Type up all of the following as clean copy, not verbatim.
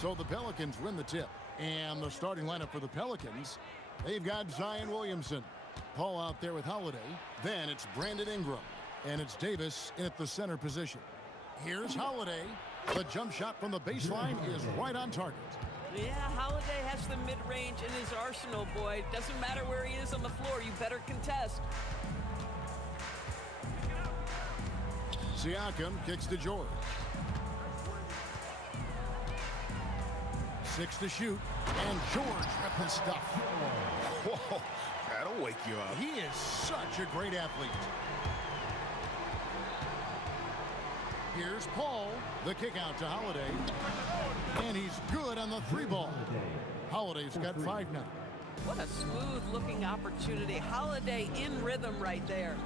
So the Pelicans win the tip. And the starting lineup for the Pelicans, they've got Zion Williamson. Paul out there with Holiday. Then it's Brandon Ingram. And it's Davis in at the center position. Here's Holiday. The jump shot from the baseline is right on target. Yeah, Holiday has the mid-range in his arsenal, boy. Doesn't matter where he is on the floor. You better contest. Siakam kicks to George. 6 to shoot. And George ripping stuff. Whoa, that'll wake you up. He is such a great athlete. Here's Paul. The kick out to Holiday. And he's good on the 3-ball. Holiday's got 5 now. What a smooth-looking opportunity. Holiday in rhythm right there.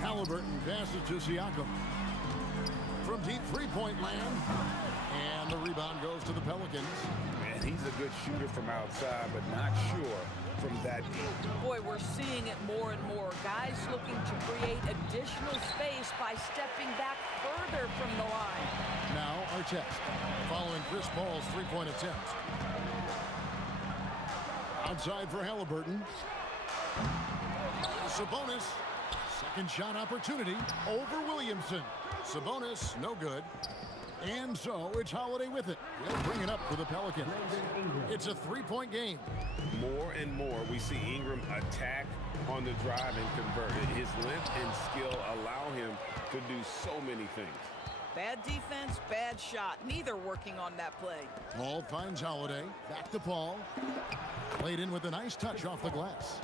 Halliburton passes to Siakam. From deep three-point land. And the rebound goes to the Pelicans. Man, he's a good shooter from outside, but not sure from that deep. Boy, we're seeing it more and more. Guys looking to create additional space by stepping back further from the line. Now Artest, following Chris Paul's three-point attempt. Outside for Halliburton. Sabonis, second shot opportunity over Williamson. Sabonis, no good. And so it's Holiday with it. They'll bring it up for the Pelicans. It's a 3-point game. More and more we see Ingram attack on the drive and convert it. His length and skill allow him to do so many things. Bad defense, bad shot. Neither working on that play. Paul finds Holiday. Back to Paul. Played in with a nice touch off the glass.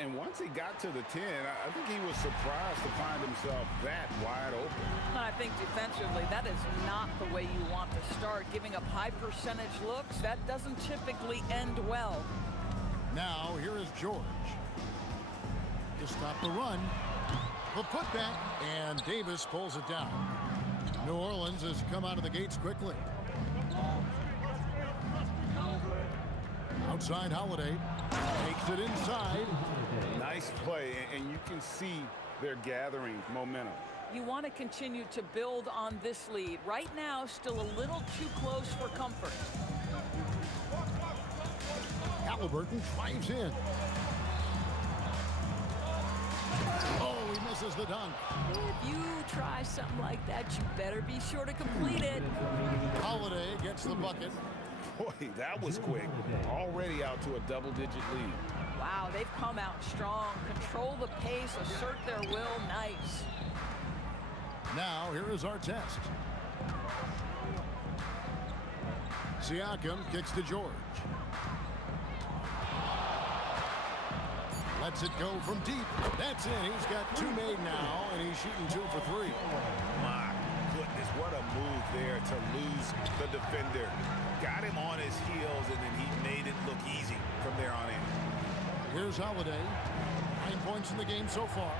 And once he got to the 10, I think he was surprised to find himself that wide open. I think defensively, that is not the way you want to start. Giving up high percentage looks, that doesn't typically end well. Now, here is George. To stop the run. The putback, and Davis pulls it down. New Orleans has come out of the gates quickly. Outside Holiday. Takes it inside. Nice play, and you can see they're gathering momentum. You want to continue to build on this lead. Right now, still a little too close for comfort. Halliburton drives in. Oh, he misses the dunk. If you try something like that, you better be sure to complete it. Holiday gets the bucket. Boy, that was quick. Already out to a double-digit lead. Wow, they've come out strong. Control the pace, assert their will. Nice. Now, here is Artest. Siakam kicks to George. Lets it go from deep. That's in. He's got 2 made now, and he's shooting 2 for 3. My goodness, what a move there to lose the defender. Got him on his heels, and then he made it look easy from there on in. Here's Holiday. 9 points in the game so far.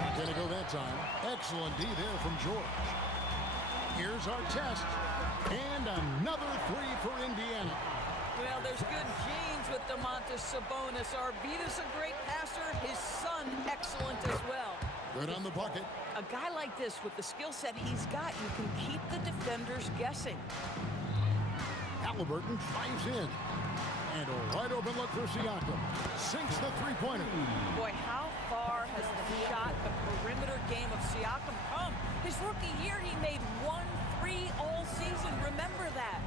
Not going to go that time. Excellent D there from George. Here's Artest. And another 3 for Indiana. Well, there's good genes with Domantas Sabonis. Arvidas a great passer. His son, excellent as well. Good on the bucket. A guy like this, with the skill set he's got, you can keep the defenders guessing. Halliburton drives in. And a wide open look for Siakam. Sinks the three-pointer. Boy, how far has the shot, the perimeter game of Siakam come? His rookie year, he made 1 3 all season. Remember that.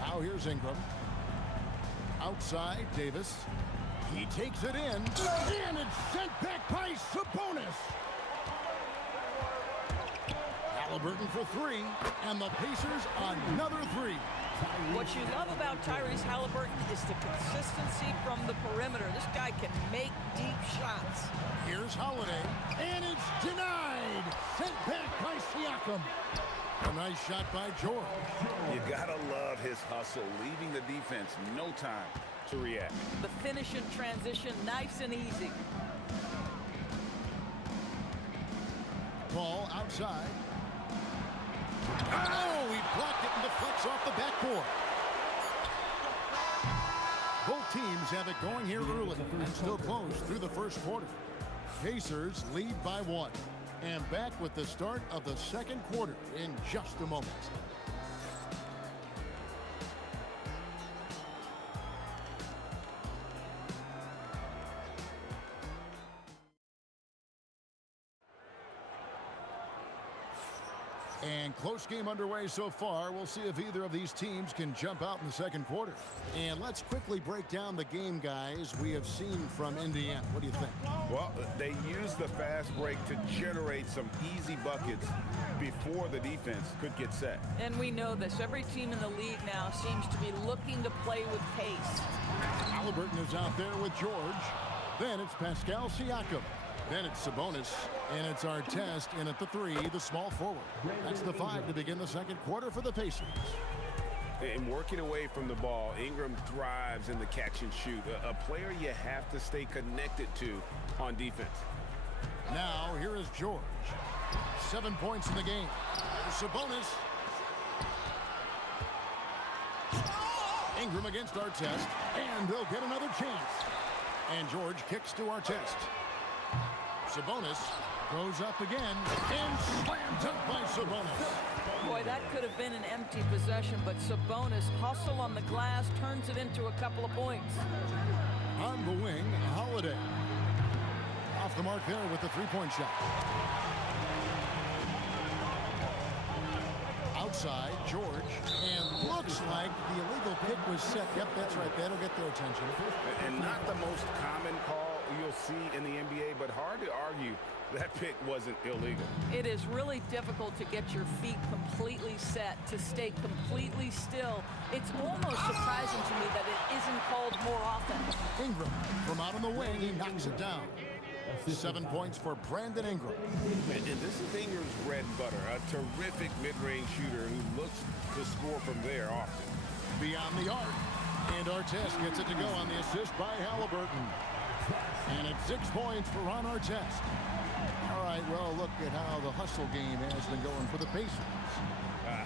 Now here's Ingram. Outside, Davis. He takes it in. And it's sent back by Sabonis. Halliburton for 3. And the Pacers another 3. What you love about Tyrese Halliburton is the consistency from the perimeter. This guy can make deep shots. Here's Holiday, and it's denied. Sent back by Siakam. A nice shot by George. You gotta love his hustle, leaving the defense no time to react. The finish in transition, nice and easy. Ball outside. Oh, he blocked it and deflects off the backboard. Both teams have it going here early and still close through the first quarter. Pacers lead by 1. And back with the start of the second quarter in just a moment. And close game underway so far. We'll see if either of these teams can jump out in the second quarter. And let's quickly break down the game, guys, we have seen from Indiana. What do you think? Well, they used the fast break to generate some easy buckets before the defense could get set. And we know this. Every team in the league now seems to be looking to play with pace. Halliburton is out there with George. Then it's Pascal Siakam. Then it's Sabonis, and it's Artest in at the 3, the small forward. That's the 5 to begin the second quarter for the Pacers. And working away from the ball, Ingram thrives in the catch and shoot. A player you have to stay connected to on defense. Now, here is George. 7 points in the game. Sabonis. Ingram against Artest, and they'll get another chance. And George kicks to Artest. Sabonis goes up again and slammed up by Sabonis. Boy, that could have been an empty possession, but Sabonis hustle on the glass, turns it into a couple of points. On the wing, Holiday. Off the mark there with the three-point shot. Outside, George, and looks like the illegal kick was set. Yep, that's right. That'll get their attention. And not the most common call you'll see in the NBA, but hard to argue that pick wasn't illegal. It is really difficult to get your feet completely set, to stay completely still. It's almost surprising to me that it isn't called more often. Ingram, from out on the wing, he knocks it down. 7 points for Brandon Ingram. And this is Ingram's bread and butter, a terrific mid-range shooter who looks to score from there often. Beyond the arc, and Artest gets it to go on the assist by Halliburton. And it's 6 points for Ron Artest. All right, well, look at how the hustle game has been going for the Pacers.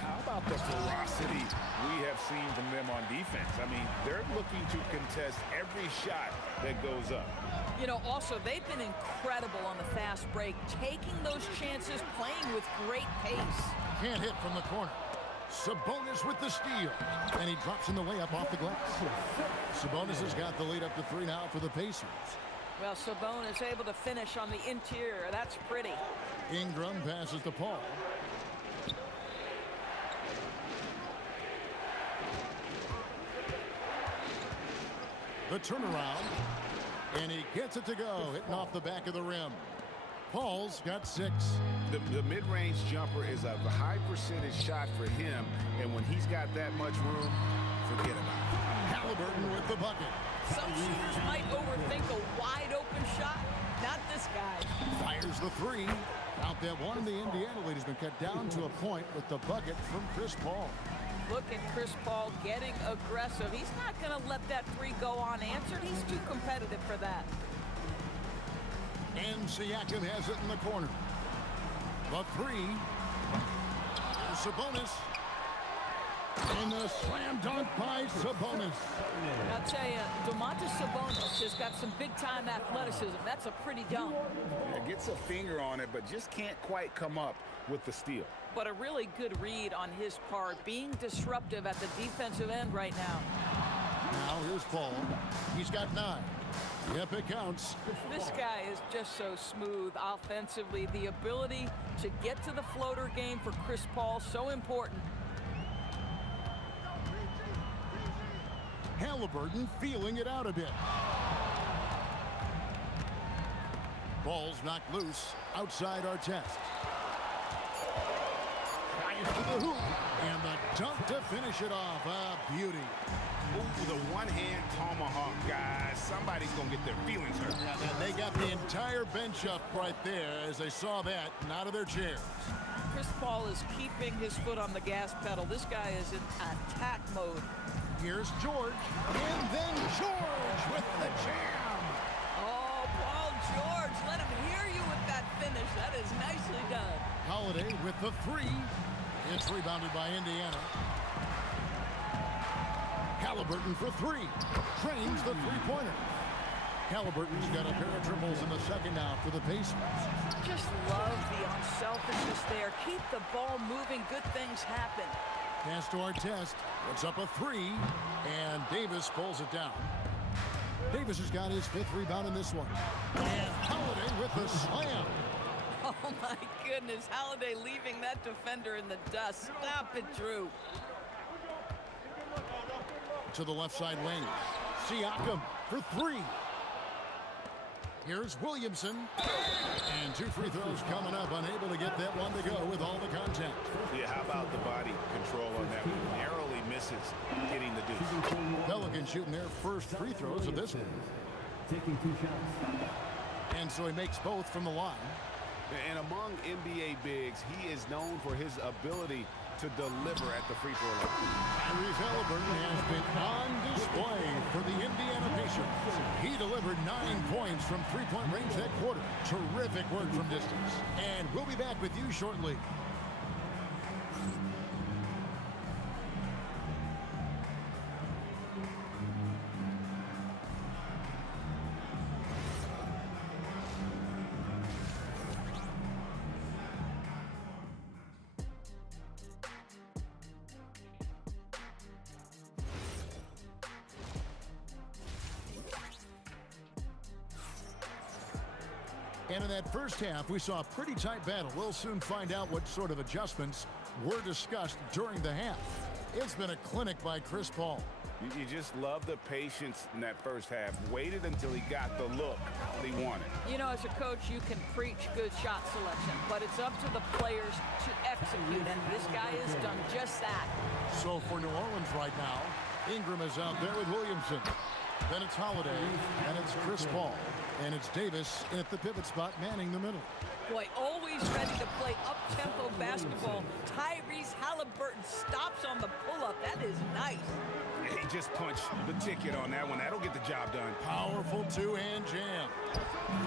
How about the ferocity we have seen from them on defense? I mean, they're looking to contest every shot that goes up. You know, also, they've been incredible on the fast break, taking those chances, playing with great pace. Can't hit from the corner. Sabonis with the steal. And he drops in the layup off the glass. Sabonis has got the lead up to 3 now for the Pacers. Well, Sabonis able to finish on the interior. That's pretty. Ingram passes to Paul. The turnaround. And he gets it to go, hitting off the back of the rim. Paul's got 6. The mid-range jumper is a high percentage shot for him, and when he's got that much room, forget about it. Halliburton with the bucket. Some shooters might overthink a wide-open shot. Not this guy. Fires the 3. Out that one. The Indiana lead has been cut down to a point with the bucket from Chris Paul. Look at Chris Paul getting aggressive. He's not going to let that 3 go unanswered. He's too competitive for that. And Siakam has it in the corner. The 3. Sabonis. And the slam dunk by Sabonis. I'll tell you, Domantas Sabonis has got some big-time athleticism. That's a pretty dunk. Yeah, gets a finger on it, but just can't quite come up with the steal. But a really good read on his part, being disruptive at the defensive end right now. Now here's Paul. He's got 9. Yep, it counts. This guy is just so smooth offensively. The ability to get to the floater game for Chris Paul, so important. Halliburton feeling it out a bit. Ball's knocked loose outside Artest. To the hoop, and the dunk to finish it off. A beauty. Ooh, the one-hand tomahawk, guys. Somebody's going to get their feelings hurt. Yeah, they got the entire bench up right there as they saw that and out of their chairs. Chris Paul is keeping his foot on the gas pedal. This guy is in attack mode. Here's George, and then George with the jam. Oh, Paul George, let him hear you with that finish. That is nicely done. Holiday with the 3. It's rebounded by Indiana. Halliburton for 3. Trains the three-pointer. Halliburton's got a pair of triples in the second now for the Pacers. Just love the unselfishness there. Keep the ball moving. Good things happen. Pass to Artest. Puts up a 3. And Davis pulls it down. Davis has got his 5th rebound in this one. And Holiday with the slam. Oh, my goodness. Holiday leaving that defender in the dust. Stop it, Drew. To the left side wing. Siakam for three. Here's Williamson. And 2 free throws coming up. Unable to get that one to go with all the contact. Yeah, how about the body control on that one? Narrowly misses getting the deuce. Pelicans shooting their first free throws of this one. Taking 2 shots. And so he makes both from the line. And among NBA bigs, he is known for his ability to deliver at the free throw line. Tyrese Halliburton has been on display for the Indiana Pacers. He delivered 9 points from three-point range that quarter. Terrific work from distance. And we'll be back with you shortly. And in that first half, we saw a pretty tight battle. We'll soon find out what sort of adjustments were discussed during the half. It's been a clinic by Chris Paul. You just love the patience in that first half. Waited until he got the look that he wanted. You know, as a coach, you can preach good shot selection, but it's up to the players to execute, and this guy has done just that. So for New Orleans right now, Ingram is out there with Williamson. Then it's Holiday, and it's Chris Paul. And it's Davis in at the pivot spot, manning the middle. Boy, always ready to play up-tempo basketball. Tyrese Halliburton stops on the pull-up. That is nice. He just punched the ticket on that one. That'll get the job done. Powerful two-hand jam.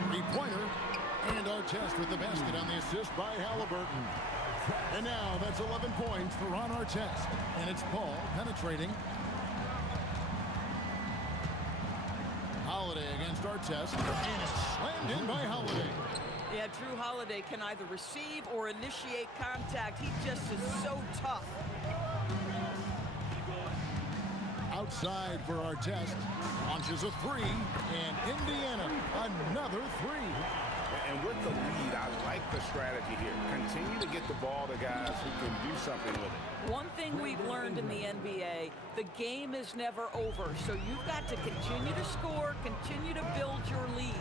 Three-pointer. And Artest with the basket on the assist by Halliburton. And now that's 11 points for Ron Artest. And it's Paul penetrating. Holiday against Artest, and it's slammed in by Holiday. Yeah, Drew Holiday can either receive or initiate contact. He just is so tough. Outside for Artest, launches a three, and Indiana another three. And with the lead, I like the strategy here. Continue to get the ball to guys who can do something with it. One thing we've learned in the NBA, the game is never over. So you've got to continue to score, continue to build your lead.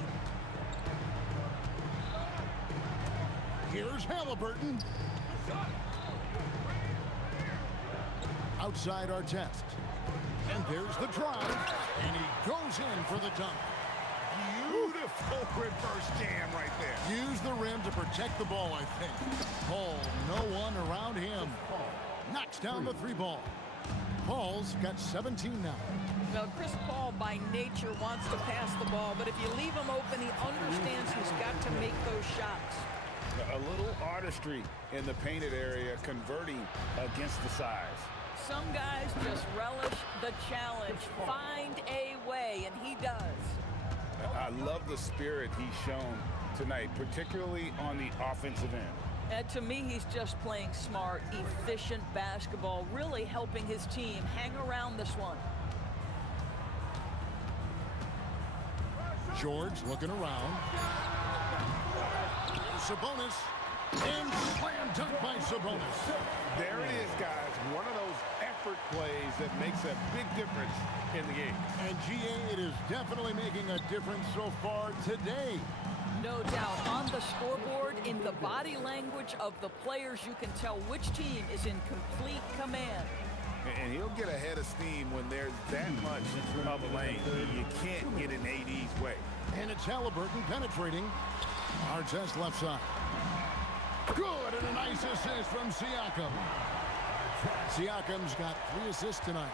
Here's Halliburton. Outside Artest. And there's the drive. And he goes in for the dunk. Beautiful reverse jam right there. Use the rim to protect the ball, I think. Paul, no one around him. Knocks down the three ball. Paul's got 17 now. Well, Chris Paul by nature wants to pass the ball, but if you leave him open, he understands he's got to make those shots. A little artistry in the painted area, converting against the size. Some guys just relish the challenge. Find a way, and he does. I love the spirit he's shown tonight, particularly on the offensive end. And to me, he's just playing smart, efficient basketball, really helping his team hang around this one. George looking around. Sabonis. And slam dunk by Sabonis. There it is, guys. One of those effort plays that makes a big difference in the game. And GA, it is definitely making a difference so far today. No doubt. On the scoreboard, in the body language of the players, you can tell which team is in complete command. And he'll get ahead of steam when there's that much of a lane. You can't get in AD's way. And it's Halliburton penetrating. Artest left side. Good, and a nice assist from Siakam. Siakam's got 3 assists tonight.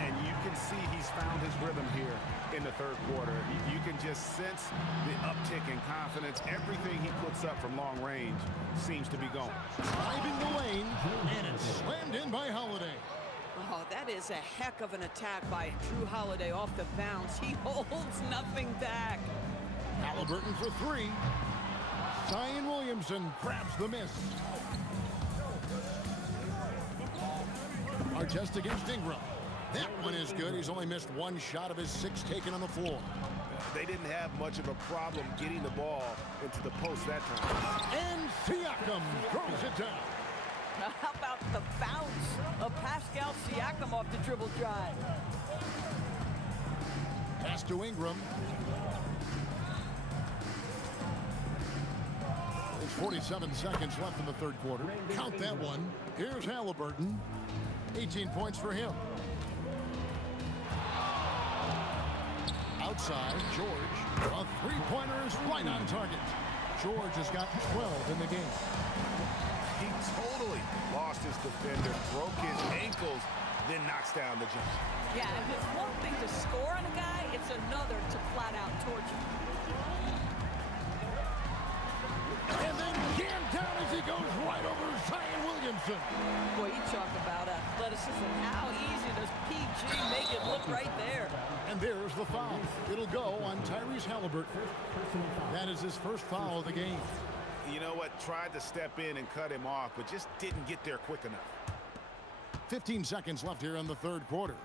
And you can see he's found his rhythm here in the third quarter. You can just sense the uptick in confidence. Everything he puts up from long range seems to be going. Driving the lane, and it's slammed in by Holiday. Oh, that is a heck of an attack by Drew Holiday off the bounce. He holds nothing back. Halliburton for 3. Zion Williamson grabs the miss. Artest against Ingram. That one is good. He's only missed one shot of his 6 taken on the floor. They didn't have much of a problem getting the ball into the post that time. And Siakam throws it down. How about the bounce of Pascal Siakam off the dribble drive? Pass to Ingram. It's 47 seconds left in the third quarter. Count that one. Here's Halliburton. 18 points for him. Outside, George. A three-pointer is right on target. George has got 12 in the game. He totally lost his defender, broke his ankles, then knocks down the jump. Yeah, and it's one thing to score on a guy, it's another to flat out torch him. And then jammed down as he goes right over Zion Williamson. Boy, you talk about athleticism. How easy does PG make it look right there? And there's the foul. It'll go on Tyrese Halliburton. That is his first foul of the game. You know what? Tried to step in and cut him off, but just didn't get there quick enough. 15 seconds left here in the third quarter.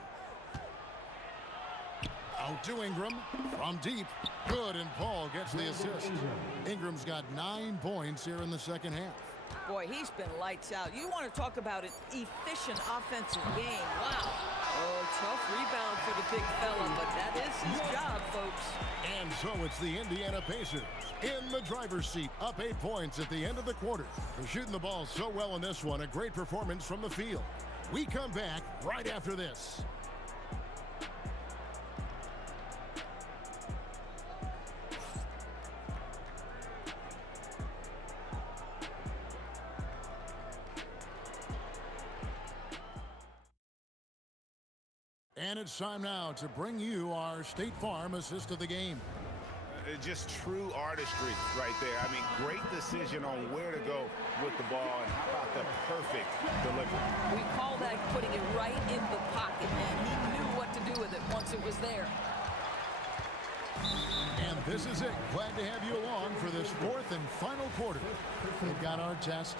Out to Ingram from deep. Good, and Paul gets the assist. Ingram's got 9 points here in the second half. Boy, he's been lights out. You want to talk about an efficient offensive game. Wow. Oh, tough rebound for the big fella, but that is his job, folks. And so it's the Indiana Pacers in the driver's seat, up 8 points at the end of the quarter. They're shooting the ball so well in this one. A great performance from the field. We come back right after this. And it's time now to bring you our State Farm assist of the game. Just true artistry right there. I mean, great decision on where to go with the ball, and how about the perfect delivery? We call that putting it right in the pocket, man. He knew what to do with it once it was there. And this is it. Glad to have you along for this fourth and final quarter. We've got our test.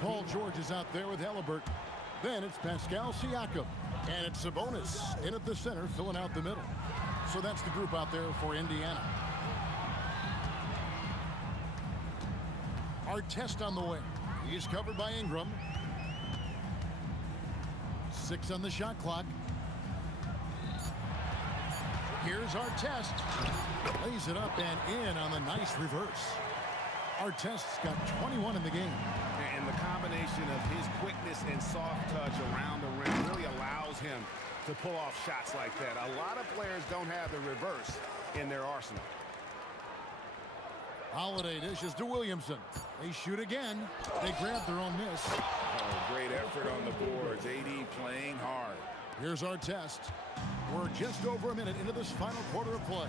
Paul George is out there with Halliburton. Then it's Pascal Siakam. And it's Sabonis in at the center, filling out the middle. So that's the group out there for Indiana. Our test on the way. He's covered by Ingram. 6 on the shot clock. Here's our test. Lays it up and in on the nice reverse. Our test's got 21 in the game. And the combination of his quickness and soft touch around the rim really allows him to pull off shots like that. A lot of players don't have the reverse in their arsenal. Holiday dishes to Williamson. They shoot again. They grab their own miss. Oh, great effort on the boards. AD playing hard. Here's our test. We're just over a minute into this final quarter of play.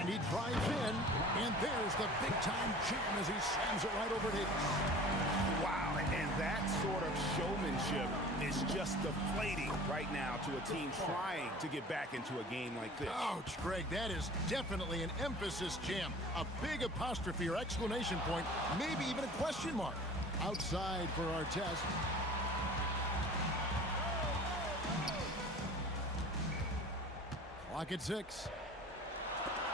And he drives in, and there's the big-time jam as he slams it right over Davis. Wow, and that sort of showmanship is just deflating right now to a team trying to get back into a game like this. Ouch, Greg, that is definitely an emphasis jam. A big apostrophe or exclamation point, maybe even a question mark. Outside for our test. Clock at 6.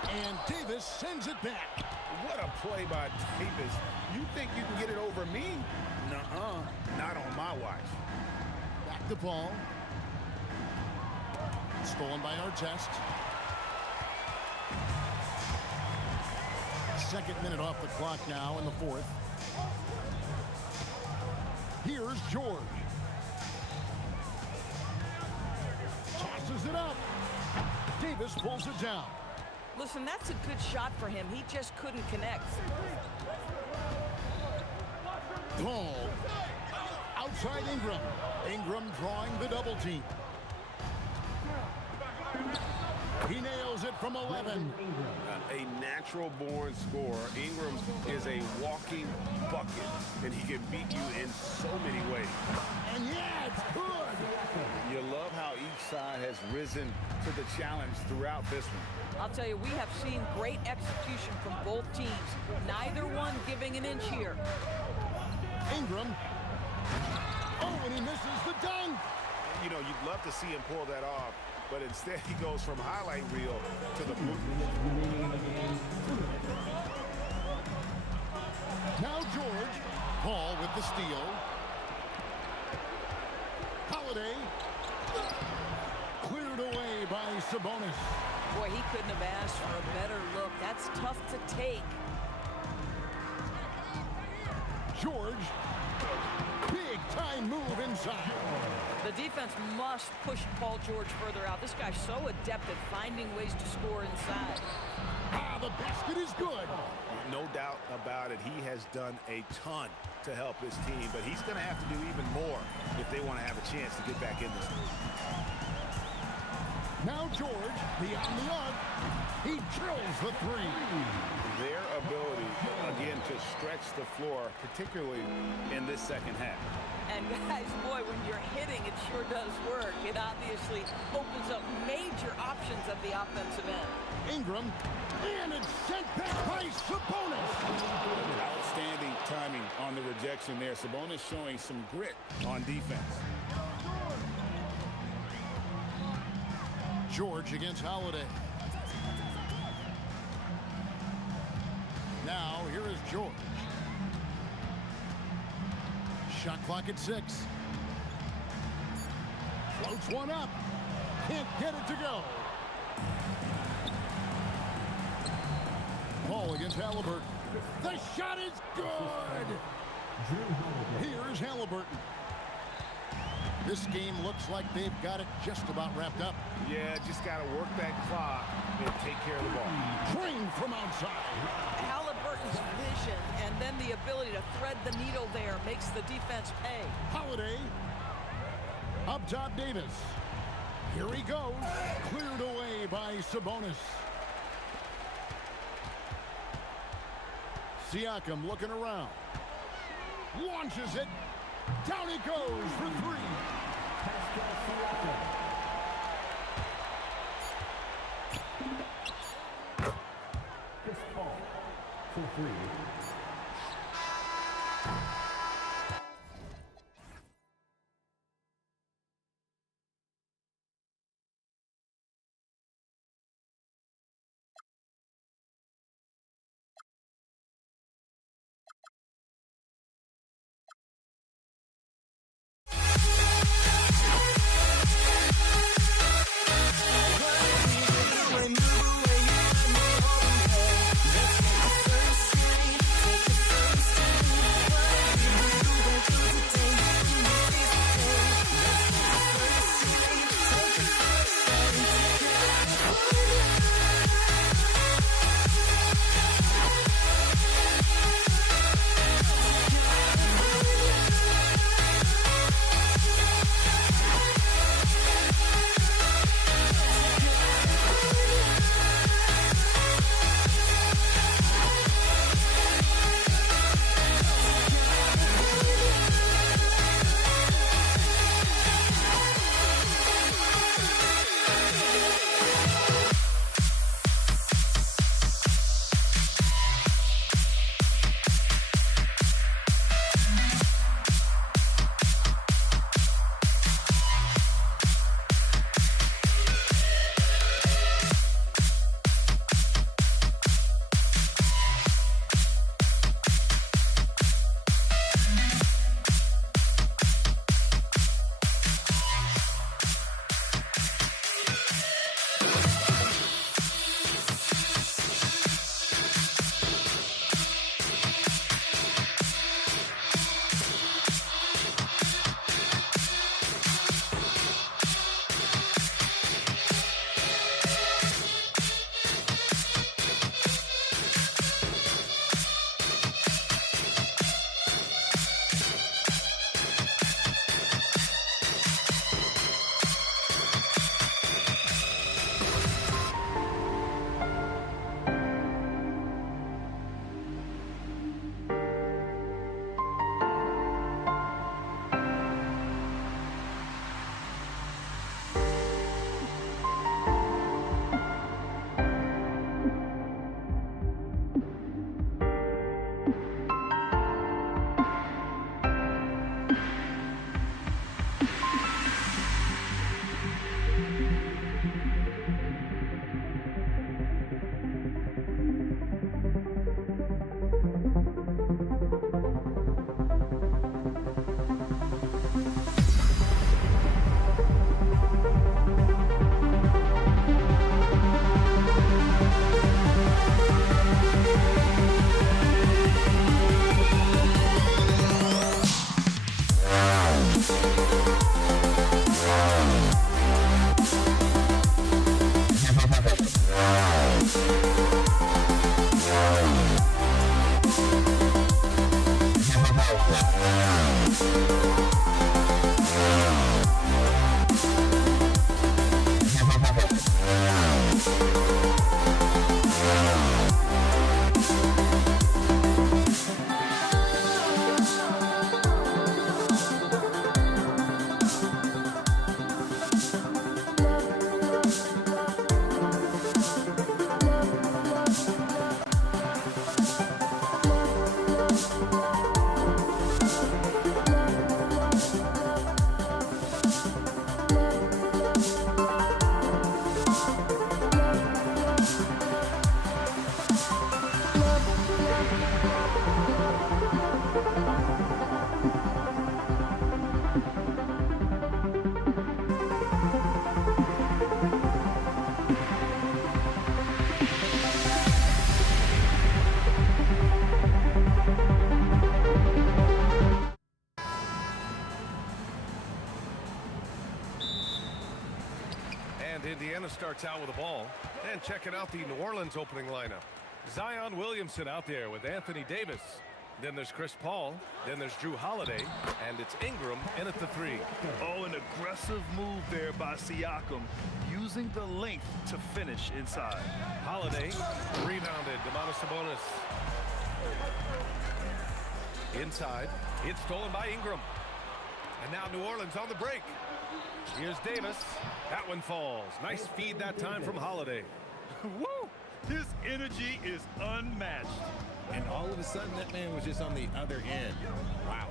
And Davis sends it back. What a play by Davis. You think you can get it over me? Nuh-uh. Not on my watch. Back to Paul. Stolen by our test. Second minute off the clock now in the fourth. Here's George. Tosses it up. Davis pulls it down. Listen, that's a good shot for him. He just couldn't connect. Paul. Outside Ingram. Ingram drawing the double team. He nails it from 11. A natural-born scorer. Ingram is a walking bucket, and he can beat you in so many ways. And yeah, it's good. You love how each side has risen to the challenge throughout this one. I'll tell you, we have seen great execution from both teams. Neither one giving an inch here. Ingram. Oh, and he misses the dunk. You know, you'd love to see him pull that off, but instead he goes from highlight reel to the blue. Now George. Paul with the steal. Holiday. Cleared away by Sabonis. Boy, he couldn't have asked for a better look. That's tough to take. George. Big time move inside. The defense must push Paul George further out. This guy's so adept at finding ways to score inside. Ah, the basket is good. No doubt about it. He has done a ton to help his team, but he's going to have to do even more if they want to have a chance to get back in this league. Now George, beyond the arc. He drills the three. Their ability, again, to stretch the floor, particularly in this second half. And guys, boy, when you're hitting, it sure does work. It obviously opens up major options at the offensive end. Ingram, and it's sent back by Sabonis. Outstanding timing on the rejection there. Sabonis showing some grit on defense. George against Holiday. Now, here is George. Shot clock at 6. Floats one up. Can't get it to go. Paul against Halliburton. The shot is good. Here's Halliburton. This game looks like they've got it just about wrapped up. Yeah, just got to work that clock and take care of the ball. Drained from outside. Halliburton's vision and then the ability to thread the needle there makes the defense pay. Holiday. Up top, Davis. Here he goes. Cleared away by Sabonis. Siakam looking around. Launches it. Down he goes for three. Pascal Siakam. Chris Paul for three. starts out with the ball. And checking out the New Orleans opening lineup. Zion Williamson out there with Anthony Davis. Then there's Chris Paul. Then there's Drew Holiday. And it's Ingram in at the 3. Oh, an aggressive move there by Siakam, using the length to finish inside. Holiday rebounded. Domantas Sabonis. Inside. It's stolen by Ingram. And now New Orleans on the break. Here's Davis. That one falls. Nice feed that time from Holiday. Woo! His energy is unmatched. And all of a sudden, that man was just on the other end. Wow.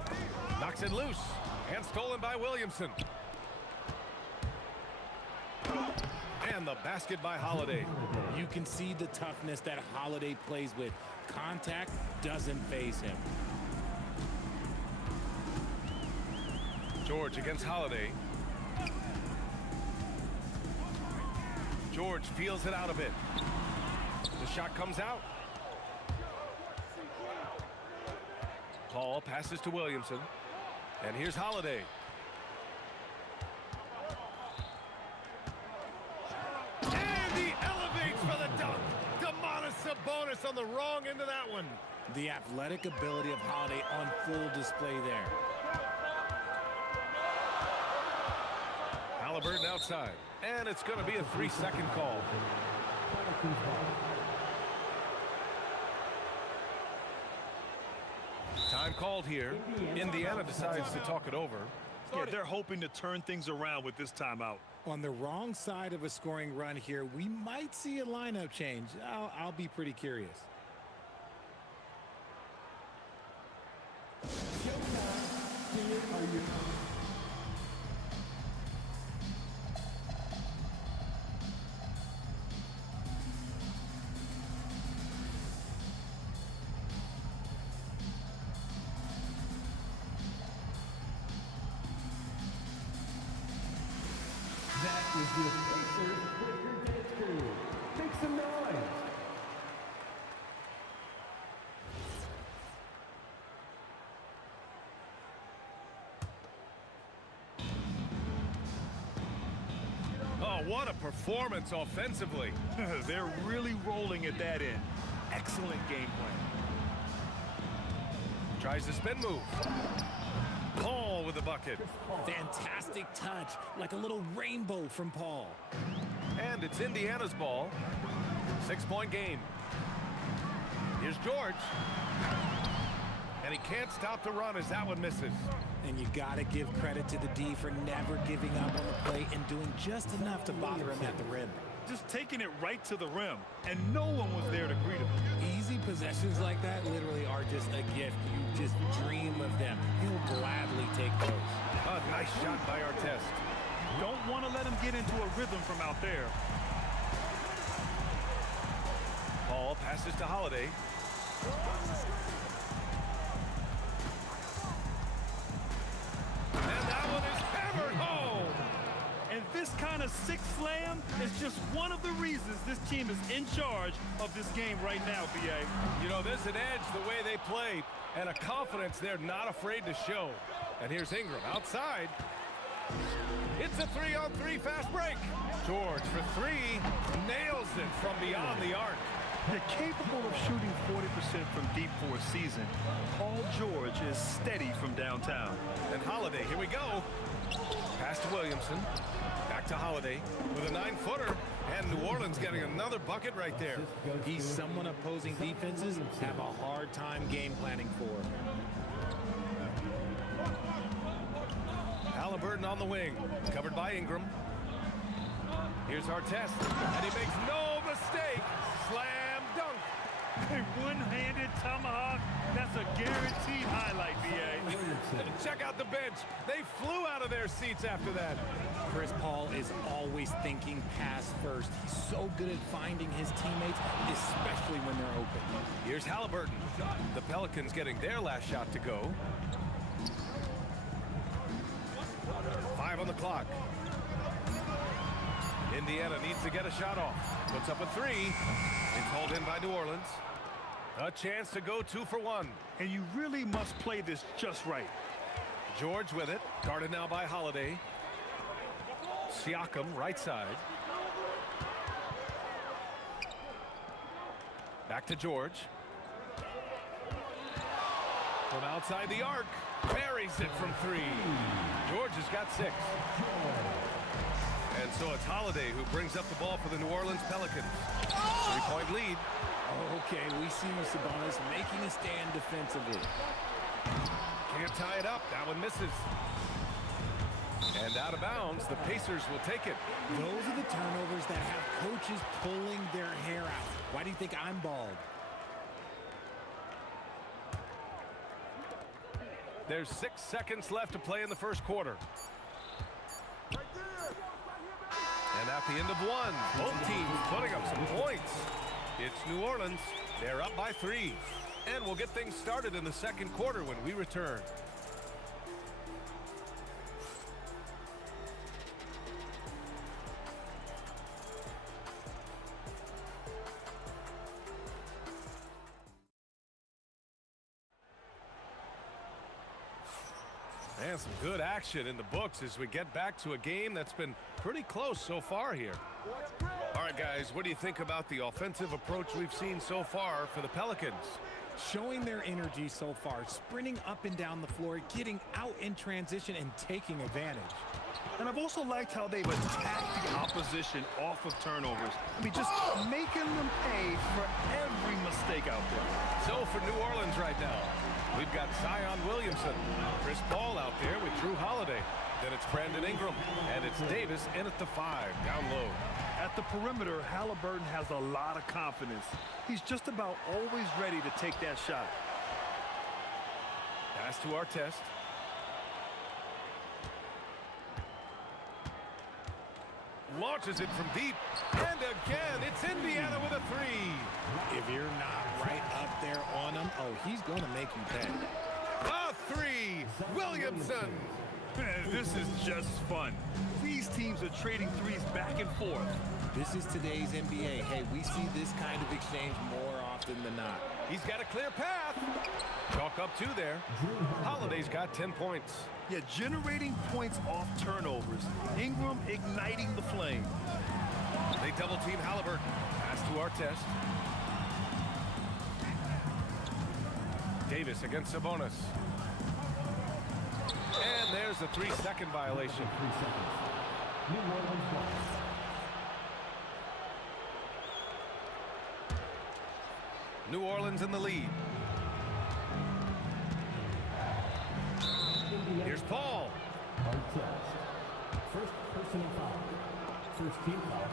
Knocks it loose. And stolen by Williamson. And the basket by Holiday. You can see the toughness that Holiday plays with. Contact doesn't faze him. George against Holiday. George feels it out a bit. The shot comes out. Paul passes to Williamson. And here's Holiday. And he elevates for the dunk. Domantas Sabonis on the wrong end of that one. The athletic ability of Holiday on full display there. Halliburton outside. And it's going to be a 3-second call. Time called here. Indiana decides to talk it over. Yeah, they're hoping to turn things around with this timeout. On the wrong side of a scoring run here, we might see a lineup change. I'll be pretty curious. That is your Pacers Breaker Dance Crew. Make some noise. Oh, what a performance offensively. They're really rolling at that end. Excellent game plan. Tries the spin move. Paul with the bucket. Fantastic touch, like a little rainbow from Paul. And it's Indiana's ball. 6-point game. Here's George. And he can't stop the run as that one misses. And you got to give credit to the D for never giving up on the play and doing just enough to bother him at the rim. Just taking it right to the rim, and no one was there to greet him. Easy possessions like that literally are just a gift. You just dream of them. He'll gladly take those. A nice shot by Artest. Don't want to let him get into a rhythm from out there. Paul passes to Holiday. And that one is hammered home. And this kind of sick slam is just one of the reasons this team is in charge of this game right now, B.A. You know, there's an edge the way they play and a confidence they're not afraid to show. And here's Ingram outside. It's a 3-on-3 fast break. George for 3, nails it from beyond the arc. They're capable of shooting 40% from deep for a season. Paul George is steady from downtown. And Holiday, here we go. Pass to Williamson. Back to Holiday with a 9-footer. And New Orleans getting another bucket right there. He's someone opposing defenses have a hard time game planning for. Halliburton on the wing, covered by Ingram. Here's Artest, and he makes no mistake. Slam dunk. A one-handed tomahawk, that's a guaranteed highlight, B.A. Check out the bench. They flew out of their seats after that. Chris Paul is always thinking pass first. He's so good at finding his teammates, especially when they're open. Here's Halliburton. The Pelicans getting their last shot to go. 5 on the clock. Indiana needs to get a shot off. Puts up a 3. It's hauled in by New Orleans. A chance to go 2 for 1. And you really must play this just right. George with it. Guarded now by Holiday. Siakam right side. Back to George. From outside the arc. Buries it from 3. George has got 6. And so it's Holiday who brings up the ball for the New Orleans Pelicans. 3-point lead. Okay, we see Sabonis making a stand defensively. Can't tie it up. That one misses. And out of bounds, the Pacers will take it. Those are the turnovers that have coaches pulling their hair out. Why do you think I'm bald? There's 6 seconds left to play in the first quarter. And at the end of 1, both teams putting up some points. It's New Orleans. They're up by 3. And we'll get things started in the second quarter when we return. And some good action in the books as we get back to a game that's been pretty close so far here. All right, guys, what do you think about the offensive approach we've seen so far for the Pelicans? Showing their energy so far, sprinting up and down the floor, getting out in transition and taking advantage. And I've also liked how they've attacked the opposition off of turnovers. I mean, just making them pay for every mistake out there. So for New Orleans right now, we've got Zion Williamson, Chris Paul out there with Drew Holiday. Then it's Brandon Ingram, and it's Davis in at the 5, down low. At the perimeter, Halliburton has a lot of confidence. He's just about always ready to take that shot. Pass to Artest. Launches it from deep. And again, it's Indiana with a 3. If you're not right up there on him, oh, he's going to make you pay. A 3, Williamson. This is just fun. These teams are trading threes back and forth. This is today's NBA. Hey, we see this kind of exchange more often than not. He's got a clear path. Chalk up 2 there. Holiday's got 10 points. Yeah, generating points off turnovers. Ingram igniting the flame. They double team Halliburton. Pass to Artest. Davis against Sabonis. And there's a 3-second violation. 3 seconds. New Orleans ball. New Orleans in the lead. Here's Paul. First personal foul. First team foul.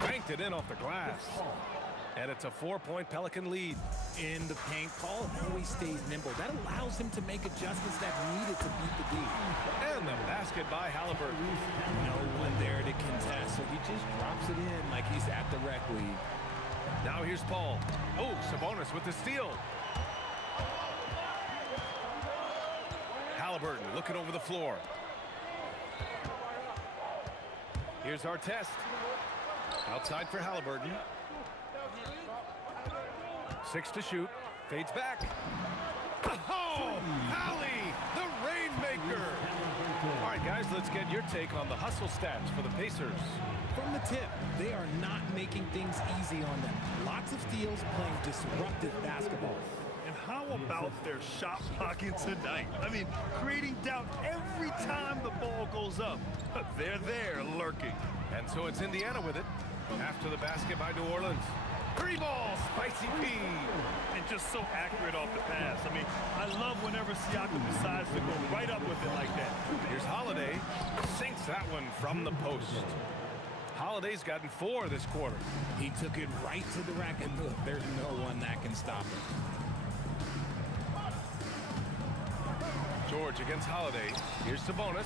Banked it in off the glass. And it's a 4-point Pelican lead. In the paint, Paul always stays nimble. That allows him to make adjustments that needed to beat the D. And the basket by Halliburton. No one there to contest, so he just drops it in like he's at the rec league. Now here's Paul. Oh, Sabonis with the steal. Halliburton looking over the floor. Here's Artest. Outside for Halliburton. 6 to shoot. Fades back. Oh, Hallie, the Rainmaker. All right, guys, let's get your take on the hustle stats for the Pacers. From the tip, they are not making things easy on them. Lots of steals, playing disruptive basketball. And how about their shot blocking tonight? I mean, creating doubt every time the ball goes up. They're there lurking. And so it's Indiana with it after the basket by New Orleans. 3 ball, Spicy P. And just so accurate off the pass. I mean, I love whenever Siakam decides to go right up with it like that. Here's Holiday. Sinks that one from the post. Holiday's gotten 4 this quarter. He took it right to the rack, and look, there's no one that can stop him. George against Holiday. Here's Sabonis.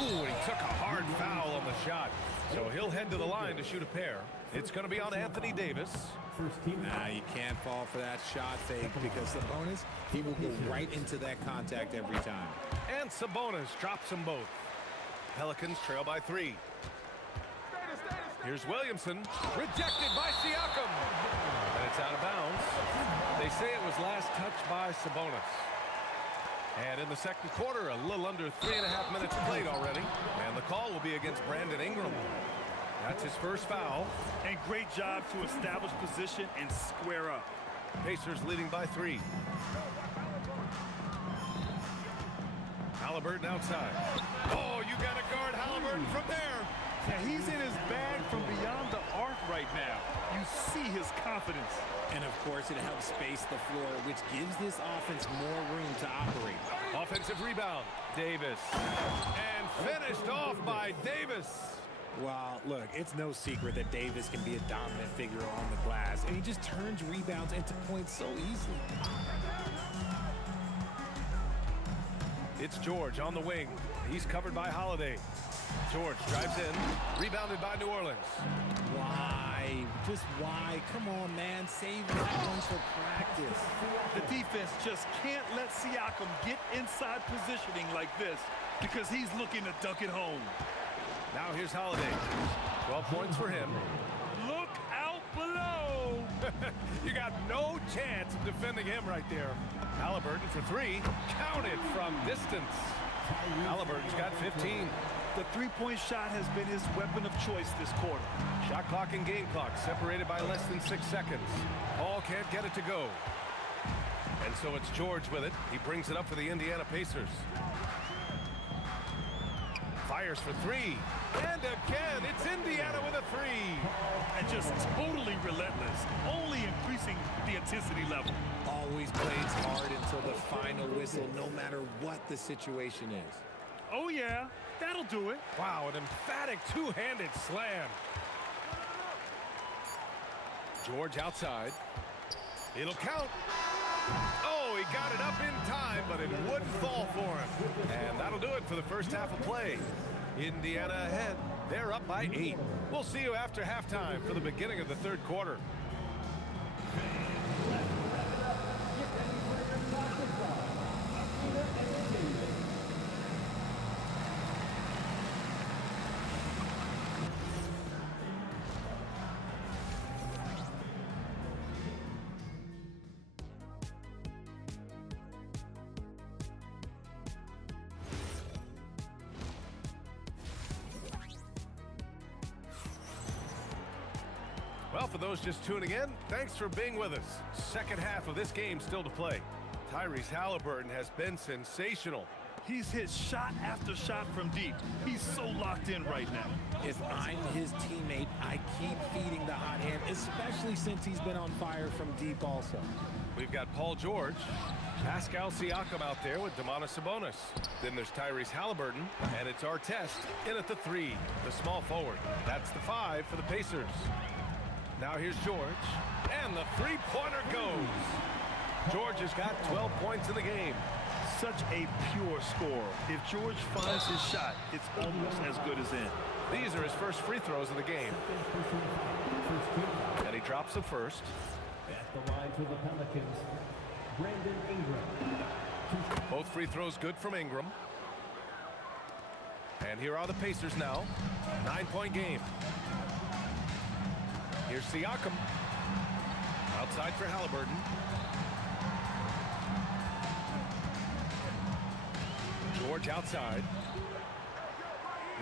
Ooh, and he took a hard foul on the shot. So he'll head to the line to shoot a pair. It's going to be on Anthony Davis. First team. Nah, you can't fall for that shot fake because Sabonis, he will go right into that contact every time. And Sabonis drops them both. Pelicans trail by 3. Here's Williamson. Rejected by Siakam. And it's out of bounds. They say it was last touched by Sabonis. And in the second quarter, a little under 3.5 minutes played already. And the call will be against Brandon Ingram. That's his first foul. And great job to establish position and square up. Pacers leading by 3. Halliburton outside. Oh, you got to guard Halliburton from there. Yeah, he's in his bag from beyond the arc right now. You see his confidence. And, of course, it helps space the floor, which gives this offense more room to operate. Offensive rebound, Davis. And finished off by Davis. Well, look, it's no secret that Davis can be a dominant figure on the glass, and he just turns rebounds into points so easily. It's George on the wing. He's covered by Holiday. George drives in, rebounded by New Orleans. Why? Just why? Come on, man. Save that one for practice. The defense just can't let Siakam get inside positioning like this because he's looking to dunk it home. Now here's Holiday. 12 points for him. Look out below. You got no chance of defending him right there. Halliburton for 3. Counted from distance. Halliburton's got 15. The three-point shot has been his weapon of choice this quarter. Shot clock and game clock separated by less than 6 seconds. Paul can't get it to go. And so it's George with it. He brings it up for the Indiana Pacers. Fires for 3. And again, it's Indiana with a 3. And just totally relentless, only increasing the intensity level. Always plays hard until the final whistle, no matter what the situation is. Oh, yeah, that'll do it. Wow, an emphatic two-handed slam. George outside. It'll count. Oh, he got it up in time, but it wouldn't fall for him. And that'll do it for the first half of play. Indiana ahead. They're up by 8. We'll see you after halftime for the beginning of the third quarter. Well, for those just tuning in, thanks for being with us. Second half of this game still to play. Tyrese Halliburton has been sensational. He's hit shot after shot from deep. He's so locked in right now. If I'm his teammate, I keep feeding the hot hand, especially since he's been on fire from deep also. We've got Paul George, Pascal Siakam out there with Domantas Sabonis. Then there's Tyrese Halliburton, and it's Artest in at the 3, the small forward. That's the 5 for the Pacers. Now here's George, and the three-pointer goes. George has got 12 points in the game. Such a pure score. If George finds his shot, it's almost as good as in. These are his first free throws of the game. And he drops the first. At the line for the Pelicans, Brandon Ingram. Both free throws good from Ingram. And here are the Pacers now. 9-point game. Here's Siakam. Outside for Halliburton. George outside.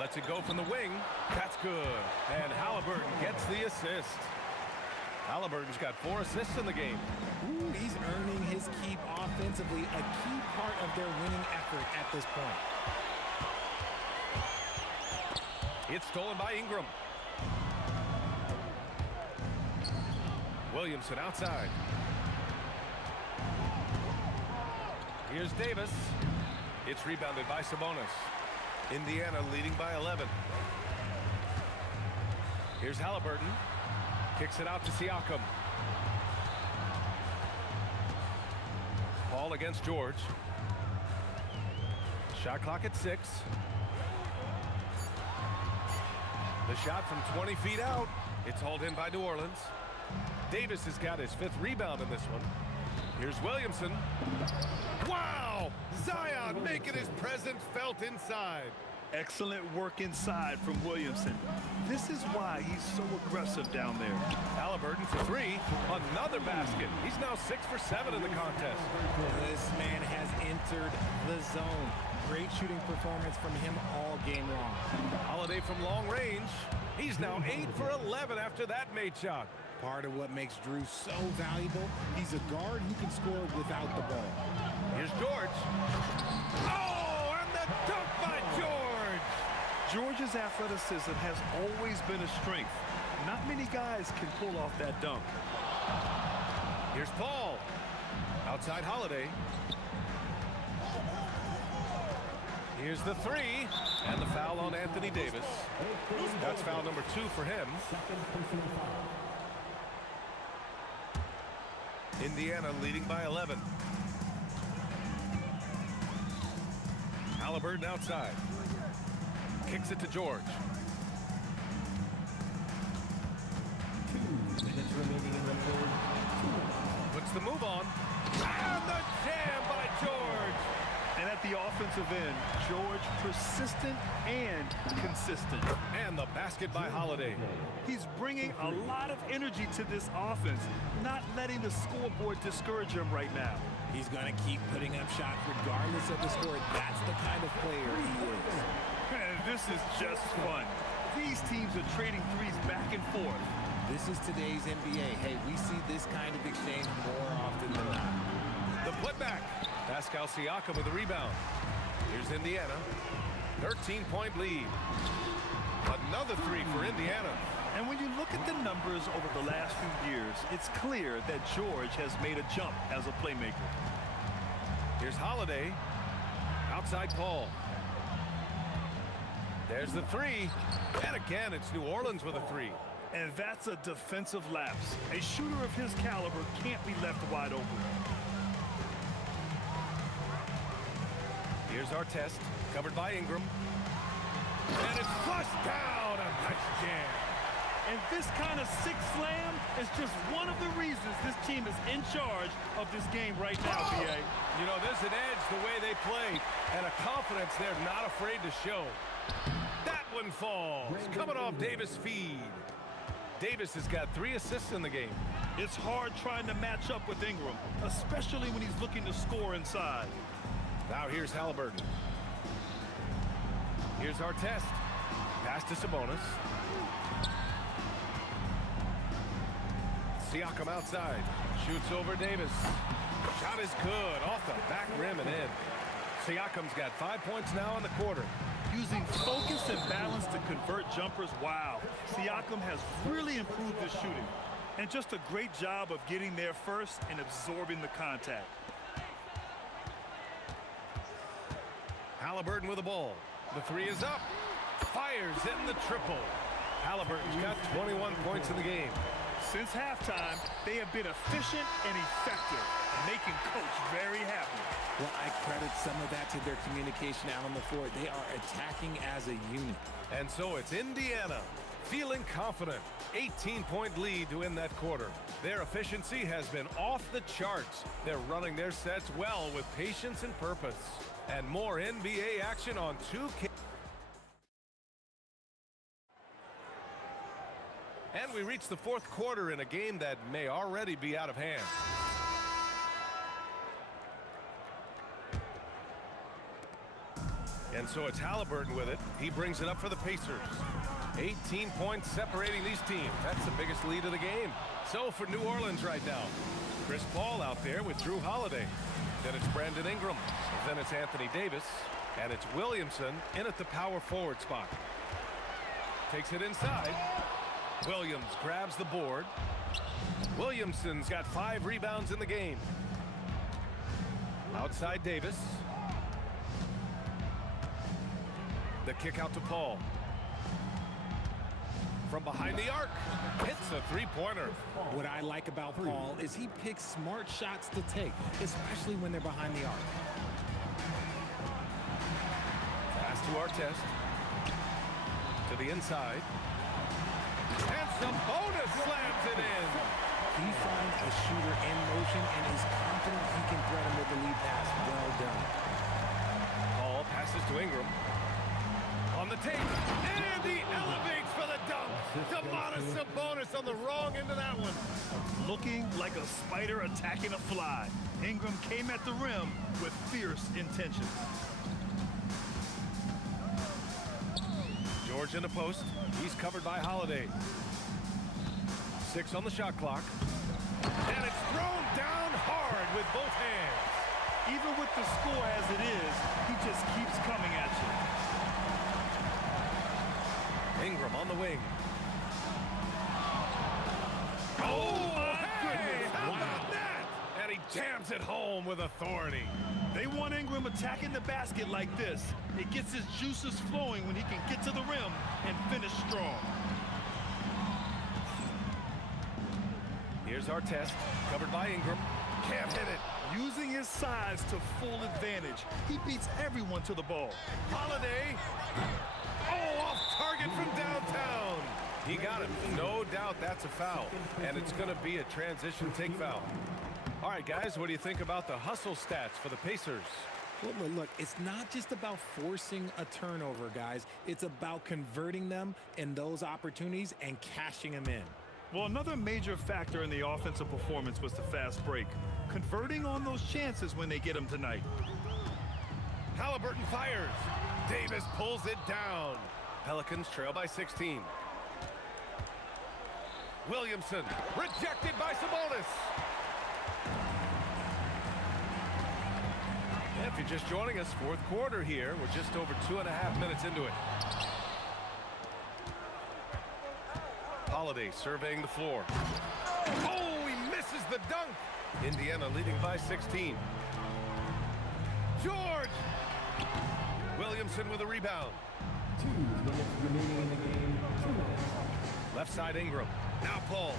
Lets it go from the wing. That's good. And Halliburton gets the assist. Halliburton's got 4 assists in the game. Ooh, he's earning his keep offensively, a key part of their winning effort at this point. It's stolen by Ingram. Williamson outside. Here's Davis. It's rebounded by Sabonis. Indiana leading by 11. Here's Halliburton. Kicks it out to Siakam. Paul against George. Shot clock at 6. The shot from 20 feet out. It's hauled in by New Orleans. Davis has got his 5th rebound in this one. Here's Williamson. Wow! Zion making his presence felt inside. Excellent work inside from Williamson. This is why he's so aggressive down there. Halliburton for 3. Another basket. He's now 6 for 7 in the contest. This man has entered the zone. Great shooting performance from him all game long. Holiday from long range. He's now 8 for 11 after that made shot. Part of what makes Drew so valuable, he's a guard who can score without the ball. Here's George. Oh, and the dunk by George! George's athleticism has always been a strength. Not many guys can pull off that dunk. Here's Paul. Outside Holiday. Here's the three, and the foul on Anthony Davis. That's foul number 2 for him. Indiana leading by 11. Halliburton outside. Kicks it to George. 2 minutes remaining in the third. Puts the move on. And the jam by George. And at the offensive end, George persistent and consistent. And the basket by Holiday. He's bringing a lot of energy to this offense, not letting the scoreboard discourage him right now. He's going to keep putting up shots regardless of the score. That's the kind of player he is. Man, this is just fun. These teams are trading threes back and forth. This is today's NBA. Hey, we see this kind of exchange more often than not. The putback. Pascal Siakam with the rebound. Here's Indiana. 13-point lead. Another three for Indiana. And when you look at the numbers over the last few years, it's clear that George has made a jump as a playmaker. Here's Holiday. Outside Paul. There's the three. And again, it's New Orleans with a three. And that's a defensive lapse. A shooter of his caliber can't be left wide open. Here's our test, covered by Ingram. And it's flushed down. A nice jam. And this kind of sick slam is just one of the reasons this team is in charge of this game right now, B.A. You know, there's an edge the way they play and a confidence they're not afraid to show. That one falls. Coming off Davis' feed. Davis has got 3 assists in the game. It's hard trying to match up with Ingram, especially when he's looking to score inside. Now here's Halliburton. Here's our test. Pass to Sabonis. Siakam outside. Shoots over Davis. Shot is good. Off the back rim and in. Siakam's got 5 points now in the quarter. Using focus and balance to convert jumpers, wow. Siakam has really improved his shooting. And just a great job of getting there first and absorbing the contact. Halliburton with the ball. The three is up. Fires in the triple. Halliburton's got 21 points in the game. Since halftime, they have been efficient and effective, making Coach very happy. Well, I credit some of that to their communication out on the floor. They are attacking as a unit. And so it's Indiana feeling confident. 18-point lead to end that quarter. Their efficiency has been off the charts. They're running their sets well with patience and purpose. And more NBA action on 2K. And we reach the fourth quarter in a game that may already be out of hand. And so it's Halliburton with it. He brings it up for the Pacers. 18 points separating these teams. That's the biggest lead of the game. So for New Orleans right now, Chris Paul out there with Drew Holiday. Then it's Brandon Ingram. Then it's Anthony Davis. And it's Williamson in at the power forward spot. Takes it inside. Williams grabs the board. Williamson's got 5 rebounds in the game. Outside Davis. The kick out to Paul. From behind the arc. Hits a three-pointer. What I like about Paul is he picks smart shots to take, especially when they're behind the arc. Pass to Artest. To the inside. And Sabonis slams it in. He finds a shooter in motion and is confident he can thread him with the lead pass. Well done. Paul passes to Ingram. On the tape. And he elevates for the dunk. Domantas Sabonis on the wrong end of that one. Looking like a spider attacking a fly. Ingram came at the rim with fierce intention. George in the post. He's covered by Holiday. 6 on the shot clock. And it's thrown down hard with both hands. Even with the score as it is, he just keeps coming at you. Ingram on the wing. Oh, hey, how about that? And he jams it home with authority. They want Ingram attacking the basket like this. It gets his juices flowing when he can get to the rim and finish strong. Here's our test, covered by Ingram. Can't hit it. Using his size to full advantage, he beats everyone to the ball. Holiday. Oh, off target from downtown. He got him. No doubt that's a foul. And it's going to be a transition take foul. All right, guys, what do you think about the hustle stats for the Pacers? Well, look, it's not just about forcing a turnover, guys. It's about converting them in those opportunities and cashing them in. Well, another major factor in the offensive performance was the fast break. Converting on those chances when they get them tonight. Halliburton fires. Davis pulls it down. Pelicans trail by 16. Williamson rejected by Sabonis. If you're just joining us, fourth quarter here. We're just over 2.5 minutes into it. Holiday surveying the floor. Oh, he misses the dunk. Indiana leading by 16. George. Williamson with a rebound. 2 minutes remaining in the game. 2 minutes. Left side Ingram. Now Paul.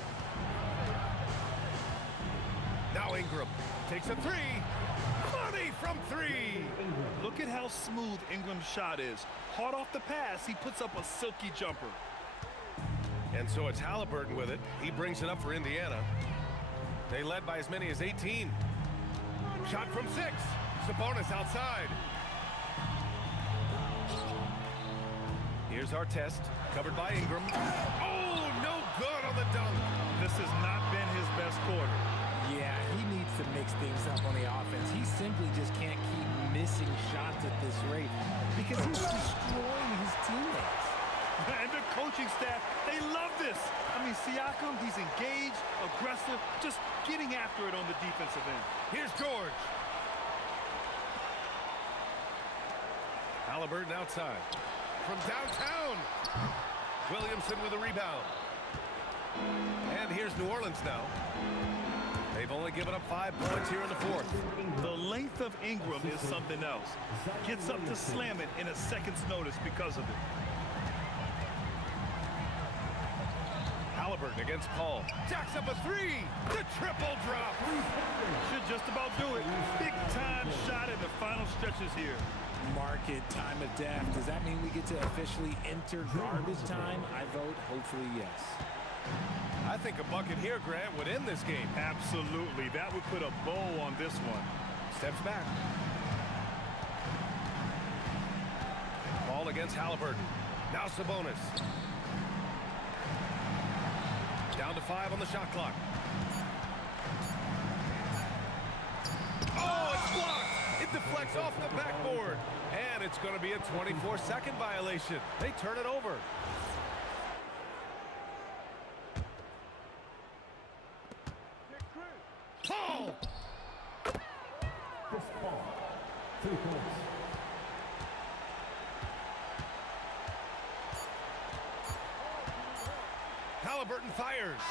Now Ingram takes a three. Money from 3. Look at how smooth Ingram's shot is. Hard off the pass, he puts up a silky jumper. And so it's Halliburton with it. He brings it up for Indiana. They led by as many as 18. Shot from 6. Sabonis outside. Here's our test, covered by Ingram. Oh, no good on the dunk. This has not been his best quarter. Yeah, he needs to mix things up on the offense. He simply just can't keep missing shots at this rate because he's destroying his teammates. And the coaching staff, they love this. I mean, Siakam, he's engaged, aggressive, just getting after it on the defensive end. Here's George. Halliburton outside. From downtown. Williamson with a rebound. And here's New Orleans now. They've only given up 5 points here in the fourth. The length of Ingram is something else. Gets up to slam it in a second's notice because of it. Halliburton against Paul. Jacks up a 3. The triple drop. Should just about do it. Big time shot in the final stretches here. Market time of death. Does that mean we get to officially enter garbage time? I vote hopefully yes. I think a bucket here, Grant, would end this game. Absolutely. That would put a bow on this one. Steps back. Ball against Halliburton. Now Sabonis. Down to 5 on the shot clock. Oh, it's blocked. It deflects off the backboard. And it's going to be a 24-second violation. They turn it over. Paul! Chris Paul. 3 points. Halliburton fires.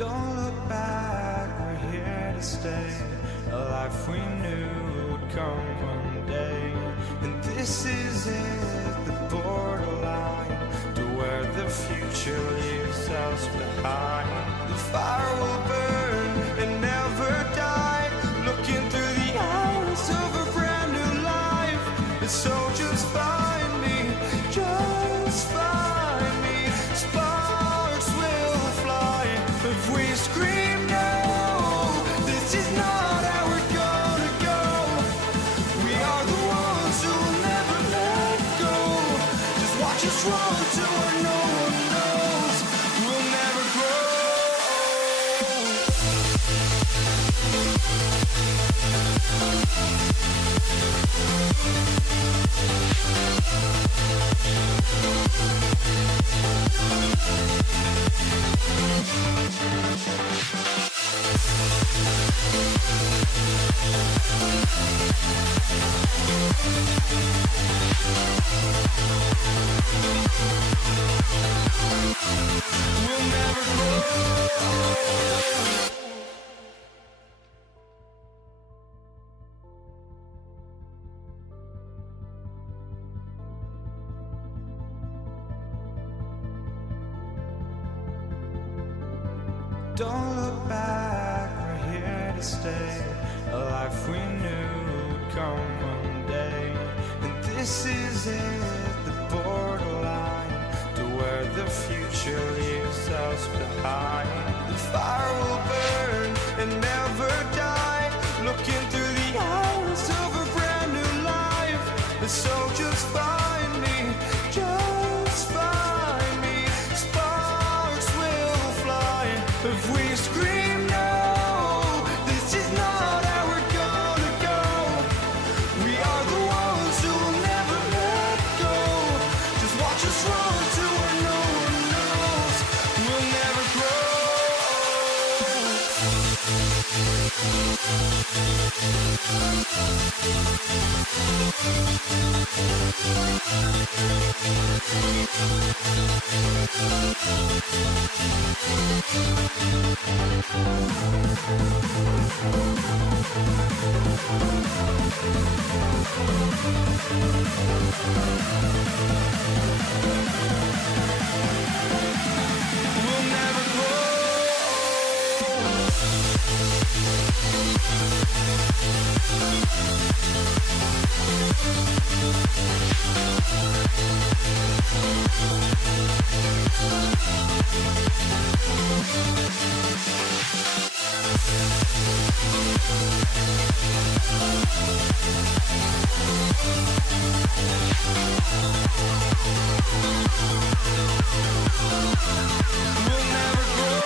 Don't look back, we're here to stay. A life we knew would come one day. And this is it, the borderline to where the future leaves us behind. The fire will burn and never die, looking through the eyes of a brand new life. And so just find me, just find me. Sparks will fly if we scream no. This is not how we're gonna go. We are the ones who will never let go. Just watch us run to where no one knows. We'll never grow. We'll never grow. Don't look back, we're here to stay. A life we knew would come one day. And this is it, the borderline to where the future leaves us behind. The fire will burn and never die, looking through the eyes of a brand new life. And so just find me, just find me. Sparks will fly if we scream no. This is not how we're gonna go. We are the ones who will never let go. Just watch us run to where no one knows. We'll never grow. We'll never grow. We'll never grow.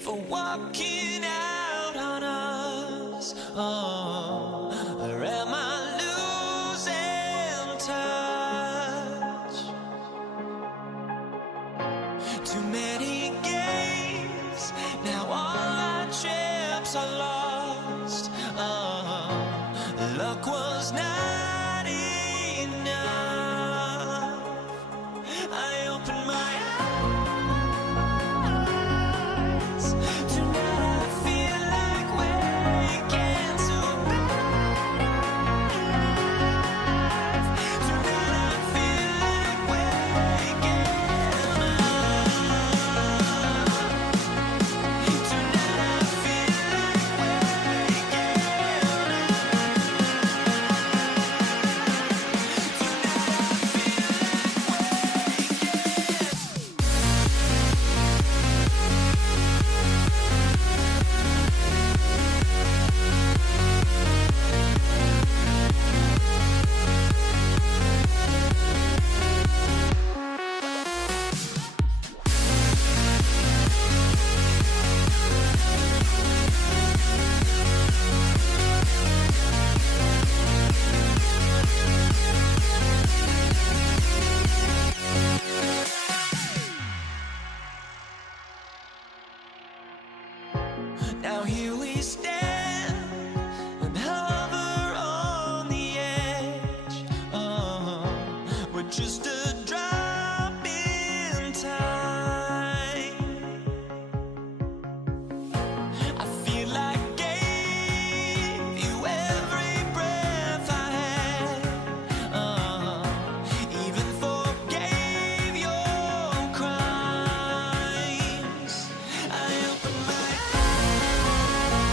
for walking out on us. Oh, or am I losing touch? Too many games, now all our chips are lost. Oh, luck was not enough. I opened my eyes. Tonight I feel like waking to life. Tonight I feel like waking up. Tonight I feel like waking Now here we stand and hover on the edge. Oh, we're just a drop in time. I feel like I gave you every breath I had. Even forgave your crimes. I opened my eyes.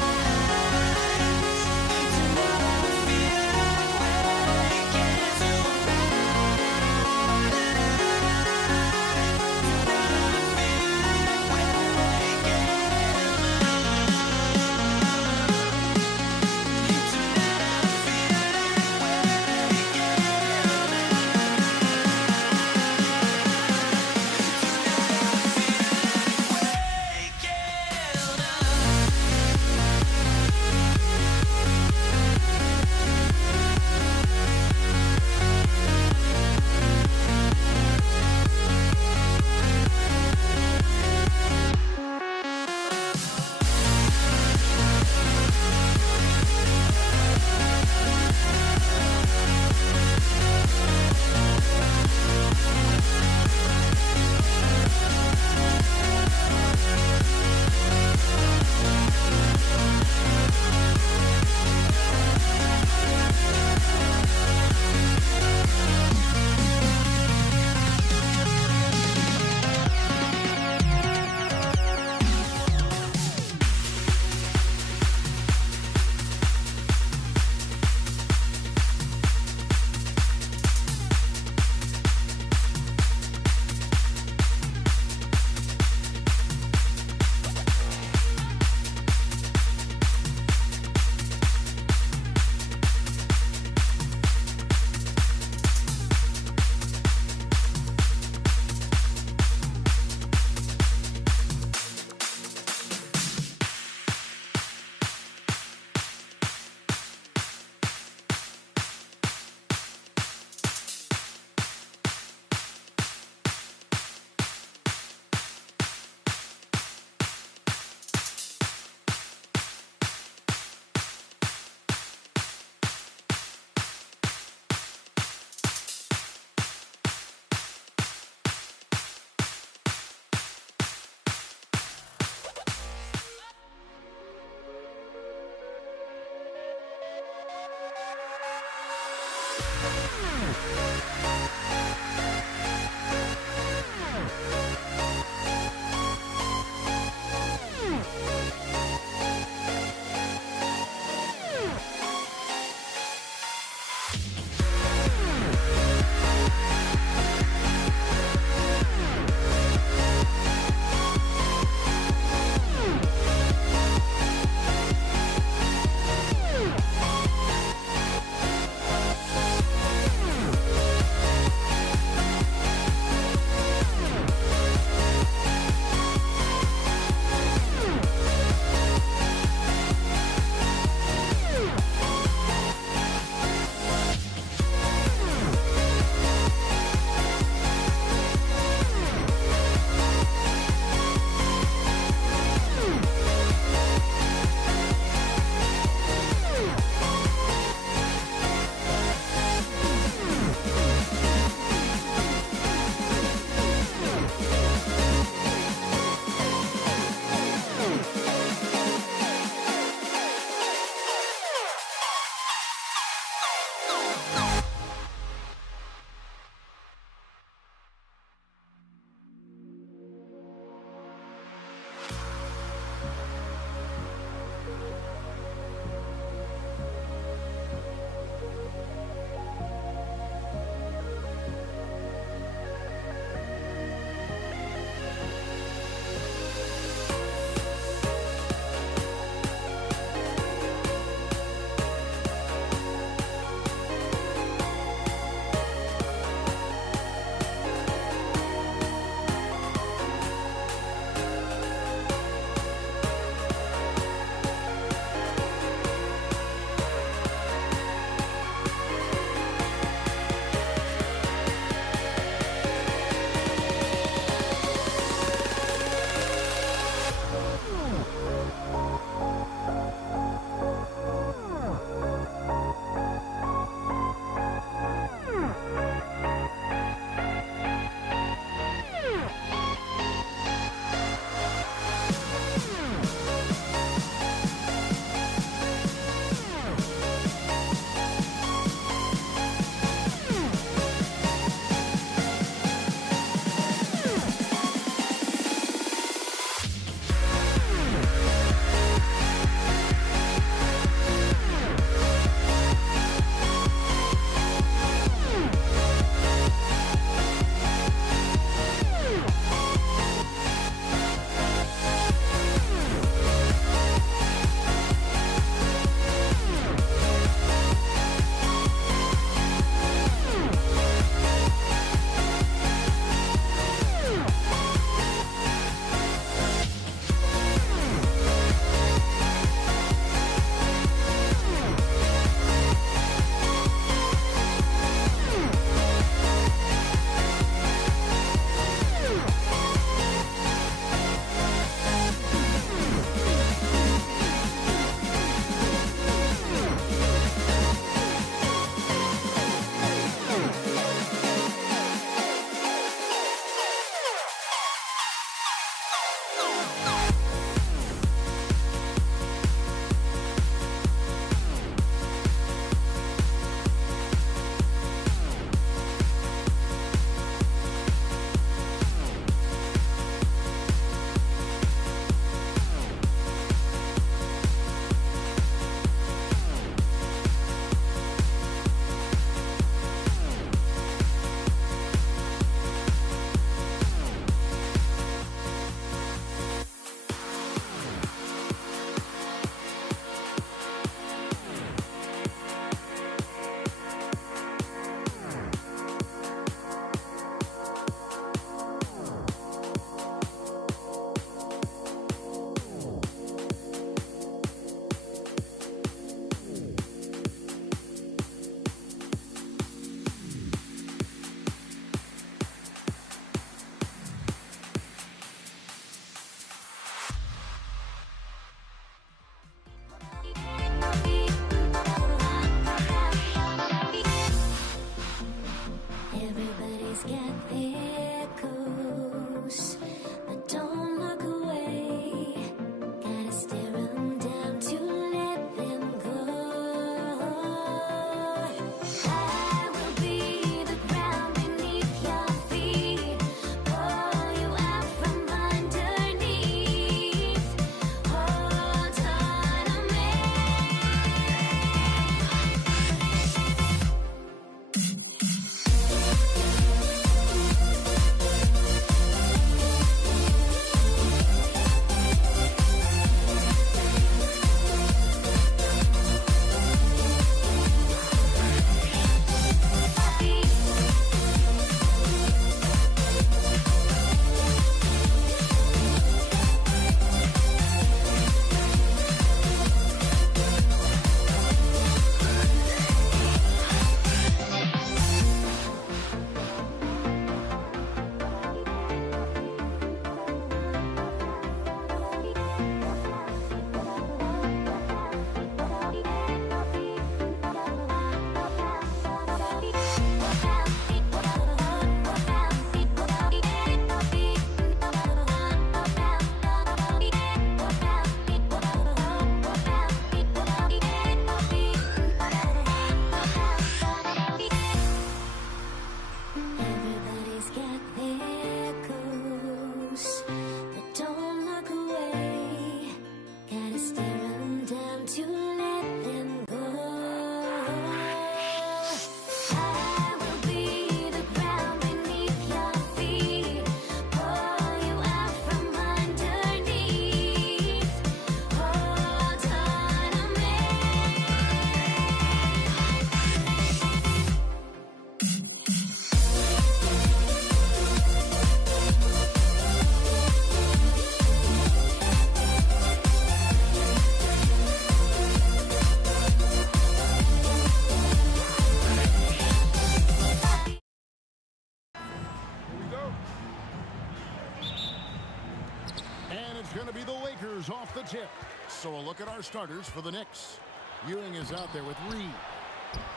Lakers off the tip. So a look at our starters for the Knicks. Ewing is out there with Reed.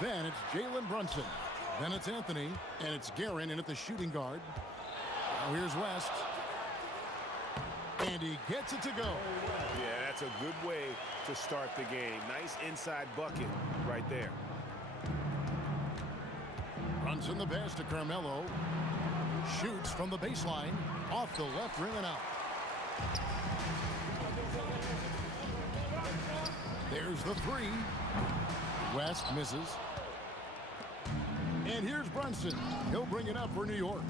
Then it's Jalen Brunson. Then it's Anthony. And it's Guerin in at the shooting guard. Now here's West. And he gets it to go. Yeah, that's a good way to start the game. Nice inside bucket right there. Brunson the pass to Carmelo. Shoots from the baseline. Off the left rim and out. There's the three. West misses. And here's Brunson. He'll bring it up for New York.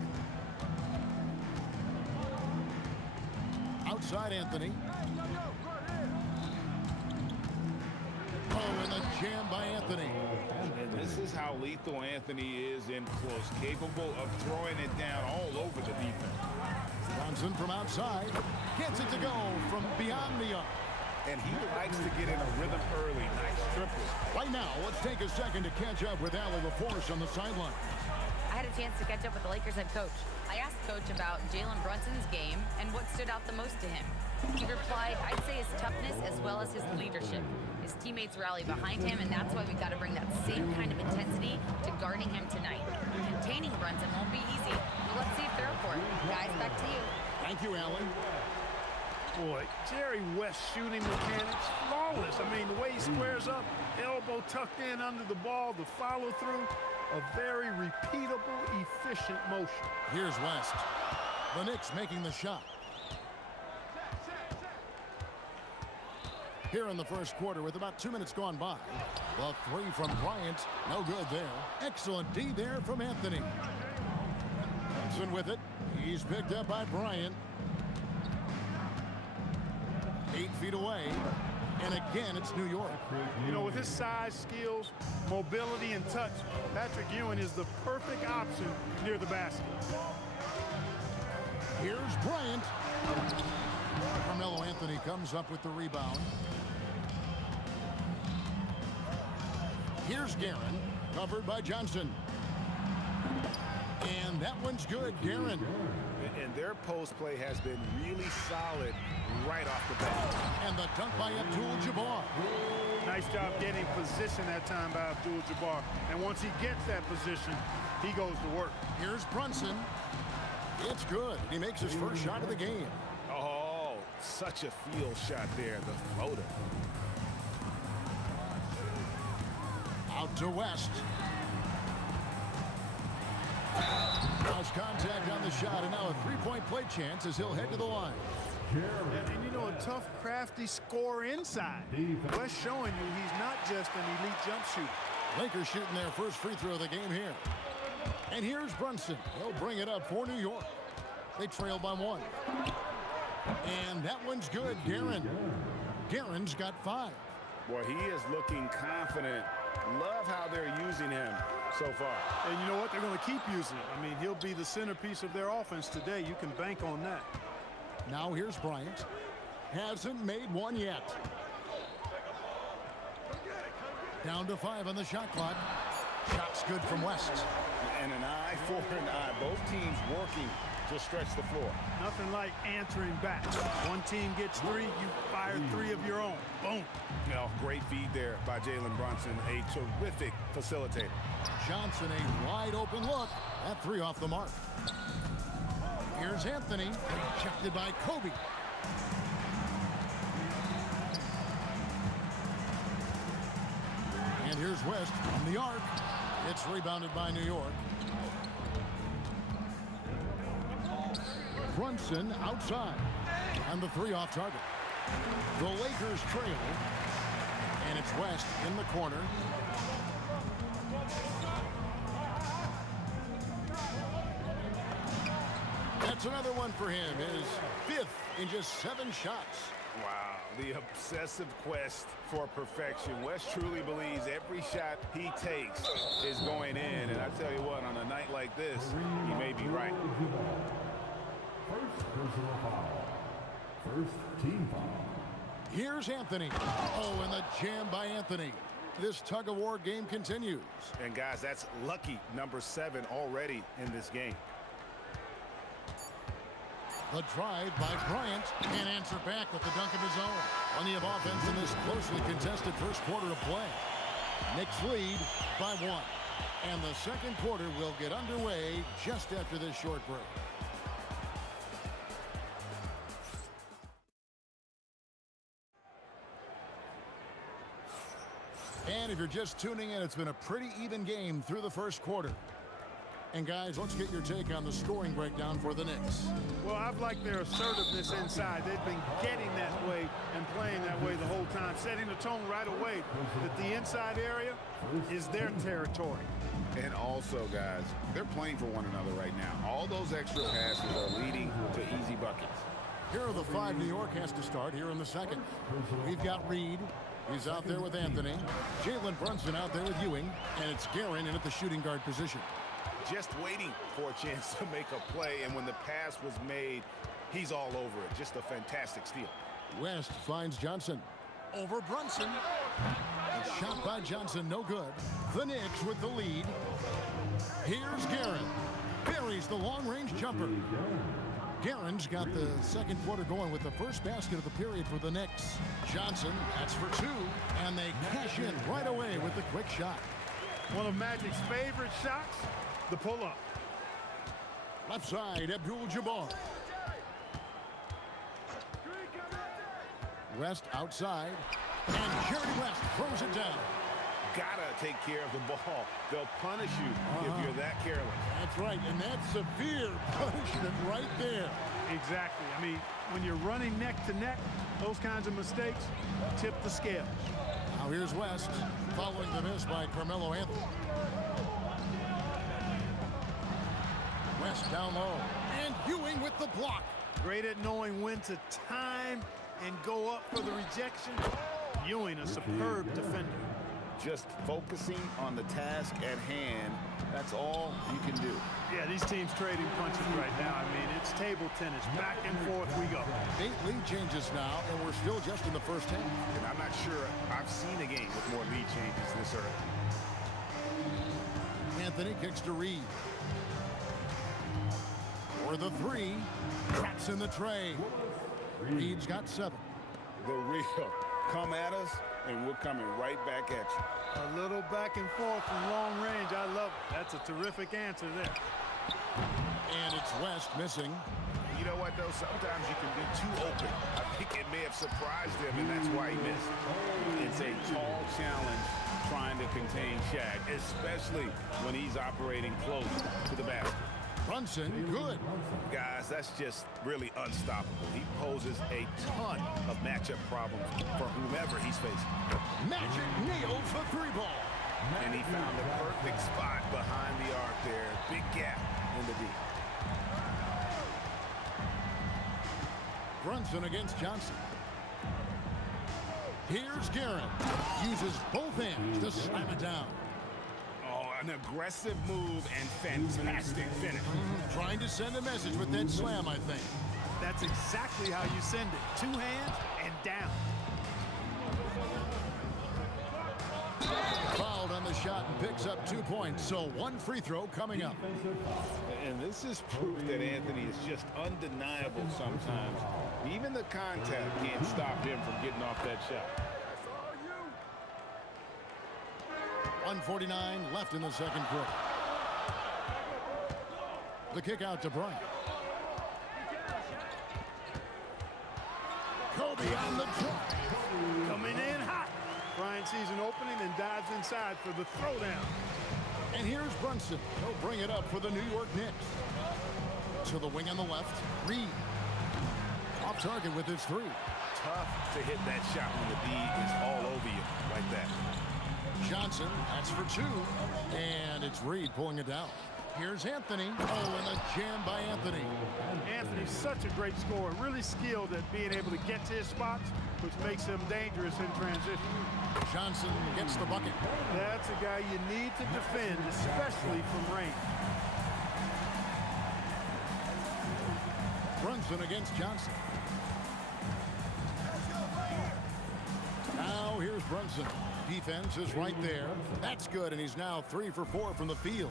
Outside Anthony. Oh, and a jam by Anthony. And this is how lethal Anthony is in close, capable of throwing it down all over the defense. Brunson from outside gets it to go from beyond the arc. And he likes to get in a rhythm early. Nice triple. Right now, let's take a second to catch up with Allie LaForce on the sideline. I had a chance to catch up with the Lakers head coach. I asked Coach about Jalen Brunson's game and what stood out the most to him. He replied, I'd say his toughness as well as his leadership. His teammates rally behind him, and that's why we got to bring that same kind of intensity to guarding him tonight. Containing Brunson won't be easy, but let's see if they're up for it. Guys, back to you. Thank you, Allie. Boy, Jerry West shooting mechanics, flawless. I mean, the way he squares up, elbow tucked in under the ball, the follow through, a very repeatable, efficient motion. Here's West. The Knicks making the shot. Here in the first quarter with about 2 minutes gone by. The three from Bryant, no good there. Excellent D there from Anthony. Brunson with it. He's picked up by Bryant. 8 feet away. And again, it's New York. You know, with his size, skills, mobility, and touch, Patrick Ewing is the perfect option near the basket. Here's Bryant. Carmelo Anthony comes up with the rebound. Here's Guerin, covered by Johnson. And that one's good, Guerin. And their post play has been really solid right off the bat. And the dunk by Abdul-Jabbar. Nice job getting position that time by Abdul-Jabbar. And once he gets that position, he goes to work. Here's Brunson. It's good. He makes his first shot of the game. Oh, such a field shot there, the floater. Out to West. House contact on the shot, and now a three-point play chance as he'll head to the line. And you know, a tough, crafty scorer inside. West showing you he's not just an elite jump shooter. Lakers shooting their first free throw of the game here. And here's Brunson. He'll bring it up for New York. They trail by 1. And that one's good, Guerin. Guerin's got 5. Boy, he is looking confident. Love how they're using him so far. And you know what? They're going to keep using it. I mean, he'll be the centerpiece of their offense today. You can bank on that. Now here's Bryant. Hasn't made one yet. Down to 5 on the shot clock. Shot's good from West. And an eye for an eye. Both teams working to stretch the floor. Nothing like answering back. One team gets 3, you fire 3 of your own. Boom. Well, great feed there by Jalen Brunson. A terrific facilitator. Johnson, a wide open look. That 3 off the mark. Here's Anthony. Rejected by Kobe. And here's West from the arc. It's rebounded by New York. Brunson outside. And the 3 off target. The Lakers trail. And it's West in the corner. That's another one for him. His 5th in just 7 shots. Wow, the obsessive quest for perfection. West truly believes every shot he takes is going in. And I tell you what, on a night like this, he may be right. First personal foul. First team foul. Here's Anthony. Oh, and the jam by Anthony. This tug-of-war game continues. And guys, that's lucky number 7 already in this game. The drive by Bryant. Can't answer back with the dunk of his own. Plenty of offense in this closely contested first quarter of play. Knicks lead by 1. And the second quarter will get underway just after this short break. And if you're just tuning in, it's been a pretty even game through the first quarter. And guys, let's get your take on the scoring breakdown for the Knicks. Well, I've liked their assertiveness inside. They've been getting that way and playing that way the whole time, setting the tone right away that the inside area is their territory. And also, guys, they're playing for one another right now. All those extra passes are leading to easy buckets. Here are the 5 New York has to start here in the second. We've got Reed. He's out there with Anthony. Jalen Brunson out there with Ewing. And it's Guerin in at the shooting guard position. Just waiting for a chance to make a play, and when the pass was made, he's all over it. Just a fantastic steal. West finds Johnson. Over Brunson. A shot by Johnson, no good. The Knicks with the lead. Here's Guerin. Buries the long-range jumper. Guerin's got the second quarter going with the first basket of the period for the Knicks. Johnson, that's for 2, and they cash in right away with the quick shot. One of Magic's favorite shots, the pull-up. Left side, Abdul-Jabbar. West outside, and Jerry West throws it down. Gotta take care of the ball. They'll punish you if you're that careless. That's right, and that's severe punishment right there. Exactly. I mean, when you're running neck to neck, those kinds of mistakes tip the scales. Now here's West, following the miss by Carmelo Anthony. West down low, and Ewing with the block. Great at knowing when to time and go up for the rejection. Ewing, a superb defender. Just focusing on the task at hand, that's all you can do. Yeah, these teams trading punches right now. I mean, it's table tennis. Back and forth we go. 8 lead changes now, and we're still just in the first half. And I'm not sure I've seen a game with more lead changes this early. Anthony kicks to Reed. For the 3, traps in the tray. Reed's got 7. The real come at us, and we're coming right back at you. A little back and forth from long range. I love it. That's a terrific answer there. And it's West missing. You know what, though? Sometimes you can be too open. I think it may have surprised him, and that's why he missed. It's a tall challenge trying to contain Shaq, especially when he's operating close to the basket. Brunson, good. Guys, that's just really unstoppable. He poses a ton of matchup problems for whomever he's facing. Magic nails the 3-ball. And he found the perfect spot behind the arc there. Big gap in the D. Brunson against Johnson. Here's Guerin. Uses both hands to slam it down. Oh, an aggressive move and fantastic finish. Trying to send a message with that slam, I think. That's exactly how you send it. 2 hands and down. Fouled on the shot and picks up 2 points. So 1 free throw coming up. And this is proof that Anthony is just undeniable sometimes. Even the contact can't stop him from getting off that shot. 1:49 left in the second quarter. The kick out to Bryant. Kobe on the drive. Coming in hot. Bryant sees an opening and dives inside for the throwdown. And here's Brunson. He'll bring it up for the New York Knicks. To the wing on the left, Reed. Off target with his 3. Tough to hit that shot when the D is all over you like that. Johnson, that's for 2. And it's Reed pulling it down. Here's Anthony. Oh, and a jam by Anthony. Anthony's such a great scorer. Really skilled at being able to get to his spots, which makes him dangerous in transition. Johnson gets the bucket. That's a guy you need to defend, especially from range. Brunson against Johnson. Now here's Brunson. Defense is right there. That's good, and he's now 3 for 4 from the field.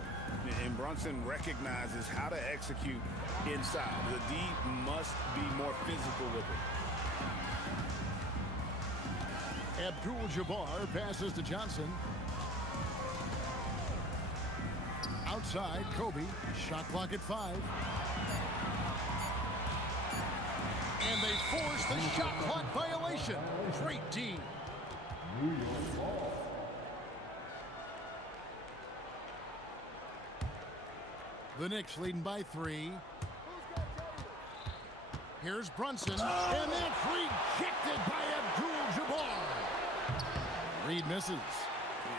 And Brunson recognizes how to execute inside. The D must be more physical with it. Abdul-Jabbar passes to Johnson. Outside, Kobe. Shot clock at 5. And they force the shot clock violation. Great D. The Knicks leading by 3. Here's Brunson, and that's rejected by Abdul-Jabbar. Reed misses.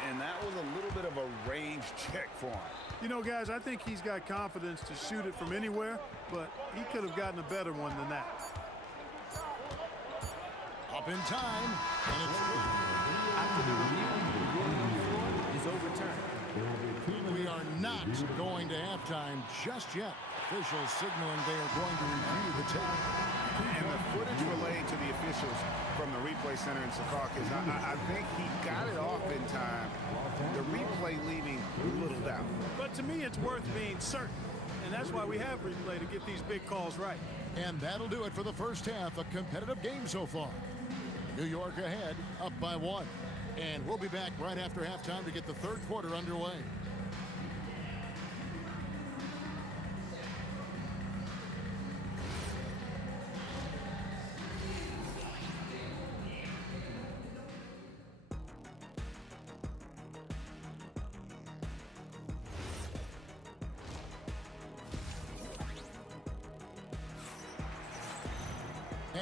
And that was a little bit of a range check for him. You know, guys, I think he's got confidence to shoot it from anywhere, but he could have gotten a better one than that. Up in time, and it's good. After the review, the ruling on the floor is overturned. We are not going to halftime just yet. Officials signaling they are going to review the tape. And the footage relayed to the officials from the replay center in Secaucus, I think he got it off in time. The replay leaving little doubt. But to me, it's worth being certain, and that's why we have replay to get these big calls right. And that'll do it for the first half. A competitive game so far. New York ahead, up by 1. And we'll be back right after halftime to get the third quarter underway.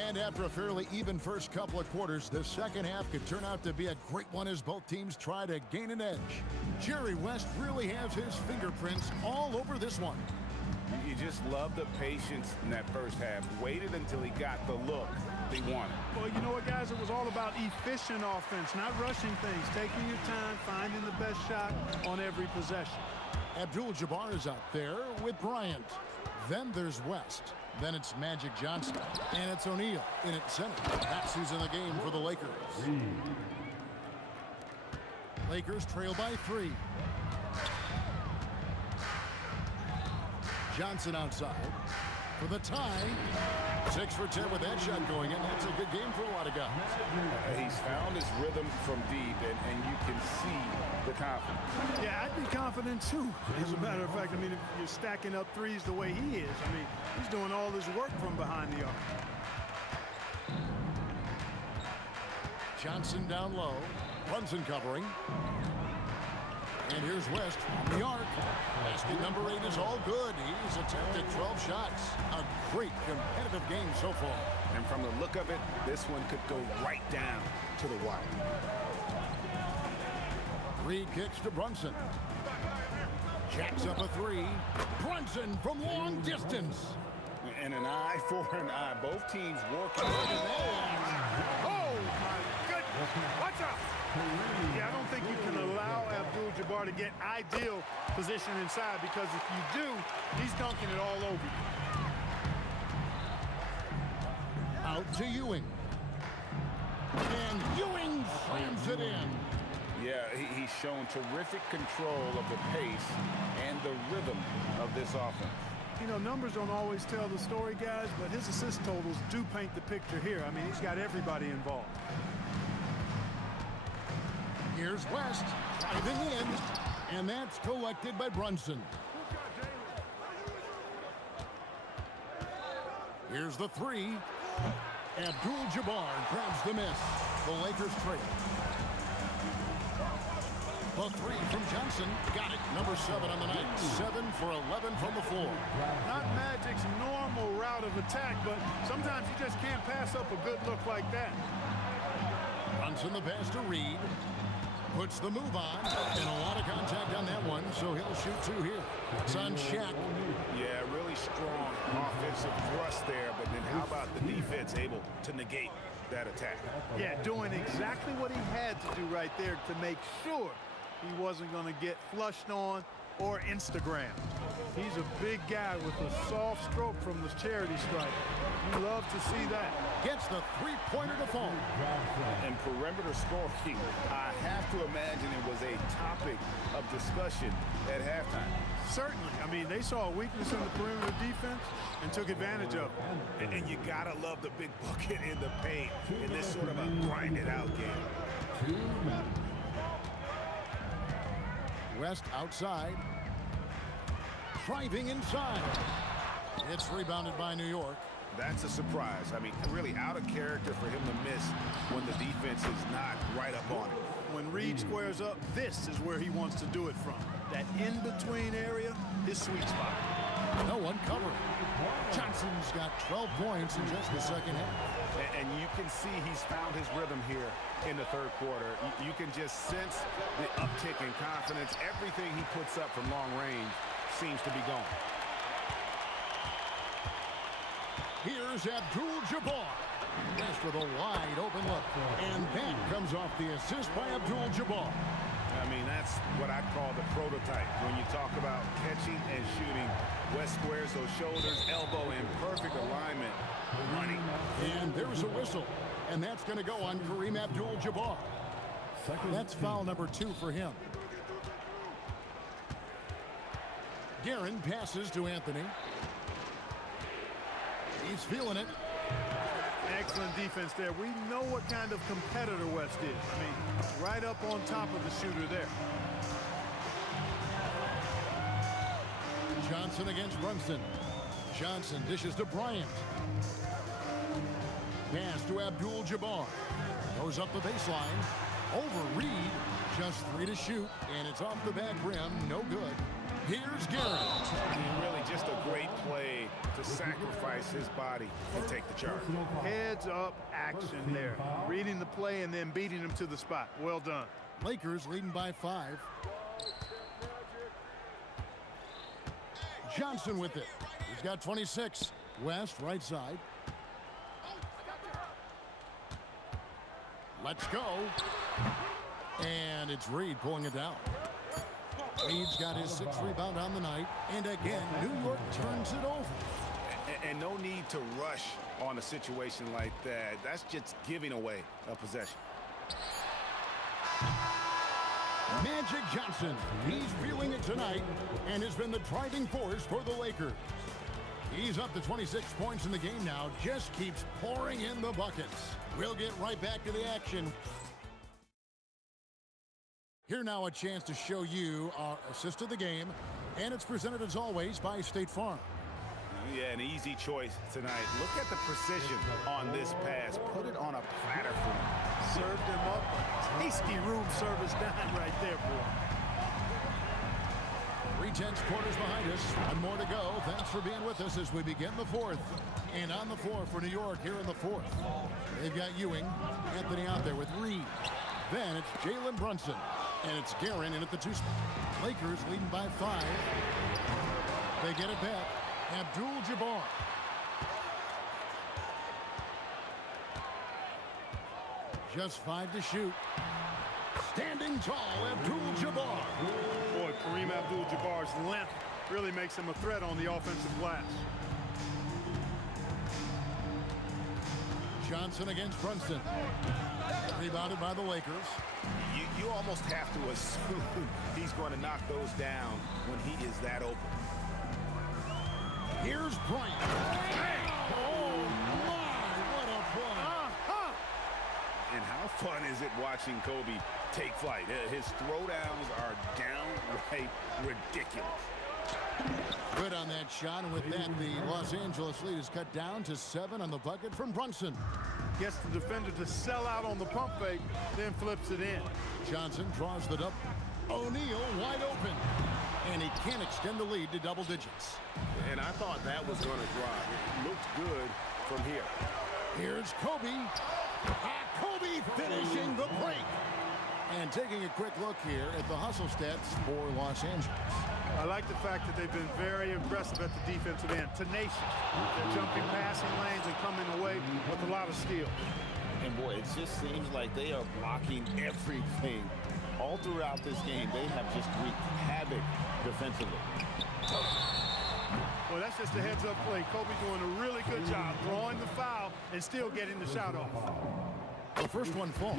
And after a fairly even first couple of quarters, the second half could turn out to be a great one as both teams try to gain an edge. Jerry West really has his fingerprints all over this one. You just love the patience in that first half. Waited until he got the look he wanted. Well, you know what, guys? It was all about efficient offense, not rushing things, taking your time, finding the best shot on every possession. Abdul-Jabbar is out there with Bryant. Then there's West. Then it's Magic Johnson. And it's O'Neal in at center. That's who's in the game for the Lakers. Lakers trail by 3. Johnson outside for the tie. 6 for 10 with that shot going in. That's a good game for a lot of guys. He's found his rhythm from deep, and you can see the confidence. Yeah, I'd be confident too. As a matter of fact, I mean, if you're stacking up threes the way he is, I mean, he's doing all his work from behind the arc. Johnson down low. Brunson covering. And here's West on the arc. Basket number 8 is all good. He's attempted 12 shots. A great competitive game so far. And from the look of it, this one could go right down to the wire. Reed kicks to Brunson. Jacks up a 3. Brunson from long distance. And an eye for an eye. Both teams working. Oh, my goodness. Watch out. Yeah, I don't think you can allow Abdul-Jabbar to get ideal position inside, because if you do, he's dunking it all over you. Out to Ewing. And Ewing slams it in. Yeah, he's shown terrific control of the pace and the rhythm of this offense. You know, numbers don't always tell the story, guys, but his assist totals do paint the picture here. I mean, he's got everybody involved. Here's West driving in, and that's collected by Brunson. Here's the 3. Abdul-Jabbar grabs the miss. The Lakers trail. The 3 from Johnson. Got it. Number 7 on the night. 7 for 11 from the floor. Not Magic's normal route of attack, but sometimes you just can't pass up a good look like that. Brunson the pass to Reed. Puts the move on, and a lot of contact on that one, so he'll shoot 2 here. It's on Shaq. Yeah, really strong offensive thrust there, but then how about the defense able to negate that attack? Yeah, doing exactly what he had to do right there to make sure he wasn't going to get flushed on or Instagram. He's a big guy with a soft stroke from the charity stripe. You love to see that. Gets the three-pointer to fall. And perimeter scoring, I have to imagine it was a topic of discussion at halftime. Certainly. I mean, they saw a weakness in the perimeter defense and took advantage of it. And you gotta love the big bucket in the paint in this sort of a grinded-out game. West outside. Driving inside. It's rebounded by New York. That's a surprise. I mean, really out of character for him to miss when the defense is not right up on it. When Reed squares up, this is where he wants to do it from. That in-between area, his sweet spot. No one covering. Johnson's got 12 points in just the second half. And you can see he's found his rhythm here in the third quarter. You can just sense the uptick in confidence. Everything he puts up from long range seems to be gone. Here's Abdul-Jabbar. West with a wide open look. And that comes off the assist by Abdul-Jabbar. I mean, that's what I call the prototype. When you talk about catching and shooting, West squares those shoulders, elbow in perfect alignment, running. And there's a whistle. And that's going to go on Kareem Abdul-Jabbar. That's foul number 2 for him. Guerin passes to Anthony. He's feeling it. Excellent defense there. We know what kind of competitor West is. I mean, right up on top of the shooter there. Johnson against Brunson. Johnson dishes to Bryant. Pass to Abdul-Jabbar. Goes up the baseline. Over Reed. Just 3 to shoot. And it's off the back rim. No good. Here's Guerin. Really just a great play to sacrifice his body and take the charge. Heads up action there. Reading the play and then beating him to the spot. Well done. Lakers leading by 5. Johnson with it. He's got 26. West right side. Let's go. And it's Reed pulling it down. Reed's got his 6th rebound on the night. And again, New York turns it over. And no need to rush on a situation like that. That's just giving away a possession. Magic Johnson. He's feeling it tonight and has been the driving force for the Lakers. He's up to 26 points in the game now. Just keeps pouring in the buckets. We'll get right back to the action. Here now a chance to show you our assist of the game, and it's presented as always by State Farm. Yeah, an easy choice tonight. Look at the precision on this pass. Put it on a platter for him. Served him up a tasty room service dime right there, boy. 3/10 quarters behind us. 1 more to go. Thanks for being with us as we begin the 4th. And on the floor for New York here in the 4th. They've got Ewing, Anthony out there with Reed. Then it's Jalen Brunson. And it's Guerin in at the 2 spot. Lakers leading by 5. They get it back. Abdul-Jabbar. Just 5 to shoot. Standing tall, Abdul-Jabbar. Boy, Kareem Abdul-Jabbar's length really makes him a threat on the offensive glass. Johnson against Brunson. Rebounded by the Lakers. You almost have to assume he's going to knock those down when he is that open. Here's Bryant. Oh, my, what a play. And how fun is it watching Kobe take flight? His throwdowns are downright ridiculous. Good on that shot, and with that, the Los Angeles lead is cut down to 7 on the bucket from Brunson. Gets the defender to sell out on the pump fake, then flips it in. Johnson draws the double. O'Neal wide open. And he can't extend the lead to double digits. And I thought that was going to drop. It looked good from here. Here's Kobe. Kobe finishing the break. And taking a quick look here at the hustle stats for Los Angeles. I like the fact that they've been very aggressive at the defensive end. Tenacious. They're jumping passing lanes and coming away with a lot of skill. And boy, it just seems like they are blocking everything all throughout this game, they have just wreaked havoc defensively. Well, that's just a heads-up play. Kobe doing a really good job drawing the foul and still getting the shot off. The first one falls.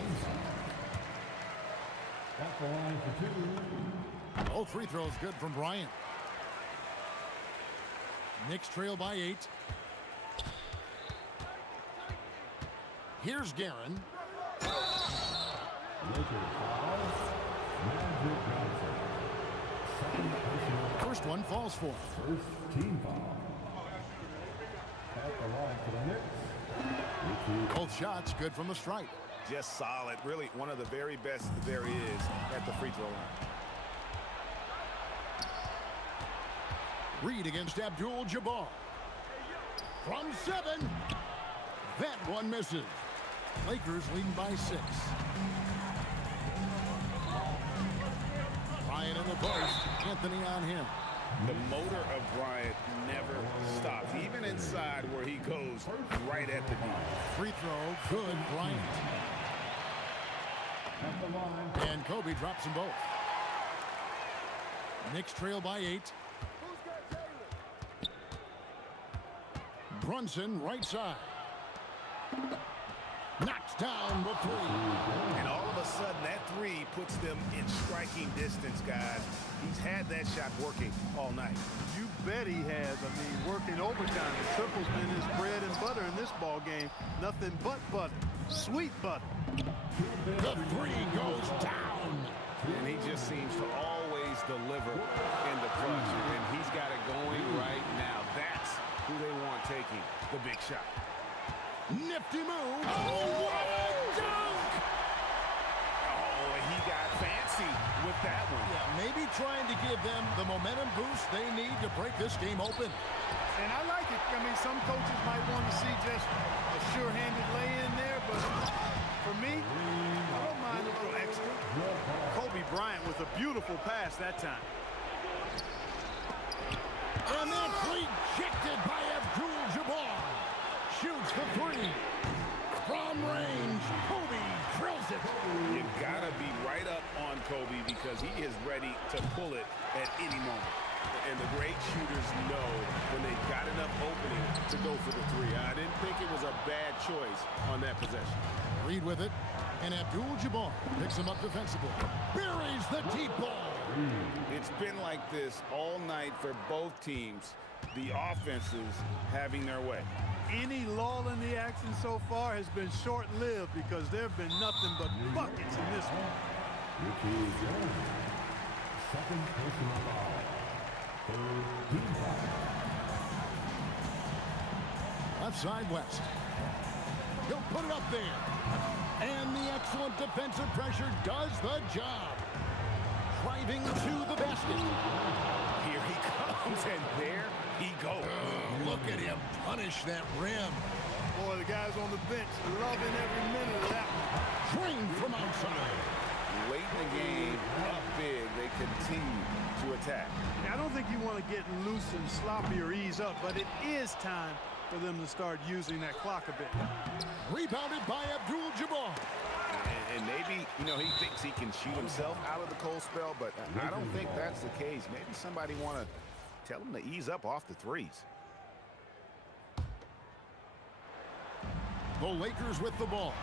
At the line for 2. Both free throws good from Bryant. Knicks trail by 8. Here's Guerin. First one falls for. First team foul. At the line for the Knicks. Both shots good from the stripe. Just solid. Really one of the very best there is at the free throw line. Reed against Abdul-Jabbar. From 7. That one misses. Lakers leading by 6. Bryant in the post. Anthony on him. The motor of Bryant never stops. Even inside where he goes right at the beat. Free throw, good, Bryant. And Kobe drops them both. Knicks trail by 8. Brunson, right side. Knocks down the 3. And all of a sudden, that 3 puts them in striking distance, guys. He's had that shot working all night. You bet he has. I mean, working overtime. The triple's been his bread and butter in this ball game. Nothing but butter. Sweet butter. The 3 goes down. And he just seems to always deliver in the clutch. And he's got it going right now. That's who they want taking the big shot. Nifty move. Oh, what a dunk! Oh, he got fancy with that one. Yeah, maybe trying to give them the momentum boost they need to break this game open. And I like it. I mean, some coaches might want to see just a sure-handed lay-in there, but for me, I don't mind a little extra. Kobe Bryant with a beautiful pass that time. And that's rejected by Abdul-Jabbar. Shoots the 3. From range, Kobe drills it. You gotta be right up on Kobe because he is ready to pull it at any moment. And the great shooters know when they've got enough opening to go for the 3. I didn't think it was a bad choice on that possession. Reed with it, and Abdul-Jabbar picks him up defensively. Buries the deep ball. It's been like this all night for both teams. The offenses having their way. Any lull in the action so far has been short-lived because there have been nothing but buckets in this one. Second personal foul. Third team foul. Left side, West. He'll put it up there. And the excellent defensive pressure does the job. Driving to the basket. Here he comes, and there he goes. Look at him punish that rim. Boy, the guys on the bench loving every minute of that one. Drained from outside. Late in the game, up big, they continue to attack. I don't think you want to get loose and sloppy or ease up, but it is time for them to start using that clock a bit. Rebounded by Abdul-Jabbar. And maybe, you know, he thinks he can shoot himself out of the cold spell, but I don't think that's the case. Maybe somebody want to tell him to ease up off the 3s. The Lakers with the ball.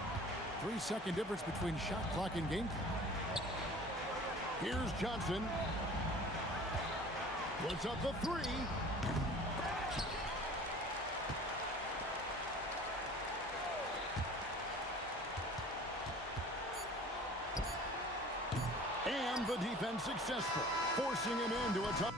3-second difference between shot clock and game clock. Here's Johnson. Puts up the 3. And the defense successful, forcing him into a tough.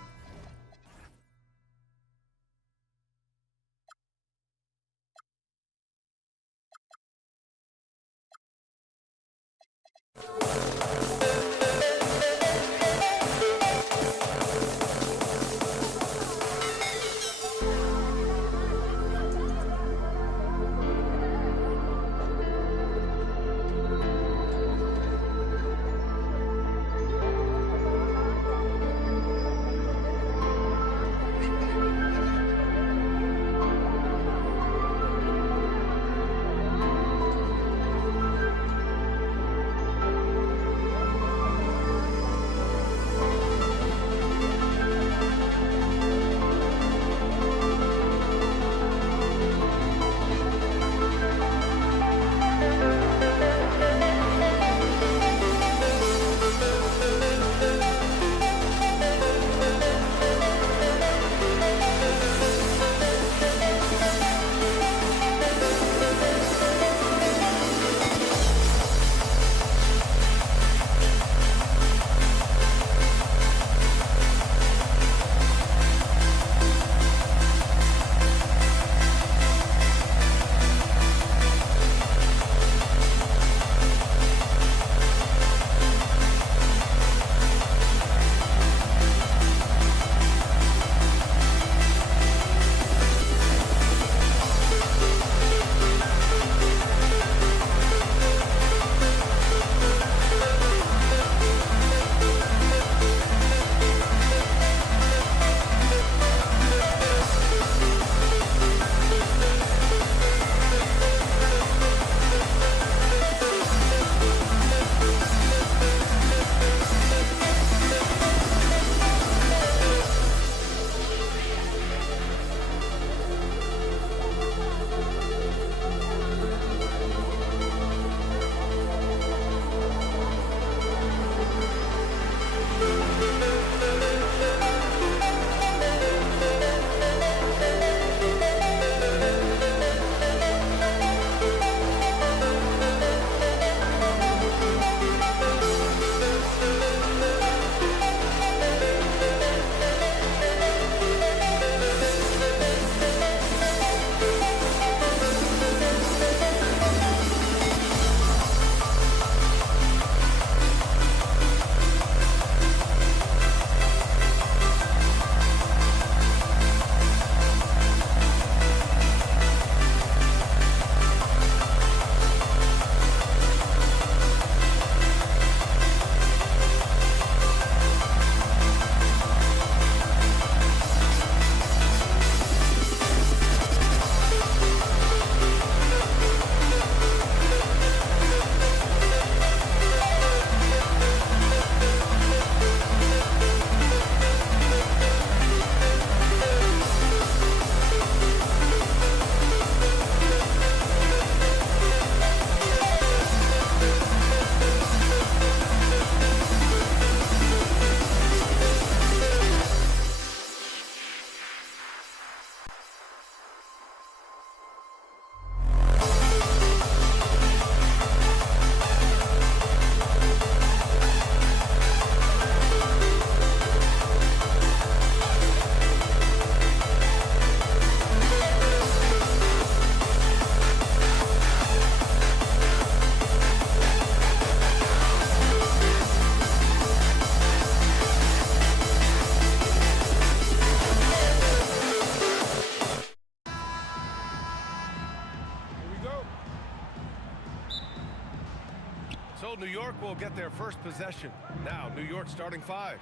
So New York will get their first possession. Now, New York starting 5.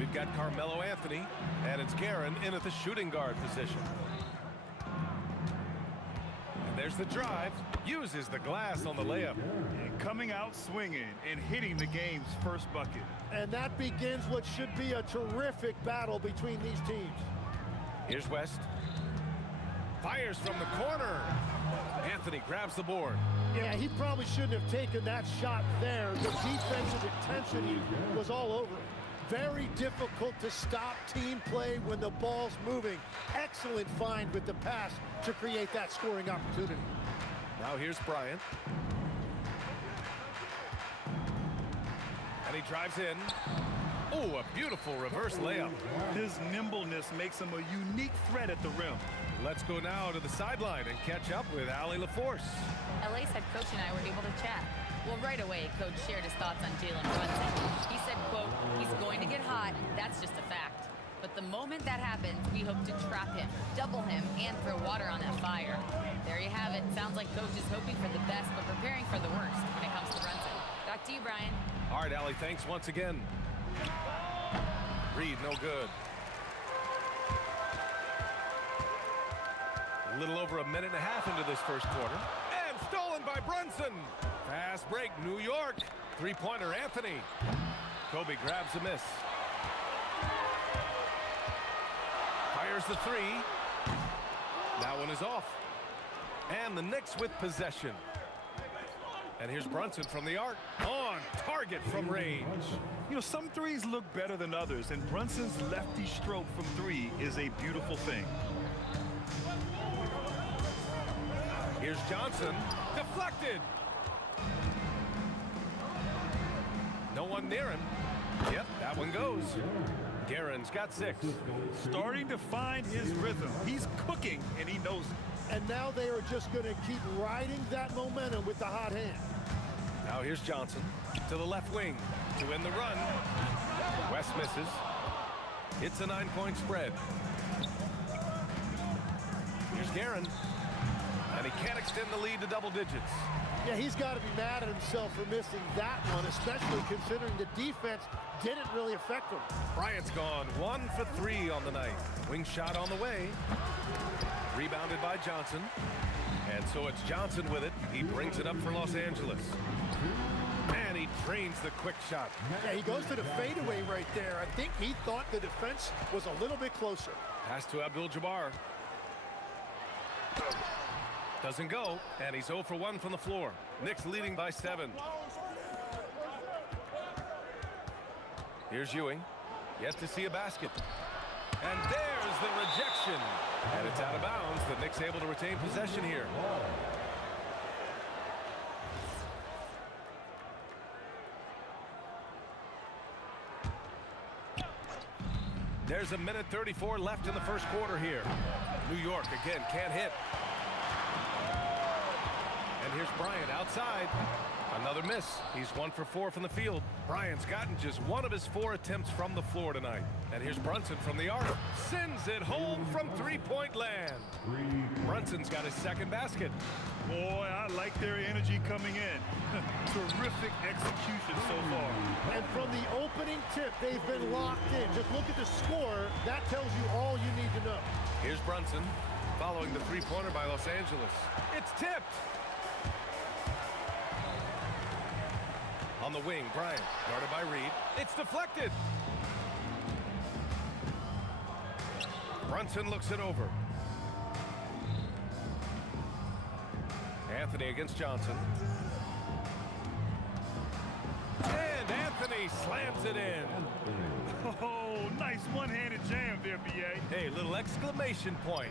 We've got Carmelo Anthony, and it's Guerin in at the shooting guard position. And there's the drive. Uses the glass on the layup. And coming out swinging and hitting the game's first bucket. And that begins what should be a terrific battle between these teams. Here's West. Fires from the corner. Anthony grabs the board. Yeah, he probably shouldn't have taken that shot there. The defensive intensity was all over it. Very difficult to stop team play when the ball's moving. Excellent find with the pass to create that scoring opportunity. Now here's Bryant. And he drives in. Oh, a beautiful reverse layup. His nimbleness makes him a unique threat at the rim. Let's go now to the sideline and catch up with Allie LaForce. LA's head coach and I were able to chat. Well, right away, Coach shared his thoughts on Jalen Brunson. He said, quote, he's going to get hot. That's just a fact. But the moment that happens, we hope to trap him, double him, and throw water on that fire. There you have it. Sounds like Coach is hoping for the best, but preparing for the worst when it comes to Brunson. Back to you, Brian. All right, Allie, thanks once again. Reed, no good. A little over a minute and a half into this first quarter. And stolen by Brunson. Fast break, New York. Three-pointer, Anthony. Kobe grabs a miss. Fires the three. That one is off. And the Knicks with possession. And here's Brunson from the arc. On target from range. You know, some threes look better than others, and Brunson's lefty stroke from 3 is a beautiful thing. Here's Johnson. Deflected. No one near him. Yep, that one goes. Guerin's got 6. Starting to find his rhythm. He's cooking, and he knows it. And now they are just going to keep riding that momentum with the hot hand. Now here's Johnson to the left wing to win the run. West misses. It's a 9-point spread. Here's Guerin. And he can't extend the lead to double digits. Yeah, he's got to be mad at himself for missing that one, especially considering the defense didn't really affect him. Bryant's gone 1 for 3 on the night. Wing shot on the way. Rebounded by Johnson. And so it's Johnson with it. He brings it up for Los Angeles. And he drains the quick shot. Yeah, he goes to the fadeaway right there. I think he thought the defense was a little bit closer. Pass to Abdul-Jabbar. Doesn't go, and he's 0 for 1 from the floor. Knicks leading by 7. Here's Ewing. Yet to see a basket. And there's the rejection. And it's out of bounds. The Knicks able to retain possession here. There's a minute 34 left in the first quarter here. New York again can't hit. And here's Bryant outside. Another miss. He's 1 for 4 from the field. Bryant's gotten just 1 of his 4 attempts from the floor tonight. And here's Brunson from the arc. Sends it home from three-point land. Brunson's got his second basket. Boy, I like their energy coming in. Terrific execution so far. And from the opening tip, they've been locked in. Just look at the score. That tells you all you need to know. Here's Brunson following the three-pointer by Los Angeles. It's tipped. On the wing, Bryant, guarded by Reed. It's deflected. Brunson looks it over. Anthony against Johnson. And Anthony slams it in. Oh, nice one-handed jam there, B.A. Hey, little exclamation point.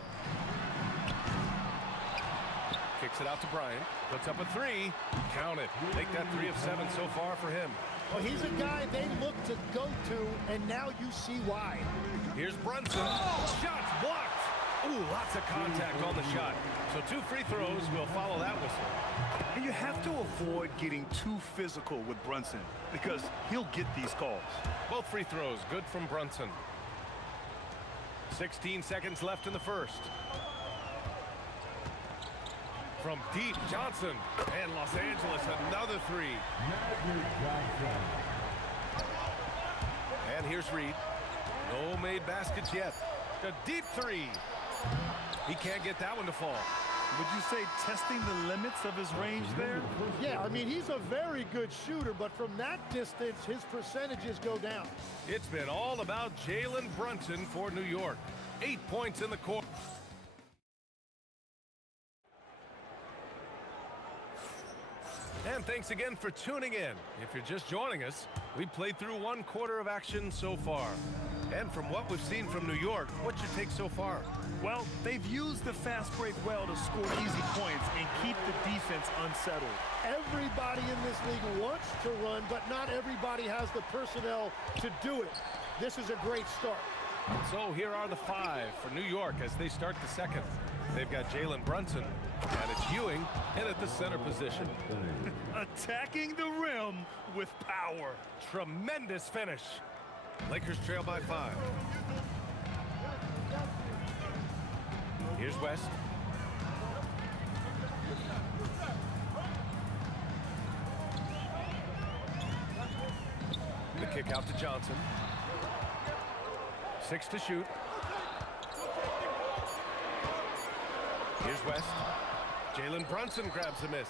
Kicks it out to Bryant. Puts up a 3. Count it. Make that 3 of 7 so far for him. Well, he's a guy they look to go to, and now you see why. Here's Brunson. Shots blocked. Ooh, lots of contact on the shot. So 2 free throws will follow that whistle. And you have to avoid getting too physical with Brunson because he'll get these calls. Both free throws good from Brunson. 16 seconds left in the first. From deep, Johnson. And Los Angeles, another three. And here's Reed. No made baskets yet. A deep three. He can't get that one to fall. Would you say testing the limits of his range there? Yeah, I mean, he's a very good shooter, but from that distance, his percentages go down. It's been all about Jalen Brunson for New York. 8 points in the quarter. And thanks again for tuning in. If you're just joining us, we've played through 1 quarter of action so far. And from what we've seen from New York, what's your take so far? Well, they've used the fast break well to score easy points and keep the defense unsettled. Everybody in this league wants to run, but not everybody has the personnel to do it. This is a great start. So here are the 5 for New York as they start the second. They've got Jalen Brunson, and it's Ewing in at the center position. Attacking the rim with power. Tremendous finish. Lakers trail by 5. Here's West. The kick out to Johnson. 6 to shoot. Here's West. Jalen Brunson grabs a miss.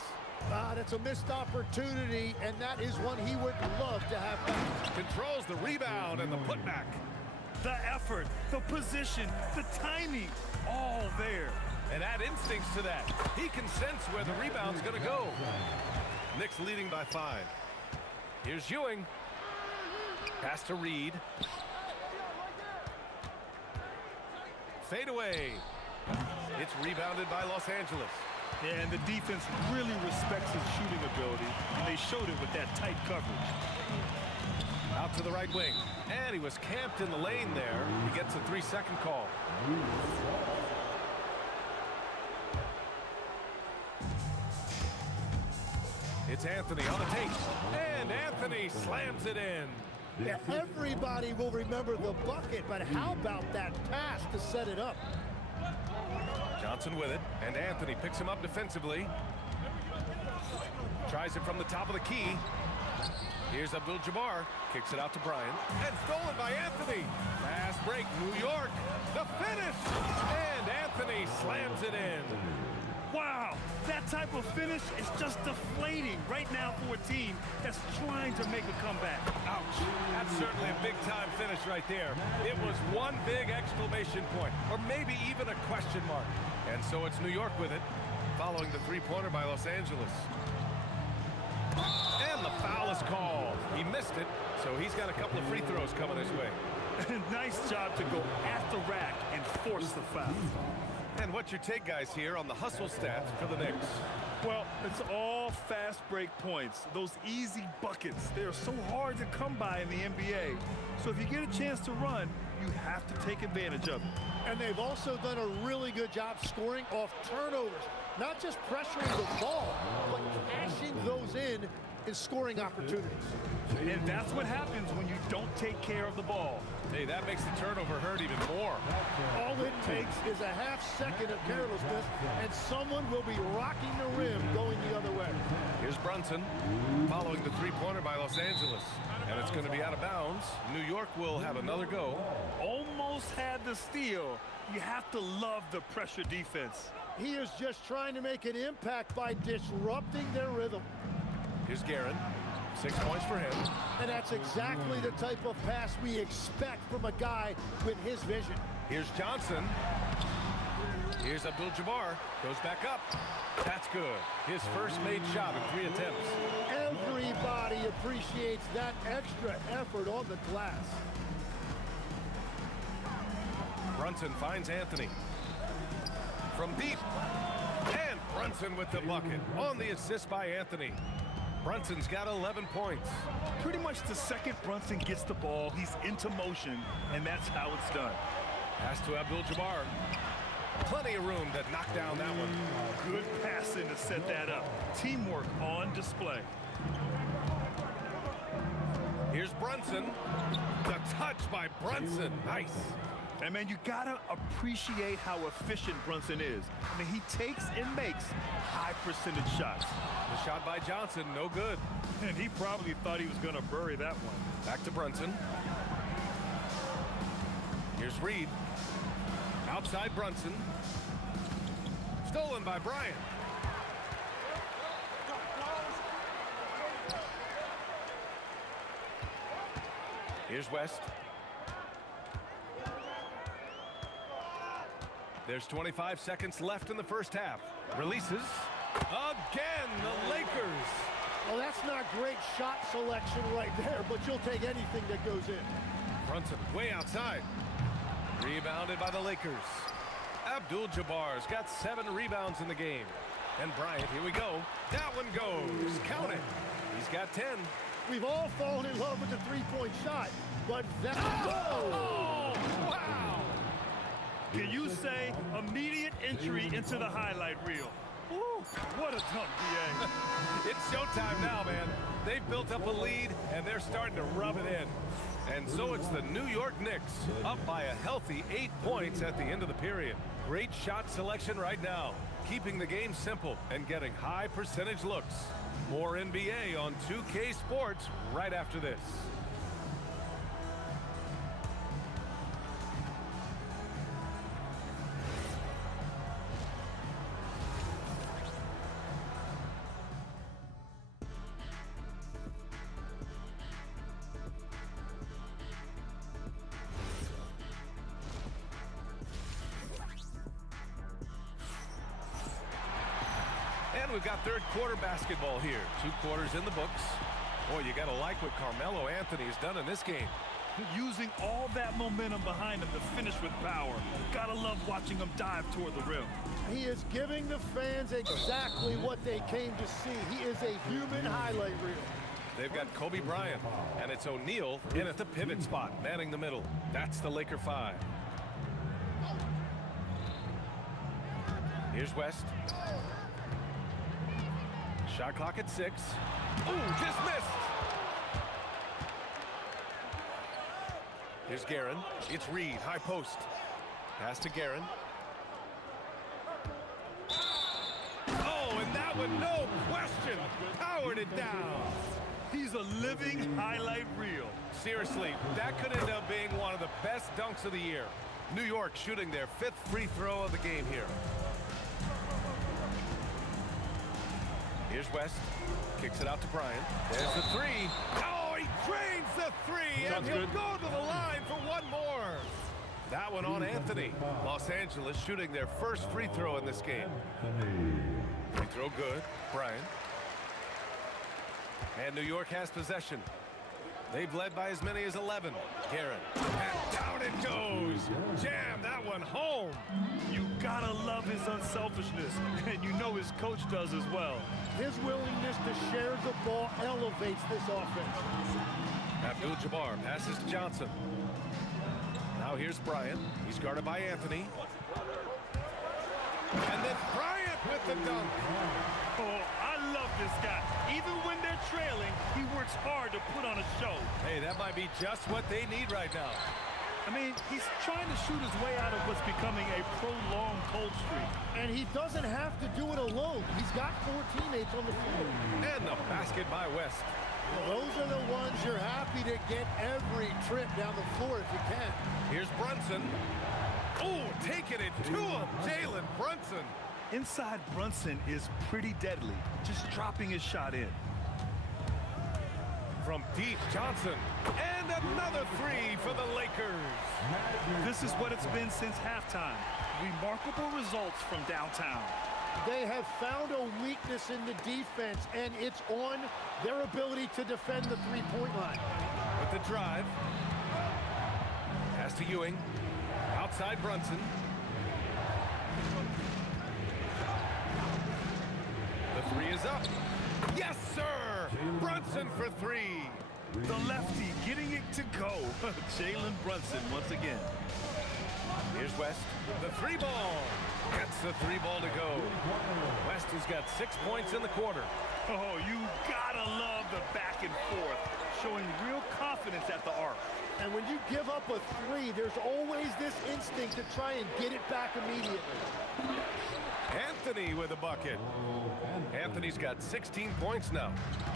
That's a missed opportunity, and that is one he would love to have back. Controls the rebound and the putback. The effort, the position, the timing, all there. And add instincts to that. He can sense where the rebound's going to go. Knicks leading by 5. Here's Ewing. Pass to Reed. Fade away. It's rebounded by Los Angeles. Yeah, and the defense really respects his shooting ability, and they showed it with that tight coverage. Out to the right wing. And he was camped in the lane there. He gets a 3-second call. It's Anthony on the tape. And Anthony slams it in. Yeah, everybody will remember the bucket, but how about that pass to set it up? Johnson with it, and Anthony picks him up defensively. Tries it from the top of the key. Here's Abdul-Jabbar, kicks it out to Bryant, and stolen by Anthony. Fast break, New York, the finish! And Anthony slams it in. Wow, that type of finish is just deflating right now for a team that's trying to make a comeback. Ouch, that's certainly a big-time finish right there. It was one big exclamation point, or maybe even a question mark. And so it's New York with it, following the 3-pointer by Los Angeles. And the foul is called. He missed it, so he's got a couple of free throws coming his way. Nice job to go at the rack and force the foul. And what's your take, guys, here on the hustle stats for the Knicks? Well, it's all fast break points. Those easy buckets, they're so hard to come by in the NBA. So if you get a chance to run, you have to take advantage of it. And they've also done a really good job scoring off turnovers. Not just pressuring the ball, but cashing those in scoring opportunities. And that's what happens when you don't take care of the ball. Hey, that makes the turnover hurt even more. All it takes is a half-second of carelessness, and someone will be rocking the rim going the other way. Here's Brunson, following the 3-pointer by Los Angeles. And it's going to be out of bounds. New York will have another go. Almost had the steal. You have to love the pressure defense. He is just trying to make an impact by disrupting their rhythm. Here's Guerin. 6 points for him. And that's exactly the type of pass we expect from a guy with his vision. Here's Johnson. Here's Abdul-Jabbar. Goes back up. That's good. His first made shot in 3 attempts. Everybody appreciates that extra effort on the glass. Brunson finds Anthony. From deep. And Brunson with the bucket on the assist by Anthony. Brunson's got 11 points. Pretty much the second Brunson gets the ball, he's into motion, and that's how it's done. Pass to Abdul-Jabbar. Plenty of room to knock down that one. Good passing to set that up. Teamwork on display. Here's Brunson. The touch by Brunson. Nice. And, man, you got to appreciate how efficient Brunson is. I mean, he takes and makes high-percentage shots. The shot by Johnson, no good. And he probably thought he was going to bury that one. Back to Brunson. Here's Reed. Outside Brunson. Stolen by Bryant. Here's West. There's 25 seconds left in the first half. Releases. Again, the Lakers. Well, that's not great shot selection right there, but you'll take anything that goes in. Brunson way outside. Rebounded by the Lakers. Abdul-Jabbar's got 7 rebounds in the game. And Bryant, here we go. That one goes. Count it. He's got 10. We've all fallen in love with the three-point shot, but that... Oh, wow. Can you say immediate entry into the highlight reel? Woo, what a dunk, B.A. It's showtime now, man. They've built up a lead, and they're starting to rub it in. And so it's the New York Knicks, up by a healthy 8 points at the end of the period. Great shot selection right now, keeping the game simple and getting high percentage looks. More NBA on 2K Sports right after this. And we've got third quarter basketball here. 2 quarters in the books. Boy, you got to like what Carmelo Anthony's done in this game. Using all that momentum behind him to finish with power. Gotta love watching him dive toward the rim. He is giving the fans exactly what they came to see. He is a human highlight reel. They've got Kobe Bryant, and it's O'Neal in at the pivot spot, manning the middle. That's the Laker 5. Here's West. Shot clock at 6. Ooh, just missed. Here's Guerin. It's Reed, high post. Pass to Guerin. Oh, and that one, no question, powered it down. He's a living highlight reel. Seriously, that could end up being one of the best dunks of the year. New York shooting their 5th free throw of the game here. Here's West. Kicks it out to Bryant. There's the 3. Oh, he drains the 3, and he'll go to the line for one more. That one on Anthony. Los Angeles shooting their first free throw in this game. Free throw good. Bryant. And New York has possession. They've led by as many as 11. Guerin. And down it goes. Jam that one home. You gotta love his unselfishness, and you know his coach does as well. His willingness to share the ball elevates this offense. Abdul-Jabbar passes to Johnson. Now here's Bryant. He's guarded by Anthony. And then Bryant with the dunk. Oh, I love this guy. Even when they're trailing, he works hard to put on a show. Hey, that might be just what they need right now. I mean, he's trying to shoot his way out of what's becoming a prolonged cold streak. And he doesn't have to do it alone. He's got 4 teammates on the floor. And the basket by West. Well, those are the ones you're happy to get every trip down the floor if you can. Here's Brunson. Oh, taking it to him, Jalen Brunson. Inside Brunson is pretty deadly, just dropping his shot in. From deep, Johnson. And another 3 for the Lakers. This is what it's been since halftime. Remarkable results from downtown. They have found a weakness in the defense, and it's on their ability to defend the three-point line. With the drive. Pass to Ewing. Outside Brunson. The 3 is up. Yes, sir! Brunson for 3. The lefty getting it to go. Jalen Brunson once again. Here's West. The 3 ball. Gets the 3 ball to go. West has got 6 points in the quarter. Oh, you gotta love the back and forth. showing real confidence at the arc. And when you give up a three, there's always this instinct to try and get it back immediately. Anthony with a bucket. Anthony's got 16 points now.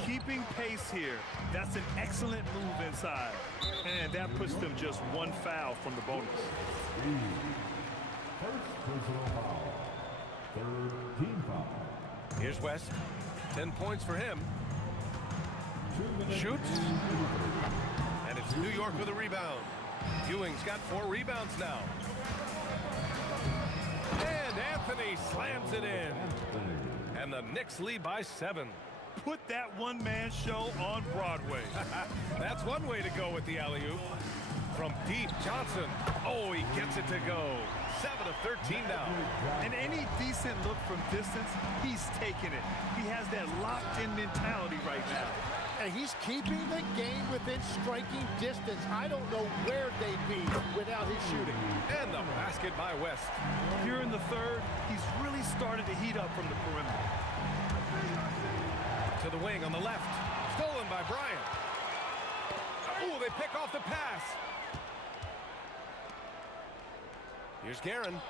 Keeping pace here. That's an excellent move inside. And that puts them just one foul from the bonus. First personal foul. Third team foul. Here's West. 10 points for him. Shoots. And it's New York with a rebound. Ewing's got 4 rebounds now. And Anthony slams it in. And the Knicks lead by 7. Put that one-man show on Broadway. That's one way to go with the alley-oop. From deep, Johnson. Oh, he gets it to go. 7 of 13 now. And any decent look from distance, he's taking it. He has that locked-in mentality right now. And he's keeping the game within striking distance. I don't know where they'd be without his shooting. And the basket by West. Here in the third, he's really started to heat up from the perimeter. To the wing on the left. Stolen by Bryant. Oh, they pick off the pass. Here's Guerin.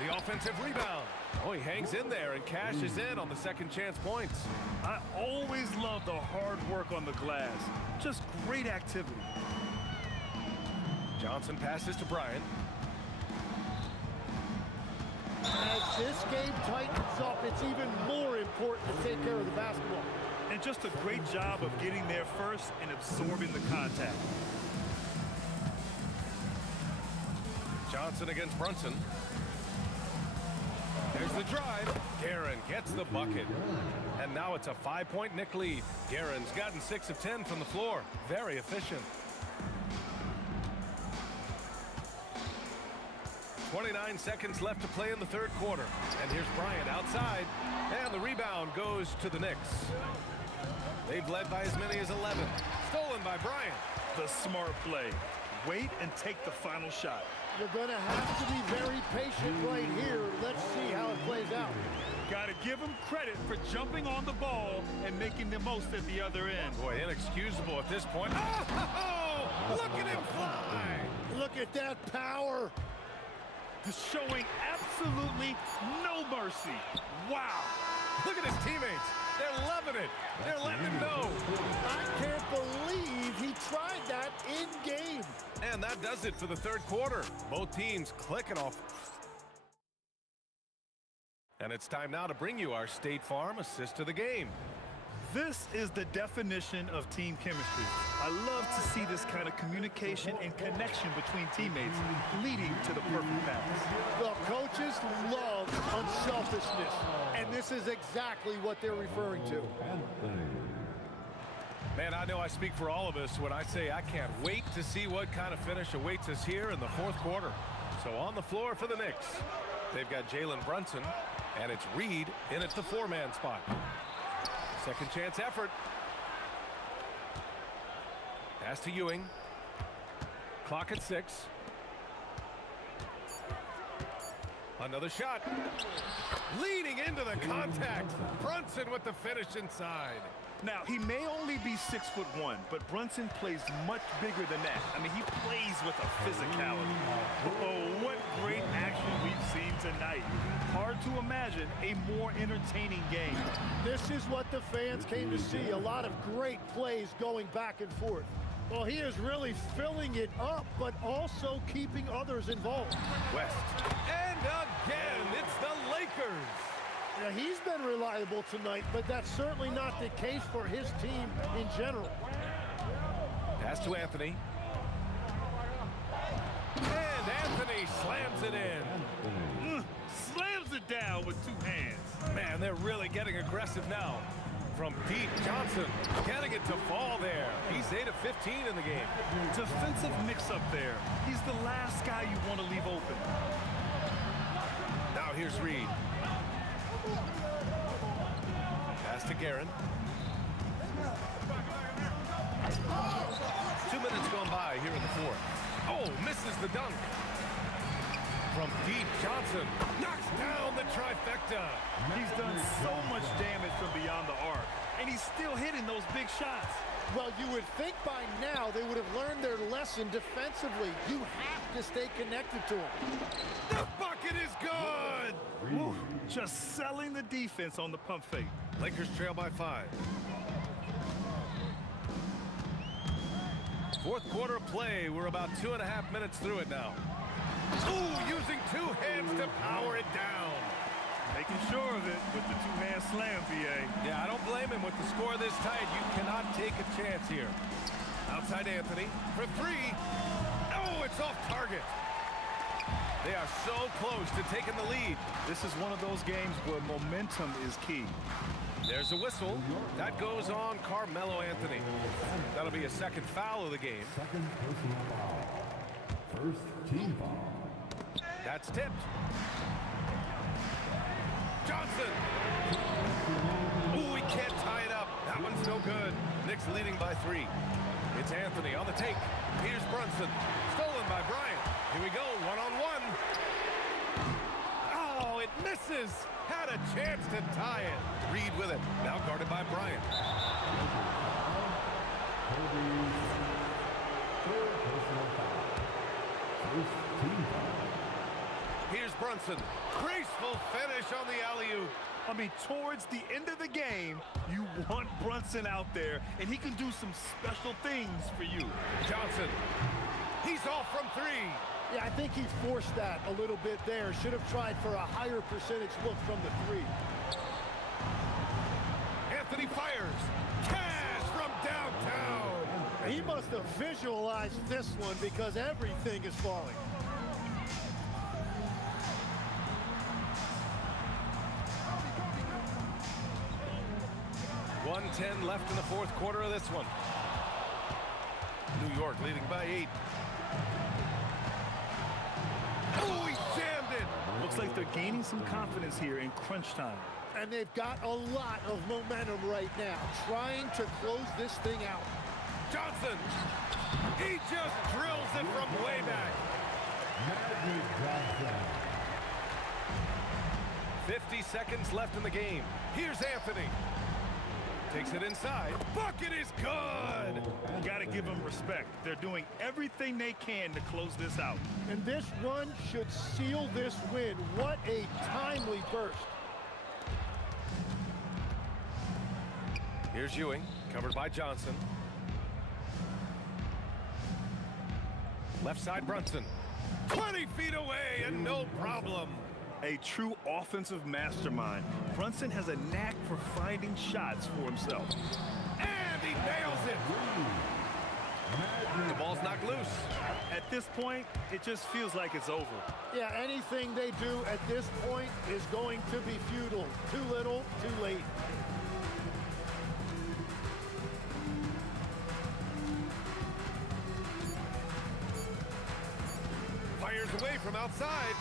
The offensive rebound. Oh, he hangs in there and cashes in on the second chance points. I always love the hard work on the glass. Just great activity. Johnson passes to Bryant. As this game tightens up, it's even more important to take care of the basketball. And just a great job of getting there first and absorbing the contact. Johnson against Brunson. There's the drive. Guerin gets the bucket. And now it's a 5-point Knick lead. Guerin's gotten 6 of 10 from the floor. Very efficient. 29 seconds left to play in the third quarter. And here's Bryant outside. And the rebound goes to the Knicks. They've led by as many as 11. Stolen by Bryant. The smart play. Wait and take the final shot. You're going to have to be very patient right here. Let's see how it plays out. Got to give him credit for jumping on the ball and making the most at the other end. Boy, inexcusable at this point. Oh, look at him fly. Look at that power. Showing absolutely no mercy. Wow. Look at his teammates. They're loving it. They're letting him know. I can't believe he tried that in game. And that does it for the third quarter. Both teams clicking off. And it's time now to bring you our State Farm assist of the game. This is the definition of team chemistry. I love to see this kind of communication and connection between teammates leading to the perfect pass. Well, coaches love unselfishness, and this is exactly what they're referring to. Man, I know I speak for all of us when I say I can't wait to see what kind of finish awaits us here in the fourth quarter. So on the floor for the Knicks, they've got Jalen Brunson, and it's Reed in at the 4-man spot. Second chance effort. Pass to Ewing. Clock at 6. Another shot. Leading into the contact. Brunson with the finish inside. Now, he may only be 6'1", but Brunson plays much bigger than that. I mean, he plays with a physicality. Oh, what great action we've seen tonight. Hard to imagine a more entertaining game. This is what the fans came to see. A lot of great plays going back and forth. Well, he is really filling it up, but also keeping others involved. West. And again, it's the Lakers. Yeah, he's been reliable tonight, but that's certainly not the case for his team in general. Pass to Anthony. And Anthony slams it in. Slams it down with 2 hands. Man, they're really getting aggressive now. From deep, Johnson getting it to fall there. He's 8 of 15 in the game. Defensive mix-up there. He's the last guy you want to leave open. Now here's Reed. Pass to Guerin. 2 minutes gone by here in the fourth. Oh, misses the dunk. From deep, Johnson knocks down the trifecta. He's done so much damage from beyond the arc, and he's still hitting those big shots. Well, you would think by now they would have learned their lesson defensively. You have to stay connected to him. The bucket is good! Ooh, just selling the defense on the pump fake. Lakers trail by 5. Fourth quarter of play. We're about 2.5 minutes through it now. Ooh, using 2 hands to power it down. Making sure of it with the 2-hand slam, VA. Yeah, I don't blame him. With the score this tight, you cannot take a chance here. Outside Anthony for 3. Oh, it's off target. They are so close to taking the lead. This is one of those games where momentum is key. There's a whistle. That goes on Carmelo Anthony. That'll be a second foul of the game. Second personal foul. First team foul. That's tipped. Johnson. Ooh, he can't tie it up. That one's no good. Knicks leading by 3. It's Anthony on the take. Here's Brunson. Stolen by Bryant. Here we go, one-on-one. Oh, it misses. Had a chance to tie it. Reed with it. Now guarded by Bryant. Third personal foul. First team foul. Here's Brunson. Graceful finish on the alley-oop. I mean, towards the end of the game, you want Brunson out there, and he can do some special things for you. Johnson. He's off from 3. Yeah, I think he forced that a little bit there. Should have tried for a higher percentage look from the 3. Anthony fires. Cash from downtown. He must have visualized this one because everything is falling. 1:10 left in the fourth quarter of this one. New York leading by 8. Oh, he jammed it. Looks like they're gaining some confidence here in crunch time. And they've got a lot of momentum right now, trying to close this thing out. Johnson. He just drills it from way back. 50 seconds left in the game. Here's Anthony. Takes it inside. Bucket is good. You got to give them respect. They're doing everything they can to close this out. And this run should seal this win. What a timely burst. Here's Ewing, covered by Johnson. Left side Brunson. 20 feet away and no problem. A true offensive mastermind. Brunson has a knack for finding shots for himself. And he nails it. The ball's knocked loose. At this point, it just feels like it's over. Yeah, anything they do at this point is going to be futile. Too little, too late. Fires away from outside.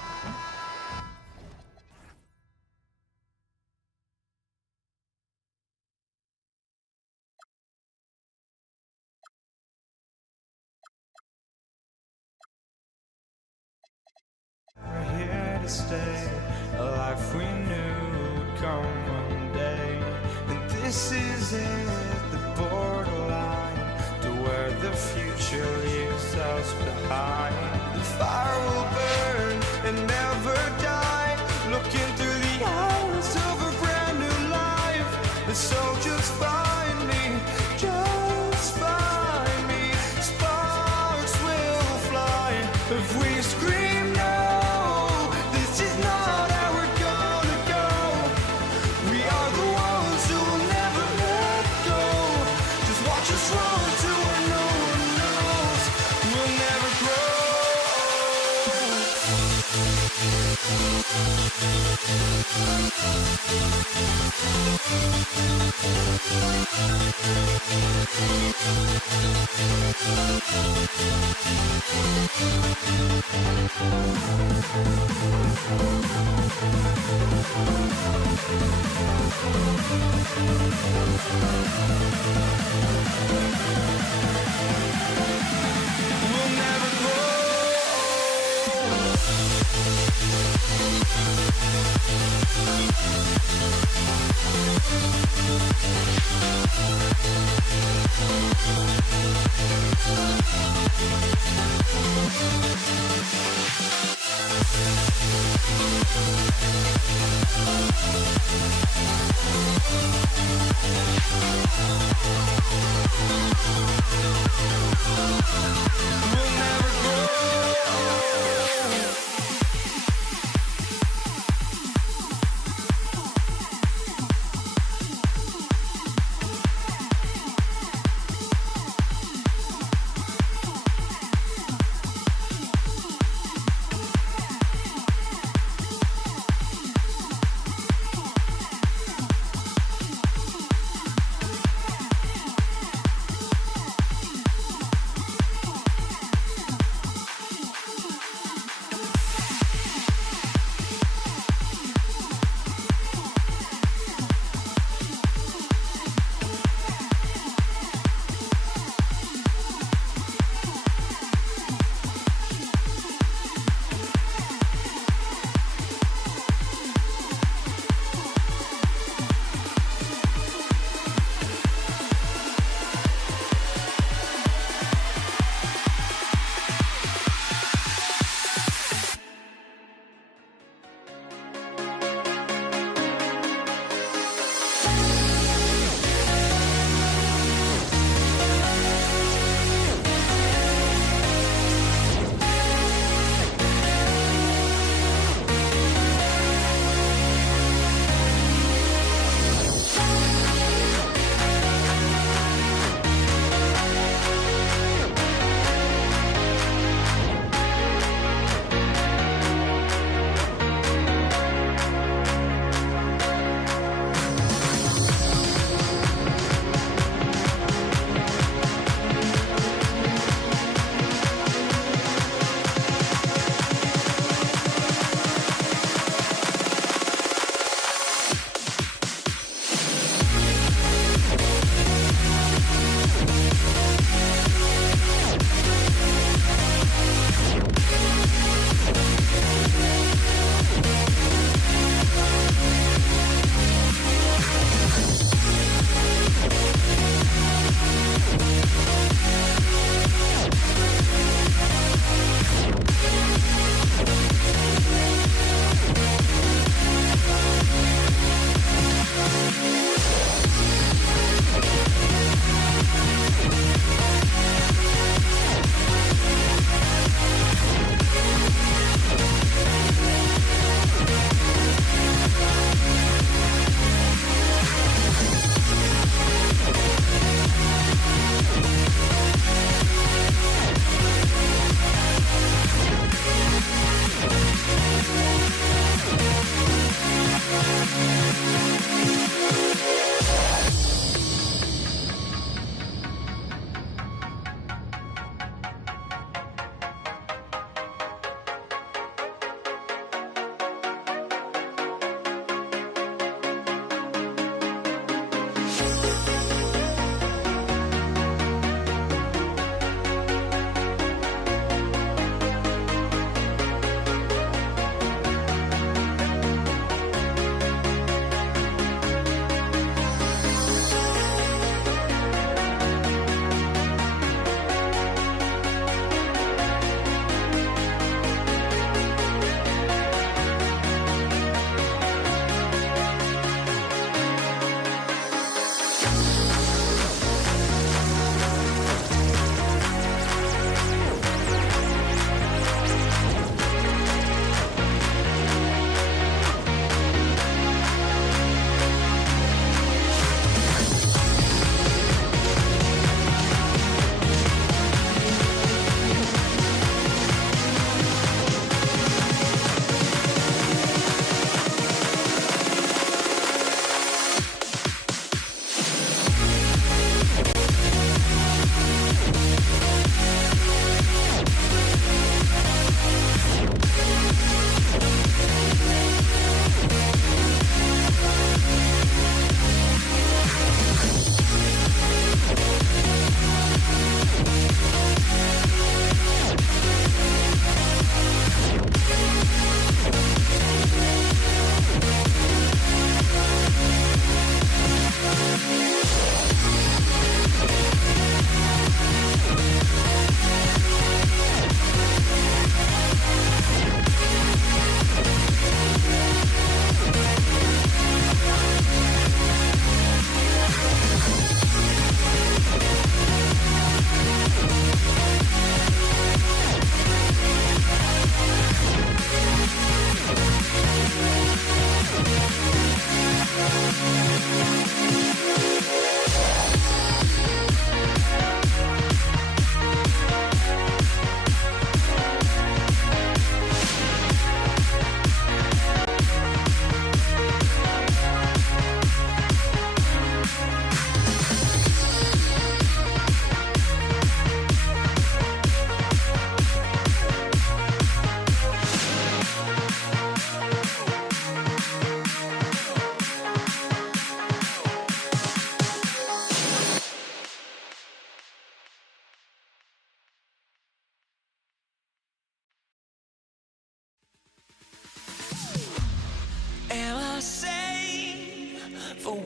We're here to stay, a life we knew would come one day. And this is it, the borderline to where the future leaves us behind. The fire will burn and never die, looking through the eyes of a brand new life. And so just find me, just find me. Sparks will fly if we scream no. This is not how we're gonna go. We are the ones who will never let go. Just watch us run to where no one knows. We'll never grow.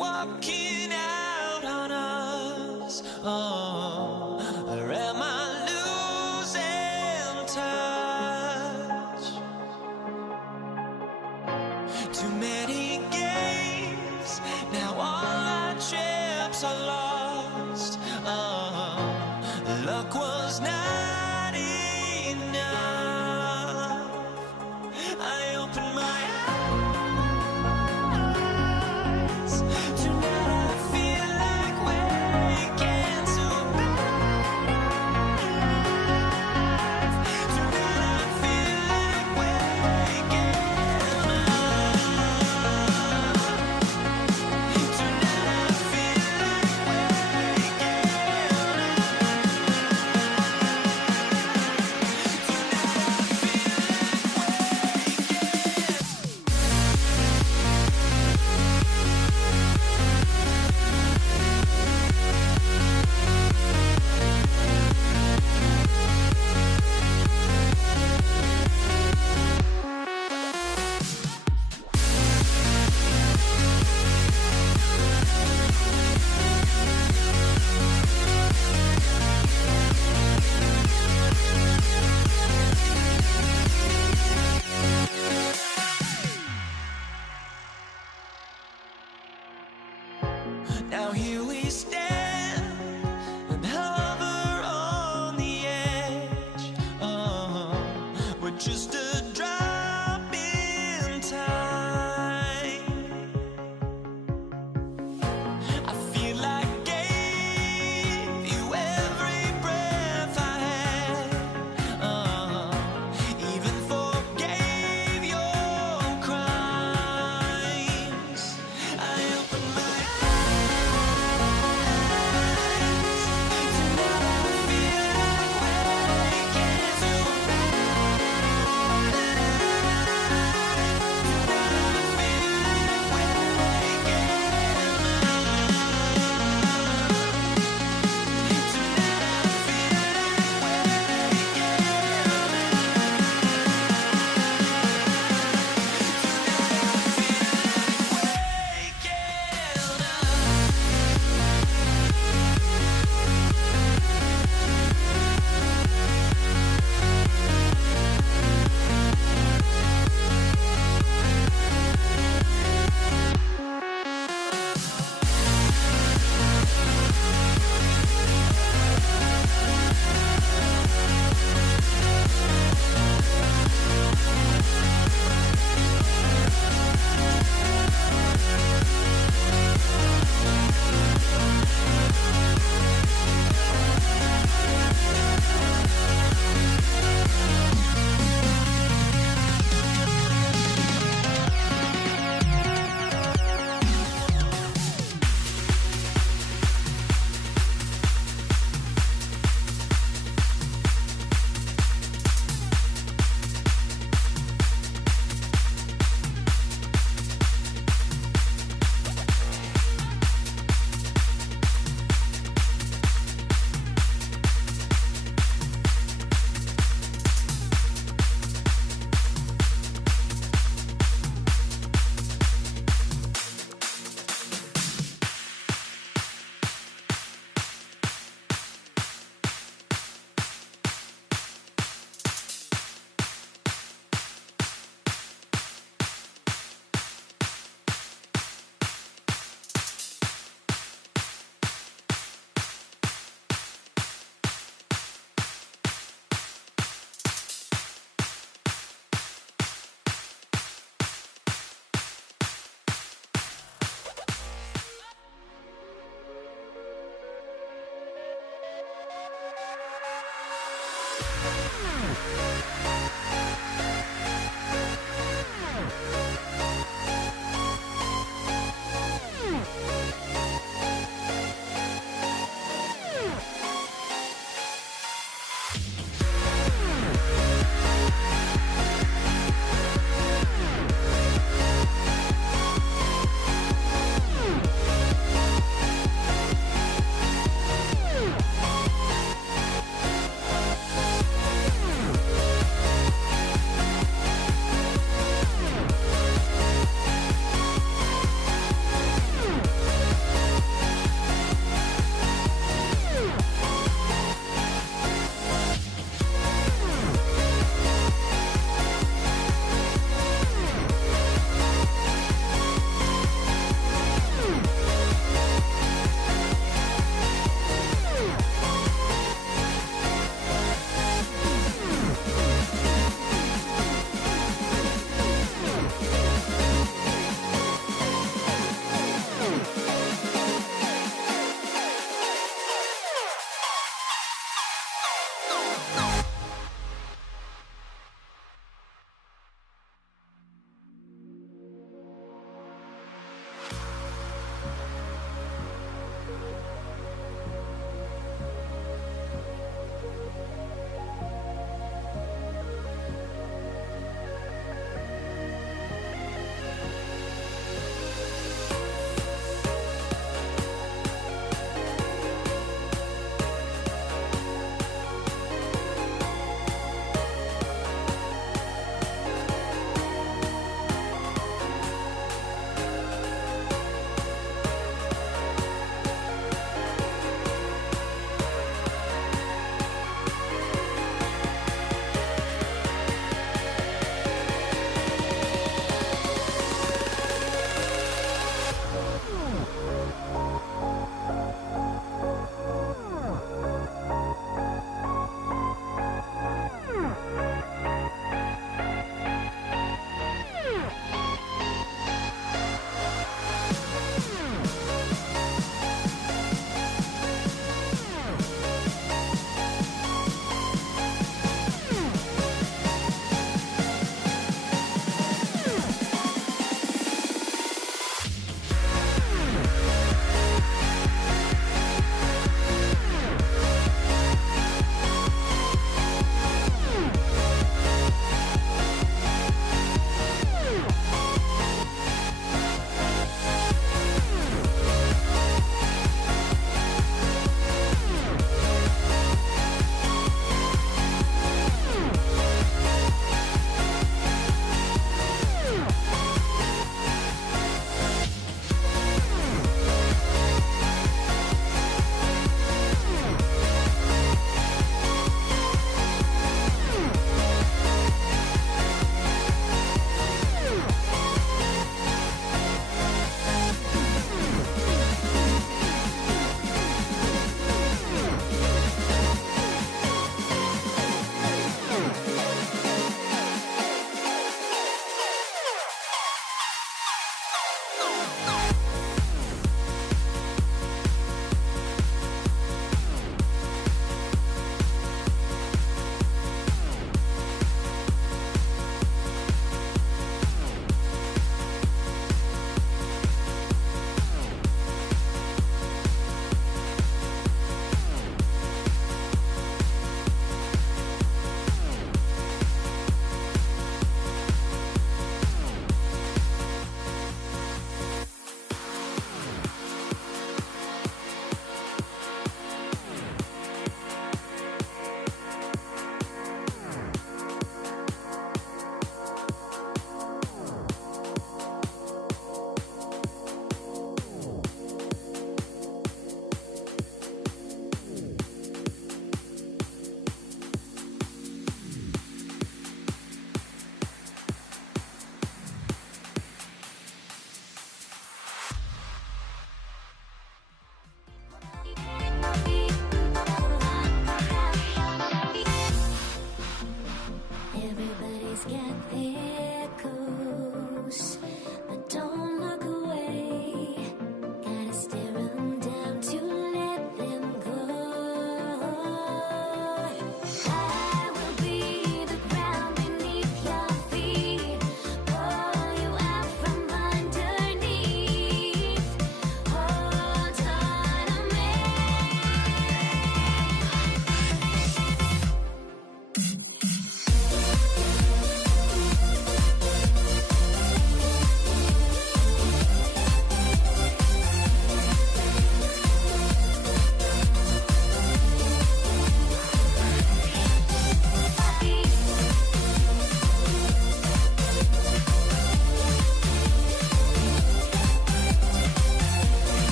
walking out on us? Oh, or am I losing touch? Too many games, now all our chips are lost. Oh, luck was not enough. I opened my eyes. Tonight I feel like waking to life. Tonight I feel like waking up. Tonight I feel like waking Now here we stand and hover on the edge. Oh, we're just a drop in time. I feel like I gave you every breath I had. Oh, even forgave your crimes. I opened my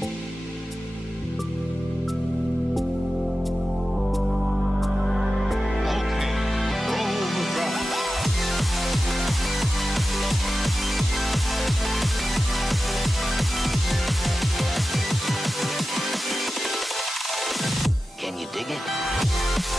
Can you dig it?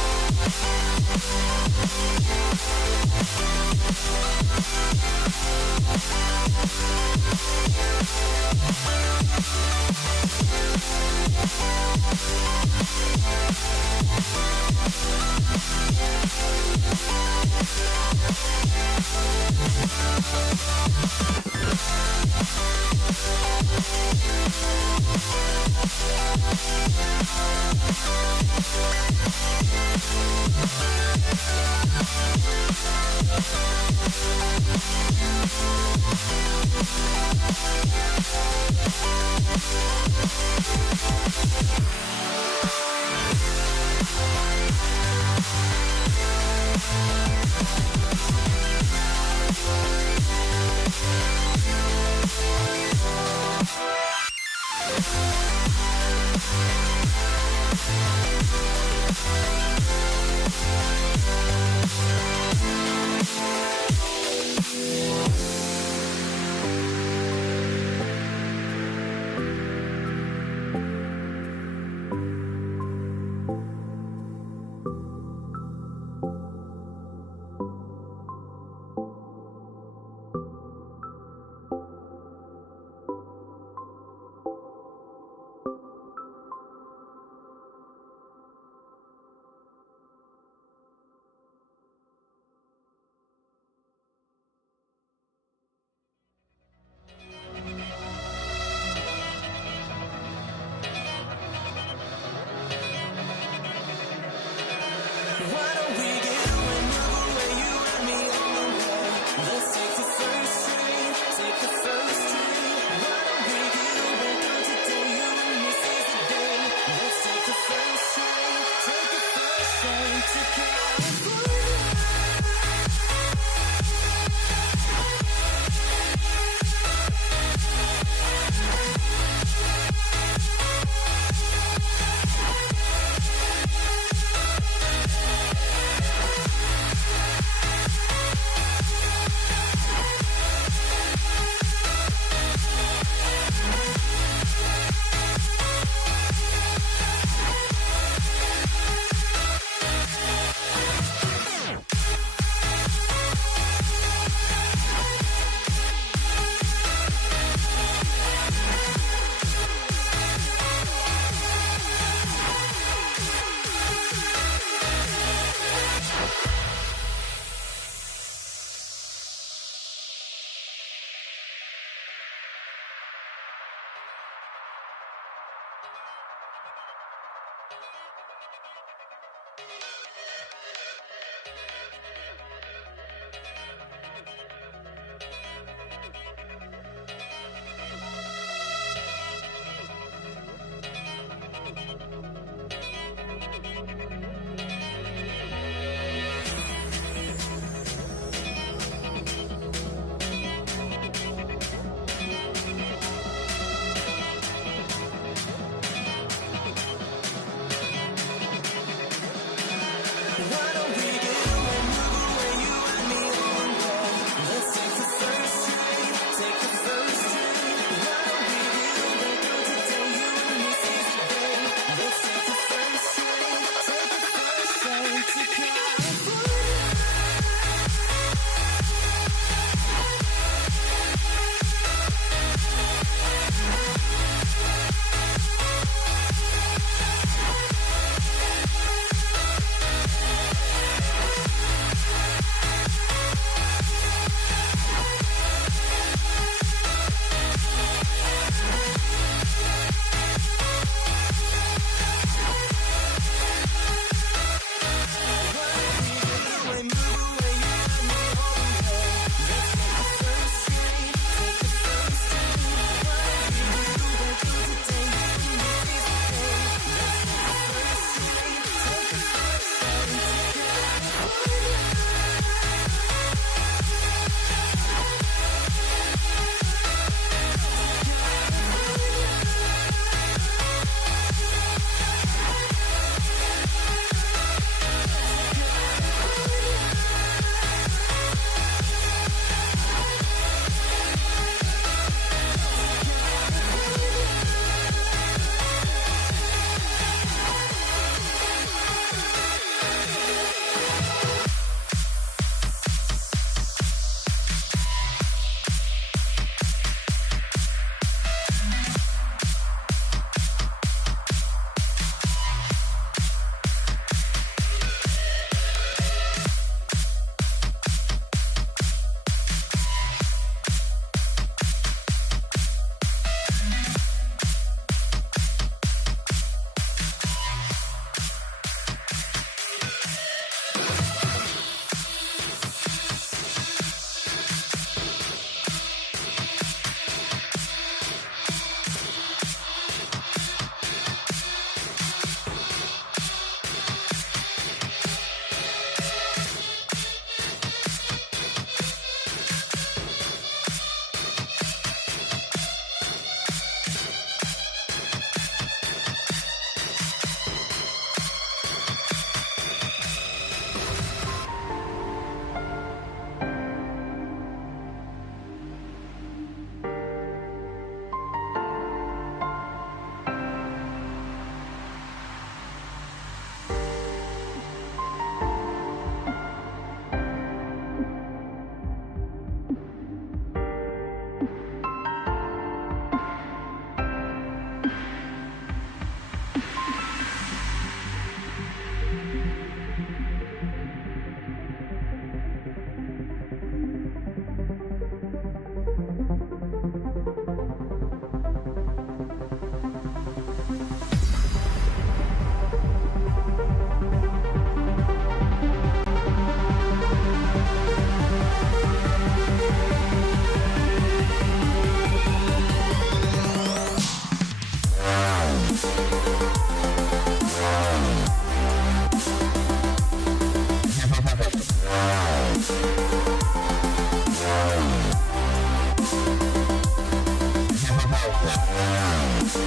So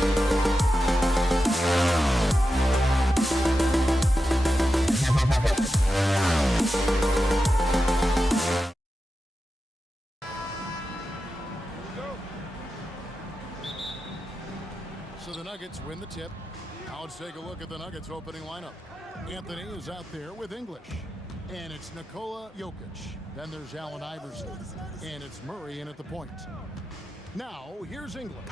the Nuggets win the tip. Now let's take a look at the Nuggets opening lineup. Anthony is out there with English. And it's Nikola Jokic. Then there's Allen Iverson. And it's Murray in at the point. Now, here's England.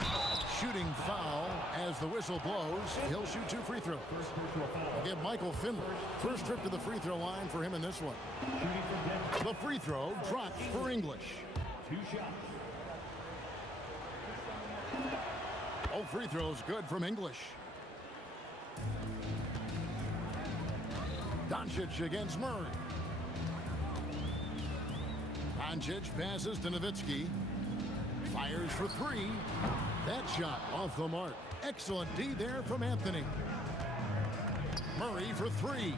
Shooting foul as the whistle blows. He'll shoot 2 free throws. Again, Michael Finley. First trip to the free throw line for him in this one. The free throw drops for English. 2 shots. All free throws good from English. Doncic against Murray. Doncic passes to Nowitzki. Fires for 3. That shot off the mark. Excellent D there from Anthony. Murray for 3.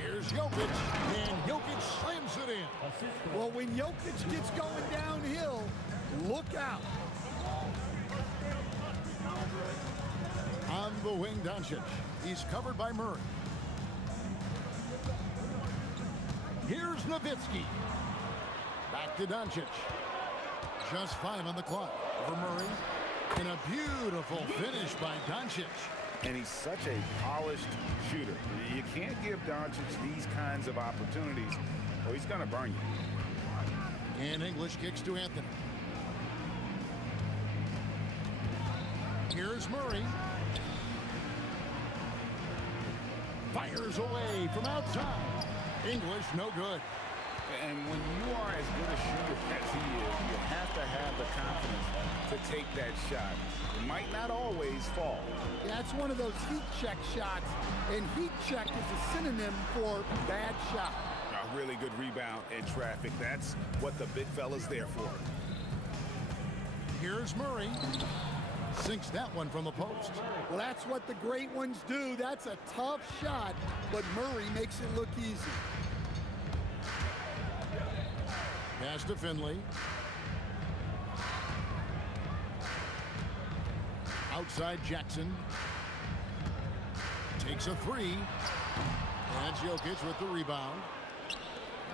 Here's Jokic, and Jokic slams it in. Well, when Jokic gets going downhill, look out. On the wing, Doncic. He's covered by Murray. Here's Nowitzki. Back to Doncic. Just 5 on the clock for Murray. And a beautiful finish by Doncic. And he's such a polished shooter. You can't give Doncic these kinds of opportunities, or he's going to burn you. And English kicks to Anthony. Here's Murray. Fires away from outside. English, no good. And when you are as good a shooter as he is, you have to have the confidence to take that shot. It might not always fall. Yeah, it's one of those heat check shots, and heat check is a synonym for bad shot. A really good rebound in traffic. That's what the big fella's there for. Here's Murray. Sinks that one from the post. Well, that's what the great ones do. That's a tough shot, but Murray makes it look easy. Pass to Finley. Outside Jackson. Takes a 3. And Jokic with the rebound.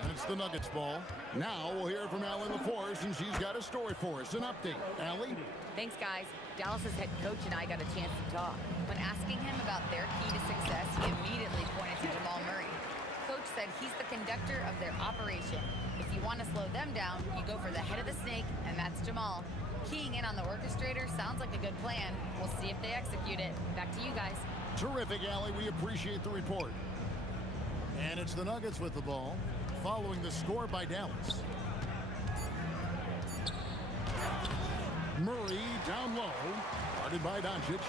And it's the Nuggets ball. Now we'll hear from Allie LaForce, and she's got a story for us. An update. Allie? Thanks, guys. Dallas's head coach and I got a chance to talk. When asking him about their key to success, he immediately pointed to Jamal Murray. Coach said he's the conductor of their operation. If you want to slow them down, you go for the head of the snake, and that's Jamal. Keying in on the orchestrator sounds like a good plan. We'll see if they execute it. Back to you guys. Terrific, Allie. We appreciate the report. And it's the Nuggets with the ball, following the score by Dallas. Murray down low, guarded by Doncic.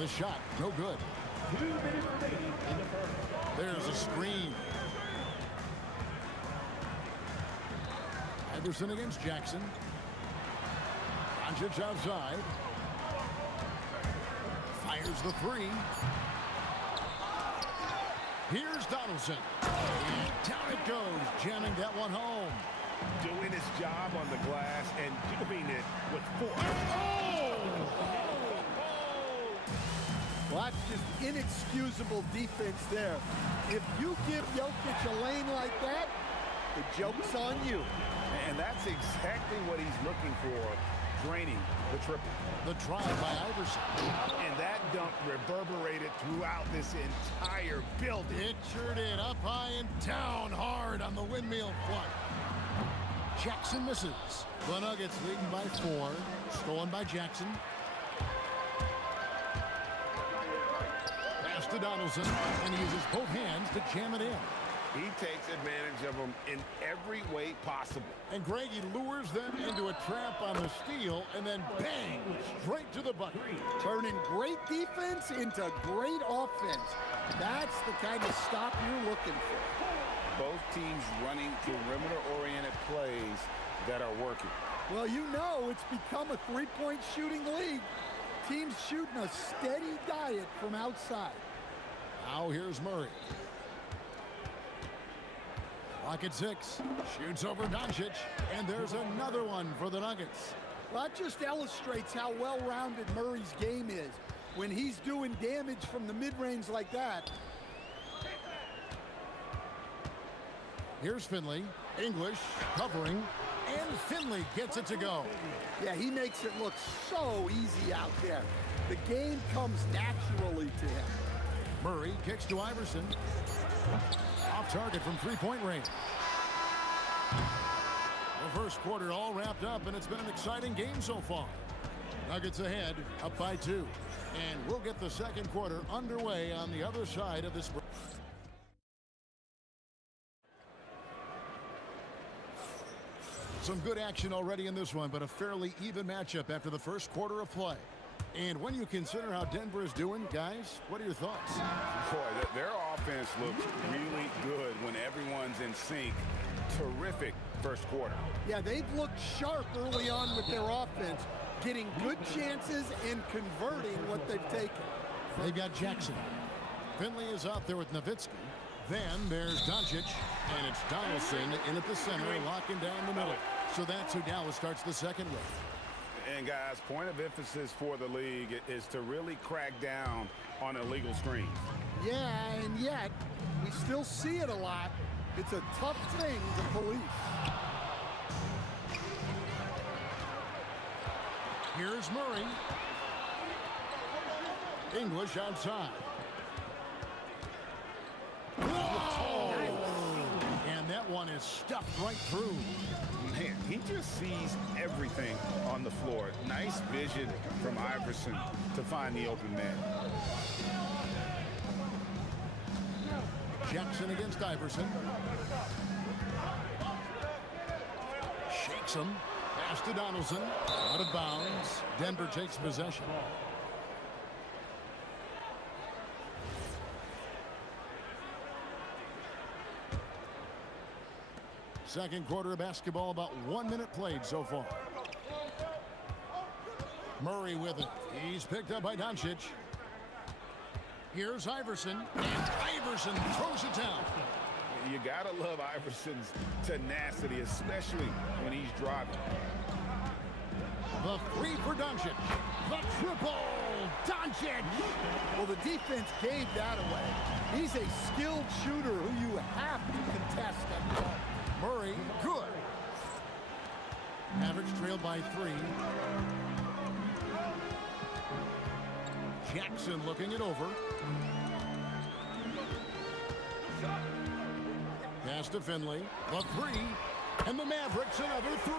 The shot, no good. 2 minutes remaining in the first. There's a screen. Iverson against Jackson. Doncic outside. Fires the 3. Here's Donaldson. And down it goes, jamming that one home. Doing his job on the glass and doing it with force. Well, that's just inexcusable defense there. If you give Jokic a lane like that, the joke's on you. And that's exactly what he's looking for, draining the triple. The try by Iverson. And that dunk reverberated throughout this entire building. It sure did. Up high and down hard on the windmill front. Jackson misses. The Nuggets leading by 4. Stolen by Jackson. Pass to Donaldson, and he uses both hands to jam it in. He takes advantage of them in every way possible. And Greg, he lures them into a trap on the steal, and then bang, straight to the bucket. Turning great defense into great offense. That's the kind of stop you're looking for. Both teams running perimeter-oriented plays that are working. Well, you know it's become a three-point shooting league. Teams shooting a steady diet from outside. Now here's Murray. Clock at 6. Shoots over Doncic, and there's another one for the Nuggets. Well, that just illustrates how well-rounded Murray's game is. when he's doing damage from the mid-range like that. Here's Finley. English covering, and Finley gets it to go. Yeah, he makes it look so easy out there. The game comes naturally to him. Murray kicks to Iverson. Off target from three-point range. The first quarter all wrapped up, and it's been an exciting game so far. Nuggets ahead, up by 2. And we'll get the second quarter underway on the other side of this break. Some good action already in this one, but a fairly even matchup after the first quarter of play. And when you consider how Denver is doing, guys, what are your thoughts? Boy, their offense looks really good when everyone's in sync. Terrific first quarter. Yeah, they've looked sharp early on with their offense, getting good chances and converting what they've taken. They've got Jackson. Finley is out there with Nowitzki. Then there's Doncic, and it's Donaldson in at the center, locking down the middle. So that's who Dallas starts the second with. And guys, point of emphasis for the league is to really crack down on illegal screens. Yeah, and yet we still see it a lot. It's a tough thing to police. Here's Murray. English outside. Oh! And that one is stuffed right through. Man, he just sees everything on the floor. Nice vision from Iverson to find the open man. Jackson against Iverson. Shakes him. Pass to Donaldson. Out of bounds. Denver takes possession. Second quarter of basketball, about 1 minute played so far. Murray with it. He's picked up by Doncic. Here's Iverson, and Iverson throws it down. You gotta love Iverson's tenacity, especially when he's driving. The three for Doncic. The triple, Doncic. Well, the defense gave that away. He's a skilled shooter who you have to contest at the ball. Murray, good. Mavericks trailed by 3. Jackson looking it over. Pass to Finley. The 3. And the Mavericks another 3.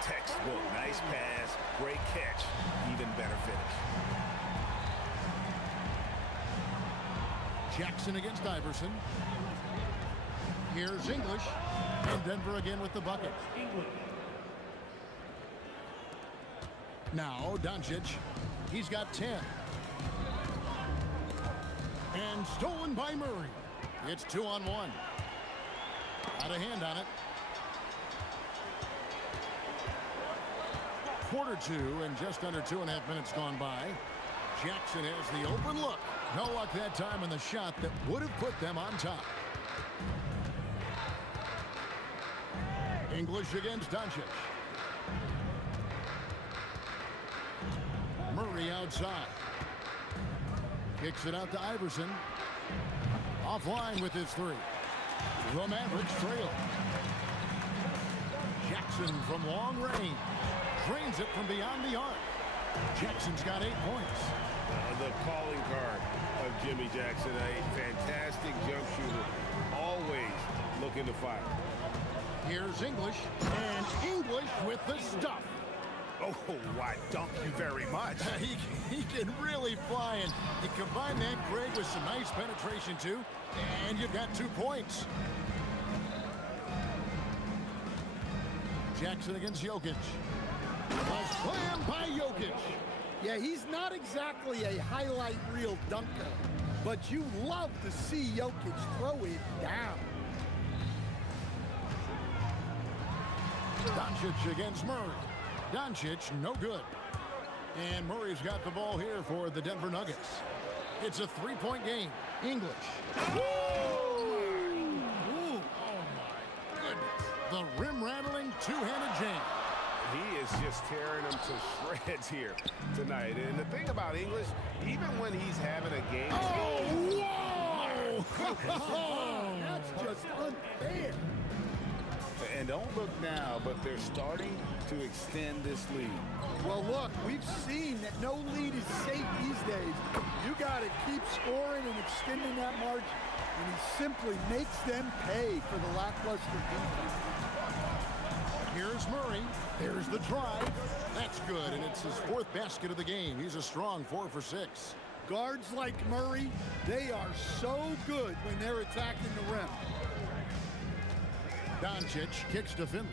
Textbook. Nice pass. Great catch. Even better finish. Jackson against Iverson. Here's English. And Denver again with the bucket. Now Doncic. He's got 10. And stolen by Murray. It's 2-on-1. Out of hand on it. Quarter 2 and just under 2.5 minutes gone by. Jackson has the open look. No luck that time on the shot that would have put them on top. English against Doncic. Murray outside. Kicks it out to Iverson. Offline with his 3. The Mavericks trail. Jackson from long range. Drains it from beyond the arc. Jackson's got 8 points. The calling card of Jimmy Jackson. A fantastic jump shooter. Always looking to fire. Here's English. And English with the stuff. Oh, why, thank you very much. He can really fly, and you combine that, Greg, with some nice penetration, too, and you've got 2 points. Jackson against Jokic. A slam by Jokic. Yeah, he's not exactly a highlight reel dunker, but you love to see Jokic throw it down. Doncic against Murray. Doncic, no good. And Murray's got the ball here for the Denver Nuggets. It's a 3-point game. English. Oh, my goodness. The rim-rattling two-handed jam. He is just tearing them to shreds here tonight. And the thing about English, even when he's having a game... Oh, whoa! That's just unfair. And don't look now, but they're starting to extend this lead. Well, look, we've seen that no lead is safe these days. You got to keep scoring and extending that margin. And he simply makes them pay for the lackluster defense. Here's Murray. There's the drive. That's good, and it's his 4th basket of the game. He's a strong 4 for 6. Guards like Murray, they are so good when they're attacking the rim. Doncic kicks to Finley.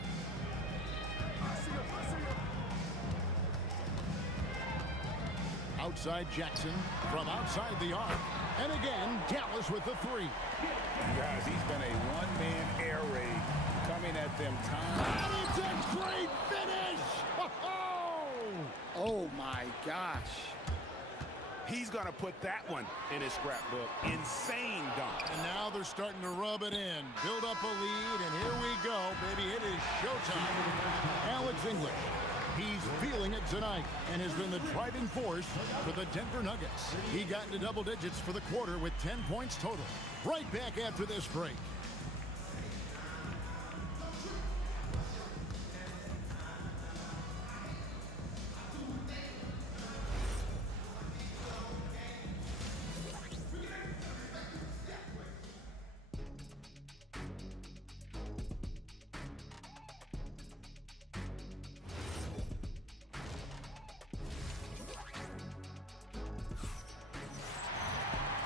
Outside Jackson from outside the arc. And again, Dallas with the 3. Guys, he's been a one-man air raid coming at them time. And it's a great finish! Oh my gosh. He's going to put that one in his scrapbook. Insane dunk. And now they're starting to rub it in. Build up a lead, and here we go, baby. It is showtime. Alex English. He's feeling it tonight and has been the driving force for the Denver Nuggets. He got into double digits for the quarter with 10 points total. Right back after this break.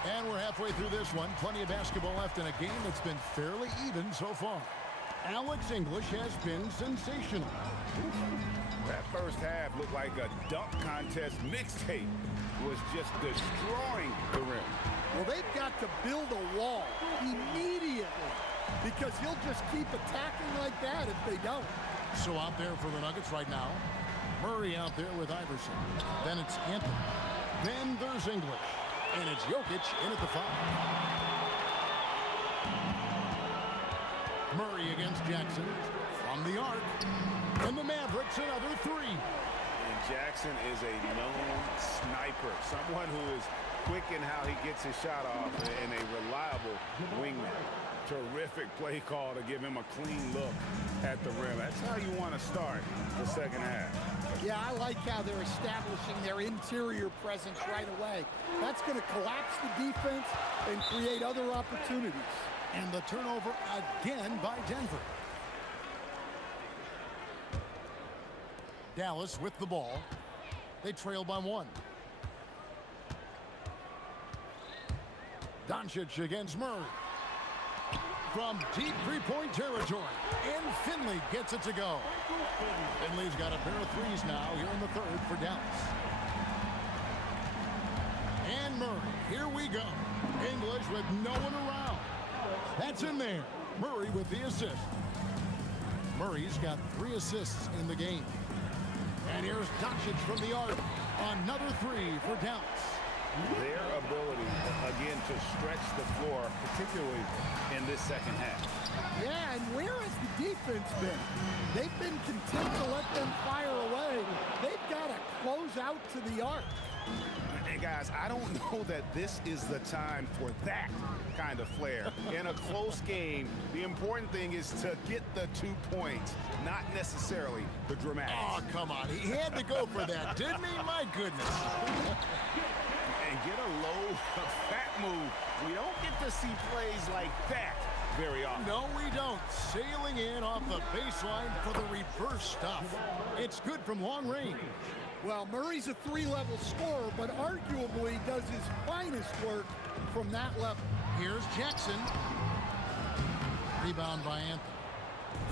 And we're halfway through this one. Plenty of basketball left in a game that's been fairly even so far. Alex English has been sensational. That first half looked like a dunk contest mixtape. Was just destroying the rim. Well, they've got to build a wall immediately because he'll just keep attacking like that if they don't. So out there for the Nuggets right now. Murray out there with Iverson. Then it's Anthony. Then there's English. And it's Jokic in at the 5. Murray against Jackson from the arc. And the Mavericks another 3. And Jackson is a known sniper. Someone who is quick in how he gets his shot off and a reliable wingman. Terrific play call to give him a clean look at the rim. That's how you want to start the second half. Yeah, I like how they're establishing their interior presence right away. That's going to collapse the defense and create other opportunities. And the turnover again by Denver. Dallas with the ball. They trail by 1. Doncic against Murray. From deep three-point territory. And Finley gets it to go. Finley's got a pair of 3s now here in the 3rd for Dallas. And Murray, here we go. English with no one around. That's in there. Murray with the assist. Murray's got 3 assists in the game. And here's Doncic from the arc. Another 3 for Dallas. Their ability, again, to stretch the floor, particularly in this second half. Yeah, and where has the defense been? They've been content to let them fire away. They've got to close out to the arc. And guys, I don't know that this is the time for that kind of flair. In a close game, the important thing is to get the 2 points, not necessarily the dramatics. Oh, come on. He had to go for that, didn't he? My goodness. And get a low, fat move. We don't get to see plays like that very often. No, we don't. Sailing in off the baseline for the reverse stuff. It's good from long range. Well, Murray's a 3-level scorer, but arguably does his finest work from that level. Here's Jackson. Rebound by Anthony.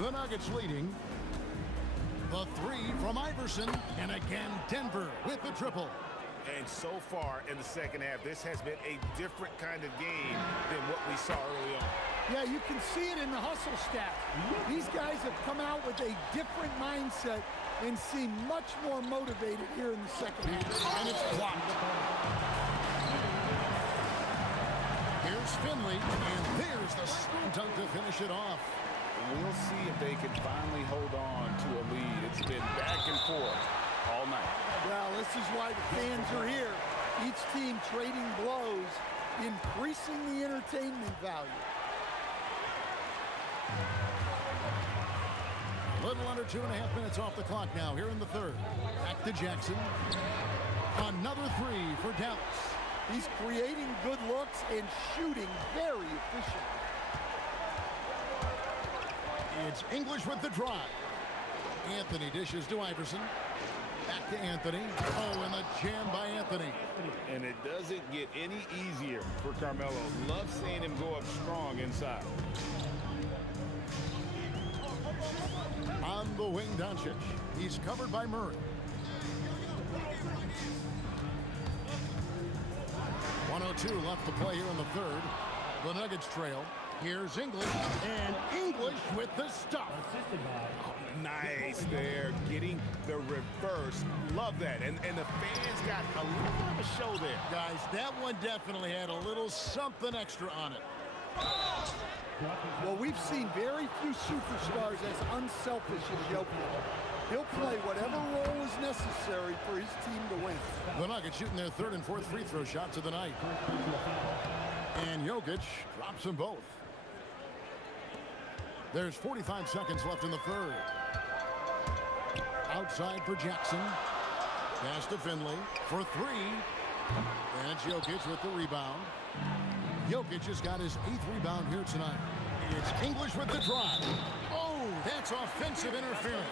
The Nuggets leading. The 3 from Iverson. And again, Denver with the triple. And so far in the second half, this has been a different kind of game than what we saw early on. Yeah, you can see it in the hustle stats. These guys have come out with a different mindset and seem much more motivated here in the second half. And it's blocked. Here's Finley, and there's the slam dunk to finish it off. And we'll see if they can finally hold on to a lead. It's been back and forth all night. Well, this is why the fans are here. Each team trading blows, increasing the entertainment value. A little under 2.5 minutes off the clock now here in the third. Back to Jackson. Another three for Dallas. He's creating good looks and shooting very efficient. It's English with the drive. Anthony dishes to Iverson. Back to Anthony. Oh, and the jam by Anthony. And it doesn't get any easier for Carmelo. Love seeing him go up strong inside. On the wing, Doncic. He's covered by Murray. 1:02 left to play here in the third. The Nuggets trail. Here's English, and English with the stuff. Nice there, getting the reverse. Love that. And the fans got a little bit of a show there. Guys, that one definitely had a little something extra on it. Well, we've seen very few superstars as unselfish as Jokic. He'll play whatever role is necessary for his team to win. The Nuggets shooting their third and fourth free throw shots of the night. And Jokic drops them both. There's 45 seconds left in the third. Outside for Jackson. Pass to Finley for three. And it's Jokic with the rebound. Jokic has got his 8th rebound here tonight. It's English with the drive. Oh, that's offensive interference.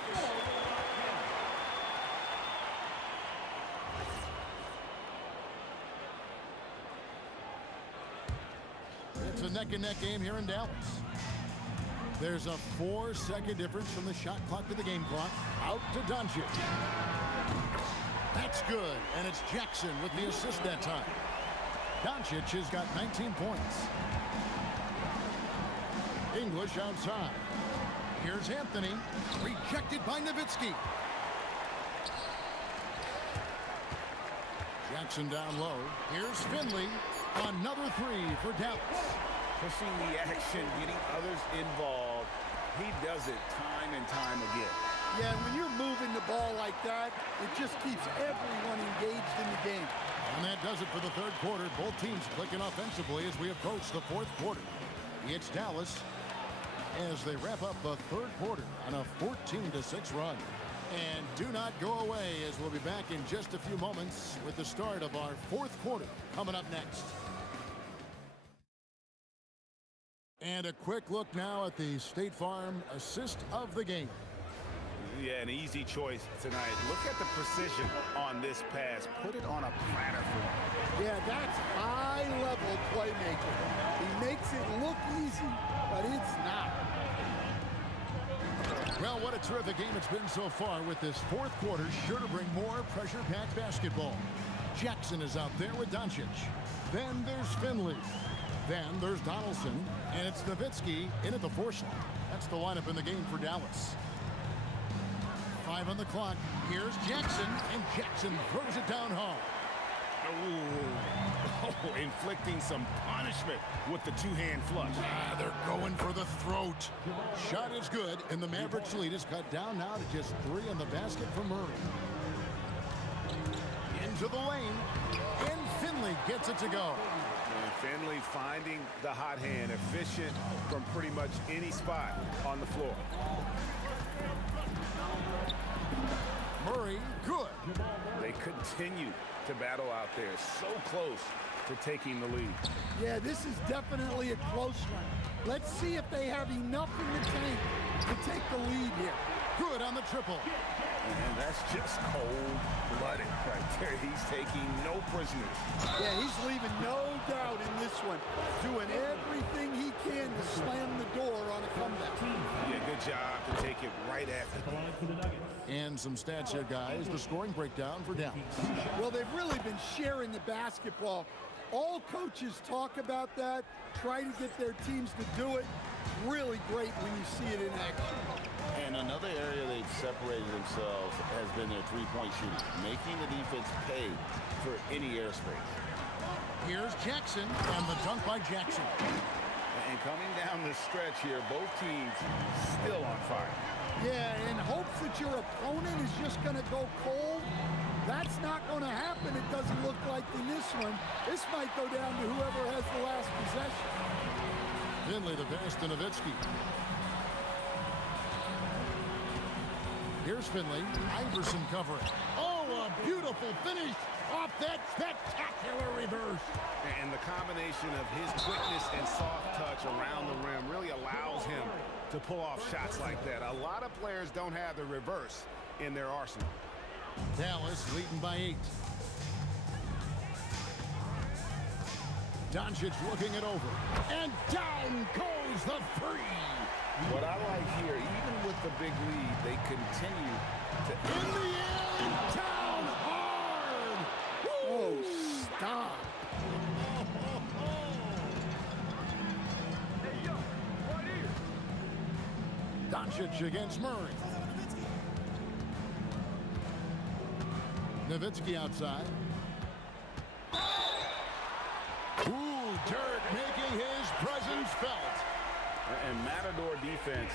It's a neck-and-neck game here in Dallas. There's a 4-second difference from the shot clock to the game clock. Out to Doncic. That's good, and it's Jackson with the assist that time. Doncic has got 19 points. English outside. Here's Anthony. Rejected by Nowitzki. Jackson down low. Here's Finley. Another three for Dallas. Pushing the action, getting others involved. He does it time and time again. Yeah, and when you're moving the ball like that, it just keeps everyone engaged in the game. And that does it for the third quarter. Both teams clicking offensively as we approach the fourth quarter. It's Dallas as they wrap up the third quarter on a 14-6 run. And do not go away, as we'll be back in just a few moments with the start of our fourth quarter coming up next. And a quick look now at the State Farm assist of the game. Yeah, an easy choice tonight. Look at the precision on this pass. Put it on a platter for him. Yeah, that's high-level playmaking. He makes it look easy, but it's not. Well, what a terrific game it's been so far, with this fourth quarter sure to bring more pressure-packed basketball. Jackson is out there with Doncic. Then there's Finley. Then there's Donaldson, and it's Nowitzki in at the 4 slot. That's the lineup in the game for Dallas. 5 on the clock. Here's Jackson, and Jackson throws it down hard. Oh, inflicting some punishment with the two-hand flush. They're going for the throat. Shot is good, and the Mavericks lead is cut down now to just 3 on the basket for Murray. Into the lane, and Finley gets it to go. And Finley finding the hot hand, efficient from pretty much any spot on the floor. Murray, good. They continue to battle out there, so close to taking the lead. Yeah, this is definitely a close one. Let's see if they have enough in the tank to take the lead here. Good on the triple. And that's just cold-blooded right there. He's taking no prisoners. Yeah, he's leaving no doubt in this one. Doing everything he can to slam the door on a comeback. Yeah, good job to take it right at them. And some stats here, guys. The scoring breakdown for Dallas. Well, they've really been sharing the basketball. All coaches talk about that, try to get their teams to do it. Really great when you see it in action. And another area they've separated themselves has been their three-point shooting, making the defense pay for any airspace. Here's Jackson, and the dunk by Jackson. And coming down the stretch here, both teams still on fire. Yeah, in hopes that your opponent is just going to go cold. That's not going to happen, it doesn't look like in this one. This might go down to whoever has the last possession. Finley, the pass to Nowitzki. Here's Finley. Iverson covering. Oh, a beautiful finish off that spectacular reverse. And the combination of his quickness and soft touch around the rim really allows him to pull off shots like that. A lot of players don't have the reverse in their arsenal. Dallas leading by 8. Doncic looking it over. And down goes the three. What I like here, even with the big lead, they continue to... In the air, down hard. Oh, stop. Doncic against Murray. Nowitzki outside. Ooh, Dirk making his presence felt. And Matador defense,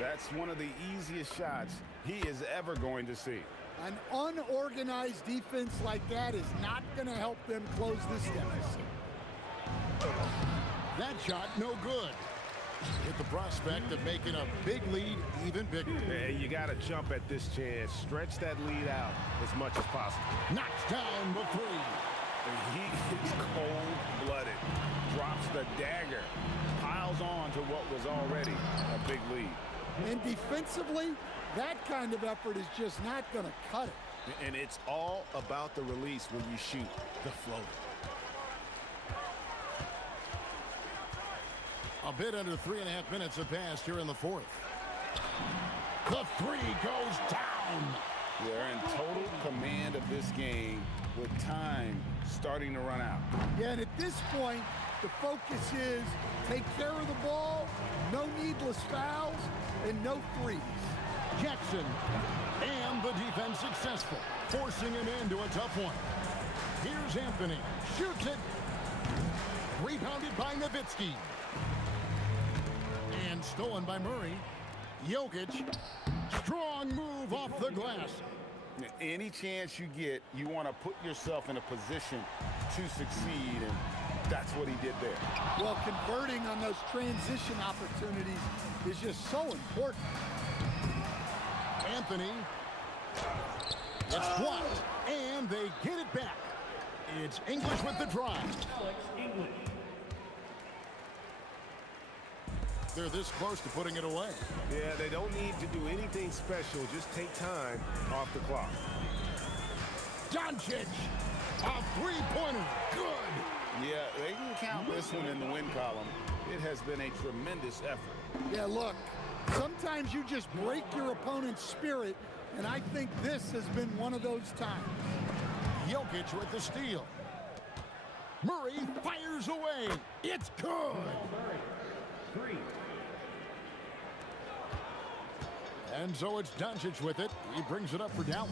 that's one of the easiest shots he is ever going to see. An unorganized defense like that is not going to help them close this deficit. That shot, no good. With the prospect of making a big lead even bigger. Hey, you got to jump at this chance. Stretch that lead out as much as possible. Knocks down the three. And he is cold-blooded. Drops the dagger. Piles on to what was already a big lead. And defensively, that kind of effort is just not going to cut it. And it's all about the release when you shoot the floater. A bit under 3.5 minutes have passed here in the fourth. The three goes down. They're in total command of this game with time starting to run out. Yeah, and at this point, the focus is take care of the ball, no needless fouls, and no threes. Jackson, and the defense successful, forcing him into a tough one. Here's Anthony, shoots it. Rebounded by Nowitzki. And stolen by Murray. Jokic, strong move off the glass. Any chance you get, you want to put yourself in a position to succeed, and that's what he did there. Well, converting on those transition opportunities is just so important. Anthony, it's blocked, and they get it back. It's English with the drive. They're this close to putting it away. Yeah, they don't need to do anything special. Just take time off the clock. Doncic, a three-pointer, good. Yeah, they can count this one in the win column. It has been a tremendous effort. Yeah, look, sometimes you just break your opponent's spirit, and I think this has been one of those times. Jokic with the steal. Murray fires away. It's good. And so it's Doncic with it. He brings it up for Dallas.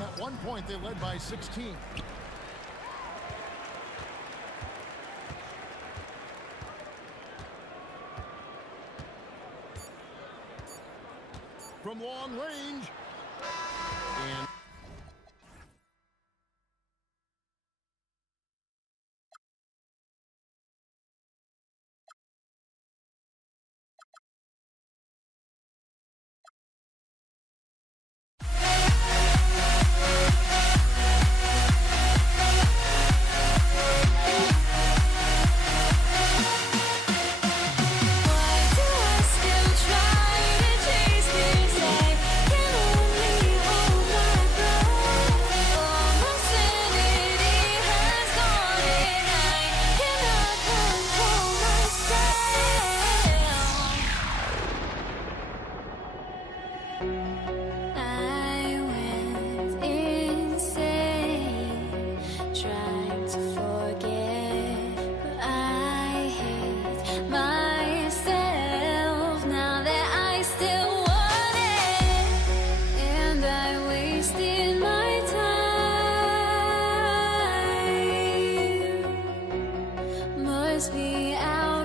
At one point, they led by 16. From long range. And must be out.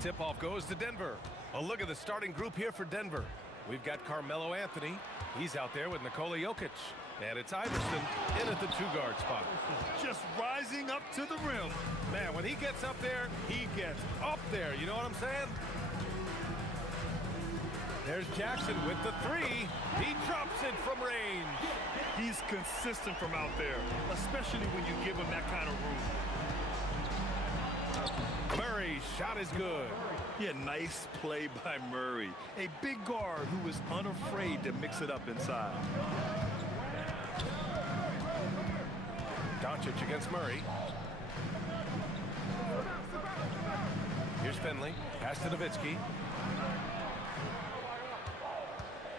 tip-off goes to Denver. A look at the starting group here for Denver. We've got Carmelo Anthony. He's out there with Nikola Jokic. And it's Iverson in at the 2-guard spot. Just rising up to the rim. Man, when he gets up there, he gets up there. You know what I'm saying? There's Jackson with the 3. He drops it from range. He's consistent from out there, especially when you give him that kind of room. Murray's shot is good. Yeah, nice play by Murray. A big guard who is unafraid to mix it up inside. Doncic against Murray. Here's Finley. Pass to Nowitzki.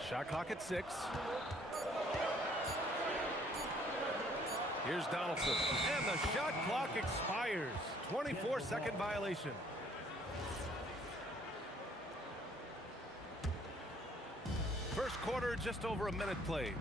Shot clock at 6. Here's Donaldson. And the shot clock expires. 24-second violation. First quarter, just over a minute played.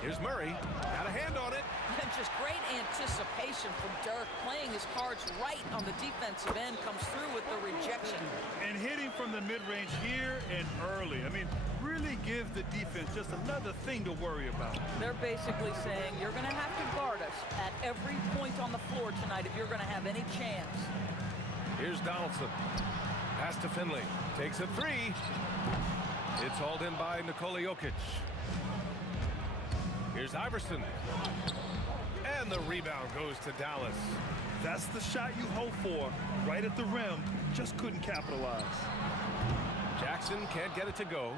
Here's Murray. Got a hand on it. And just great anticipation from Dirk, playing his cards right on the defensive end, comes through with the rejection. And hitting from the mid-range here and early. I mean, really give the defense just another thing to worry about. They're basically saying you're going to have to guard us at every point on the floor tonight if you're going to have any chance. Here's Donaldson. Pass to Finley. Takes a 3. It's hauled in by Nikola Jokic. Here's Iverson. And the rebound goes to Dallas. That's the shot you hope for. Right at the rim. Just couldn't capitalize. Jackson can't get it to go.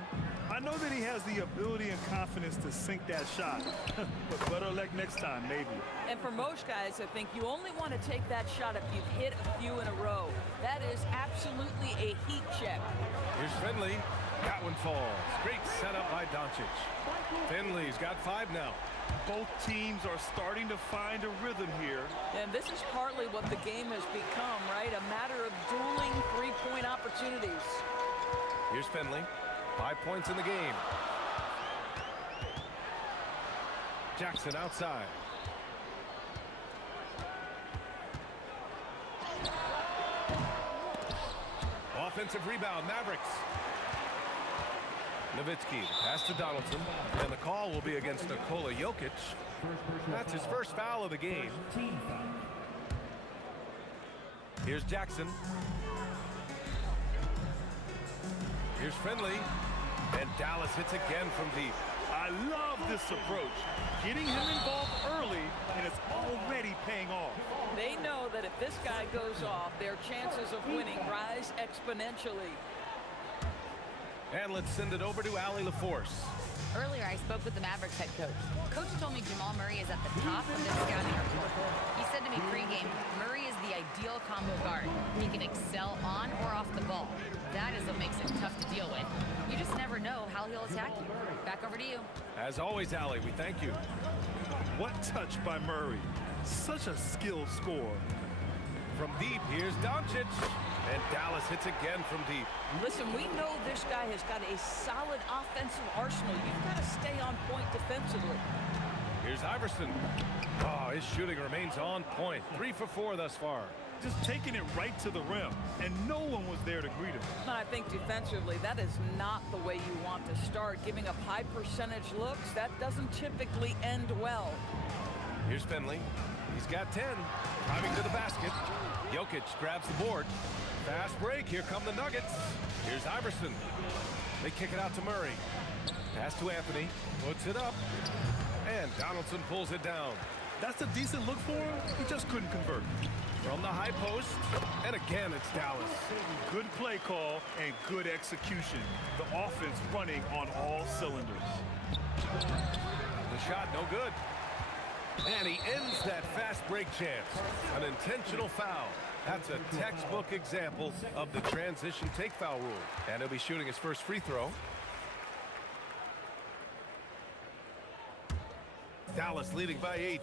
I know that he has the ability and confidence to sink that shot. But better luck next time, maybe. And for most guys, I think you only want to take that shot if you've hit a few in a row. That is absolutely a heat check. Here's Finley. That one falls. Great setup by Doncic. Finley's got 5 now. Both teams are starting to find a rhythm here. And this is partly what the game has become, right? A matter of dueling three-point opportunities. Here's Finley. 5 points in the game. Jackson outside. Offensive rebound, Mavericks. Nowitzki, pass to Donaldson, and the call will be against Nikola Jokic. That's his first foul of the game. Here's Jackson. Here's Finley, and Dallas hits again from deep. I love this approach. Getting him involved early, and it's already paying off. They know that if this guy goes off, their chances of winning rise exponentially. And let's send it over to Allie LaForce. Earlier, I spoke with the Mavericks head coach. Coach told me Jamal Murray is at the top of their scouting report. He said to me pregame, Murray is the ideal combo guard. He can excel on or off the ball. That is what makes him tough to deal with. You just never know how he'll attack you. Back over to you. As always, Allie, we thank you. What touch by Murray. Such a skilled scorer. From deep, here's Doncic. And Dallas hits again from deep. Listen, we know this guy has got a solid offensive arsenal. You've got to stay on point defensively. Here's Iverson. Oh, his shooting remains on point. 3 for 4 thus far. Just taking it right to the rim, and no one was there to greet him. And I think defensively, that is not the way you want to start. Giving up high percentage looks, that doesn't typically end well. Here's Finley. He's got 10. Driving to the basket. Jokic grabs the board. Fast break. Here come the Nuggets. Here's Iverson. They kick it out to Murray. Pass to Anthony. Puts it up. And Donaldson pulls it down. That's a decent look for him. He just couldn't convert. From the high post. And again, it's Dallas. Good play call and good execution. The offense running on all cylinders. The shot no good. And he ends that fast break chance. An intentional foul. That's a textbook example of the transition take foul rule. And he'll be shooting his first free throw. Dallas leading by 8.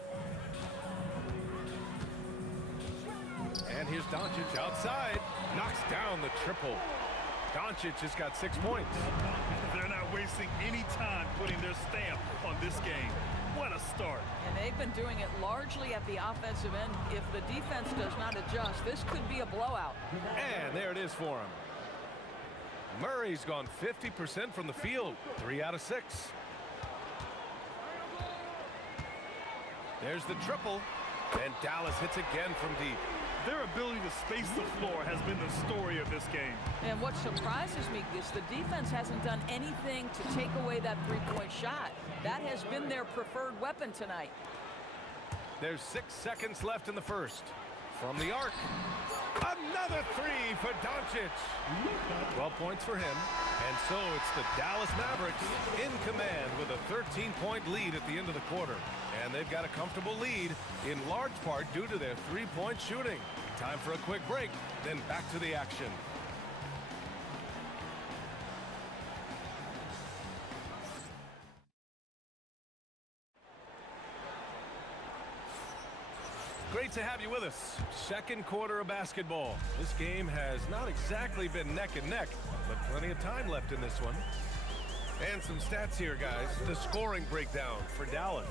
And here's Doncic outside. Knocks down the triple. Doncic has got 6 points. They're not wasting any time putting their stamp on this game. What a start. And they've been doing it largely at the offensive end. If the defense does not adjust, this could be a blowout. And there it is for him. Murray's gone 50% from the field, 3 out of 6. There's the triple, and Dallas hits again from deep. Their ability to space the floor has been the story of this game. And what surprises me is the defense hasn't done anything to take away that three-point shot. That has been their preferred weapon tonight. There's 6 seconds left in the first. From the arc, another 3 for Doncic. 12 points for him. And so it's the Dallas Mavericks in command with a 13-point lead at the end of the quarter. And they've got a comfortable lead in large part due to their three-point shooting. Time for a quick break, then back to the action. Great to have you with us. Second quarter of basketball. This game has not exactly been neck and neck, but plenty of time left in this one. And some stats here, guys. The scoring breakdown for Dallas.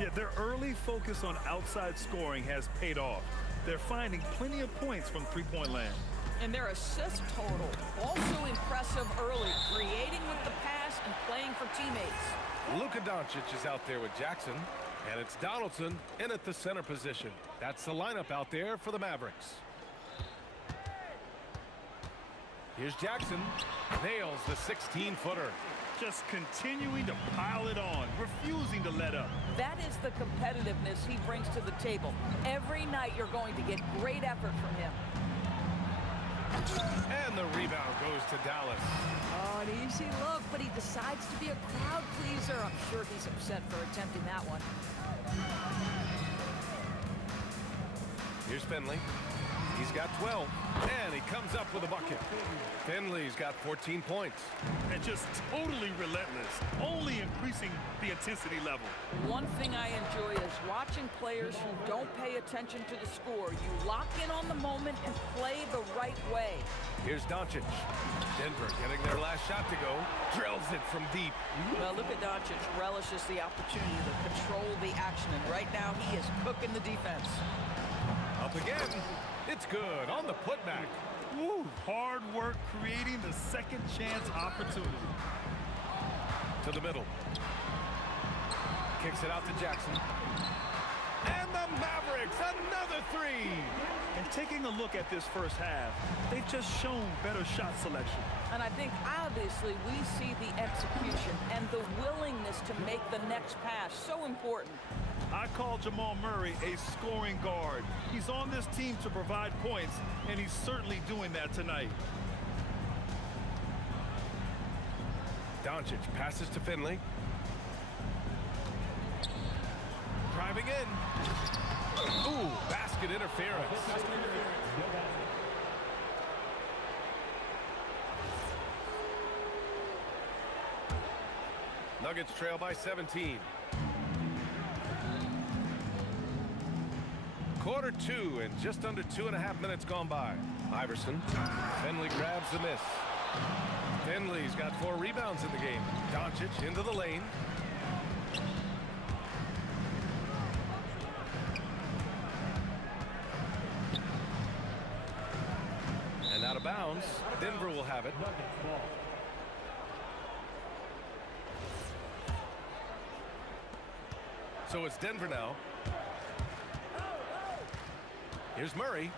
Yeah, their early focus on outside scoring has paid off. They're finding plenty of points from three-point land. And their assist total, also impressive early, creating with the pass and playing for teammates. Luka Doncic is out there with Jackson, and it's Donaldson in at the center position. That's the lineup out there for the Mavericks. Here's Jackson, nails the 16-footer. Just continuing to pile it on, refusing to let up. That is the competitiveness he brings to the table. Every night you're going to get great effort from him. And the rebound goes to Dallas. Oh, an easy look, but he decides to be a crowd pleaser. I'm sure he's upset for attempting that one. Here's Finley. He's got 12, and he comes up with a bucket. Finley's got 14 points. And just totally relentless, only increasing the intensity level. One thing I enjoy is watching players who don't pay attention to the score. You lock in on the moment and play the right way. Here's Doncic. Denver getting their last shot to go. Drills it from deep. Well, look at Doncic relishes the opportunity to control the action, and right now he is cooking the defense. Up again. It's good on the putback. Woo, hard work creating the second chance opportunity. To the middle. Kicks it out to Jackson. And the Mavericks, another 3. And taking a look at this first half, they've just shown better shot selection. And I think obviously we see the execution and the willingness to make the next pass so important. I call Jamal Murray a scoring guard. He's on this team to provide points, and he's certainly doing that tonight. Doncic passes to Finley. Driving in. Ooh, basket interference. Nuggets trail by 17. Quarter 2 and just under 2.5 minutes gone by. Iverson. Finley grabs the miss. Finley's got 4 rebounds in the game. Doncic into the lane. And out of bounds. Denver will have it. So it's Denver now. Here's Murray.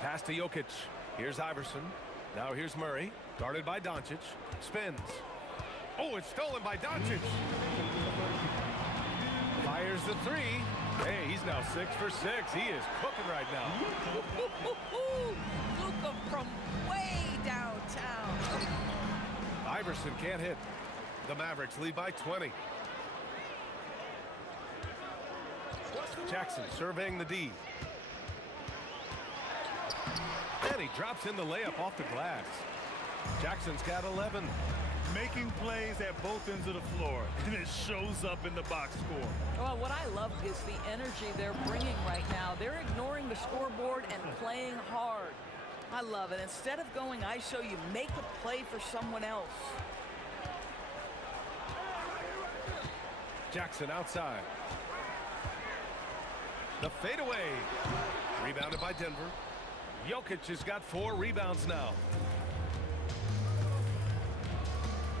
Pass to Jokic. Here's Iverson. Now here's Murray. Guarded by Doncic. Spins. Oh, it's stolen by Doncic. Fires the 3. Hey, he's now 6 for 6. He is cooking right now. Luka from way downtown. Iverson can't hit. The Mavericks lead by 20. Jackson surveying the D. And he drops in the layup off the glass. Jackson's got 11. Making plays at both ends of the floor, and it shows up in the box score. Well, what I love is the energy they're bringing right now. They're ignoring the scoreboard and playing hard. I love it. Instead of going ISO, you make a play for someone else. Jackson outside. The fadeaway. Rebounded by Denver. Jokic has got 4 rebounds now.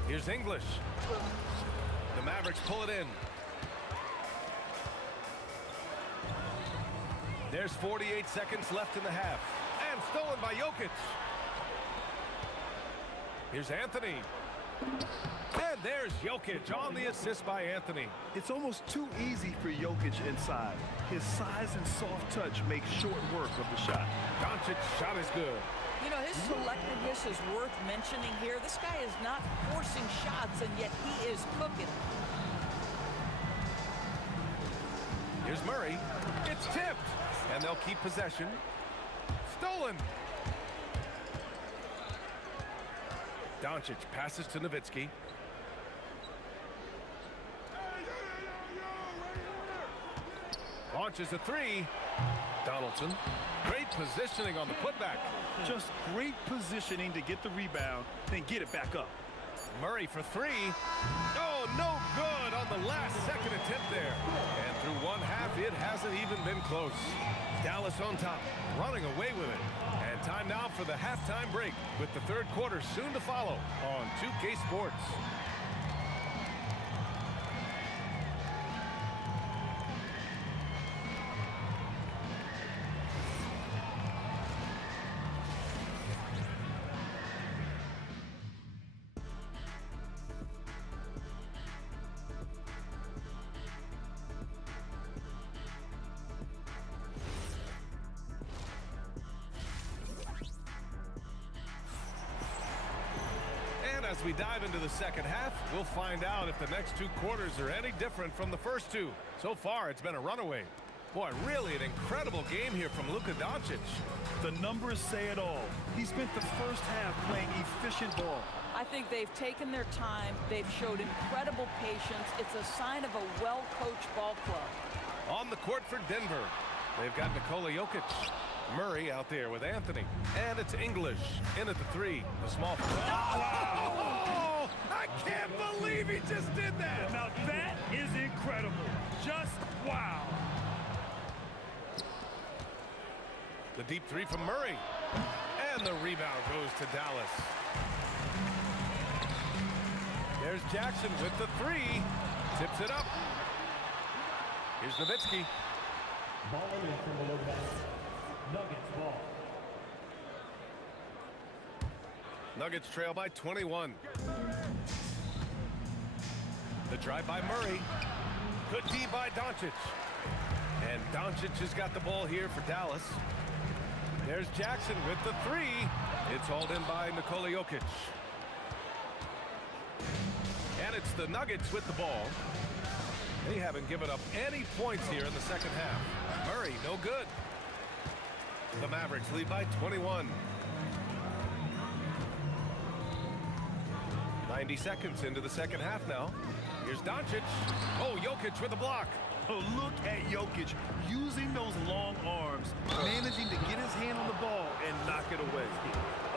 Here's English. The Mavericks pull it in. There's 48 seconds left in the half. And stolen by Jokic. Here's Anthony. And there's Jokic on the assist by Anthony. It's almost too easy for Jokic inside. His size and soft touch make short work of the shot. Doncic's shot is good. You know, his selectiveness is worth mentioning here. This guy is not forcing shots, and yet he is cooking. Here's Murray. It's tipped. And they'll keep possession. Stolen. Doncic passes to Nowitzki. Launches a 3. Donaldson. Great positioning on the putback. Just great positioning to get the rebound, then get it back up. Murray for 3. Oh, no good on the last second attempt there. And through one half, it hasn't even been close. Dallas on top, running away with it. And time now for the halftime break, with the third quarter soon to follow on 2K Sports. As we dive into the second half, we'll find out if the next 2 quarters are any different from the first 2. So far, it's been a runaway. Boy, really an incredible game here from Luka Doncic. The numbers say it all. He spent the first half playing efficient ball. I think they've taken their time. They've showed incredible patience. It's a sign of a well-coached ball club. On the court for Denver, they've got Nikola Jokic. Murray out there with Anthony. And it's English in at the 3. The small. Oh, I can't believe he just did that. Now that is incredible. Just wow. The deep 3 from Murray. And the rebound goes to Dallas. There's Jackson with the 3. Tips it up. Here's Nowitzki. Ball in from below the basket. Nuggets ball. Nuggets trail by 21. The drive by Murray. Good D by Doncic. And Doncic has got the ball here for Dallas. There's Jackson with the 3. It's hauled in by Nikola Jokic. And it's the Nuggets with the ball. They haven't given up any points here in the second half. Murray, no good. The Mavericks lead by 21. 90 seconds into the second half now. Here's Doncic. Oh, Jokic with a block. Oh, look at Jokic using those long arms, managing to get his hand on the ball and knock it away.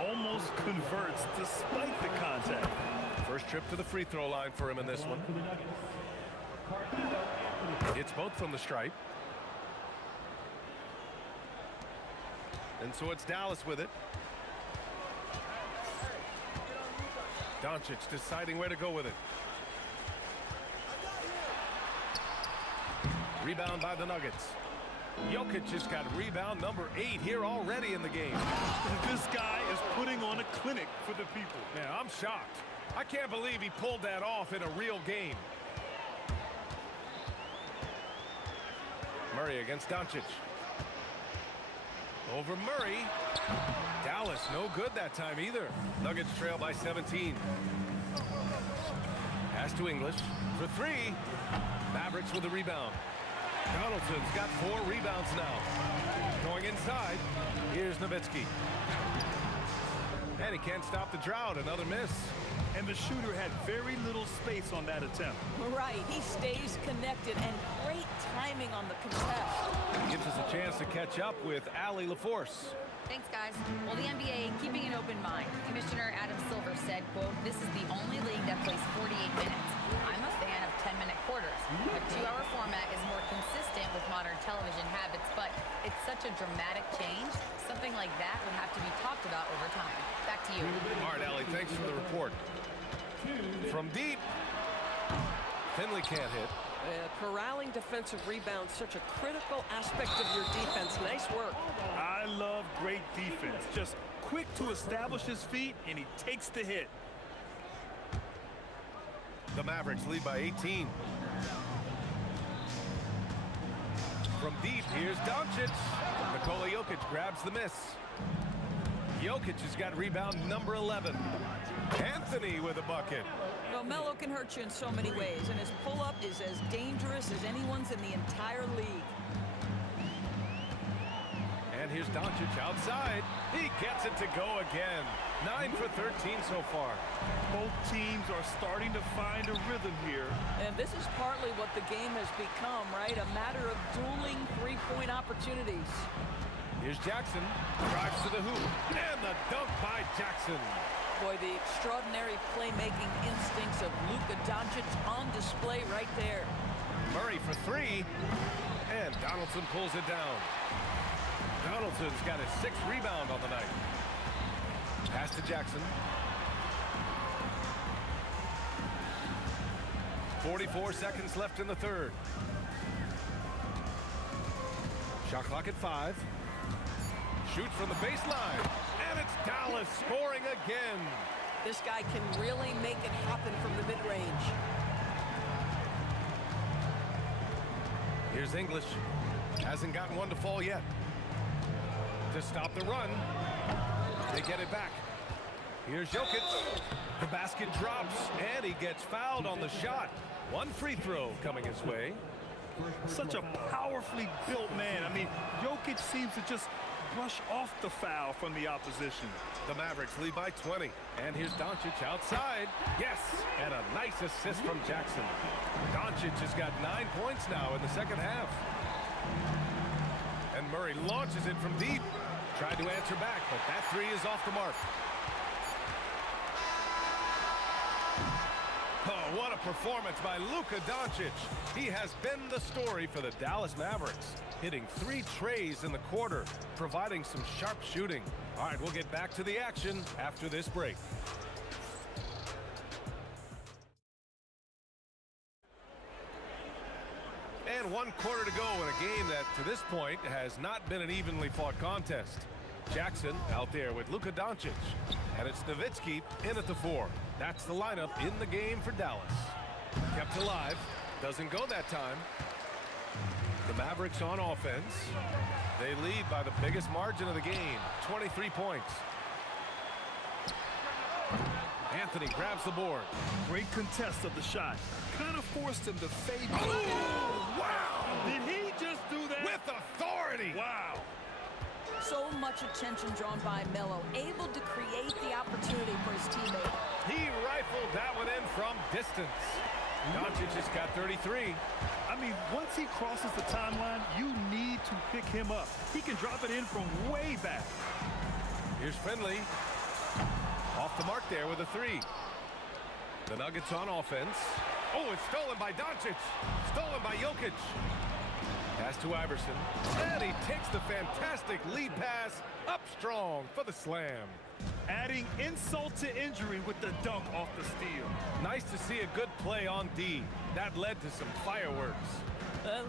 Almost converts despite the contact. First trip to the free throw line for him in this one. It's both from the stripe. And so it's Dallas with it. Doncic deciding where to go with it. Rebound by the Nuggets. Jokic just got rebound number 8 here already in the game. This guy is putting on a clinic for the people. Yeah, I'm shocked. I can't believe he pulled that off in a real game. Murray against Doncic. Over Murray. Dallas no good that time either. Nuggets trail by 17. Pass to English for 3. Mavericks with the rebound. Donaldson's got 4 rebounds now. Going inside. Here's Nowitzki. And he can't stop the drought. Another miss. and the shooter had very little space on that attempt. Right, he stays connected, and great timing on the contest. Gives us a chance to catch up with Allie LaForce. Thanks, guys. Well, the NBA keeping an open mind. Commissioner Adam Silver said, quote, "This is the only league that plays 48 minutes. I'm a fan of 10-minute quarters. A 2-hour format is more consistent with modern television habits, but it's such a dramatic change. Something like that would have to be talked about over time." Back to you. All right, Allie, thanks for the report. From deep, Finley can't hit. Corralling defensive rebounds, such a critical aspect of your defense. Nice work. I love great defense. Just quick to establish his feet, and he takes the hit. The Mavericks lead by 18. From deep, here's Doncic. Nikola Jokic grabs the miss. Jokic has got rebound number 11. Anthony with a bucket. Well, Melo can hurt you in so many ways, and his pull-up is as dangerous as anyone's in the entire league. And here's Doncic outside. He gets it to go again. 9 for 13 so far. Both teams are starting to find a rhythm here. And this is partly what the game has become, right? A matter of dueling three-point opportunities. Here's Jackson. Drives to the hoop. And the dunk by Jackson. Boy, the extraordinary playmaking instincts of Luka Doncic on display right there. Murray for 3. And Donaldson pulls it down. Donaldson's got his 6th rebound on the night. Pass to Jackson. 44 seconds left in the third. Shot clock at 5. Shoot from the baseline. And it's Dallas scoring again. This guy can really make it happen from the mid-range. Here's English. Hasn't gotten one to fall yet. To stop the run. They get it back. Here's Jokic. The basket drops, and he gets fouled on the shot. One free throw coming his way. Such a powerfully built man. I mean, Jokic seems to just brush off the foul from the opposition. The Mavericks lead by 20. And here's Doncic outside. Yes, and a nice assist from Jackson. Doncic has got 9 points now in the second half. And Murray launches it from deep. Tried to answer back, but that 3 is off the mark. Oh, what a performance by Luka Doncic. He has been the story for the Dallas Mavericks, hitting 3 trays in the quarter, providing some sharp shooting. All right, we'll get back to the action after this break. And 1 quarter to go in a game that, to this point, has not been an evenly fought contest. Jackson out there with Luka Doncic. And it's Nowitzki in at the 4. That's the lineup in the game for Dallas. Kept alive. Doesn't go that time. The Mavericks on offense. They lead by the biggest margin of the game, 23 points. Anthony grabs the board. Great contest of the shot. Kind of forced him to fade. Oh, wow! Did he just do that? With authority! Wow! So much attention drawn by Melo, able to create the opportunity for his teammate. He rifled that one in from distance. Doncic has got 33. I mean, once he crosses the timeline, you need to pick him up. He can drop it in from way back. Here's Finley. Off the mark there with a 3. The Nuggets on offense. Oh, it's stolen by Doncic. Stolen by Jokic. Pass to Iverson. And he takes the fantastic lead pass up strong for the slam. Adding insult to injury with the dunk off the steal. Nice to see a good play on D. That led to some fireworks.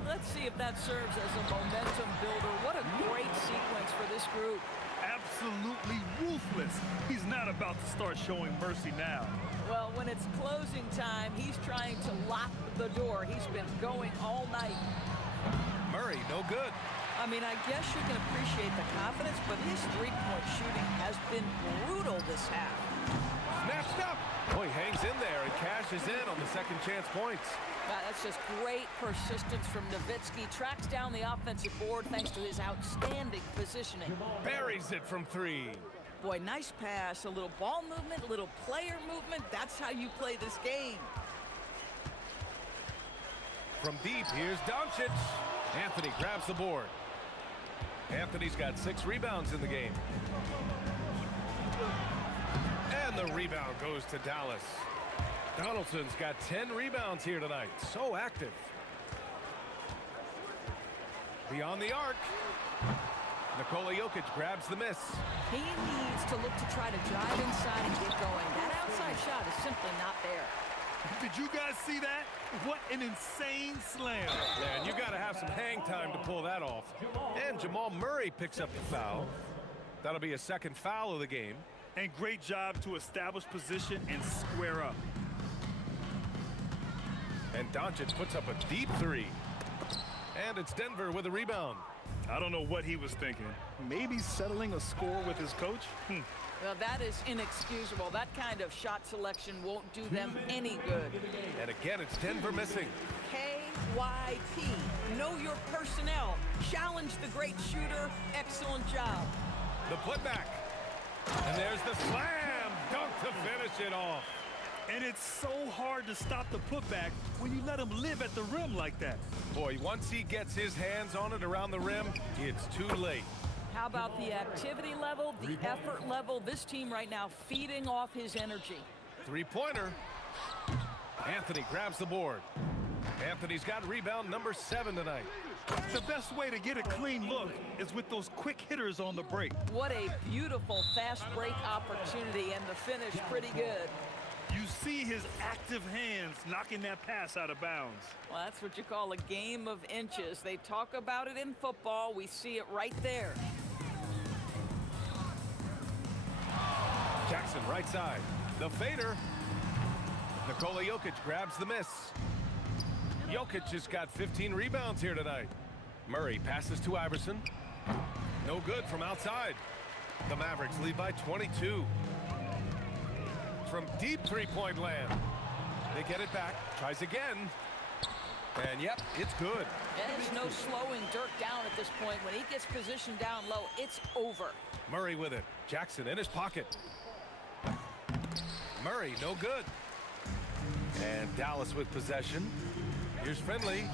Let's see if that serves as a momentum builder. What a great sequence for this group. Absolutely ruthless. He's not about to start showing mercy now. Well, when it's closing time, he's trying to lock the door. He's been going all night. Murray, no good. I mean, I guess you can appreciate the confidence, but his three-point shooting has been brutal this half. Snatched up. Boy, hangs in there and cashes in on the second chance points. That's just great persistence from Nowitzki. Tracks down the offensive board thanks to his outstanding positioning. Buries it from 3. Boy, nice pass. A little ball movement, a little player movement. That's how you play this game. From deep, here's Doncic. Anthony grabs the board. Anthony's got 6 rebounds in the game. And the rebound goes to Dallas. Donaldson's got 10 rebounds here tonight. So active. Beyond the arc. Nikola Jokic grabs the miss. He needs to look to try to drive inside and get going. That outside shot is simply not there. Did you guys see that? What an insane slam. Yeah, and you got to have some hang time to pull that off. And Jamal Murray picks up the foul. That'll be a second foul of the game. And great job to establish position and square up. And Doncic puts up a deep 3. And it's Denver with a rebound. I don't know what he was thinking. Maybe settling a score with his coach? Well, that is inexcusable. That kind of shot selection won't do them any good. And again, it's Denver missing. KYT. Know your personnel. Challenge the great shooter. Excellent job. The putback. And there's the slam dunk to finish it off. And it's so hard to stop the putback when you let him live at the rim like that. Boy, once he gets his hands on it around the rim, it's too late. How about the activity level, the effort level? This team right now feeding off his energy. 3-pointer. Anthony grabs the board. Anthony's got rebound number 7 tonight. The best way to get a clean look is with those quick hitters on the break. What a beautiful fast break opportunity, and the finish pretty good. You see his active hands knocking that pass out of bounds. Well, that's what you call a game of inches. They talk about it in football. We see it right there. Jackson right side. The fader. Nikola Jokic grabs the miss. Jokic has got 15 rebounds here tonight. Murray passes to Iverson. No good from outside. The Mavericks lead by 22. From deep 3-point land. They get it back. Tries again. And yep, it's good. There's no slowing Dirk down at this point. When he gets positioned down low, it's over. Murray with it. Jackson in his pocket. Murray, no good. And Dallas with possession. Here's Finley.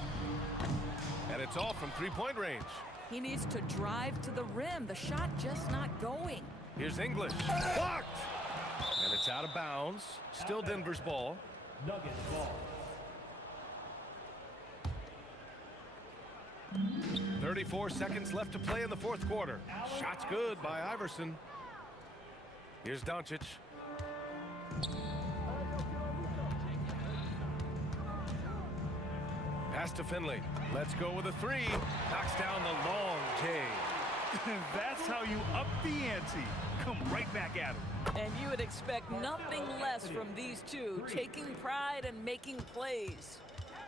And it's all from 3-point range. He needs to drive to the rim. The shot just not going. Here's English. Blocked. And it's out of bounds. Still Denver's ball. Nuggets ball. 34 seconds left to play in the fourth quarter. Shot's good by Iverson. Here's Doncic. Pass to Finley. Let's go with a 3. Knocks down the long J. That's how you up the ante. Come right back at him. And you would expect nothing less from these two, taking pride and making plays.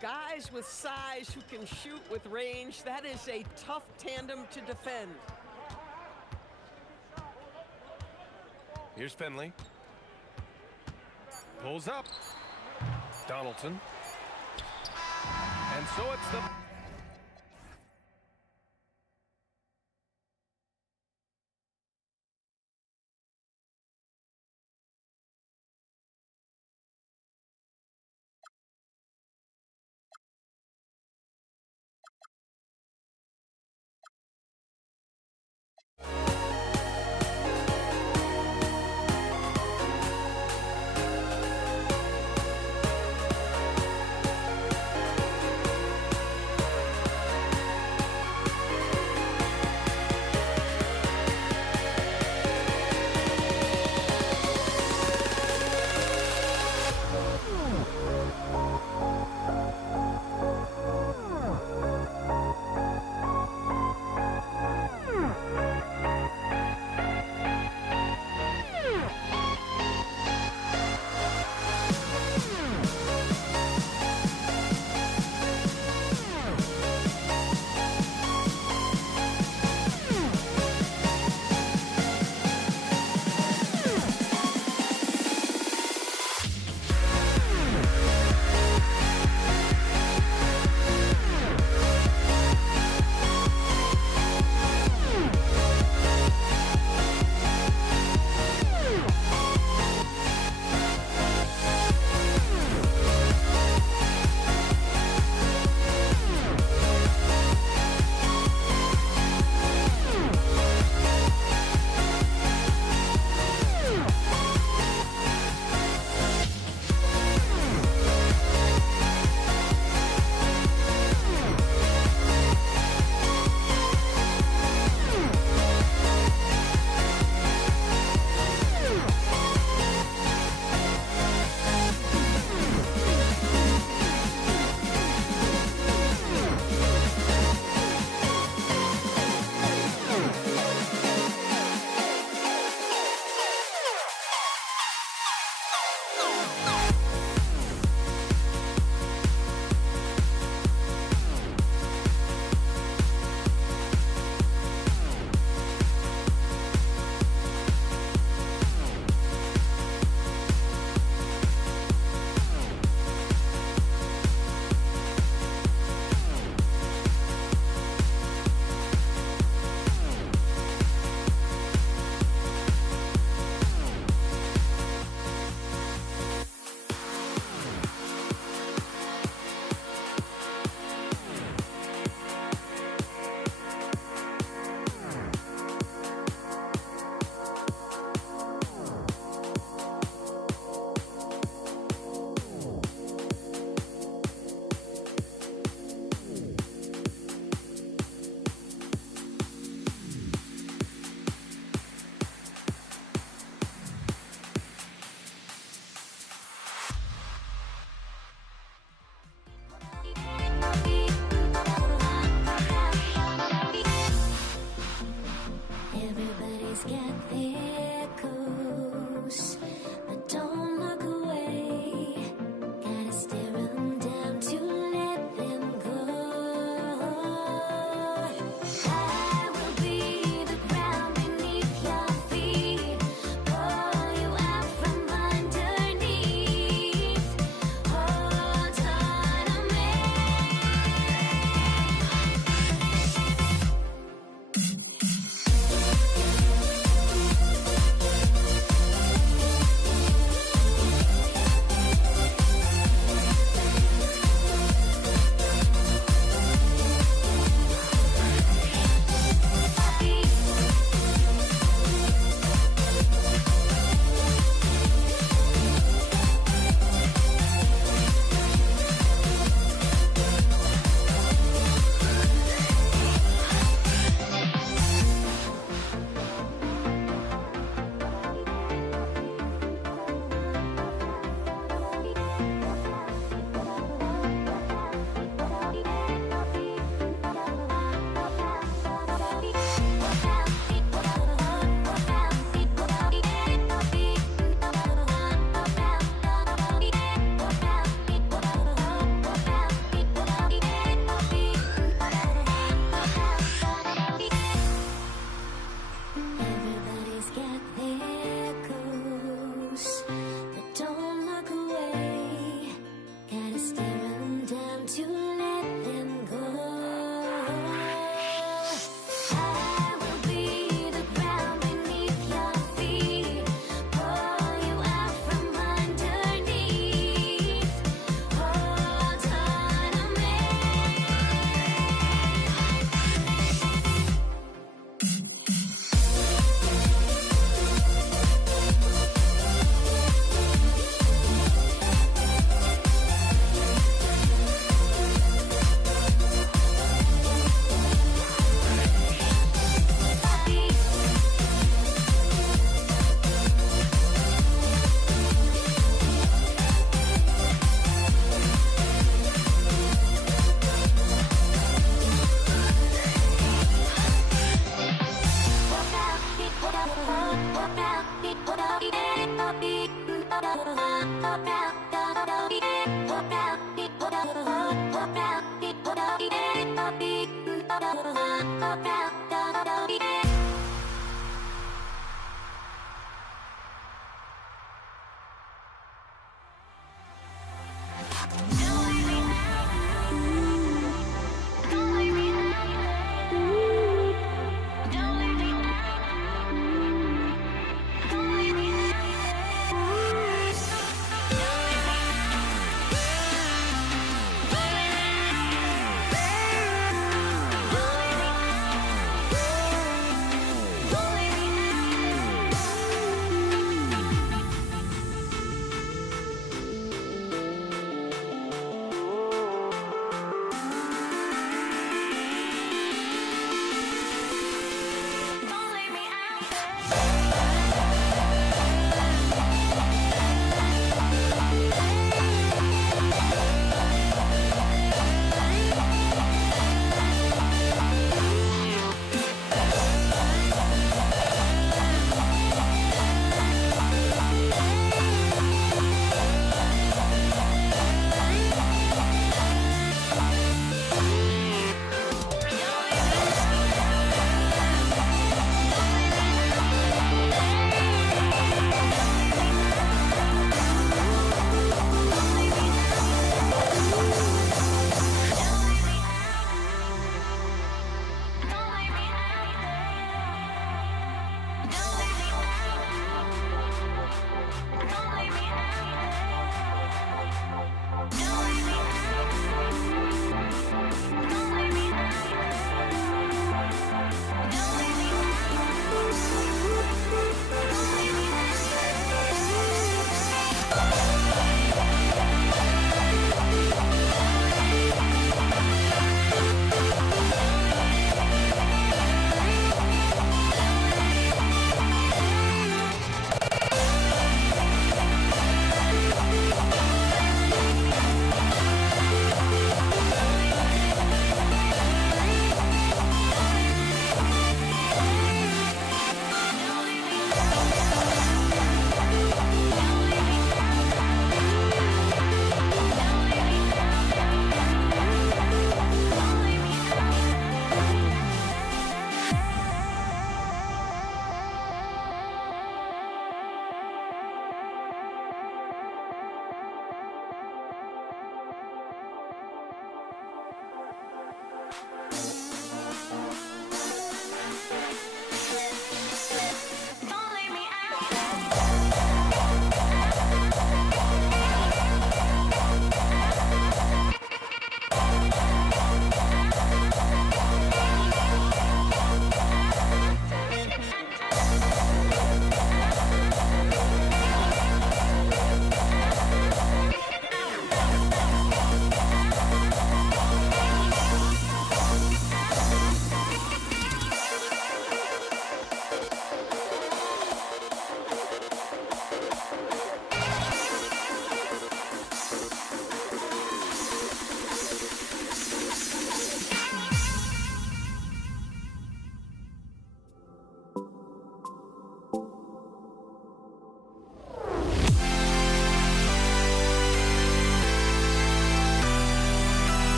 Guys with size who can shoot with range, that is a tough tandem to defend. Here's Finley. Pulls up. Donaldson. And so it's the... Everybody's got their goals, but don't look away. Gotta stare them down to let them go. I will be the ground beneath your feet, pull you out from underneath. Hold on to me. Everybody's got their goals, but don't look away. Gotta stare them down to let them go. I will be the ground beneath your feet, pull you out from underneath. Hold on to me.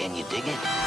Can you dig it?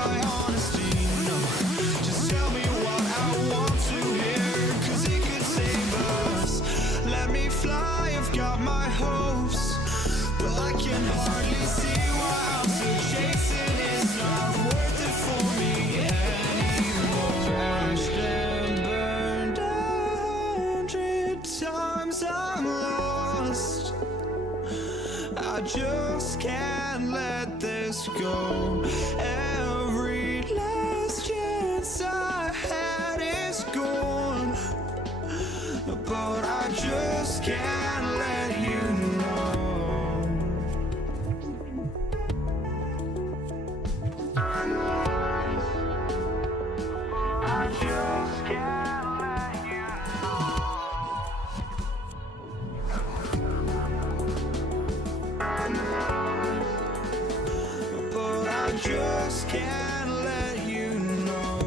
try honesty, no. Just tell me what I want to hear, 'cause it could save us. Let me fly, I've got my hopes, but I can hardly see why I'm still chasing. It's not worth it for me anymore. Crashed and burned 100 times, I'm lost. I just can't let this go. Every last chance I had is gone, but I just can't let you know. I just can't let you know. But I just can't let you know.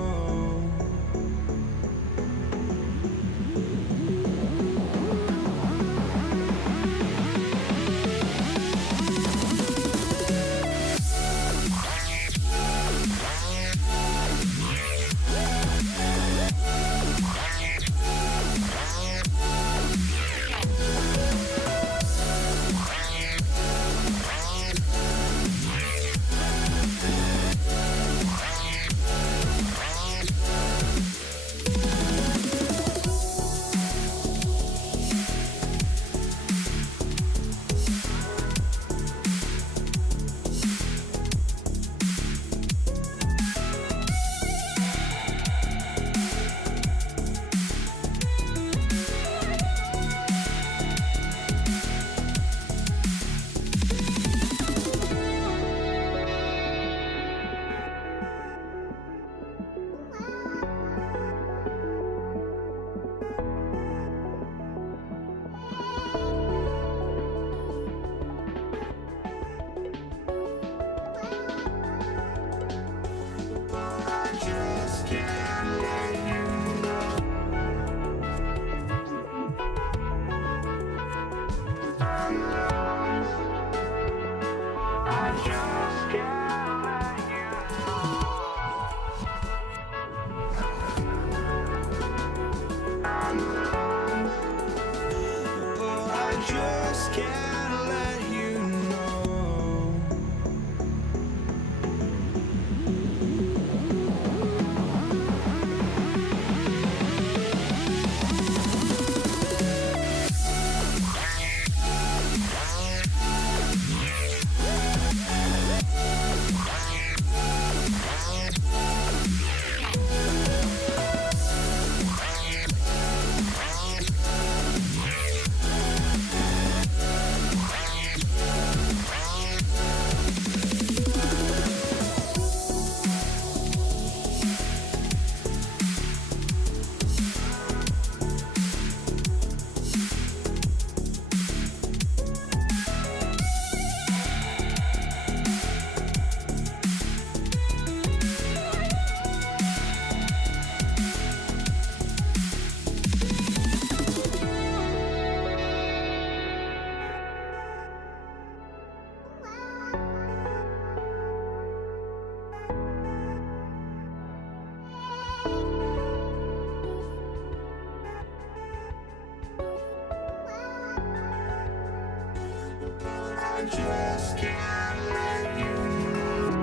just can't let you know.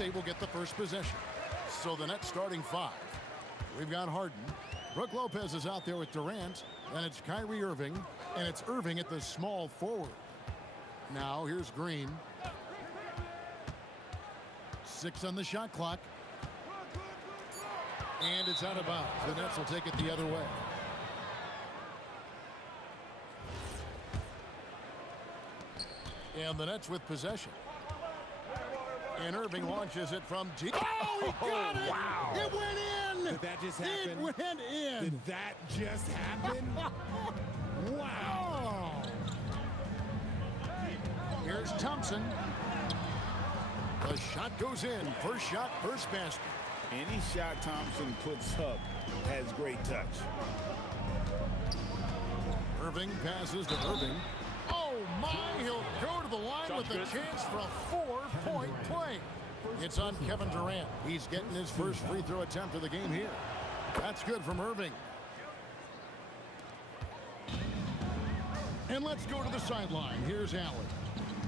State will get the first possession. So the Nets starting 5. We've got Harden. Brook Lopez is out there with Durant. Then it's Kyrie Irving. And it's Irving at the small forward. Now here's Green. 6 on the shot clock. And it's out of bounds. The Nets will take it the other way. And the Nets with possession. And Irving launches it from deep. Oh, he got it! Wow. It went in! Did that just happen? It went in! Did that just happen? Wow! Here's Thompson. The shot goes in. First shot, first basket. Any shot Thompson puts up has great touch. Irving passes to Irving. Oh my, he'll go to the line with a chance for a 4-point play. It's on Kevin Durant. He's getting his first free throw attempt of the game here. That's good from Irving. And let's go to the sideline. Here's Allen.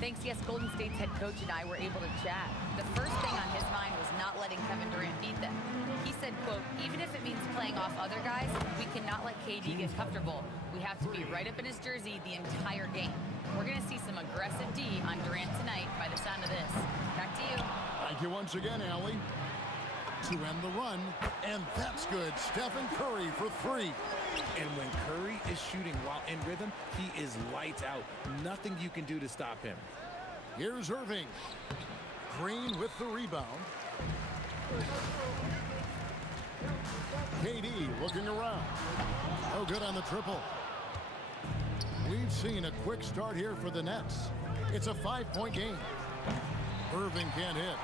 Thanks, yes, Golden State's head coach and I were able to chat. The first thing on his mind was not letting Kevin Durant beat them. He said, quote, even if it means playing off other guys, we cannot let KD get comfortable. We have to be right up in his jersey the entire game. We're going to see some aggressive D on Durant tonight by the sound of this. Back to you. Thank you once again, Allie. To end the run, and that's good. Stephen Curry for 3. And when Curry is shooting while in rhythm, he is lights out. Nothing you can do to stop him. Here's Irving. Green with the rebound. KD looking around. No good on the triple. We've seen a quick start here for the Nets. It's a 5-point game. Irving can't hit.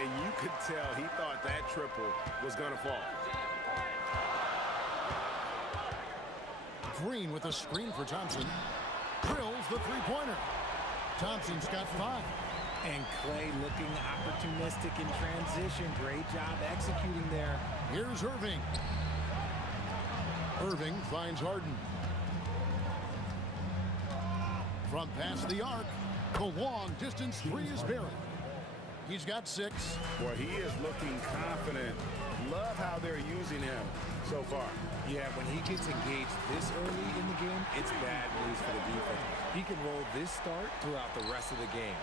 And you could tell he thought that triple was going to fall. Green with a screen for Thompson. Drills the three-pointer. Thompson's got 5. And Clay looking opportunistic in transition. Great job executing there. Here's Irving. Irving finds Harden. From past the arc, the long distance 3 is buried. He's got 6. Boy, he is looking confident. Love how they're using him so far. Yeah, when he gets engaged this early in the game, it's bad news for the defense. He can roll this start throughout the rest of the game.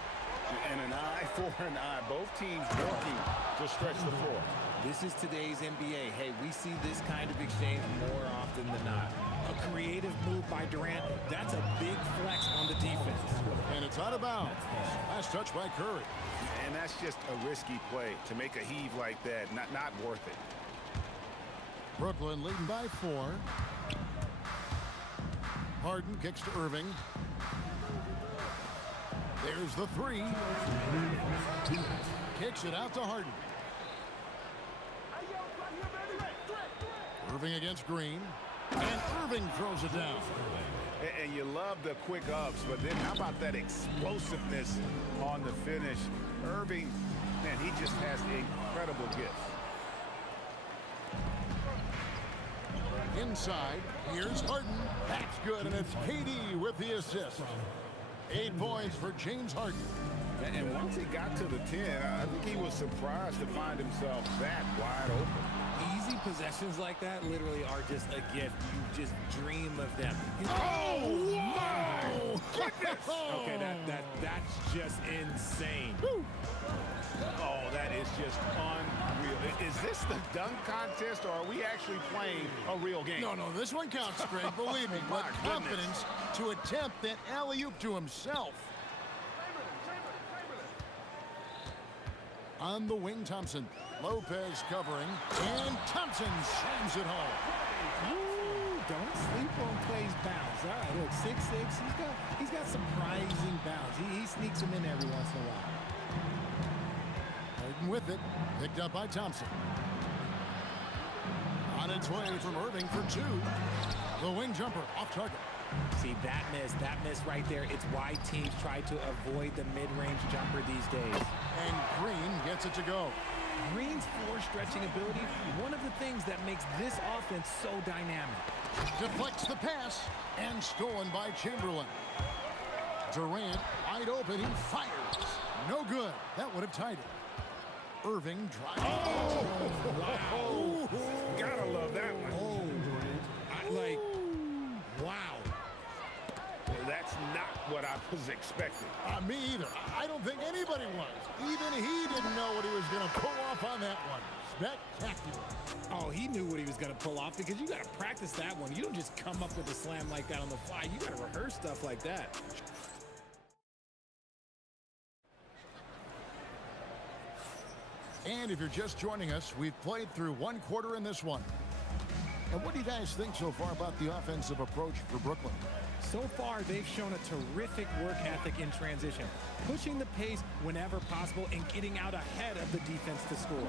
And an eye for an eye. Both teams working to stretch the floor. This is today's NBA. Hey, we see this kind of exchange more often than not. A creative move by Durant. That's a big flex on the defense. And it's out of bounds. Last touch by Curry. And that's just a risky play. To make a heave like that, not worth it. Brooklyn leading by 4. Harden kicks to Irving. There's the 3. Kicks it out to Harden. Irving against Green. And Irving throws it down. And you love the quick ups, but then how about that explosiveness on the finish? Irving, man, he just has incredible gifts. Inside, here's Harden. That's good, and it's KD with the assist. 8 points for James Harden. And once he got to the 10, I think he was surprised to find himself that wide open. Easy possessions like that literally are just a gift. You just dream of them. Oh, wow! Okay, that's just insane. Woo. Oh, that is just unreal. Is this the dunk contest, or are we actually playing a real game? No, this one counts, Greg. Believe me. What confidence to attempt that alley-oop to himself. On the wing, Thompson. Lopez covering, and Thompson shams it home. Woo, don't sleep on Clay's bounce. All right, look, 6'6". He's got surprising bounce. He sneaks them in every once in a while. Harden with it, picked up by Thompson. On its way from Irving for 2. The wing jumper off target. See, that miss right there. It's why teams try to avoid the mid-range jumper these days. And Green gets it to go. Green's floor stretching ability, one of the things that makes this offense so dynamic. Deflects the pass, and stolen by Chamberlain. Durant, wide open, he fires. No good. That would have tied it. Irving drives. Wow. Gotta love that one. Wow. Well, that's not what I was expecting. Me either. I don't think anybody was. Even he didn't know what he was going to pull off on that one. Spectacular. Oh, he knew what he was going to pull off because you got to practice that one. You don't just come up with a slam like that on the fly. You got to rehearse stuff like that. And if you're just joining us, we've played through one quarter in this one. And what do you guys think so far about the offensive approach for Brooklyn? So far, they've shown a terrific work ethic in transition, pushing the pace whenever possible and getting out ahead of the defense to score.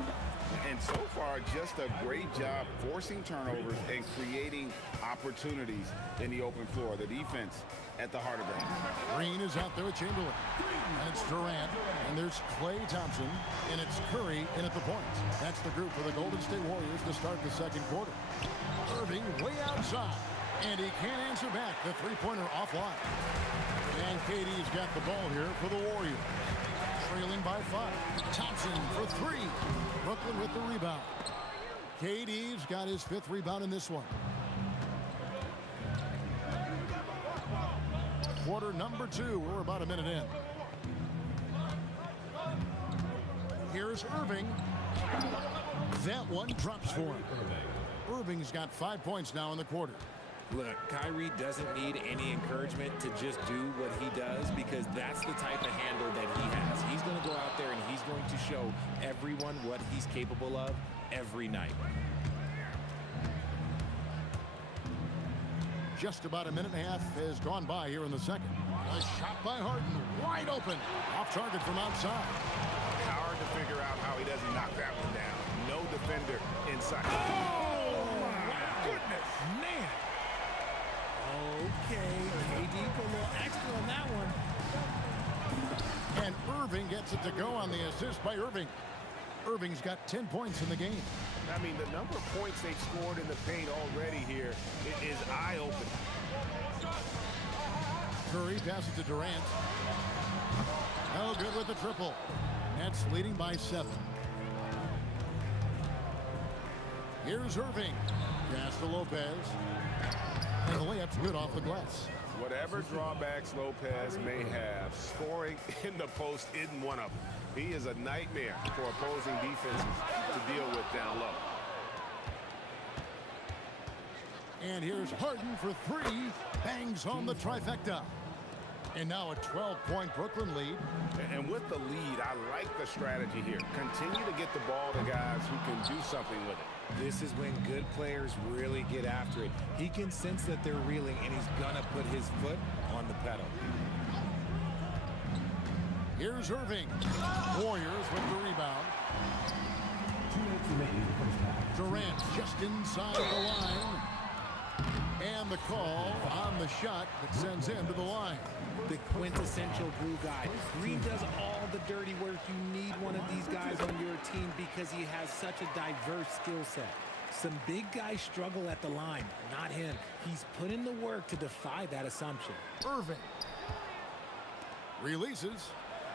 And so far, just a great job forcing turnovers and creating opportunities in the open floor. The defense at the heart of that. Green is out there with Chamberlain. And it's Durant. And there's Klay Thompson. And it's Curry in at the point. That's the group for the Golden State Warriors to start the second quarter. Irving way outside. And he can't answer back. The three-pointer offline. And KD's got the ball here for the Warriors. Trailing by 5. Thompson for 3. Brooklyn with the rebound. KD's got his 5th rebound in this one. Quarter number 2. We're about a minute in. Here's Irving. That one drops for him. Irving's got 5 points now in the quarter. Look, Kyrie doesn't need any encouragement to just do what he does because that's the type of handle that he has. He's going to go out there and he's going to show everyone what he's capable of every night. Just about a minute and a half has gone by here in the second. A shot by Harden, wide open. Off target from outside. Hard to figure out how he doesn't knock that one down. No defender inside. Oh, my goodness. Man. Okay, KD put a little extra on that one. And Irving gets it to go on the assist by Irving. Irving's got 10 points in the game. I mean, the number of points they've scored in the paint already here is eye-opening. Curry passes to Durant. No good with the triple. Nets leading by 7. Here's Irving. Pass to Lopez. And the layup's good off the glass. Whatever drawbacks Lopez may have, scoring in the post isn't one of them. He is a nightmare for opposing defenses to deal with down low. And here's Harden for 3. Bangs home the trifecta. And now a 12-point Brooklyn lead. And with the lead, I like the strategy here. Continue to get the ball to guys who can do something with it. This is when good players really get after it. He can sense that they're reeling, and he's going to put his foot on the pedal. Here's Irving. Warriors with the rebound. Durant just inside the line. And the call on the shot that sends him to the line. The quintessential glue guy. Green does all the dirty work. You need one of these guys on your team because he has such a diverse skill set. Some big guys struggle at the line, not him. He's put in the work to defy that assumption. Irving releases.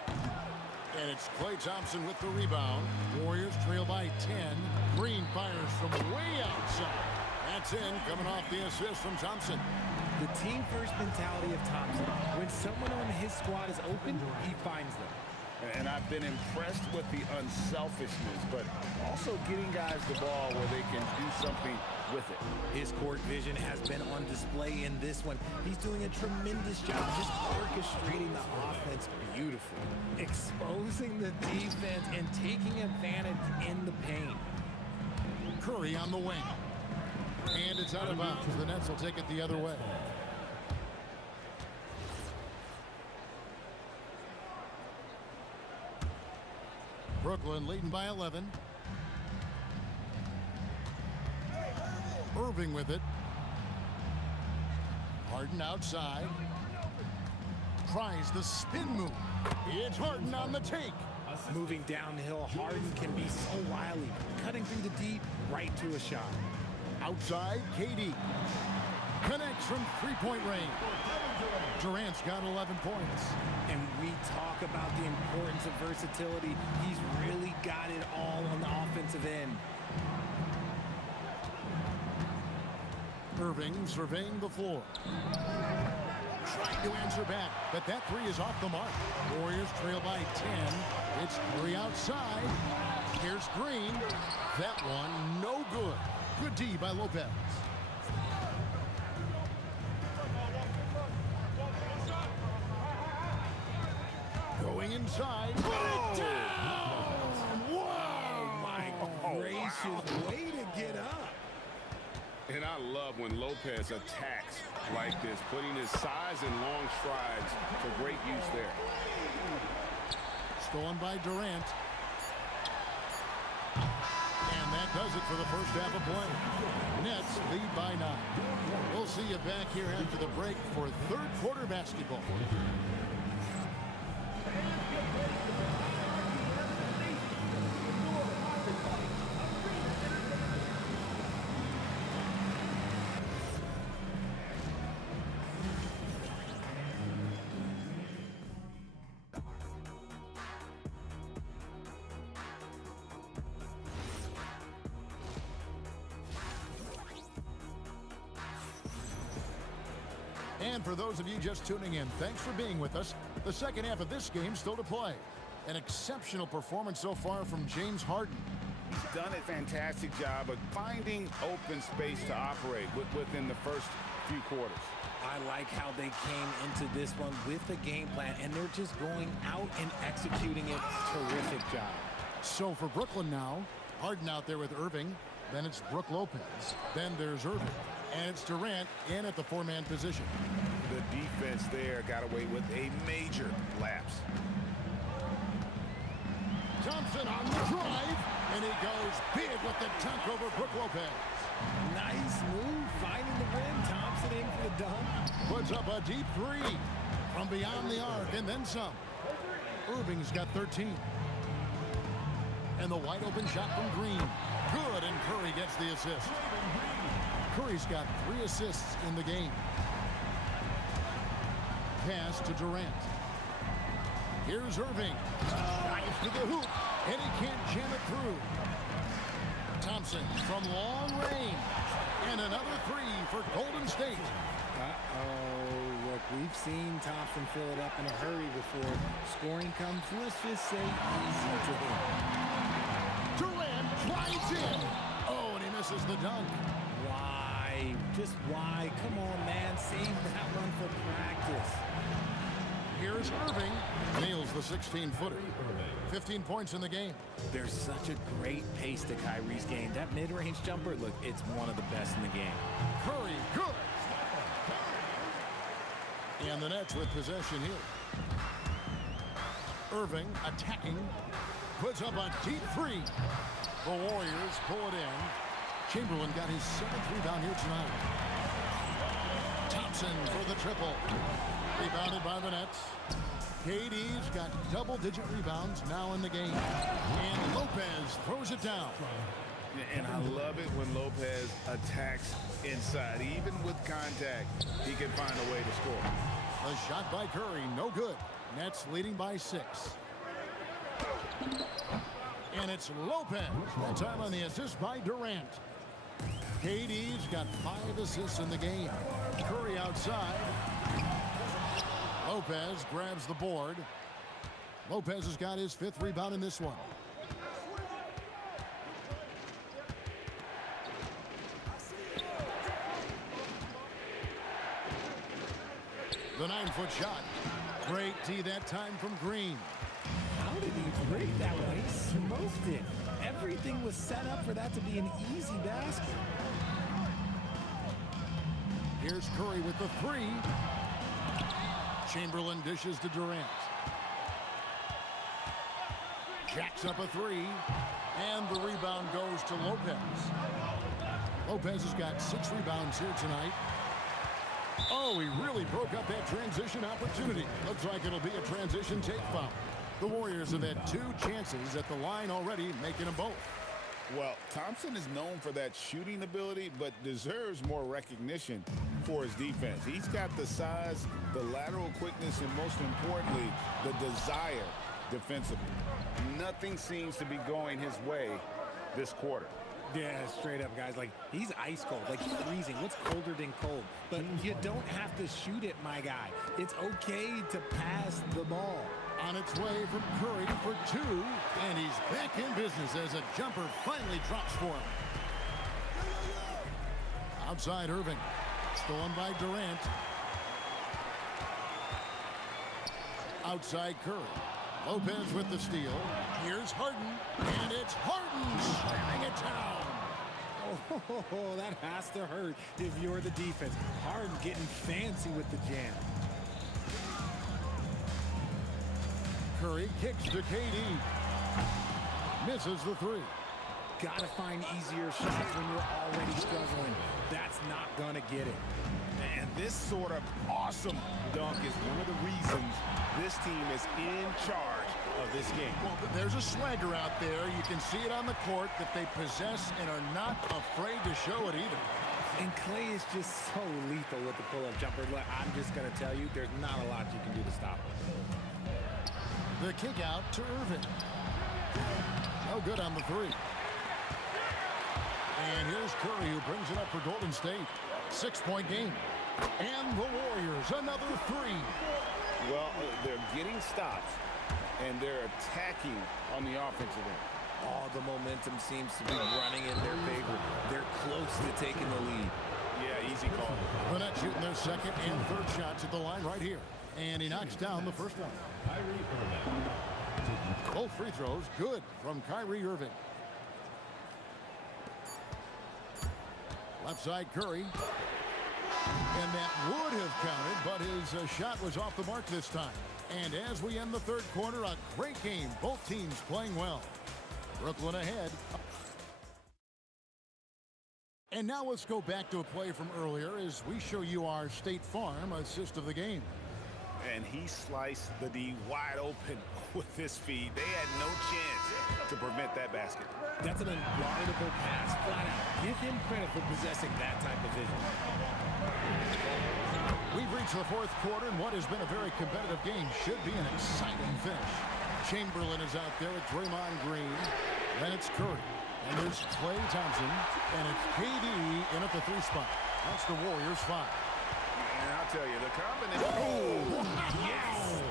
And it's Klay Thompson with the rebound. Warriors trail by 10. Green fires from way outside. That's in, coming off the assist from Thompson. The team-first mentality of Thompson. When someone on his squad is open, he finds them. And I've been impressed with the unselfishness, but also getting guys the ball where they can do something with it. His court vision has been on display in this one. He's doing a tremendous job just orchestrating the offense beautifully, exposing the defense and taking advantage in the paint. Curry on the wing. And it's out of bounds. The Nets will take it the other way. Brooklyn leading by 11. Irving with it. Harden outside. Tries the spin move. It's Harden on the take. Moving downhill, Harden can be so wily, cutting through the deep right to a shot. Outside, KD. Connects from three-point range. Durant's got 11 points. And we talk about the importance of versatility. He's really got it all on the offensive end. Irving surveying the floor. Trying to answer back, but that three is off the mark. Warriors trail by 10. It's Curry outside. Here's Green. That one, no good. Good D by Lopez. Going inside. Put it down! Wow! My gracious, way to get up. And I love when Lopez attacks like this, putting his size and long strides to great use there. Stolen by Durant. And that does it for the first half of play. Nets lead by 9. We'll see you back here after the break for third quarter basketball. And for those of you just tuning in, thanks for being with us. The second half of this game still to play. An exceptional performance so far from James Harden. He's done a fantastic job of finding open space to operate within the first few quarters. I like how they came into this one with a game plan, and they're just going out and executing it. Terrific job. So for Brooklyn now, Harden out there with Irving. Then it's Brook Lopez. Then there's Irving. And it's Durant in at the four-man position. The defense there got away with a major lapse. Thompson on the drive, and he goes big with the dunk over Brook Lopez. Nice move, finding the rim. Thompson in for the dunk. Puts up a deep three from beyond the arc, and then some. Irving's got 13. And the wide-open shot from Green. Good, and Curry gets the assist. Curry's got 3 assists in the game. Pass to Durant. Here's Irving. Drives to the hoop, and he can't jam it through. Thompson from long range. And another 3 for Golden State. Uh-oh. Look, we've seen Thompson fill it up in a hurry before. Scoring comes, let's just say, easy to him. Durant drives in. Oh, and he misses the dunk. Why? Just why? Come on, man. Save that one for practice. Here's Irving. Nails the 16-footer. 15 points in the game. There's such a great pace to Kyrie's game. That mid-range jumper, look, it's one of the best in the game. Curry, good. And the Nets with possession here. Irving attacking. Puts up a deep 3. The Warriors pull it in. Chamberlain got his 7th rebound here tonight. Thompson for the triple. Rebounded by the Nets. KD's got double-digit rebounds now in the game. And Lopez throws it down. And I love it when Lopez attacks inside. Even with contact, he can find a way to score. A shot by Curry, no good. Nets leading by 6. And it's Lopez. That time on the assist by Durant. KD's got 5 assists in the game. Curry outside. Lopez grabs the board. Lopez has got his 5th rebound in this one. The 9-foot shot. Great D that time from Green. How did he break that one? He smoked it. Everything was set up for that to be an easy basket. Here's Curry with the 3. Chamberlain dishes to Durant. Jacks up a 3. And the rebound goes to Lopez. Lopez has got 6 rebounds here tonight. Oh, he really broke up that transition opportunity. Looks like it'll be a transition take foul. The Warriors have had 2 chances at the line already, making them both. Well, Thompson is known for that shooting ability, but deserves more recognition for his defense. He's got the size, the lateral quickness, and most importantly, the desire defensively. Nothing seems to be going his way this quarter. Yeah, straight up, guys. Like, he's ice cold, like freezing. What's colder than cold? But you don't have to shoot it, my guy. It's okay to pass the ball. On its way from Curry for two, and he's back in business as a jumper finally drops for him. Outside Irving, stolen by Durant. Outside Curry. Lopez with the steal. Here's Harden, and it's Harden slamming it down. Oh, that has to hurt if you're the defense. Harden getting fancy with the jam. Curry kicks to KD. Misses the three. Gotta find easier shots when you're already struggling. That's not gonna get it. And this sort of awesome dunk is one of the reasons this team is in charge of this game. Well, there's a swagger out there. You can see it on the court that they possess and are not afraid to show it either. And Clay is just so lethal with the pull-up jumper. I'm just gonna tell you, there's not a lot you can do to stop him. The kick out to Irving. No good on the three. And here's Curry, who brings it up for Golden State. 6-point game. And the Warriors, another three. Well, they're getting stops, and they're attacking on the offensive end. All the momentum seems to be running in their favor. They're close to taking the lead. Yeah, easy call. The Nets shooting their second and third shots at the line right here. And he knocks down the first one. Both free throws good from Kyrie Irving. Left side Curry. And that would have counted, but his shot was off the mark this time. And as we end the third quarter, a great game. Both teams playing well. Brooklyn ahead. And now let's go back to a play from earlier as we show you our State Farm assist of the game. And he sliced the D wide open with his feed. They had no chance to prevent that basket. That's an unguardable pass, flat out. Give him credit for possessing that type of vision. We've reached the fourth quarter, and what has been a very competitive game should be an exciting finish. Chamberlain is out there with Draymond Green. Then it's Curry. And there's Klay Thompson. And it's KD in at the three spot. That's the Warriors 5. And I'll tell you, the combination. Oh, yes!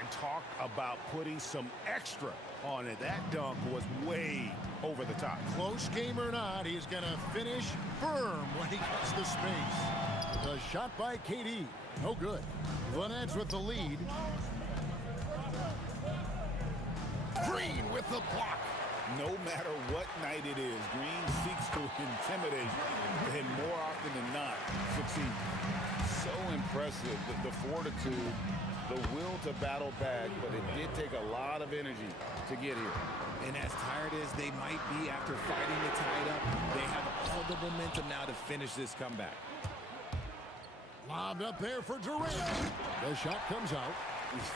And talk about putting some extra on it. That dunk was way over the top. Close game or not, he's going to finish firm when he gets the space. The shot by KD. No good. The Nets with the lead. Green with the block. No matter what night it is, Green seeks to intimidate and more often than not succeed. So impressive, the fortitude, the will to battle back, but it did take a lot of energy to get here. And as tired as they might be after fighting to tie it up, they have all the momentum now to finish this comeback. Lobbed up there for Durant. The shot comes out.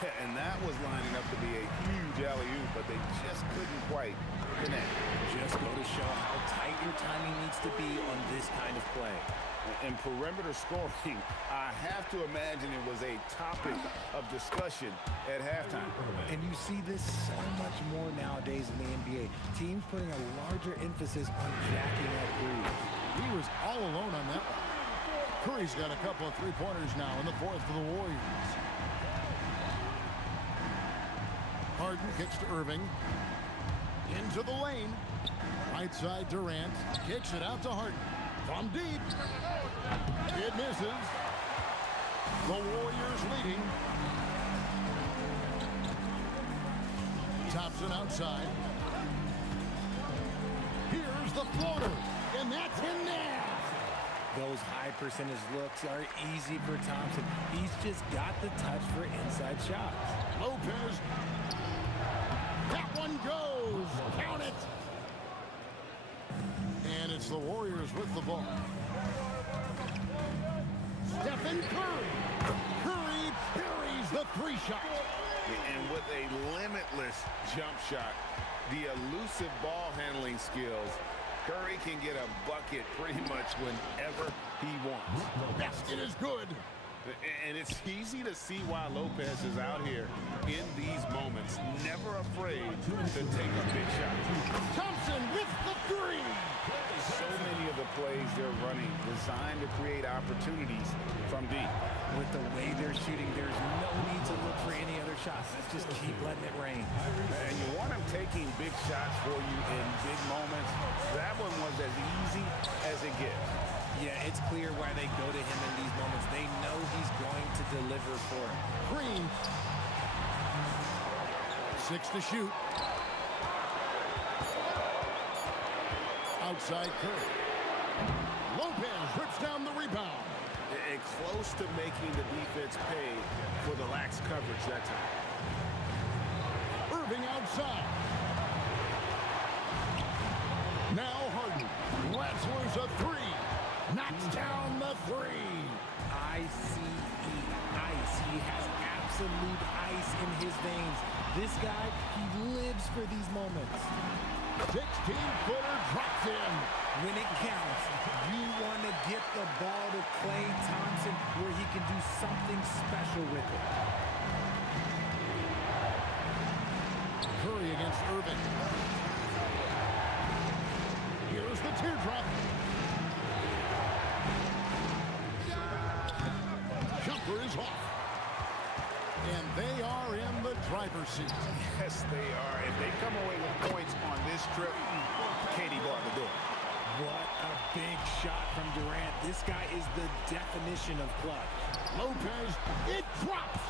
Yeah, and that was lining up to be a huge alley-oop, but they just couldn't quite connect. Just go to show how tight your timing needs to be on this kind of play. And perimeter scoring, I have to imagine it was a topic of discussion at halftime. And you see this so much more nowadays in the NBA. Teams putting a larger emphasis on jacking up threes. He was all alone on that one. Curry's got a couple of three-pointers now in the fourth for the Warriors. Harden kicks to Irving. Into the lane. Right side Durant. Kicks it out to Harden. From deep. It misses. The Warriors leading. Thompson outside. Here's the floater. And that's in there. Those high percentage looks are easy for Thompson. He's just got the touch for inside shots. Lopez. That one goes. Count it. And it's the Warriors with the ball. Stephen Curry. Curry buries the three shot. And with a limitless jump shot, the elusive ball handling skills. Curry can get a bucket pretty much whenever he wants. The basket is good. And it's easy to see why Lopez is out here in these moments, never afraid to take a big shot. Thompson with the three. So many of the plays they're running designed to create opportunities from deep. With the way they're shooting, there's no need to look for any other shots. Let's just keep letting it rain. And you want him taking big shots for you in big moments. That one was as easy as it gets. Yeah, it's clear why they go to him in these moments. They know he's going to deliver for him. Green. 6 to shoot. Outside Curry. Lopez rips down the rebound. And close to making the defense pay for the lax coverage that time. Irving outside. Now Harden. Wrestler's a three. Knocks down the three. I-C-E, ice. He has absolute ice in his veins. This guy, he lives for these moments. 16-footer drops in. When it counts, you want to get the ball to Klay Thompson where he can do something special with it. Curry against Irving. Here's the teardrop. Jumper is off. And they are in the driver's seat. Yes, they are. If they come away with points on this trip, Katie bought the door. What a big shot from Durant. This guy is the definition of clutch. Lopez, it drops.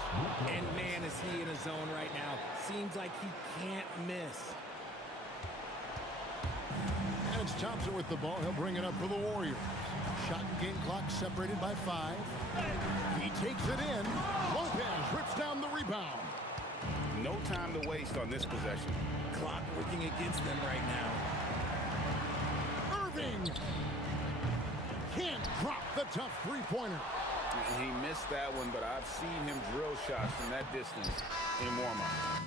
And man, is he in a zone right now. Seems like he can't miss. And it's Thompson with the ball. He'll bring it up for the Warriors. Shot and game clock separated by 5. He takes it in. Lopez rips down the rebound. No time to waste on this possession. Clock working against them right now. Irving can't drop the tough three-pointer. He missed that one, but I've seen him drill shots from that distance in warm-up.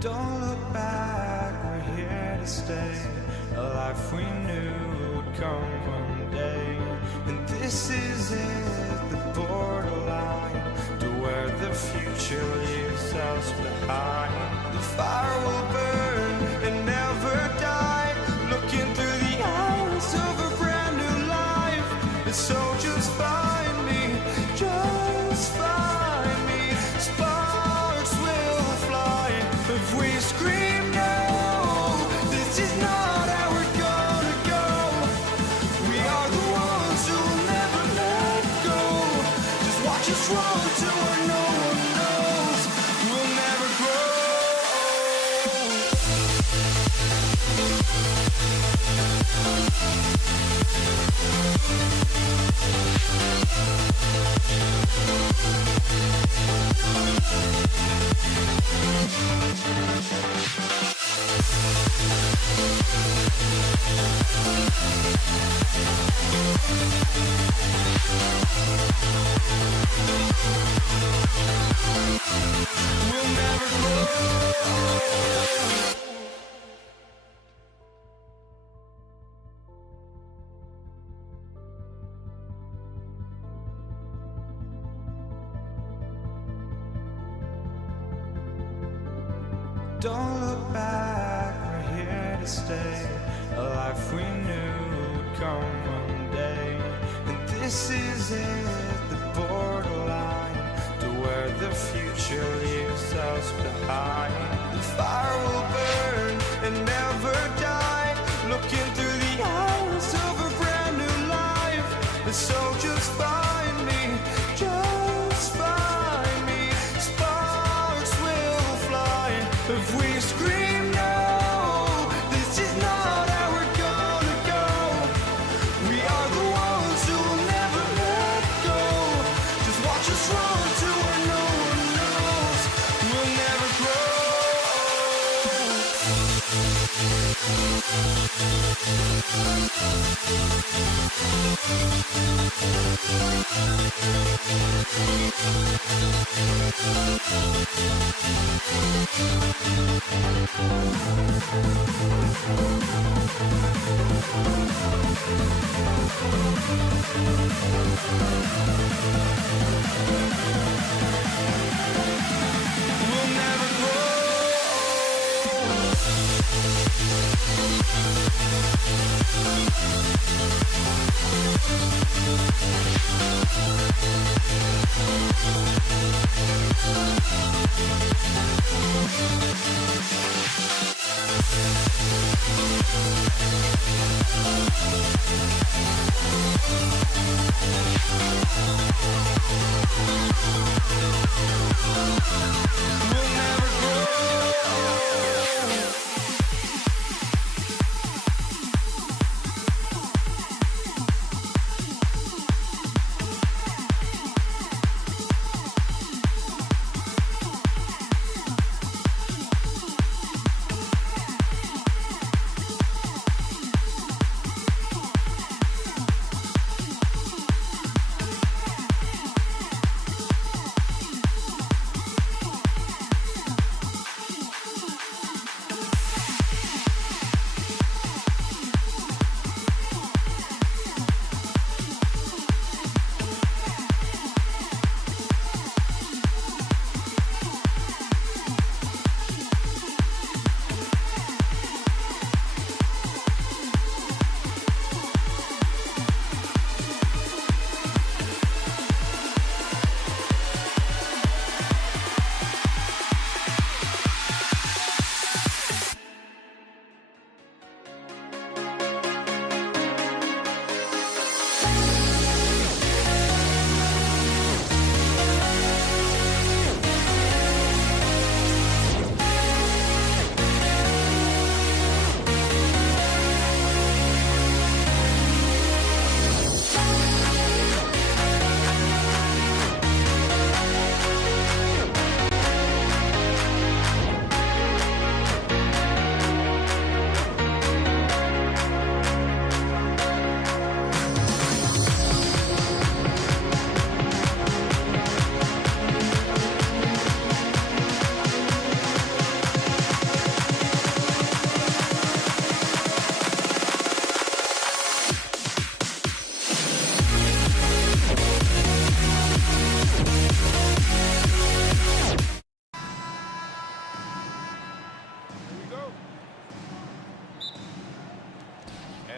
Don't look back, we're here to stay. A life we knew would come one day. And this is it, the borderline to where the future leaves us behind. The fire will burn and never die. Looking through the eyes of a brand new life. And so just find me, just find me. Sparks will fly. If we scream no, this is not how we're gonna go. We are the ones who will never let go. Just watch us run to where no one knows. We'll never grow. We'll never grow. Don't look back, we're here to stay. A life we knew would come one day. And this is it, the borderline to where the future leaves us behind. The fire will burn and never die. Looking through the eyes of a brand new life. And so just find me, just find me. Sparks will fly. If we scream no, this is not We'll never grow. We'll never grow.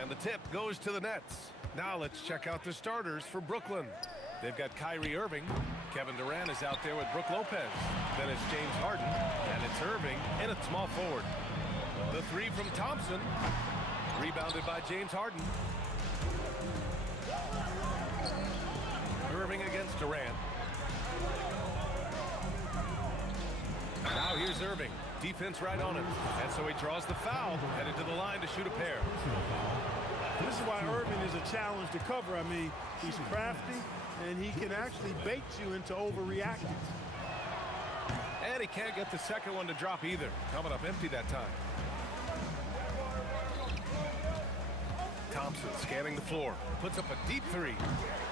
And the tip goes to the Nets. Now let's check out the starters for Brooklyn. They've got Kyrie Irving. Kevin Durant is out there with Brook Lopez. Then it's James Harden. And it's Irving in at small forward. The three from Thompson. Rebounded by James Harden. Irving against Durant. Now here's Irving. Defense right on him. And so he draws the foul, headed to the line to shoot a pair. This is why Irving is a challenge to cover. I mean, he's crafty, and he can actually bait you into overreacting. And he can't get the second one to drop either. Coming up empty that time. Thompson scanning the floor. Puts up a deep three.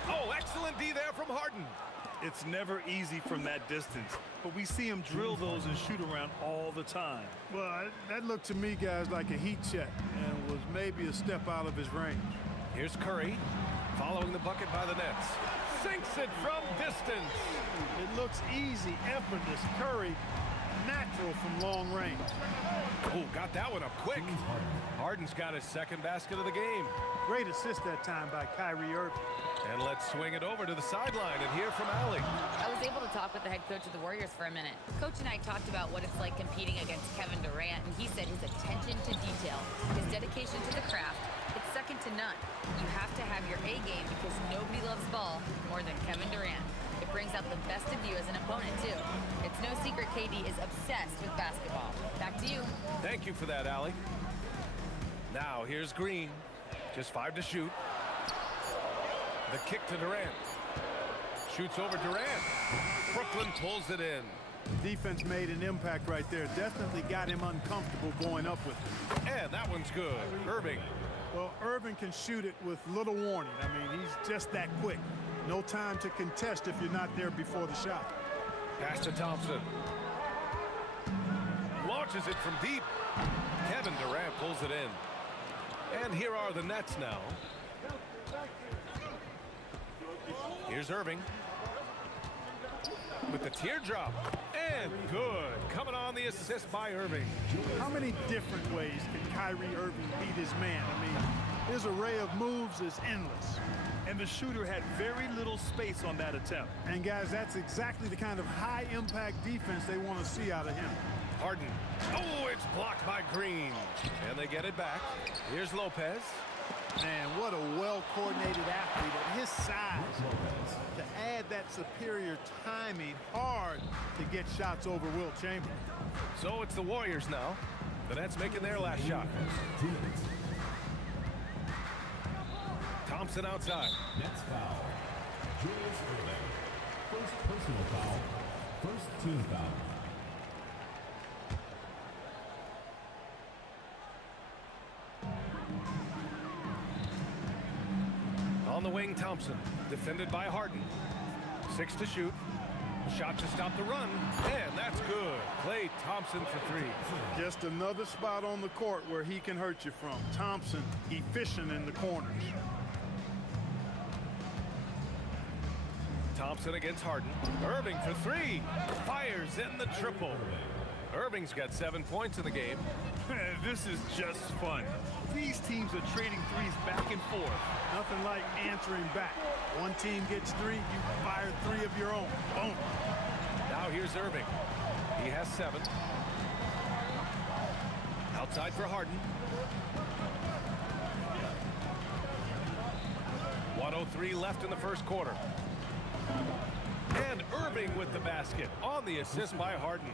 Oh, excellent D there from Harden. It's never easy from that distance, but we see him drill those and shoot around all the time. Well, that looked to me, guys, like a heat check and was maybe a step out of his range. Here's Curry, following the bucket by the Nets. Sinks it from distance. It looks easy, effortless. Curry, natural from long range. Oh, got that one up quick. Harden's got his second basket of the game. Great assist that time by Kyrie Irving. And let's swing it over to the sideline and hear from Allie. I was able to talk with the head coach of the Warriors for a minute. Coach and I talked about what it's like competing against Kevin Durant, and he said his attention to detail, his dedication to the craft, it's second to none. You have to have your A game because nobody loves ball more than Kevin Durant. It brings out the best of you as an opponent, too. It's no secret KD is obsessed with basketball. Back to you. Thank you for that, Allie. Now here's Green. Just 5 to shoot. The kick to Durant. Shoots over Durant. Brooklyn pulls it in. Defense made an impact right there. Definitely got him uncomfortable going up with it. And that one's good. Irving. Well, Irving can shoot it with little warning. I mean, he's just that quick. No time to contest if you're not there before the shot. Pass to Thompson. Launches it from deep. Kevin Durant pulls it in. And here are the Nets now. Here's Irving. With the teardrop. And good. Coming on the assist by Irving. How many different ways can Kyrie Irving beat his man? I mean, his array of moves is endless. And the shooter had very little space on that attempt. And guys, that's exactly the kind of high-impact defense they want to see out of him. Harden. Oh, it's blocked by Green. And they get it back. Here's Lopez. Man, what a well-coordinated athlete at his size. To add that superior timing, hard to get shots over Wilt Chamberlain. So it's the Warriors now. The Nets making their last shot. Thompson outside. Nets foul. Julius Irving. First personal foul. First team foul. On the wing, Thompson. Defended by Harden. 6 to shoot. Shot to stop the run. And that's good. Klay Thompson for 3. Just another spot on the court where he can hurt you from. Thompson, efficient in the corners. Thompson against Harden. Irving for 3. Fires in the triple. Irving's got 7 points in the game. This is just fun. These teams are trading threes back and forth. Nothing like answering back. One team gets 3, you fire 3 of your own. Boom. Now here's Irving. He has 7. Outside for Harden. 1:03 left in the first quarter. And Irving with the basket on the assist by Harden.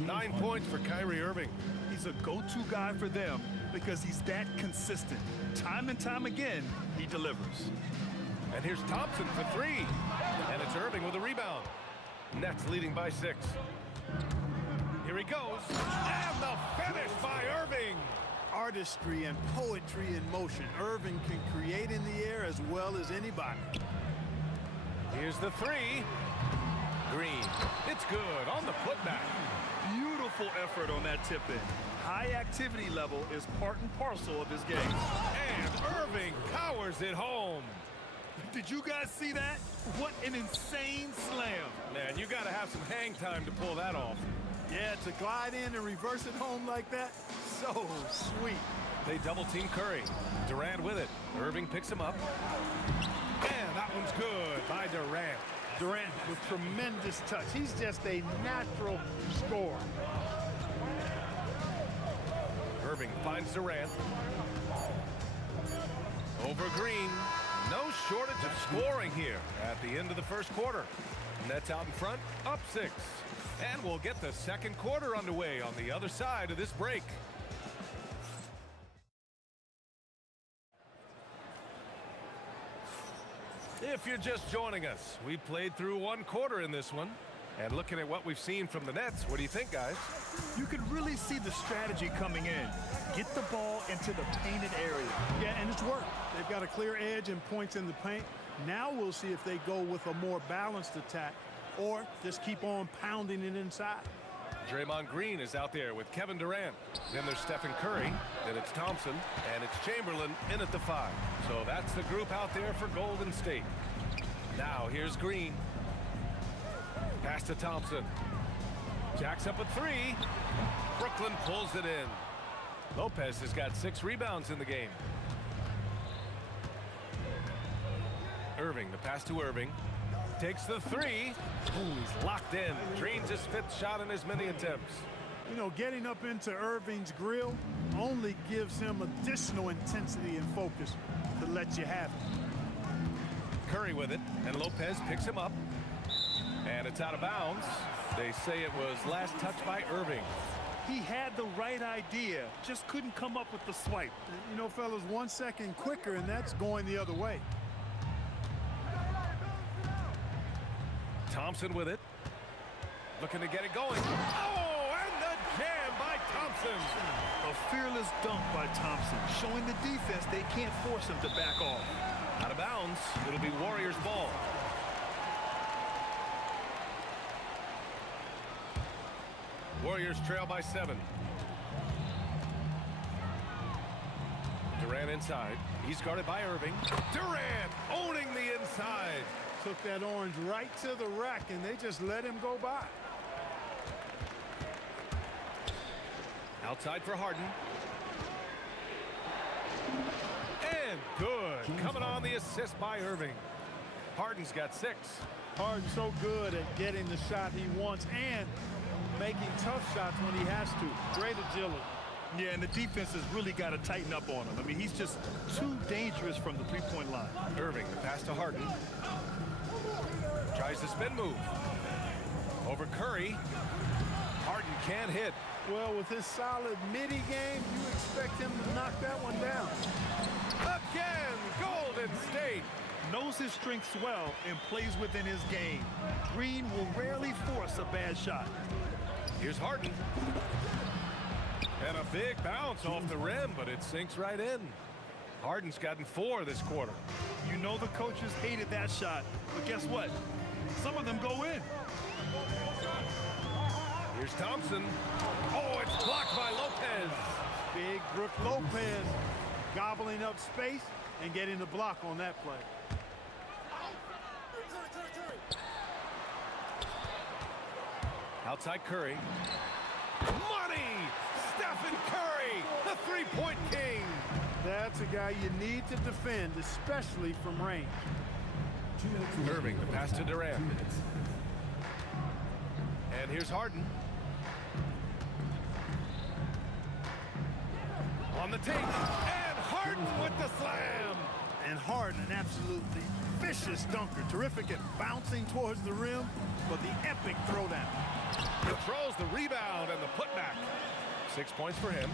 9 points for Kyrie Irving. He's a go-to guy for them because he's that consistent. Time and time again, he delivers. And here's Thompson for 3. And it's Irving with a rebound. Nets leading by 6. Here he goes. And the finish by Irving. Artistry and poetry in motion. Irving can create in the air as well as anybody. Here's the 3. Green. It's good on the putback. Beautiful effort on that tip-in. High activity level is part and parcel of his game. And Irving powers it home. Did you guys see that? What an insane slam. Man, you got to have some hang time to pull that off. Yeah, to glide in and reverse it home like that, so sweet. They double-team Curry. Durant with it. Irving picks him up. And that one's good by Durant. Durant with tremendous touch. He's just a natural scorer. Irving finds Durant. Over Green. No shortage of scoring here at the end of the first quarter. Nets out in front, up 6. And we'll get the second quarter underway on the other side of this break. If you're just joining us, we played through 1 quarter in this one. And looking at what we've seen from the Nets, what do you think, guys? You can really see the strategy coming in. Get the ball into the painted area. Yeah, and it's worked. They've got a clear edge and points in the paint. Now we'll see if they go with a more balanced attack or just keep on pounding it inside. Draymond Green is out there with Kevin Durant. Then there's Stephen Curry. Then it's Thompson. And it's Chamberlain in at the 5. So that's the group out there for Golden State. Now here's Green. Pass to Thompson. Jacks up a 3. Brooklyn pulls it in. Lopez has got 6 rebounds in the game. Irving, the pass to Irving. Takes the 3. Ooh, he's locked in. Drains his 5th shot in as many attempts. You know, getting up into Irving's grill only gives him additional intensity and focus to let you have it. Curry with it, and Lopez picks him up. And it's out of bounds. They say it was last touched by Irving. He had the right idea, just couldn't come up with the swipe. You know, fellas, 1 second quicker, and that's going the other way. Thompson with it. Looking to get it going. Oh, and the jam by Thompson. A fearless dunk by Thompson, showing the defense they can't force him to back off. Out of bounds. It'll be Warriors ball. Warriors trail by 7. Durant inside. He's guarded by Irving. Durant owning the inside. Took that orange right to the rack, and they just let him go by. Outside for Harden. And good. Coming on the assist by Irving. Harden's got 6. Harden's so good at getting the shot he wants and making tough shots when he has to. Great agility. Yeah, and the defense has really got to tighten up on him. I mean, he's just too dangerous from the three-point line. Irving, the pass to Harden. Tries the spin move. Over Curry. Harden can't hit. Well, with his solid midi game, you expect him to knock that one down. Again, Golden State. Knows his strengths well and plays within his game. Green will rarely force a bad shot. Here's Harden. And a big bounce off the rim, but it sinks right in. Harden's gotten 4 this quarter. You know the coaches hated that shot, but guess what? Some of them go in. Here's Thompson. Oh, it's blocked by Lopez. Big Brook Lopez gobbling up space and getting the block on that play. Outside Curry. Money! Stephen Curry, the three-point king. That's a guy you need to defend, especially from range. Irving, the pass to Durant. And here's Harden. On the take. And Harden with the slam. And Harden, an absolutely vicious dunker. Terrific at bouncing towards the rim, but the epic throwdown. Controls the rebound and the putback. 6 points for him.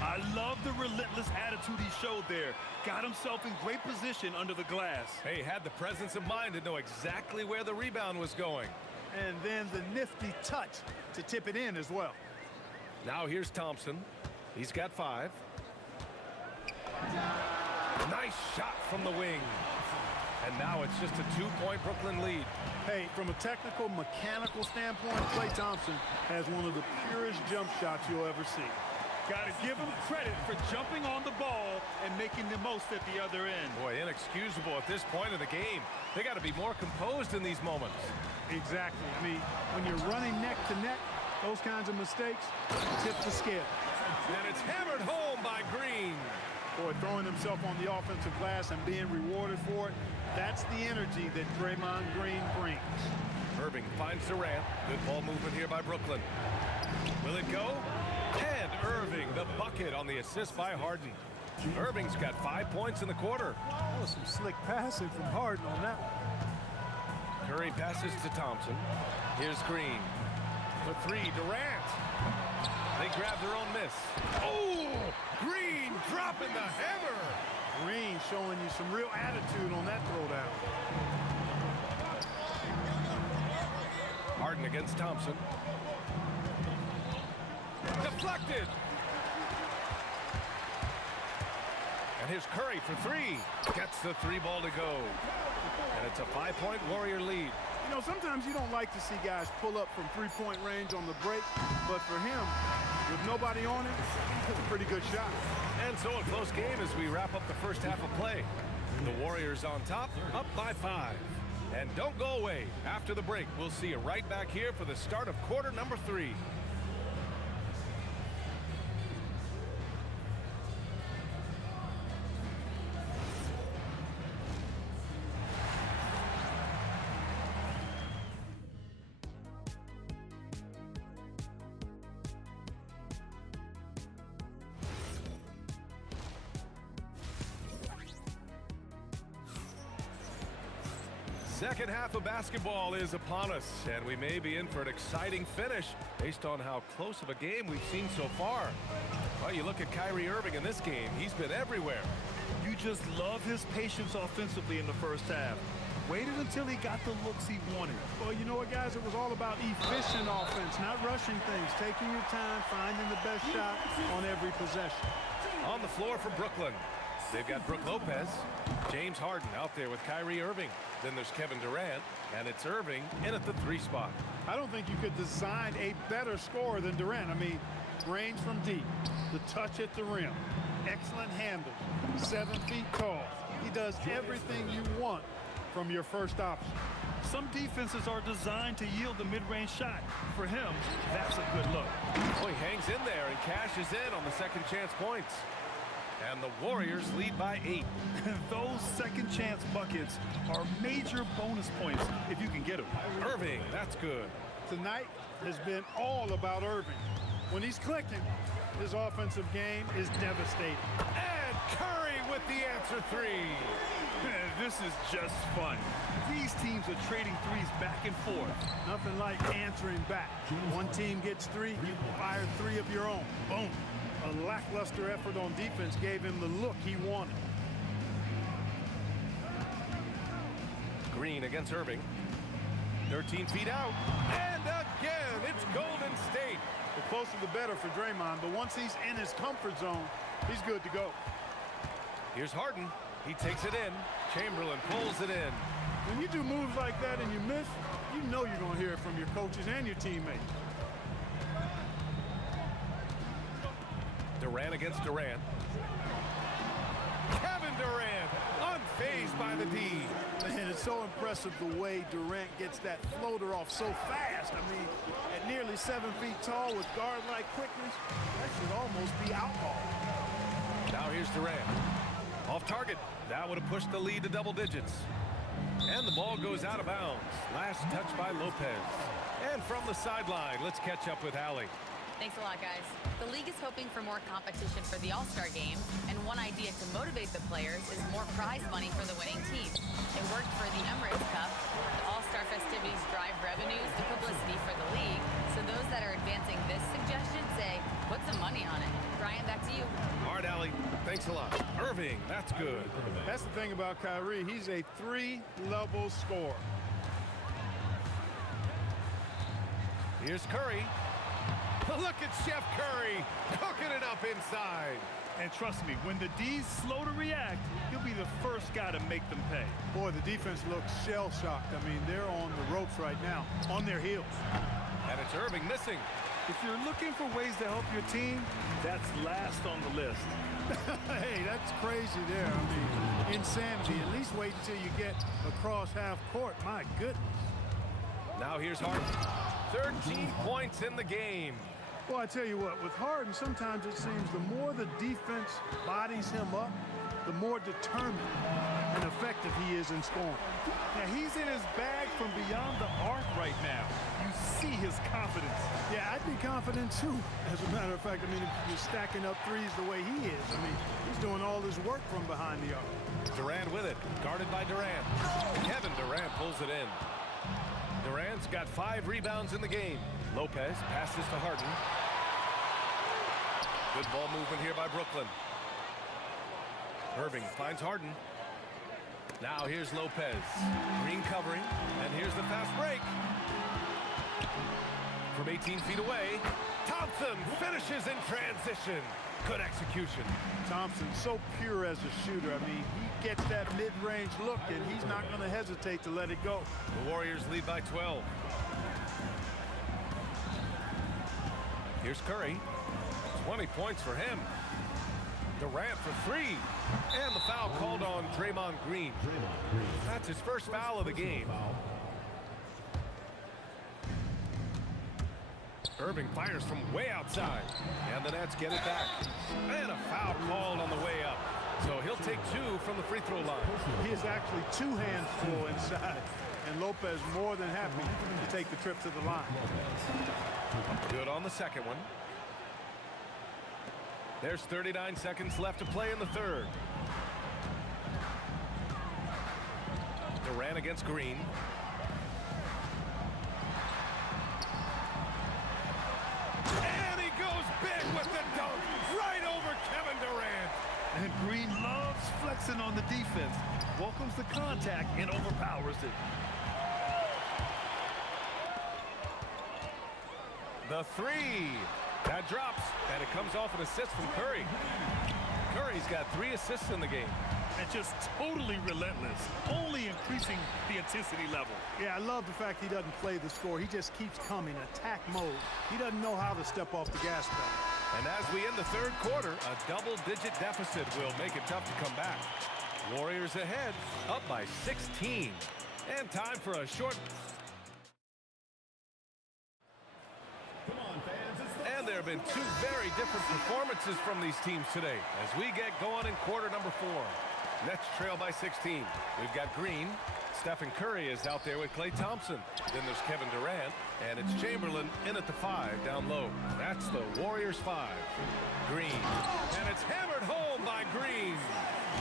I love the relentless attitude he showed there. Got himself in great position under the glass. Hey, had the presence of mind to know exactly where the rebound was going. And then the nifty touch to tip it in as well. Now here's Thompson. He's got 5. Nice shot from the wing. And now it's just a 2-point Brooklyn lead. Hey, from a technical, mechanical standpoint, Klay Thompson has one of the purest jump shots you'll ever see. Got to give him credit for jumping on the ball and making the most at the other end. Boy, inexcusable at this point of the game. They got to be more composed in these moments. Exactly. I mean, when you're running neck to neck, those kinds of mistakes tip the scale. And it's hammered home by Green. Boy, throwing himself on the offensive glass and being rewarded for it, that's the energy that Draymond Green brings. Irving finds Durant. Good ball movement here by Brooklyn. Will it go? And Irving, the bucket on the assist by Harden. Irving's got 5 points in the quarter. That was some slick passing from Harden on that one. Curry passes to Thompson. Here's Green. For 3, Durant. They grab their own miss. Oh! Green dropping the hammer. Green showing you some real attitude on that throwdown. Harden against Thompson. Deflected. And here's Curry for 3. Gets the 3-ball to go. And it's a 5-point Warrior lead. You know, sometimes you don't like to see guys pull up from 3-point range on the break, but for him, with nobody on him, it's a pretty good shot. And so a close game as we wrap up the first half of play. The Warriors on top, up by 5. And don't go away. After the break, we'll see you right back here for the start of quarter number 3. Second half of basketball is upon us, and we may be in for an exciting finish based on how close of a game we've seen so far. Well, you look at Kyrie Irving in this game, he's been everywhere. You just love his patience offensively in the first half. Waited until he got the looks he wanted. Well, you know what, guys? It was all about efficient offense, not rushing things, taking your time, finding the best shot on every possession. On the floor for Brooklyn, they've got Brook Lopez, James Harden out there with Kyrie Irving. Then there's Kevin Durant, and it's Irving in at the 3 spot. I don't think you could design a better scorer than Durant. I mean, range from deep, the touch at the rim, excellent handles, 7 feet tall. He does everything you want from your first option. Some defenses are designed to yield the mid-range shot. For him, that's a good look. Oh, he hangs in there and cashes in on the second chance points. And the Warriors lead by 8. Those second chance buckets are major bonus points if you can get them. Irving, that's good. Tonight has been all about Irving. When he's clicking, his offensive game is devastating. And Curry with the answer 3. This is just fun. These teams are trading threes back and forth. Nothing like answering back. One team gets 3, you fire 3 of your own. Boom. A lackluster effort on defense gave him the look he wanted. Green against Irving. 13 feet out. And again, it's Golden State. The closer the better for Draymond, but once he's in his comfort zone, he's good to go. Here's Harden. He takes it in. Chamberlain pulls it in. When you do moves like that and you miss, you know you're going to hear it from your coaches and your teammates. Durant against Durant. Kevin Durant, unfazed by the D. Man, it's so impressive the way Durant gets that floater off so fast. I mean, at nearly 7 feet tall with guard-like quickness, that should almost be outlaw. Now here's Durant. Off target. That would have pushed the lead to double digits. And the ball goes out of bounds. Last touch by Lopez. And from the sideline, let's catch up with Allie. Thanks a lot, guys. The league is hoping for more competition for the All-Star game, and one idea to motivate the players is more prize money for the winning team. It worked for the Emirates Cup. The All-Star festivities drive revenues, the publicity for the league. So those that are advancing this suggestion say, put some money on it. Brian, back to you. All right, Allie. Thanks a lot. Irving, that's good. That's the thing about Kyrie. He's a 3-level scorer. Here's Curry. Look at Chef Curry cooking it up inside. And trust me, when the D's slow to react, he'll be the first guy to make them pay. Boy, the defense looks shell-shocked. I mean, they're on the ropes right now, on their heels. And it's Irving missing. If you're looking for ways to help your team, that's last on the list. Hey, that's crazy there. I mean, insanity. At least wait until you get across half court. My goodness. Now here's Harden. 13 points in the game. Well, I tell you what, with Harden, sometimes it seems the more the defense bodies him up, the more determined and effective he is in scoring. Now, he's in his bag from beyond the arc right now. You see his confidence. Yeah, I'd be confident too. As a matter of fact, I mean, if you're stacking up threes the way he is, I mean, he's doing all his work from behind the arc. Durant with it, guarded by Durant. Kevin Durant pulls it in. Durant's got 5 rebounds in the game. Lopez passes to Harden. Good ball movement here by Brooklyn. Irving finds Harden. Now here's Lopez. Green covering, and here's the fast break. From 18 feet away, Thompson finishes in transition. Good execution. Thompson, so pure as a shooter. I mean, he gets that mid-range look, and he's not going to hesitate to let it go. The Warriors lead by 12. Here's Curry. 20 points for him. Durant for 3. And the foul called on Draymond Green. That's his first foul of the game. Irving fires from way outside. And the Nets get it back. And a foul called on the way up. So he'll take 2 from the free throw line. He is actually 2 hands full inside. And Lopez more than happy to take the trip to the line. Good on the second one. There's 39 seconds left to play in the third. Durant against Green. And he goes big with the dunk right over Kevin Durant. And Green loves flexing on the defense. Welcomes the contact and overpowers it. The 3. That drops, and it comes off an assist from Curry. Curry's got 3 assists in the game. And just totally relentless, only increasing the intensity level. Yeah, I love the fact he doesn't play the score. He just keeps coming, attack mode. He doesn't know how to step off the gas pedal. And as we end the third quarter, a double-digit deficit will make it tough to come back. Warriors ahead, up by 16. And time for a short... And there have been two very different performances from these teams today as we get going in quarter number 4. Nets trail by 16. We've got Green. Stephen Curry is out there with Klay Thompson. Then there's Kevin Durant, and it's Chamberlain in at the 5 down low. That's the Warriors 5. Green. And it's hammered home by Green.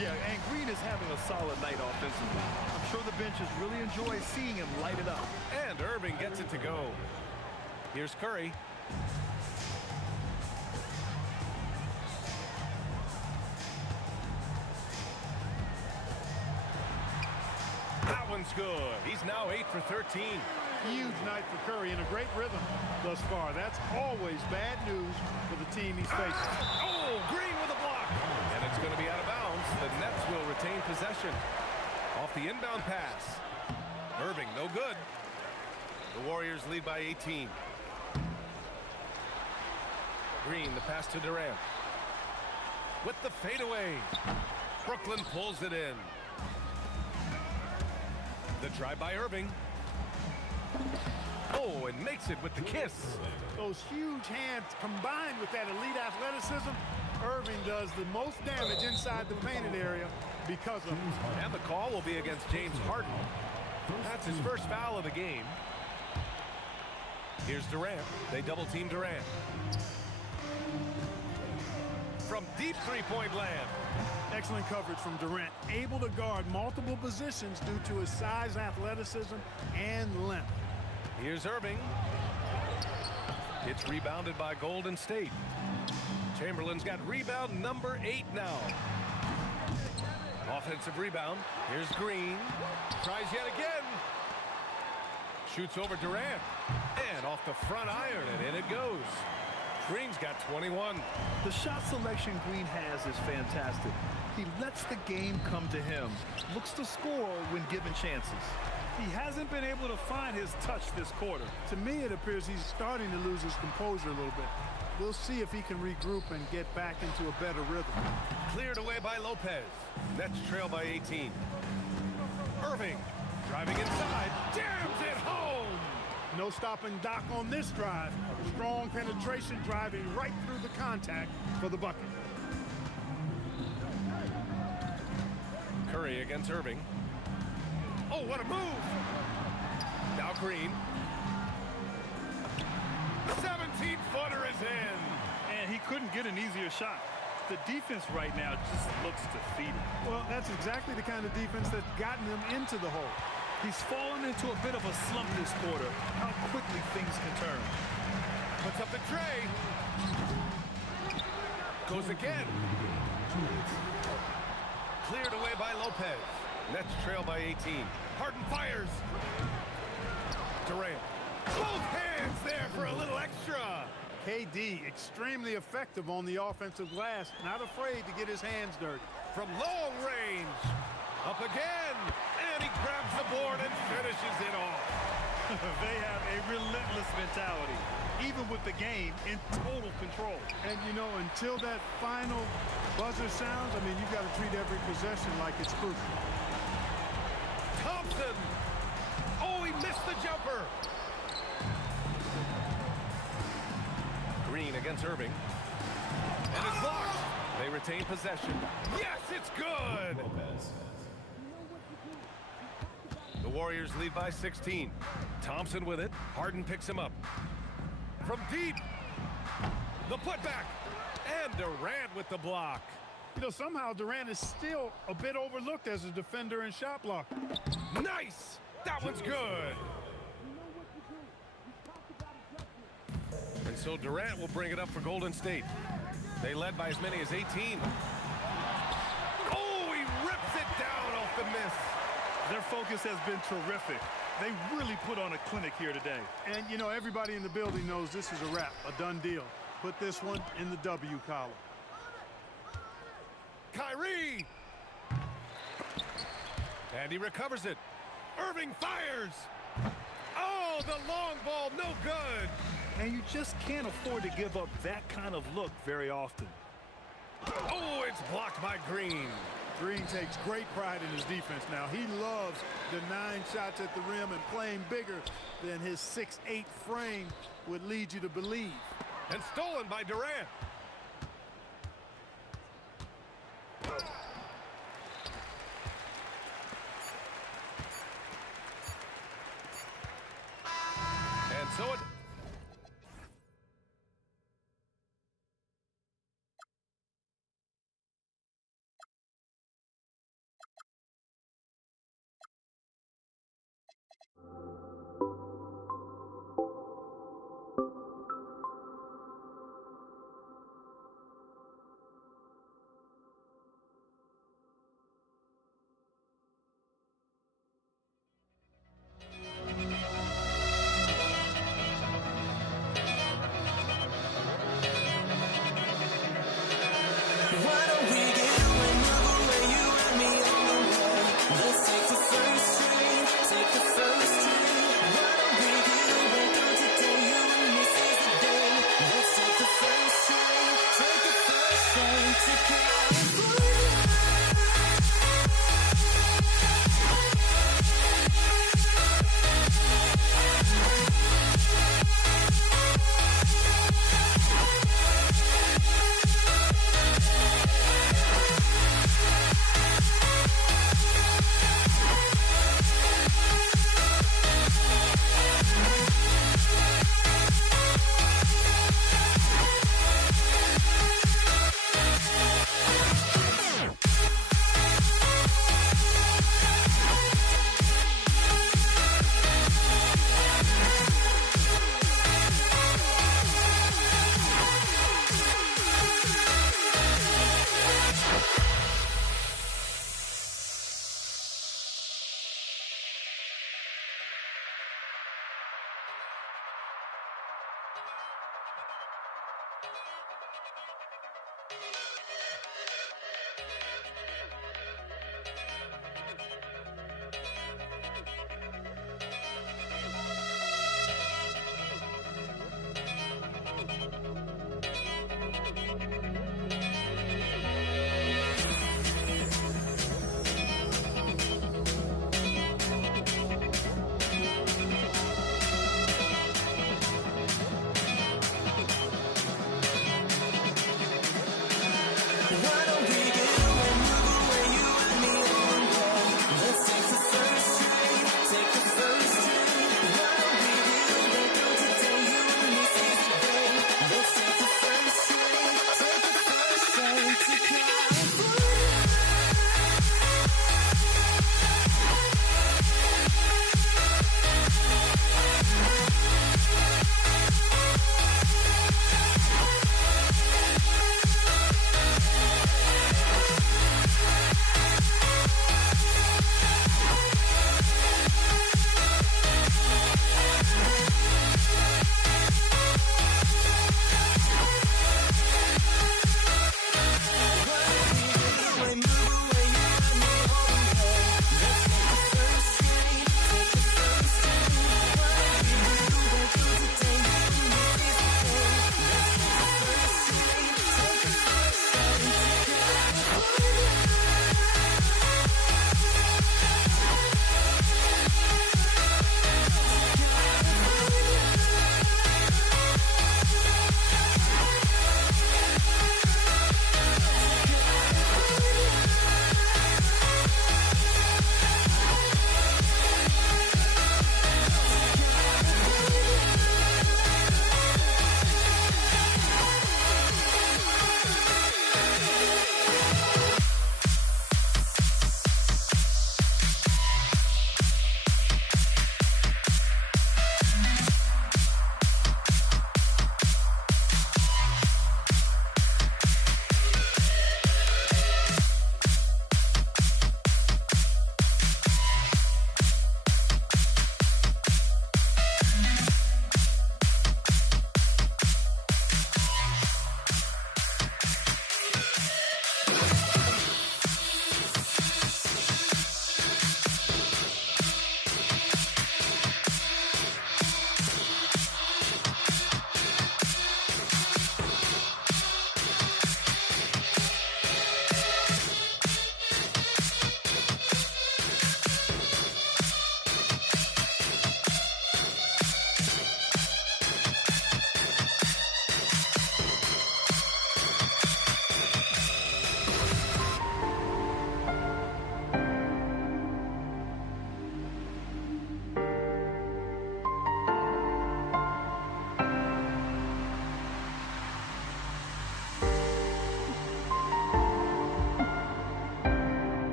Yeah, and Green is having a solid night offensively. I'm sure the benches really enjoy seeing him light it up. And Irving gets it to go. Here's Curry. That one's good. He's now 8 for 13. Huge night for Curry and a great rhythm thus far. That's always bad news for the team he's facing. Oh, Green with a block. And it's going to be out of bounds. The Nets will retain possession. Off the inbound pass. Irving, no good. The Warriors lead by 18. Green, the pass to Durant. With the fadeaway. Brooklyn pulls it in. The drive by Irving. Oh, and makes it with the kiss. Those huge hands combined with that elite athleticism, Irving does the most damage inside the painted area because of it. And the call will be against James Harden. That's his first foul of the game. Here's Durant. They double team Durant. From deep three-point land. Excellent coverage from Durant. Able to guard multiple positions due to his size, athleticism, and length. Here's Irving. It's rebounded by Golden State. Chamberlain's got rebound number 8 now. Offensive rebound. Here's Green. Tries yet again. Shoots over Durant. And off the front iron, and in it goes. Green's got 21. The shot selection Green has is fantastic. He lets the game come to him. Looks to score when given chances. He hasn't been able to find his touch this quarter. To me, it appears he's starting to lose his composure a little bit. We'll see if he can regroup and get back into a better rhythm. Cleared away by Lopez. Nets trail by 18. Irving driving inside. Jams it home. No stopping Doc on this drive. Strong penetration driving right through the contact for the bucket. Curry against Irving. Oh, what a move! Now Green. 17-footer is in. And he couldn't get an easier shot. The defense right now just looks defeated. Well, that's exactly the kind of defense that's gotten him into the hole. He's fallen into a bit of a slump this quarter. How quickly things can turn. Puts up the tray. Goes again. Cleared away by Lopez. Nets trail by 18. Harden fires. Durant. Both hands there for a little extra. KD extremely effective on the offensive glass. Not afraid to get his hands dirty. From long range. Up again. And he grabs the board and finishes it off. They have a relentless mentality, even with the game in total control. And, you know, until that final buzzer sounds, I mean, you've got to treat every possession like it's crucial. Thompson. Oh, he missed the jumper. Green against Irving. And it's blocked. They retain possession. Yes, it's good. The Warriors lead by 16. Thompson with it. Harden picks him up. From deep. The putback. And Durant with the block. You know, somehow Durant is still a bit overlooked as a defender and shot blocker. Nice. That one's good. And so Durant will bring it up for Golden State. They led by as many as 18. Oh, he rips it down off the miss. Their focus has been terrific. They really put on a clinic here today. And, you know, everybody in the building knows this is a wrap, a done deal. Put this one in the W column. Kyrie! And he recovers it. Irving fires! Oh, the long ball, no good! And you just can't afford to give up that kind of look very often. Oh, it's blocked by Green. Green takes great pride in his defense now. He loves the 9 shots at the rim and playing bigger than his 6'8" frame would lead you to believe. And stolen by Durant. And so it...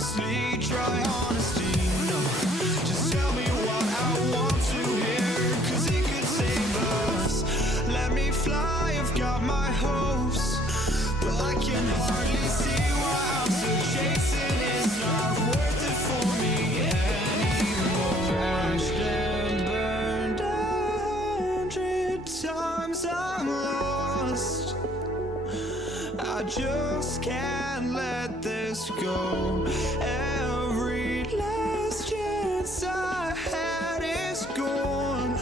honestly try honesty. No, just tell me what I want to hear, 'cause it could save us. Let me fly, I've got my hopes, but I can hardly see why I'm still chasing. It's not worth it for me anymore. Crashed and burned 100 times, I'm lost. I just can't let this go. Every last chance I had is gone,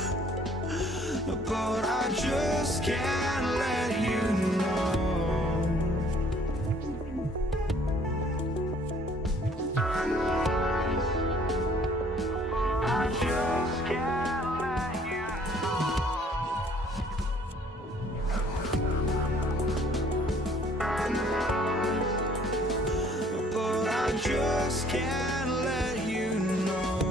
but I just can't let you know. I just can't let you know. But I just can't let you know.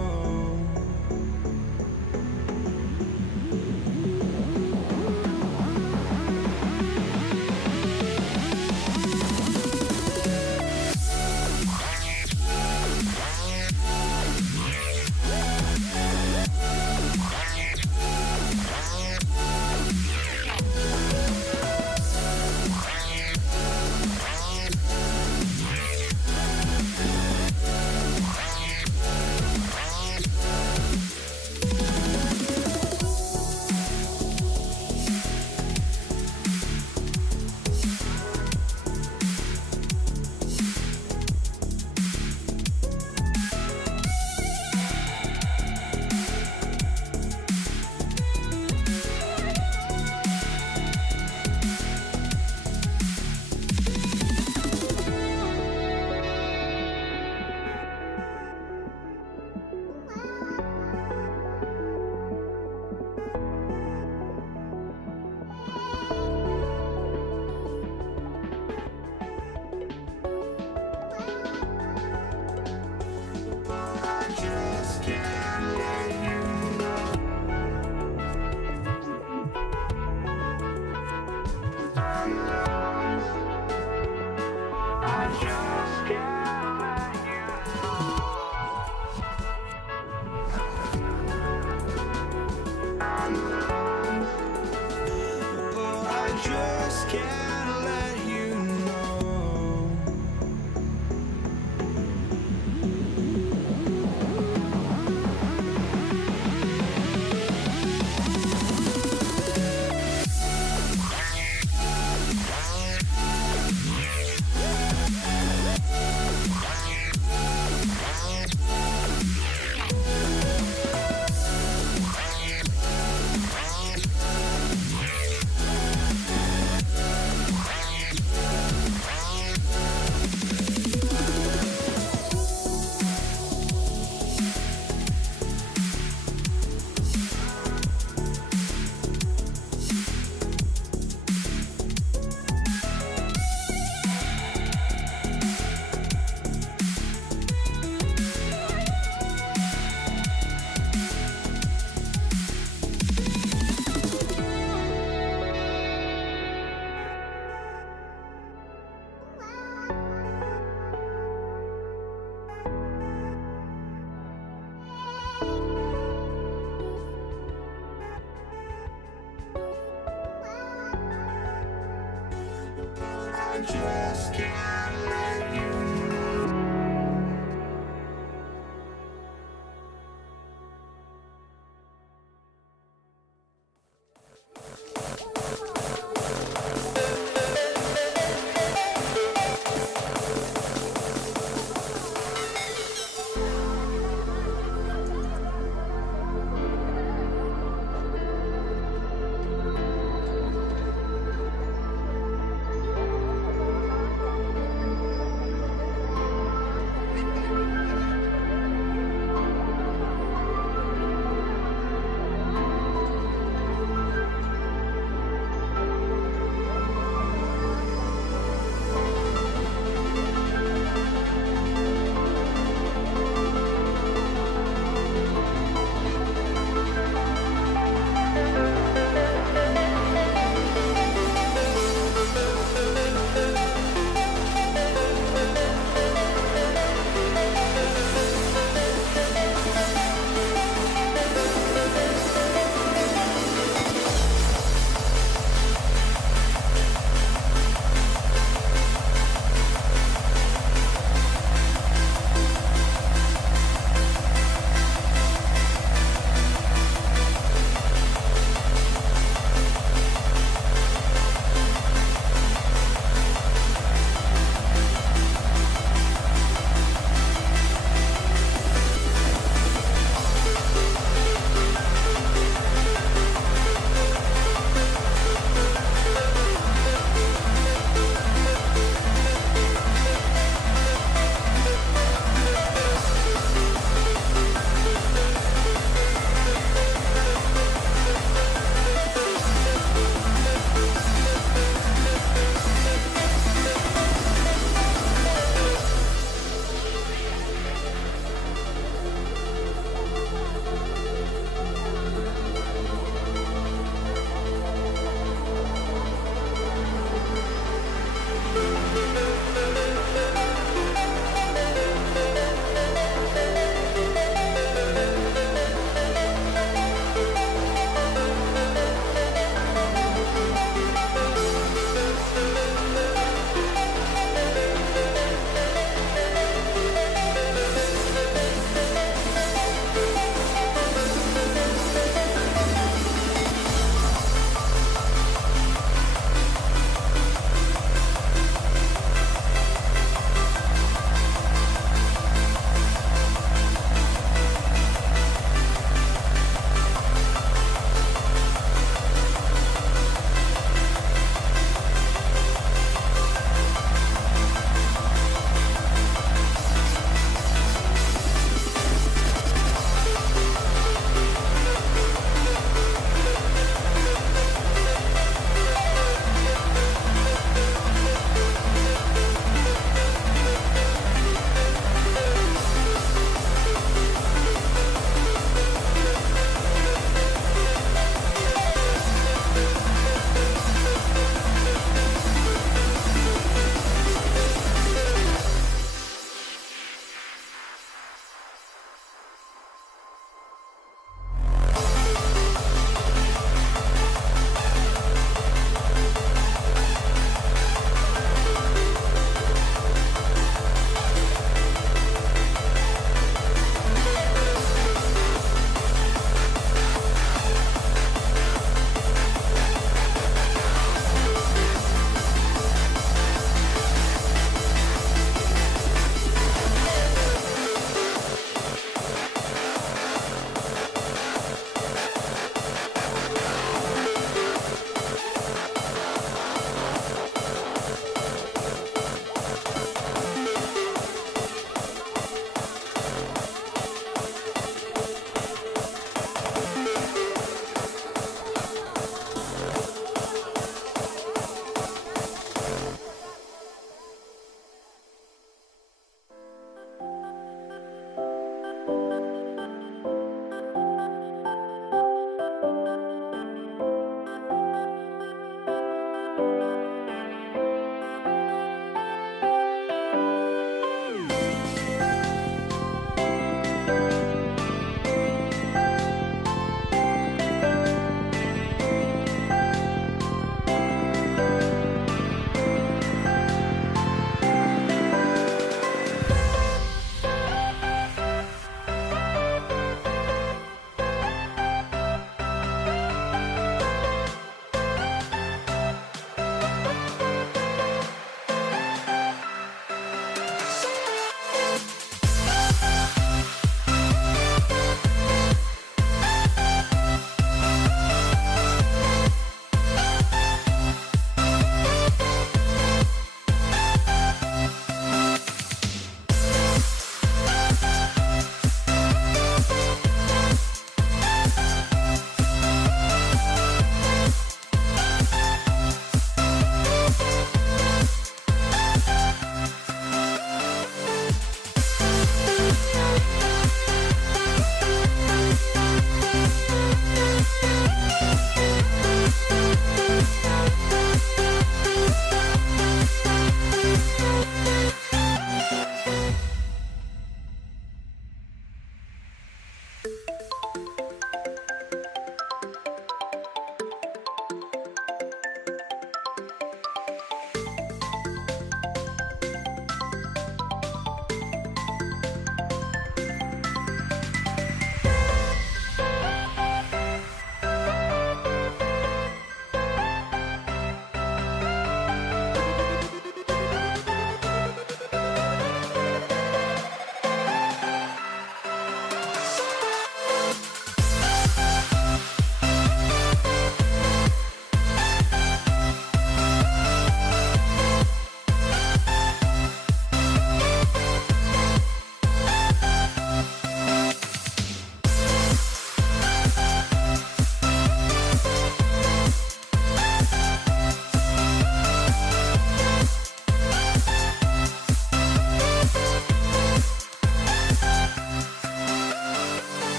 just can't let you know.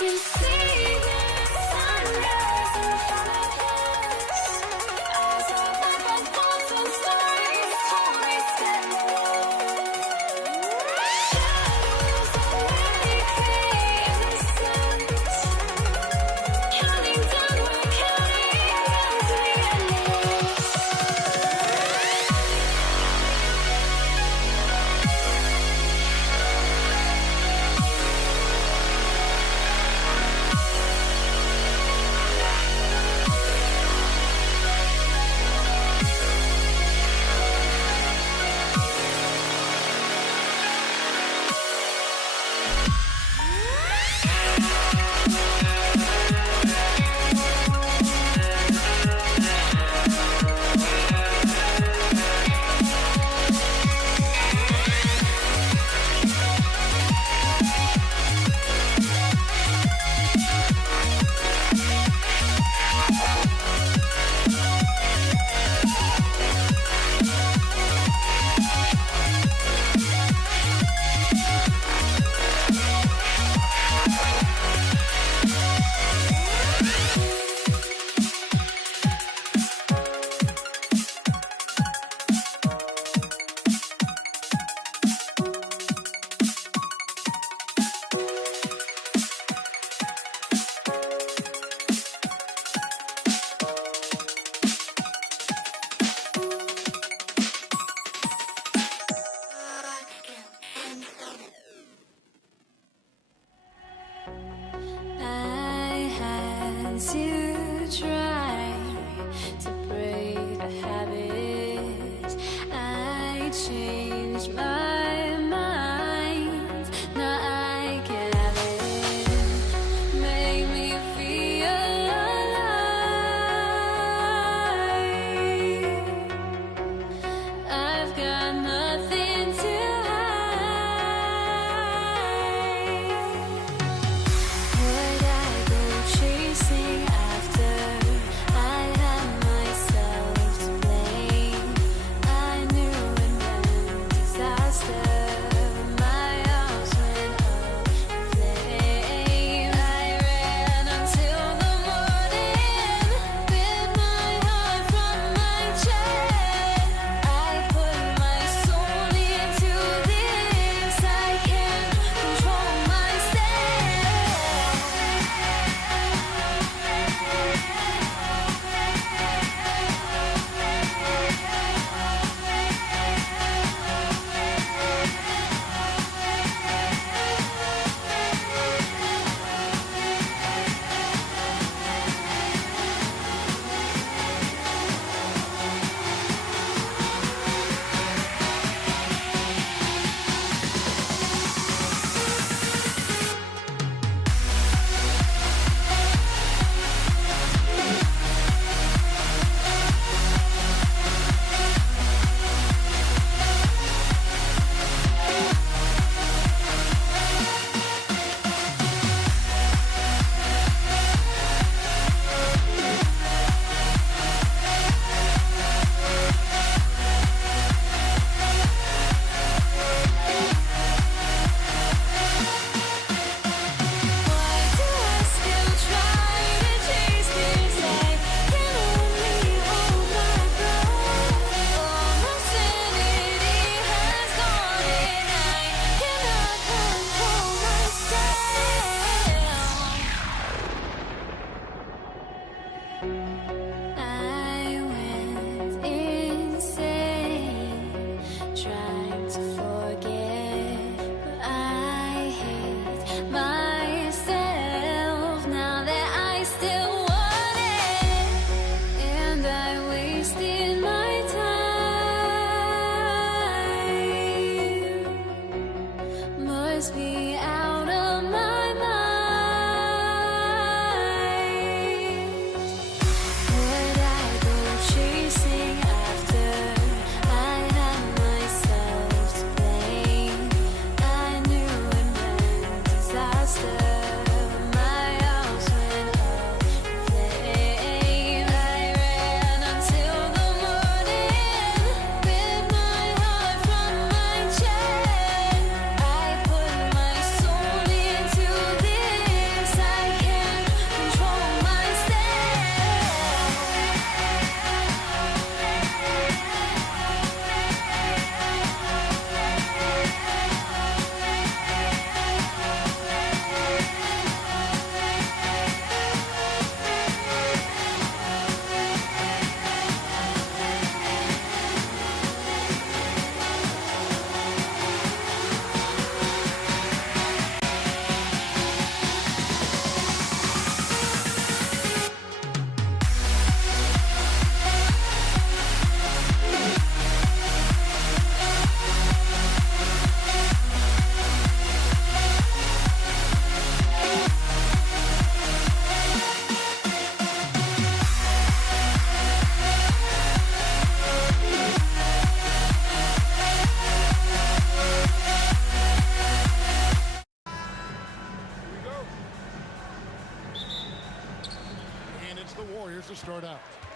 You see the sunrise in front of us. Eyes are open, thoughts and stories, stories tell. Shadows away in the sun. Counting down, we're counting.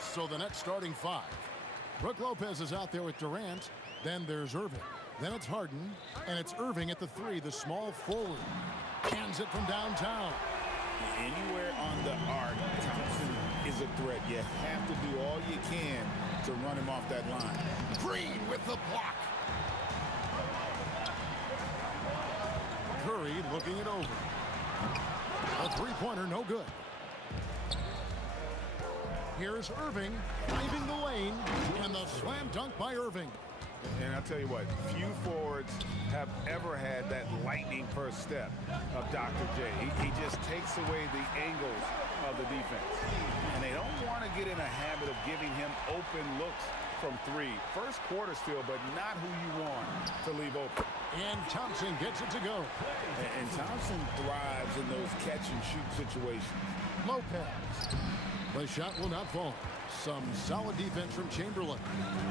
So the next starting five. Brook Lopez is out there with Durant. Then there's Irving. Then it's Harden. And it's Irving at the three, the small forward. Hands it from downtown. Anywhere on the arc, Thompson is a threat. You have to do all you can to run him off that line. Green with the block. Curry looking it over. A three-pointer, no good. Here's Irving, leaving the lane, and the slam dunk by Irving. And I'll tell you what, few forwards have ever had that lightning first step of Dr. J. He just takes away the angles of the defense. And they don't want to get in a habit of giving him open looks from three. First quarter still, but not who you want to leave open. And Thompson gets it to go. And Thompson thrives in those catch-and-shoot situations. Lopez. The shot will not fall. Some solid defense from Chamberlain.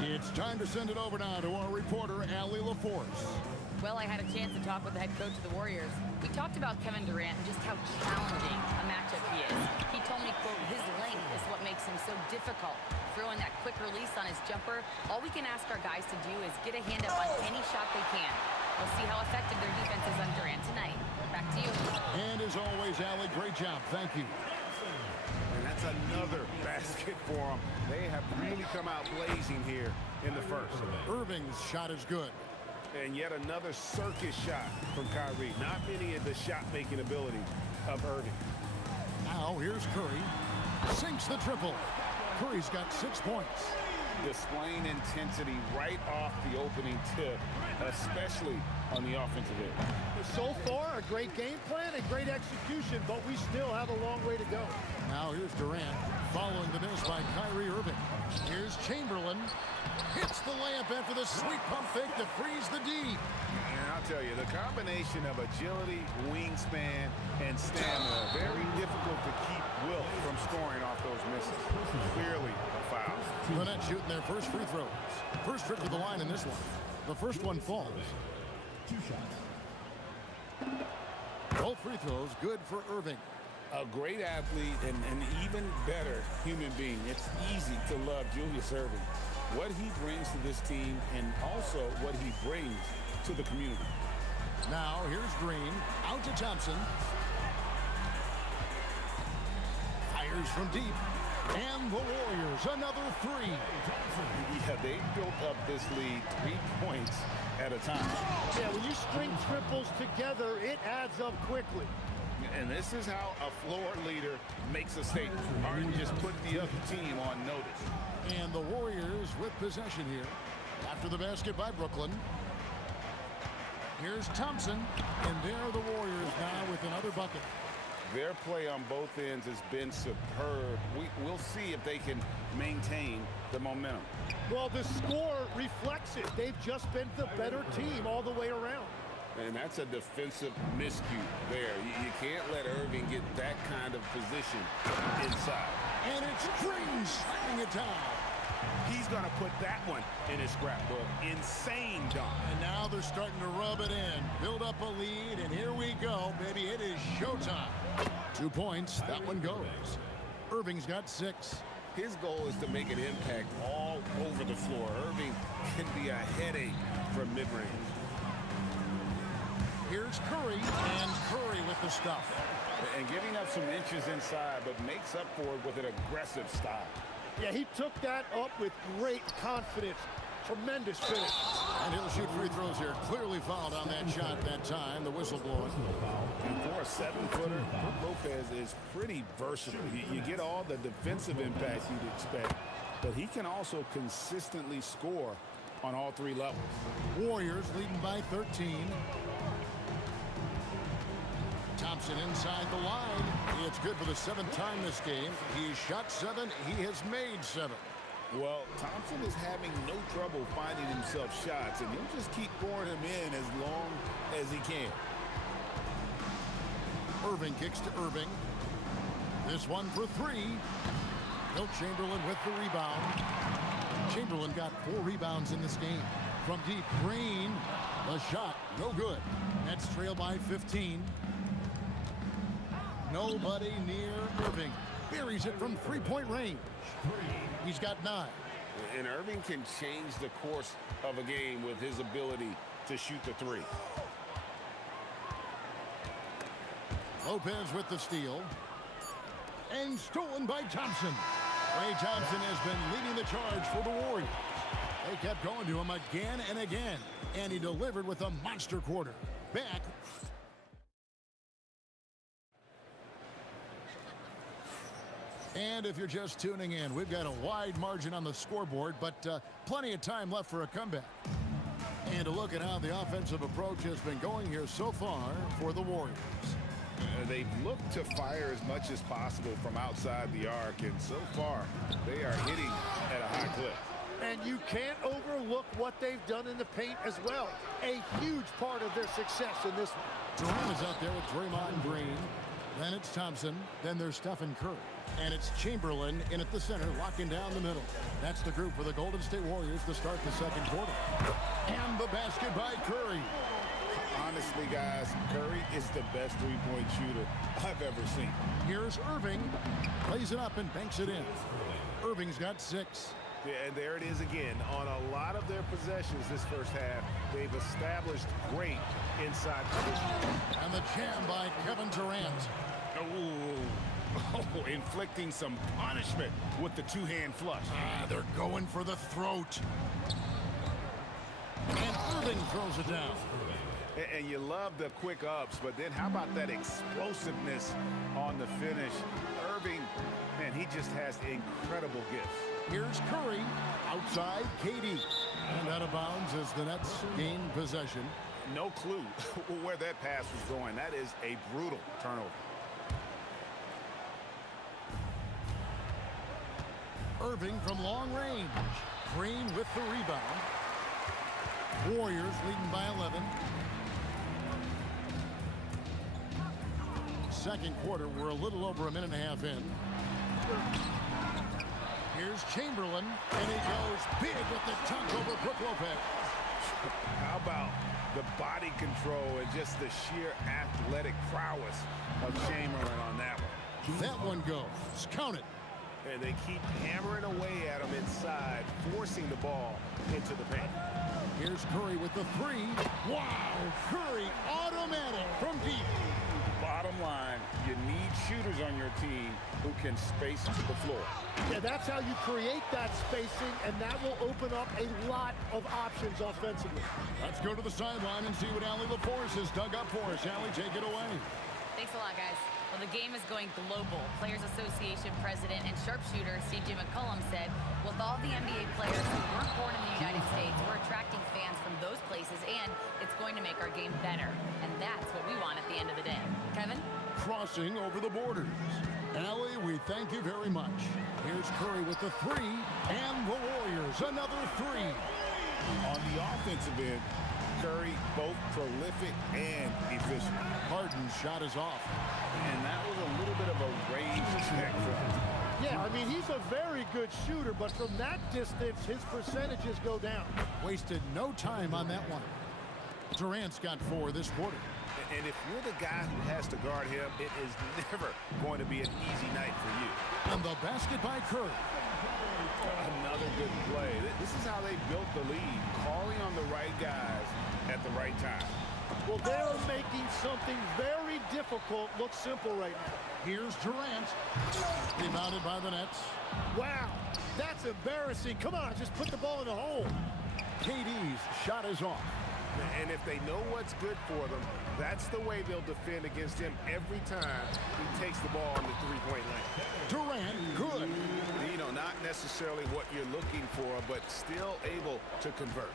It's time to send it over now to our reporter, Allie LaForce. Well, I had a chance to talk with the head coach of the Warriors. We talked about Kevin Durant and just how challenging a matchup he is. He told me, quote, his length is what makes him so difficult. Throwing that quick release on his jumper, all we can ask our guys to do is get a hand up on any shot they can. We'll see how effective their defense is on Durant tonight. Back to you. And as always, Allie, great job. Thank you. And that's another basket for them. They have really come out blazing here in the first. Irving's shot is good. And yet another circus shot from Kyrie. Not many of the shot-making ability of Irving. Now here's Curry. Sinks the triple. Curry's got 6 points. Displaying intensity right off the opening tip, especially on the offensive end. So far, a great game plan and great execution, but we still have a long way to go. Now here's Durant, following the miss by Kyrie Irving. Here's Chamberlain. Hits the layup after the sweet pump fake to freeze the D. And I'll tell you, the combination of agility, wingspan, and stamina, very difficult to keep Wilt from scoring off those misses. Clearly a foul. The Nets shooting their first free throws. First trip to the line in this one. The first one falls. 2 shots. Both free throws good for Irving. A great athlete and an even better human being. It's easy to love Julius Irving. What he brings to this team and also what he brings to the community. Now here's Green. Out to Thompson. Fires from deep. And the Warriors, another three. Yeah, they built up this lead 3 points at a time. Yeah, when you string triples together, it adds up quickly. And this is how a floor leader makes a statement. Harden just put the other team on notice. And the Warriors with possession here. After the basket by Brooklyn. Here's Thompson. And there the Warriors now with another bucket. Their play on both ends has been superb. We'll see if they can maintain the momentum. Well, the score reflects it. They've just been the better team all the way around. And that's a defensive miscue there. You can't let Irving get that kind of position inside. And it's Green slamming it down. He's going to put that one in his scrapbook. Insane dunk. And now they're starting to rub it in. Build up a lead, and here we go, baby. It is showtime. 2 points. That one goes. Irving's got 6. His goal is to make an impact all over the floor. Irving can be a headache from mid-range. Here's Curry, and Curry with the stuff. And giving up some inches inside, but makes up for it with an aggressive style. Yeah, he took that up with great confidence. Tremendous finish. And he'll shoot free throws here. Clearly fouled on that shot that time. The whistle blowing. And for a 7-footer, Lopez is pretty versatile. You get all the defensive impact you'd expect, but he can also consistently score on all 3 levels. Warriors leading by 13. Thompson inside the line. It's good for the 7th time this game. He's shot 7. He has made 7. Well, Thompson is having no trouble finding himself shots, and he'll just keep pouring them in as long as he can. Irving kicks to Irving. This one for 3. Wilt Chamberlain with the rebound. Chamberlain got 4 rebounds in this game. From deep, Green. The shot, no good. Nets trail by 15. Nobody near Irving. buries it from three-point range. He's got 9. And Irving can change the course of a game with his ability to shoot the 3. Lopez with the steal. And stolen by Thompson. Ray Thompson has been leading the charge for the Warriors. They kept going to him again and again. And he delivered with a monster quarter. Back. And if you're just tuning in, we've got a wide margin on the scoreboard, but plenty of time left for a comeback. And a look at how the offensive approach has been going here so far for the Warriors. They've looked to fire as much as possible from outside the arc, and so far they are hitting at a high clip. And you can't overlook what they've done in the paint as well. A huge part of their success in this one. Durant is out there with Draymond Green. Then it's Thompson. Then there's Stephen Curry. And it's Chamberlain in at the center, locking down the middle. That's the group for the Golden State Warriors to start the second quarter. And the basket by Curry. Honestly, guys, Curry is the best three-point shooter I've ever seen. Here's Irving. Plays it up and banks it in. Irving's got 6. Yeah, and there it is again. On a lot of their possessions this first half, they've established great inside position. And the jam by Kevin Durant. Oh, inflicting some punishment with the two-hand flush. They're going for the throat. And Irving throws it down. And you love the quick ups, but then how about that explosiveness on the finish? Irving, man, he just has incredible gifts. Here's Curry, outside KD. And out of bounds as the Nets gain possession. No clue where that pass was going. That is a brutal turnover. Irving from long range. Green with the rebound. Warriors leading by 11. Second quarter, we're a little over a minute and a half in. Here's Chamberlain, and he goes big with the dunk over Brook Lopez. How about the body control and just the sheer athletic prowess of Chamberlain on that one? That one goes. Count it. And they keep hammering away at him inside, forcing the ball into the paint. Here's Curry with the 3. Wow! Curry automatic from deep. Bottom line, you need shooters on your team who can space the floor. Yeah, that's how you create that spacing, and that will open up a lot of options offensively. Let's go to the sideline and see what Allie LaForce has dug up for us. Allie, take it away. Thanks a lot, guys. Well, the game is going global. Players Association President and sharpshooter C.J. McCollum said, with all the NBA players who weren't born in the United States, we're attracting fans from those places, and it's going to make our game better. And that's what we want at the end of the day. Kevin? Crossing over the borders. Allie, we thank you very much. Here's Curry with the 3, and the Warriors another 3. On the offensive end, Curry both prolific and efficient. Harden's shot is off. And that was a little bit of a range check for him. Yeah, I mean, he's a very good shooter, but from that distance, his percentages go down. Wasted no time on that one. Durant's got 4 this quarter. And if you're the guy who has to guard him, it is never going to be an easy night for you. And the basket by Curry. Another good play. This is how they built the lead, calling on the right guys at the right time. Well, they are making something very difficult look simple right now. Here's Durant. Rebounded by the Nets. Wow, that's embarrassing. Come on, just put the ball in the hole. KD's shot is off. And if they know what's good for them, that's the way they'll defend against him every time he takes the ball in the three-point lane. Durant, good. You know, not necessarily what you're looking for, but still able to convert.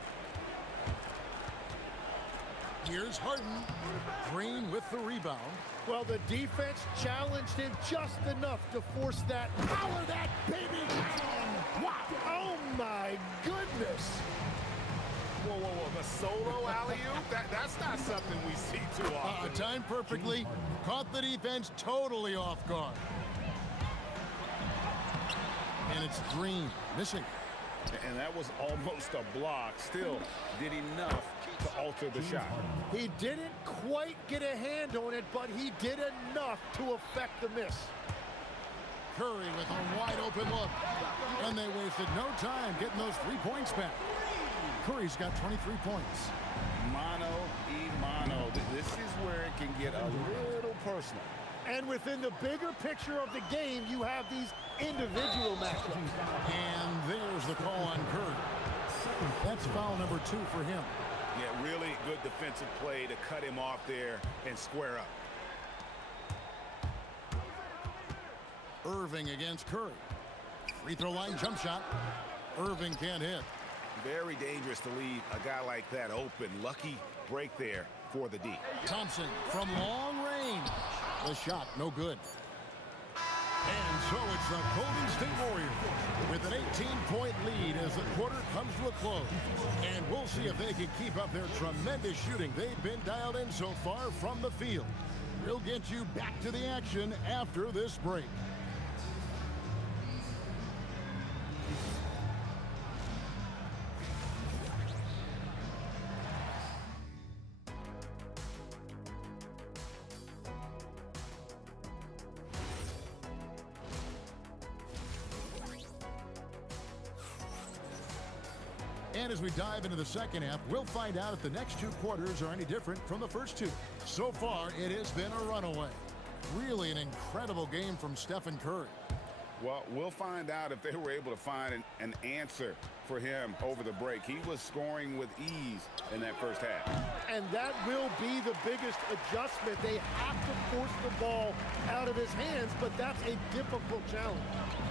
Here's Harden. Green with the rebound. Well, the defense challenged him just enough to force that. Power that baby down. Wow. Oh, my goodness. Whoa, whoa, whoa. The solo alley-oop? That's not something we see too often. Timed perfectly. Caught the defense totally off guard. And it's Green missing. And that was almost a block. Still did enough to alter the shot. He didn't quite get a hand on it, but he did enough to affect the miss. Curry with a wide open look. And they wasted no time getting those 3 points back. Curry's got 23 points. Mano y mano. This is where it can get a little personal. And within the bigger picture of the game, you have these individual matchups. And there's the call on Curry. That's foul number 2 for him. Yeah, really good defensive play to cut him off there and square up. Irving against Curry. Free throw line jump shot. Irving can't hit. Very dangerous to leave a guy like that open. Lucky break there for the D. Thompson from long range. The shot, no good. And so it's the Golden State Warriors with an 18-point lead as the quarter comes to a close. And we'll see if they can keep up their tremendous shooting. They've been dialed in so far from the field. We'll get you back to the action after this break. And as we dive into the second half, we'll find out if the next 2 quarters are any different from the first 2. So far, it has been a runaway. Really an incredible game from Stephen Curry. Well, we'll find out if they were able to find an answer for him over the break. He was scoring with ease in that first half. And that will be the biggest adjustment. They have to force the ball out of his hands, but that's a difficult challenge.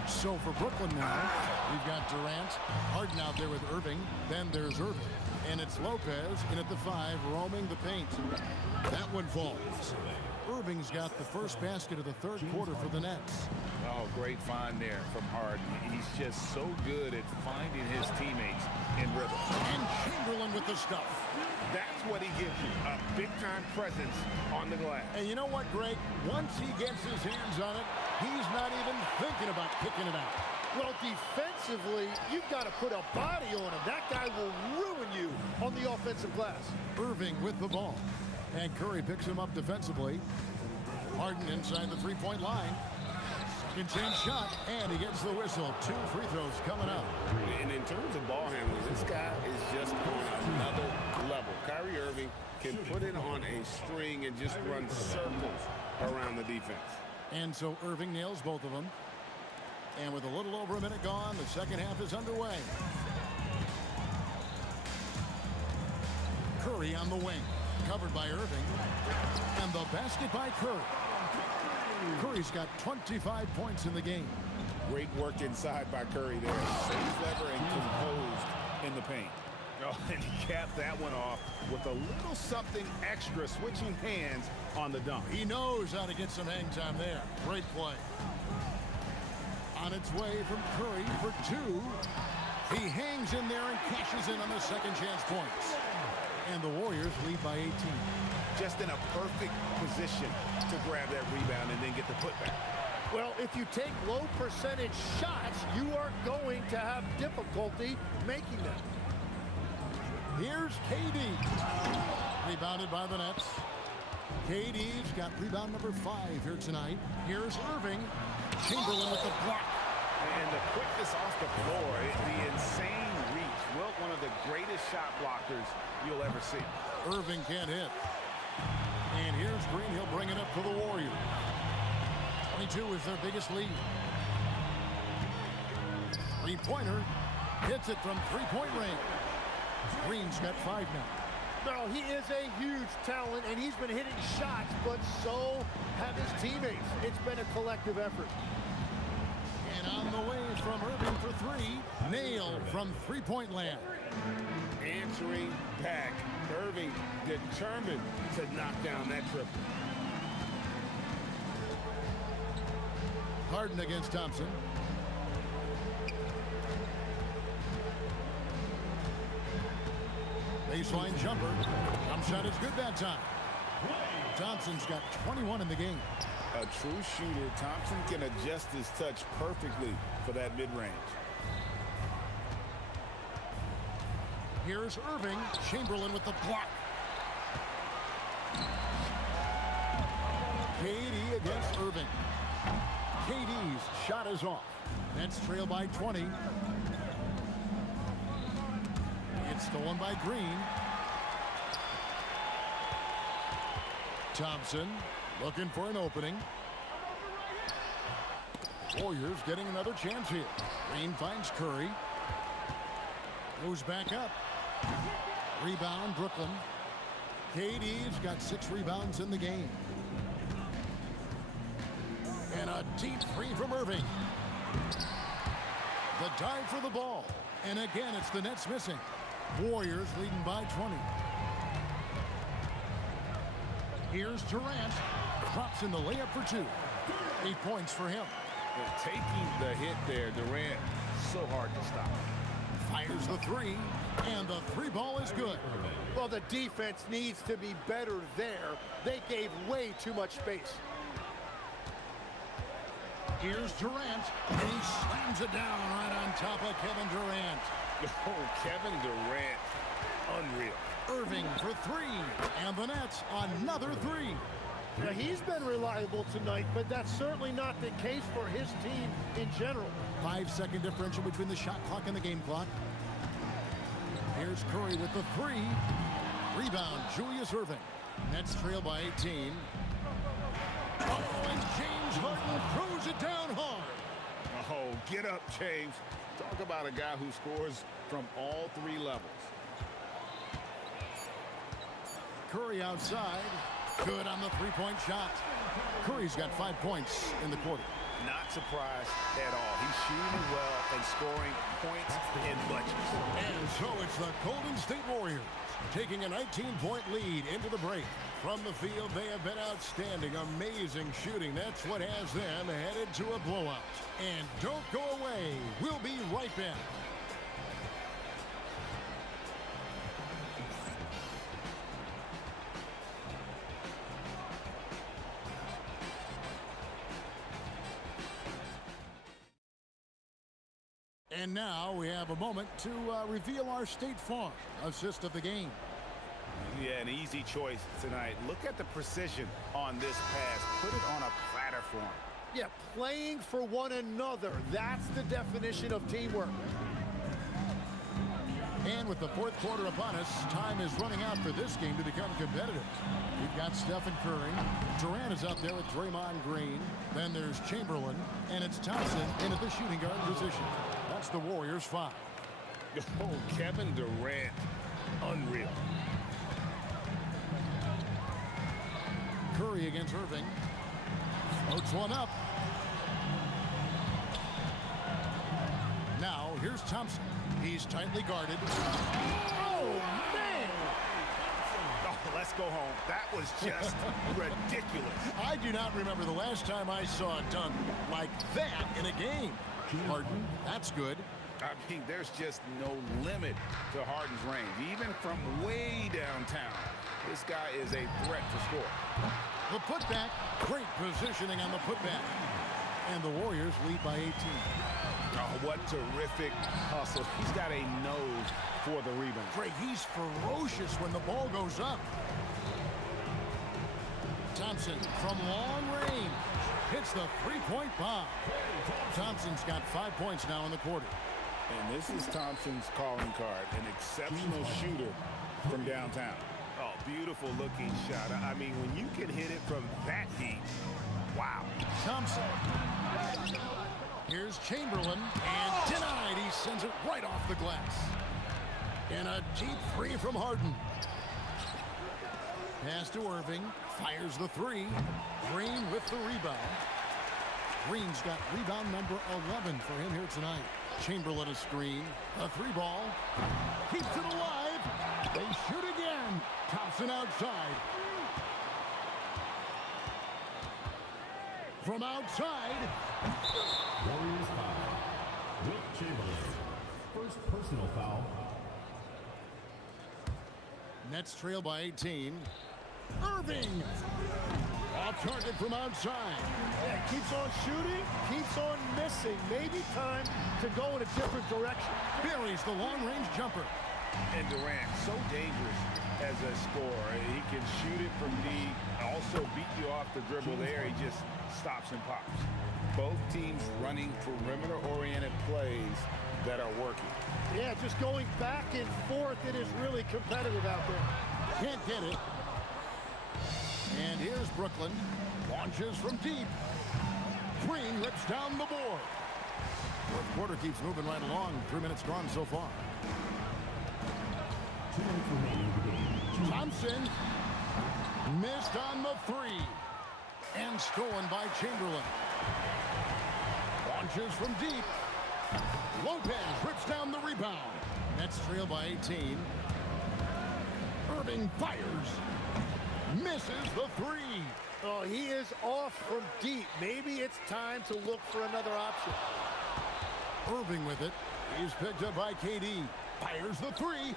So for Brooklyn now, we've got Durant, Harden out there with Irving. Then there's Irving. And it's Lopez in at the 5, roaming the paint. That one falls. Irving's got the first basket of the third quarter for the Nets. Oh, great find there from Harden. He's just so good at finding his teammates in rhythm. And Chamberlain with the stuff. That's what he gives you, a big-time presence on the glass. And you know what, Greg? Once he gets his hands on it, he's not even thinking about kicking it out. Well, defensively, you've got to put a body on him. That guy will ruin you on the offensive glass. Irving with the ball. And Curry picks him up defensively. Harden inside the 3-point line. Second chance shot, and he gets the whistle. 2 free throws coming up. And in terms of ball handling, this guy is just on another level. Kyrie Irving can put it on a string and just run circles around the defense. And so Irving nails both of them. And with a little over a minute gone, the second half is underway. Curry on the wing. Covered by Irving. And the basket by Curry. Curry's got 25 points in the game. Great work inside by Curry there. So clever and composed in the paint. Oh, and he capped that one off with a little something extra, switching hands on the dunk. He knows how to get some hang time there. Great play. On its way from Curry for 2. He hangs in there and cashes in on the second chance points. And the Warriors lead by 18. Just in a perfect position to grab that rebound and then get the putback. Well, if you take low percentage shots, you are going to have difficulty making them. Here's KD. Rebounded by the Nets. KD's got rebound number 5 here tonight. Here's Irving. Chamberlain with the block. And the quickness off the floor, the insane reach. Wilt, one of the greatest shot blockers you'll ever see. Irving can't hit. And here's Green. He'll bring it up for the Warriors. 22 is their biggest lead. Three-pointer. Hits it from 3-point range. Green's got 5 now. No, he is a huge talent, and he's been hitting shots, but so have his teammates. It's been a collective effort. And on the way from Irving for 3. Nail from 3-point land. Answering back. Irving determined to knock down that triple. Harden against Thompson. Baseline jumper. Jump shot is good that time. Thompson's got 21 in the game. A true shooter, Thompson can adjust his touch perfectly for that mid-range. Here's Irving. Chamberlain with the block. KD against Irving. KD's shot is off. Nets trail by 20. It's stolen by Green. Thompson looking for an opening. Warriors getting another chance here. Green finds Curry. Goes back up. Rebound, Brooklyn. KD's got 6 rebounds in the game. And a deep three from Irving. The dive for the ball. And again, it's the Nets missing. Warriors leading by 20. Here's Durant. Drops in the layup for 2. 8 points for him. Taking the hit there, Durant, so hard to stop. Fires the 3, and the 3 ball is good. Well, the defense needs to be better there. They gave way too much space. Here's Durant, and he slams it down right on top of Kevin Durant. Oh, Kevin Durant, unreal. Irving for 3, and the Nets another 3. Now, he's been reliable tonight, but that's certainly not the case for his team in general. 5-second differential between the shot clock and the game clock. Here's Curry with the 3. Rebound, Julius Irving. Nets trail by 18. Oh, and James Harden throws it down hard. Oh, get up, James. Talk about a guy who scores from all 3 levels. Curry outside. Good on the 3-point shot. Curry's got 5 points in the quarter. Not surprised at all. He's shooting well and scoring points in bunches. And so it's the Golden State Warriors taking a 19-point lead into the break. From the field, they have been outstanding. Amazing shooting. That's what has them headed to a blowout. And don't go away. We'll be right back. And now we have a moment to reveal our State Farm assist of the game. Yeah, an easy choice tonight. Look at the precision on this pass. Put it on a platter for him. Yeah, playing for one another. That's the definition of teamwork. And with the 4th quarter upon us, time is running out for this game to become competitive. We've got Stephen Curry. Durant is out there with Draymond Green. Then there's Chamberlain. And it's Thompson in at the shooting guard position. That's the Warriors' 5. Oh, Kevin Durant. Unreal. Curry against Irving. Floats one up. Now, here's Thompson. He's tightly guarded. Oh, man! Oh, let's go home. That was just ridiculous. I do not remember the last time I saw a dunk like that in a game. Harden, that's good. I mean, there's just no limit to Harden's range. Even from way downtown, this guy is a threat to score. The putback, great positioning on the putback. And the Warriors lead by 18. Oh, what terrific hustle. He's got a nose for the rebound. Great, he's ferocious when the ball goes up. Thompson from long range hits the 3-point bomb. Thompson's got 5 points now in the quarter. And this is Thompson's calling card, an exceptional shooter from downtown. Oh, beautiful looking shot. I mean, when you can hit it from that deep, wow. Thompson. Here's Chamberlain, and denied. He sends it right off the glass. And a deep 3 from Harden. Pass to Irving, fires the 3. Green with the rebound. Green's got rebound number 11 for him here tonight. Chamberlain a screen, a 3-ball, keeps it alive. They shoot again. Thompson outside. From outside. Warriors foul. Wilt Chamberlain. First personal foul. Nets trail by 18. Irving. Off target from outside. Yeah, keeps on shooting, keeps on missing. Maybe time to go in a different direction. Buries the long-range jumper. And Durant, so dangerous as a scorer. He can shoot it from deep, also beat you off the dribble there. He just stops and pops. both teams running perimeter-oriented plays that are working. Yeah, just going back and forth, it is really competitive out there. Can't get it. And here's Brooklyn. Launches from deep. Green rips down the board. Fourth quarter keeps moving right along. 3 minutes gone so far. 2 minutes remaining in the game. Thompson missed on the three. And stolen by Chamberlain. Launches from deep. Lopez rips down the rebound. Nets trail by 18. Irving fires. Misses the three. Oh, he is off from deep. Maybe it's time to look for another option. Irving with it. He's picked up by KD. Fires the three.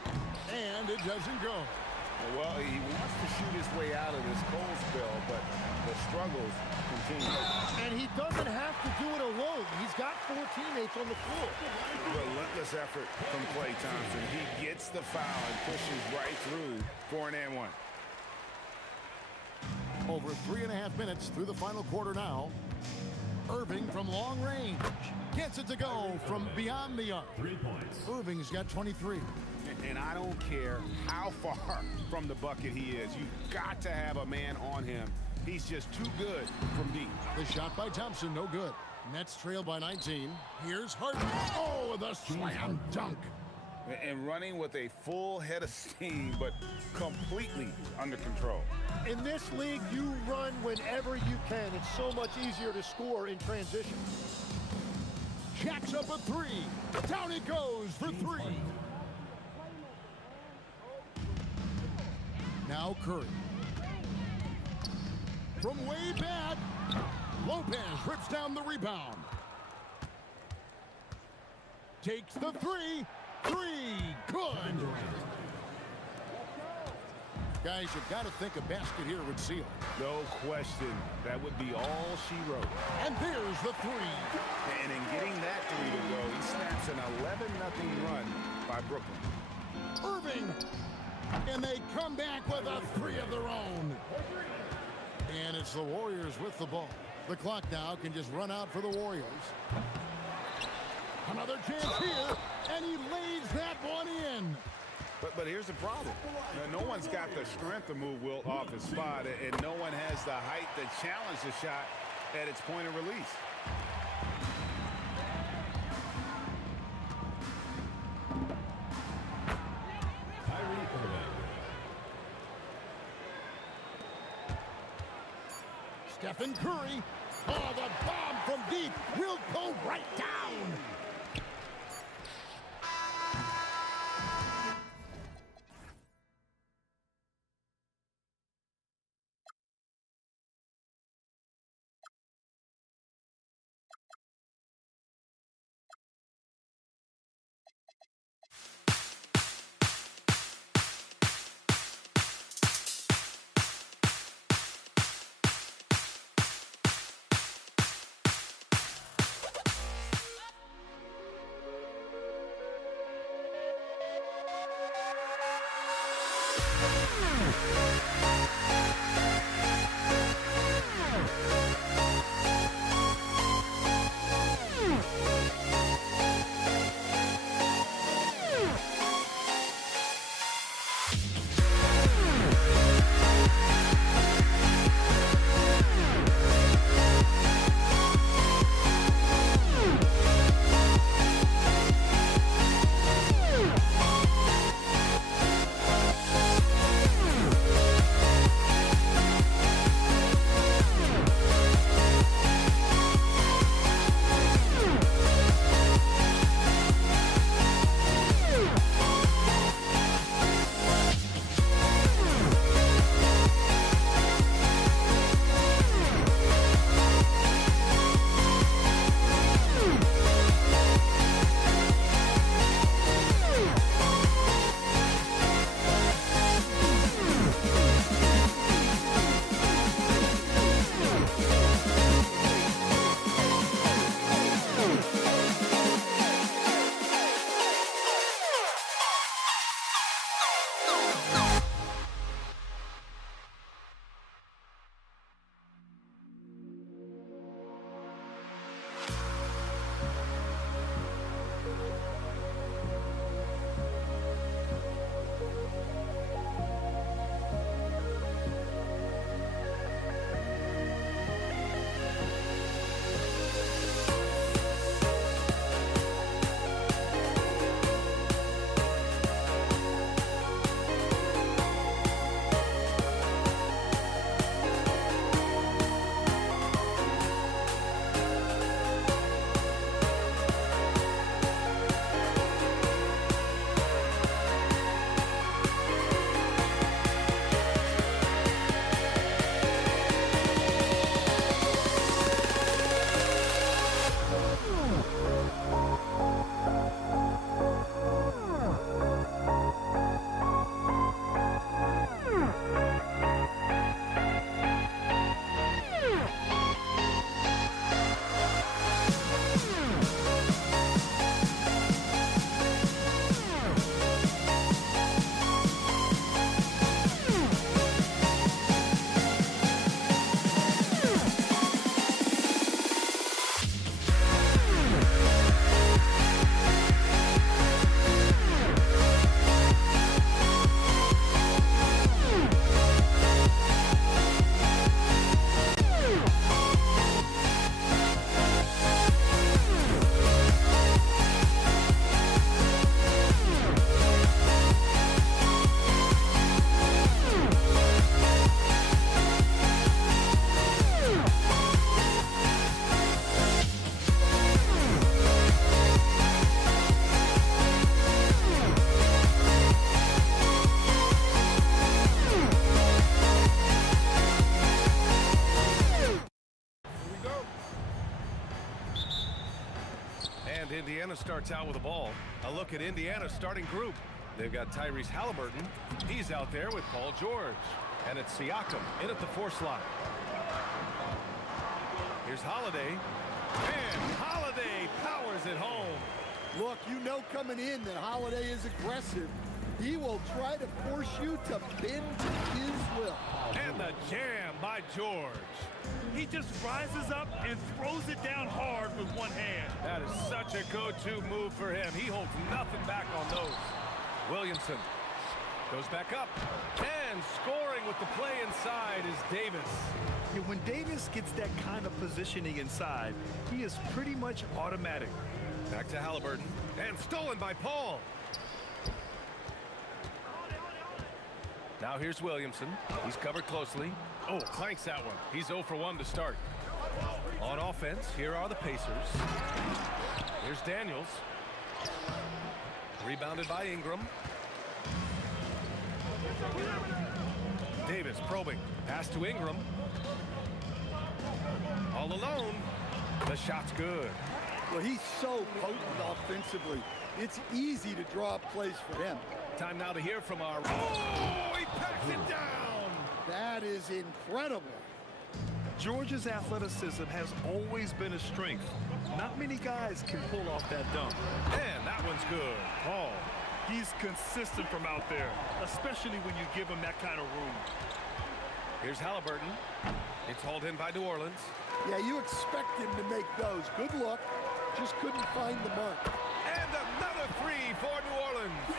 And it doesn't go. Well, he wants to shoot his way out of this cold spell, but the struggles continue. And he doesn't have to do it alone. He's got 4 teammates on the floor. Relentless effort from Klay Thompson. He gets the foul and pushes right through for an and one. Over 3.5 minutes through the final quarter now. Irving from long range. Gets it to go from beyond the arc. 3 points. Irving's got 23. And I don't care how far from the bucket he is. You've got to have a man on him. He's just too good from deep. The shot by Thompson, no good. Nets trail by 19. Here's Harden. Oh, the slam dunk. And running with a full head of steam, but completely under control. In this league, you run whenever you can. It's so much easier to score in transition. Jacks up a three. Down it goes for three. Now Curry. From way back, Lopez rips down the rebound. Takes the three. Good. Guys, you've got to think a basket here would seal. No question. That would be all she wrote. And there's the three. And in getting that three to go, he snaps an 11-0 run by Brooklyn. Irving. And they come back with a three of their own. And it's the Warriors with the ball. The clock now can just run out for the Warriors. Another chance here, and he lays that one in. But here's the problem. No one's got the strength to move Wilt off his spot, and no one has the height to challenge the shot at its point of release. Stephen Curry. Oh, the bomb from deep will go right down. Arizona starts out with the ball. A look at Indiana's starting group. They've got Tyrese Halliburton. He's out there with Paul George. And it's Siakam in at the 4 slot. Here's Holiday. And Holiday powers it home. Look, you know coming in that Holiday is aggressive. He will try to force you to bend to his will. And the jam by George. He just rises up and throws it down hard with one hand. That is such a go-to move for him. He holds nothing back on those. Williamson goes back up. And scoring with the play inside is Davis. Yeah, when Davis gets that kind of positioning inside, he is pretty much automatic. Back to Halliburton. And stolen by Paul. Now here's Williamson. He's covered closely. Oh, clanks that one. He's 0 for 1 to start. On offense, here are the Pacers. Here's Daniels. Rebounded by Ingram. Davis probing. Pass to Ingram. All alone. The shot's good. Well, he's so potent offensively. It's easy to draw up plays for him. Time now to hear from our... Oh, he packs it down! That is incredible. George's athleticism has always been a strength. Not many guys can pull off that dunk. And that one's good. Paul. He's consistent from out there, especially when you give him that kind of room. Here's Halliburton. It's hauled in by New Orleans. Yeah, you expect him to make those. Good luck. Just couldn't find the mark. And another 3 for New Orleans.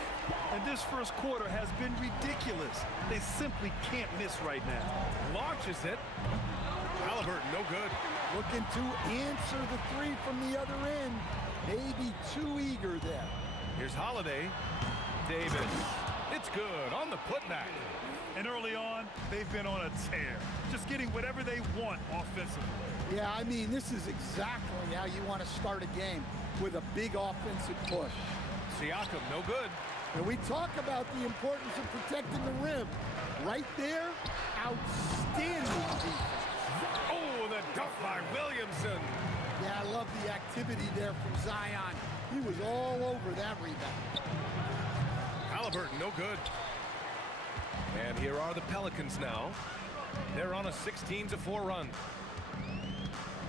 And this first quarter has been ridiculous. They simply can't miss right now. Launches it. Halliburton, no good. Looking to answer the 3 from the other end. Maybe too eager there. Here's Holiday. Davis. It's good on the putback. And early on, they've been on a tear. Just getting whatever they want offensively. Yeah, I mean, this is exactly how you want to start a game, with a big offensive push. Siakam, no good. And we talk about the importance of protecting the rim. Right there, outstanding defense. Oh, the dunk by Williamson. Yeah, I love the activity there from Zion. He was all over that rebound. Halliburton, no good. And here are the Pelicans now. They're on a 16-4 run.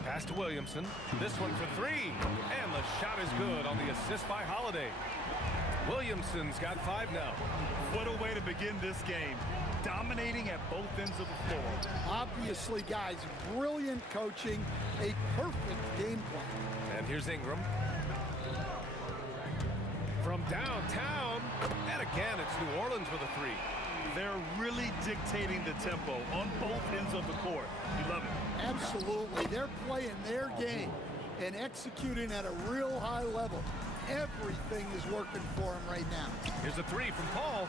Pass to Williamson. This one for 3. And the shot is good on the assist by Holiday. Williamson's got 5 now. What a way to begin this game. Dominating at both ends of the floor. Obviously, guys, brilliant coaching. A perfect game plan. And here's Ingram. From downtown. And again, it's New Orleans with a 3. They're really dictating the tempo on both ends of the court. You love it. Absolutely. They're playing their game and executing at a real high level. Everything is working for them right now. Here's a 3 from Paul.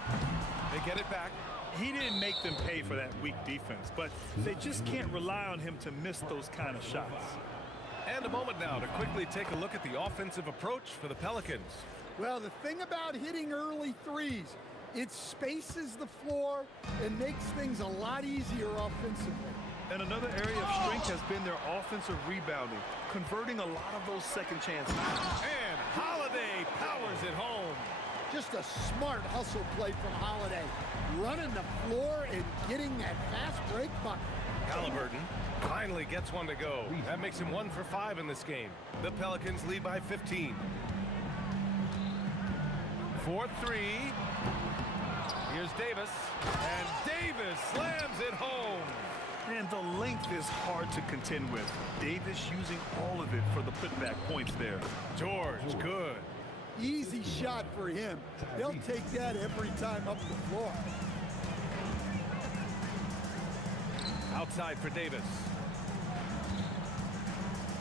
They get it back. He didn't make them pay for that weak defense, but they just can't rely on him to miss those kind of shots. And a moment now to quickly take a look at the offensive approach for the Pelicans. Well, the thing about hitting early threes, it spaces the floor and makes things a lot easier offensively. And another area of strength has been their offensive rebounding, converting a lot of those second chances. And Holiday powers it home. Just a smart hustle play from Holiday. Running the floor and getting that fast break bucket. Halliburton finally gets one to go. That makes him 1 for 5 in this game. The Pelicans lead by 15. 4-3. Here's Davis. And Davis slams it home. And the length is hard to contend with. Davis using all of it for the putback points there. George, good. Easy shot for him. They'll take that every time up the floor. Outside for Davis.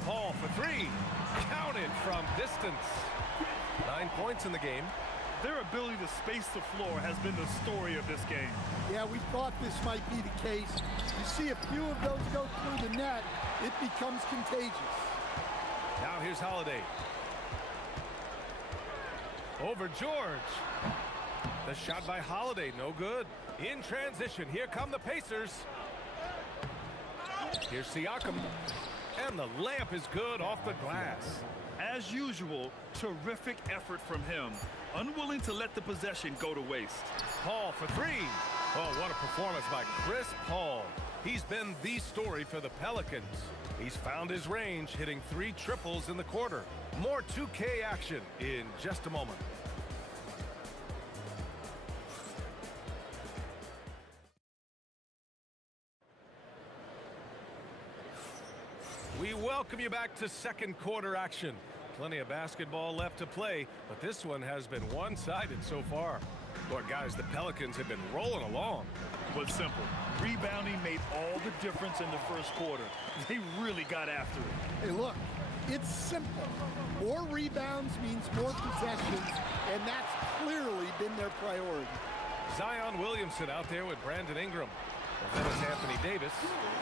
Paul for 3. Counted from distance. 9 points in the game. Their ability to space the floor has been the story of this game. Yeah, we thought this might be the case. You see a few of those go through the net, it becomes contagious. Now here's Holiday. Over George. The shot by Holiday, no good. In transition, here come the Pacers. Here's Siakam. And the layup is good off the glass. As usual, terrific effort from him. Unwilling to let the possession go to waste. Paul for three. Oh, what a performance by Chris Paul. He's been the story for the Pelicans. He's found his range, hitting 3 triples in the quarter. More 2K action in just a moment. We welcome you back to second quarter action. Plenty of basketball left to play, but this one has been one-sided so far. Boy, guys, the Pelicans have been rolling along. But simple. Rebounding made all the difference in the first quarter. They really got after it. Hey, look, it's simple. More rebounds means more possessions, and that's clearly been their priority. Zion Williamson out there with Brandon Ingram. Then it's Anthony Davis.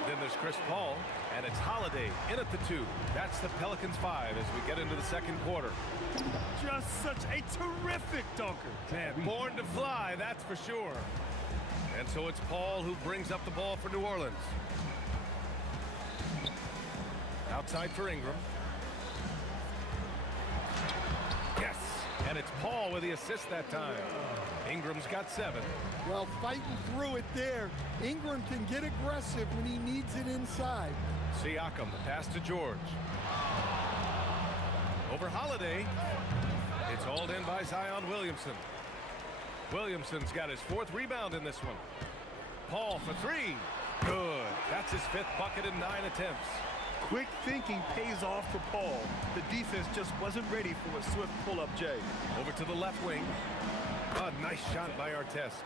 Then there's Chris Paul. And it's Holiday in at the 2. That's the Pelicans 5 as we get into the second quarter. Just such a terrific dunker. Man, born to fly, that's for sure. And so it's Paul who brings up the ball for New Orleans. Outside for Ingram. Yes, and it's Paul with the assist that time. Ingram's got 7. Well, fighting through it there. Ingram can get aggressive when he needs it inside. Siakam, the pass to George. Over Holiday. It's hauled in by Zion Williamson. Williamson's got his 4th rebound in this one. Paul for 3. Good. That's his 5th bucket in 9 attempts. Quick thinking pays off for Paul. The defense just wasn't ready for a swift pull-up J. Over to the left wing. A nice shot by Artest.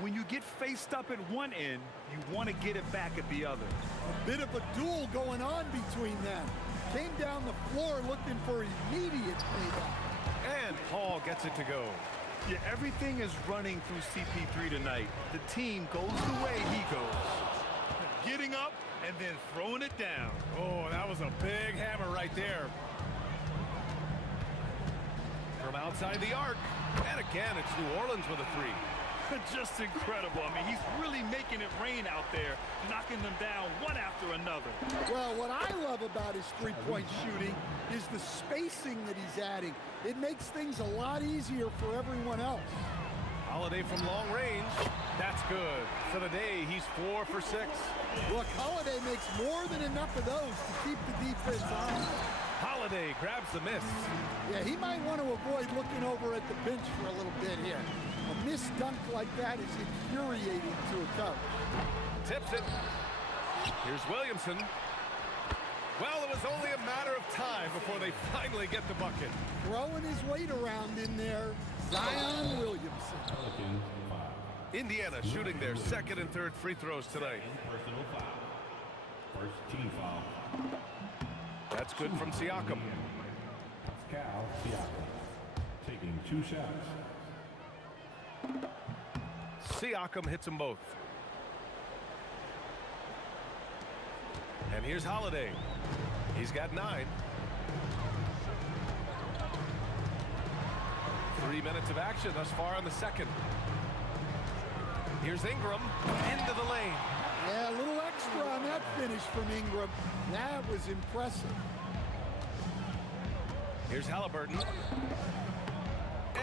When you get faced up at one end, you want to get it back at the other. A bit of a duel going on between them. Came down the floor looking for immediate payback. And Paul gets it to go. Yeah, everything is running through CP3 tonight. The team goes the way he goes. Getting up and then throwing it down. Oh, that was a big hammer right there. From outside the arc. And again, it's New Orleans with a 3. Just incredible. I mean, he's really making it rain out there, knocking them down one after another. Well, what I love about his three-point shooting is the spacing that he's adding. It makes things a lot easier for everyone else. Holiday from long range. That's good. For the day, he's 4 for 6. Look, Holiday makes more than enough of those to keep the defense on. Holiday grabs the miss. Yeah, he might want to avoid looking over at the bench for a little bit here. A missed dunk like that is infuriating to a coach. Tips it. Here's Williamson. Well, it was only a matter of time before they finally get the bucket. Throwing his weight around in there, Zion Williamson. Indiana shooting their 2nd and 3rd free throws tonight. Personal foul. First team foul. That's good from Siakam. Pascal Siakam taking 2 shots. Siakam hits them both. And here's Holiday. He's got 9. 3 minutes of action thus far in the second. Here's Ingram into the lane. Yeah, a little extra on that finish from Ingram. That was impressive. Here's Halliburton.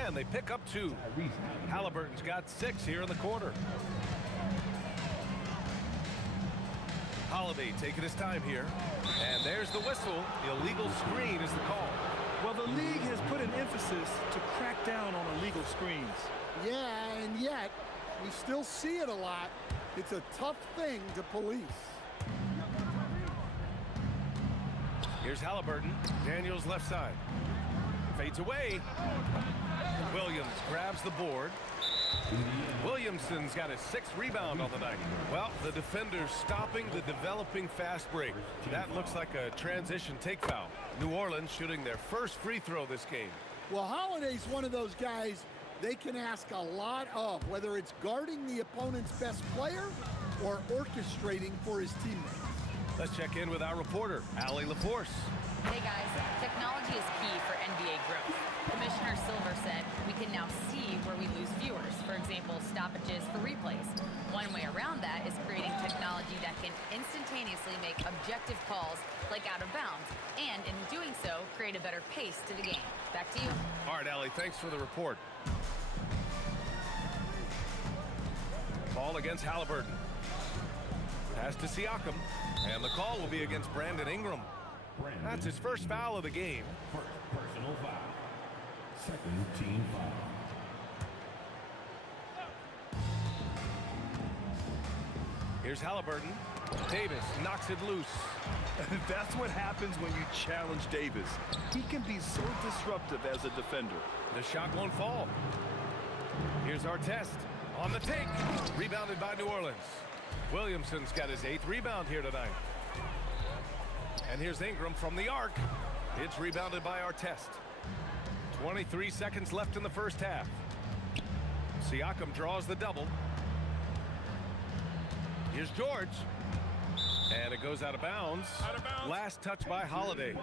And they pick up 2. Halliburton's got 6 here in the quarter. Holiday taking his time here. And there's the whistle. Illegal screen is the call. Well, the league has put an emphasis to crack down on illegal screens. Yeah, and yet, we still see it a lot. It's a tough thing to police. Here's Halliburton. Daniels left side. Fades away. Williams grabs the board. Williamson's got his 6th rebound on the night. Well, the defender's stopping the developing fast break. That looks like a transition take foul. New Orleans shooting their first free throw this game. Well, Holiday's one of those guys they can ask a lot of, whether it's guarding the opponent's best player or orchestrating for his teammates. Let's check in with our reporter, Allie LaForce. Hey guys, technology is key for NBA growth. Commissioner Silver said we can now see where we lose viewers. For example, example, stoppages for replays. One way around that is creating technology that can instantaneously make objective calls like out of bounds, and in doing so, create a better pace to the game. Back to you. All right, Allie, thanks for the report. Ball against Halliburton. Pass to Siakam, and the call will be against Brandon Ingram. That's his first foul of the game. Personal foul. Second team foul. Here's Halliburton. Davis knocks it loose. That's what happens when you challenge Davis. He can be so disruptive as a defender. The shot won't fall. Here's Artest on the take. Rebounded by New Orleans. Williamson's got his 8th rebound here tonight. And here's Ingram from the arc. It's rebounded by Artest. 23 seconds left in the first half. Siakam draws the double. Here's George. And it goes out of bounds. Last touch by Holiday.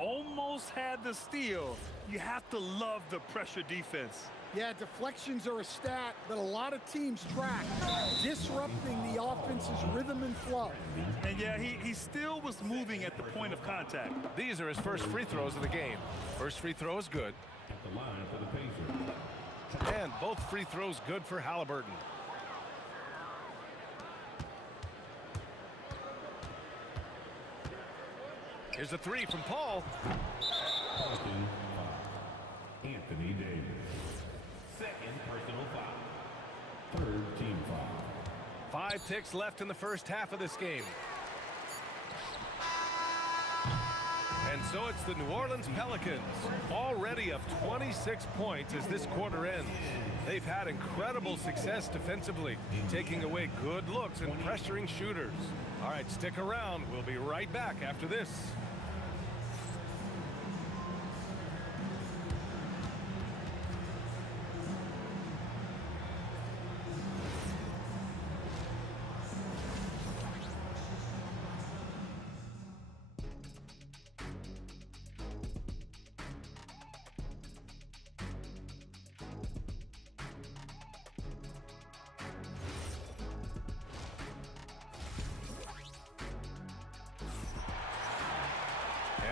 Almost had the steal. You have to love the pressure defense. Yeah, deflections are a stat that a lot of teams track, disrupting the offense's rhythm and flow. And yeah, he still was moving at the point of contact. These are his first free throws of the game. First free throw is good. At the line for the Pacers. And both free throws good for Halliburton. Here's a 3 from Paul. Second foul. Anthony Davis. Second personal foul. Third team foul. 5 ticks left in the first half of this game. And so it's the New Orleans Pelicans, already up 26 points as this quarter ends. They've had incredible success defensively, taking away good looks and pressuring shooters. All right, stick around. We'll be right back after this.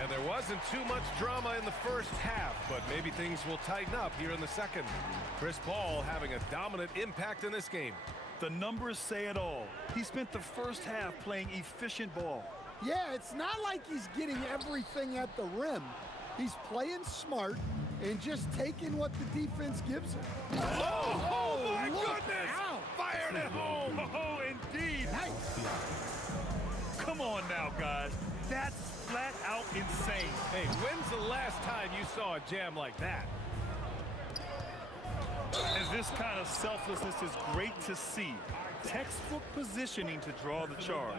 And there wasn't too much drama in the first half, but maybe things will tighten up here in the second. Chris Paul having a dominant impact in this game. The numbers say it all. He spent the first half playing efficient ball. Yeah, it's not like he's getting everything at the rim. He's playing smart and just taking what the defense gives him. Oh my look goodness! out. Fired at home! Oh, indeed! Nice. Come on now, guys. That's flat out insane. Hey, when's the last time you saw a jam like that? And this kind of selflessness is great to see. Textbook positioning to draw the charge.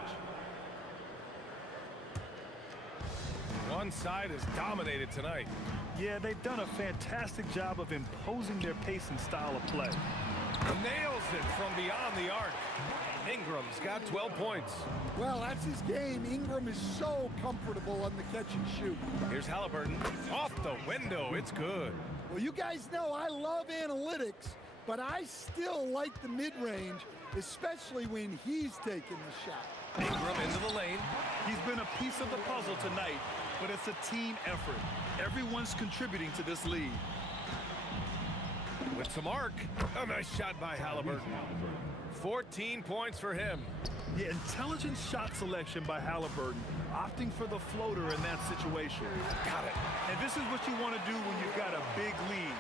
One side is dominated tonight. Yeah, they've done a fantastic job of imposing their pace and style of play. Nails it from beyond the arc. Ingram's got 12 points. Well, that's his game. Ingram is so comfortable on the catch and shoot. Here's Halliburton. Off the window. It's good. Well, you guys know I love analytics, but I still like the mid-range, especially when he's taking the shot. Ingram into the lane. He's been a piece of the puzzle tonight, but it's a team effort. Everyone's contributing to this lead. With some arc. A nice shot by Halliburton. 14 points for him. Yeah, intelligent shot selection by Halliburton, opting for the floater in that situation. Got it. And this is what you want to do when you've got a big lead.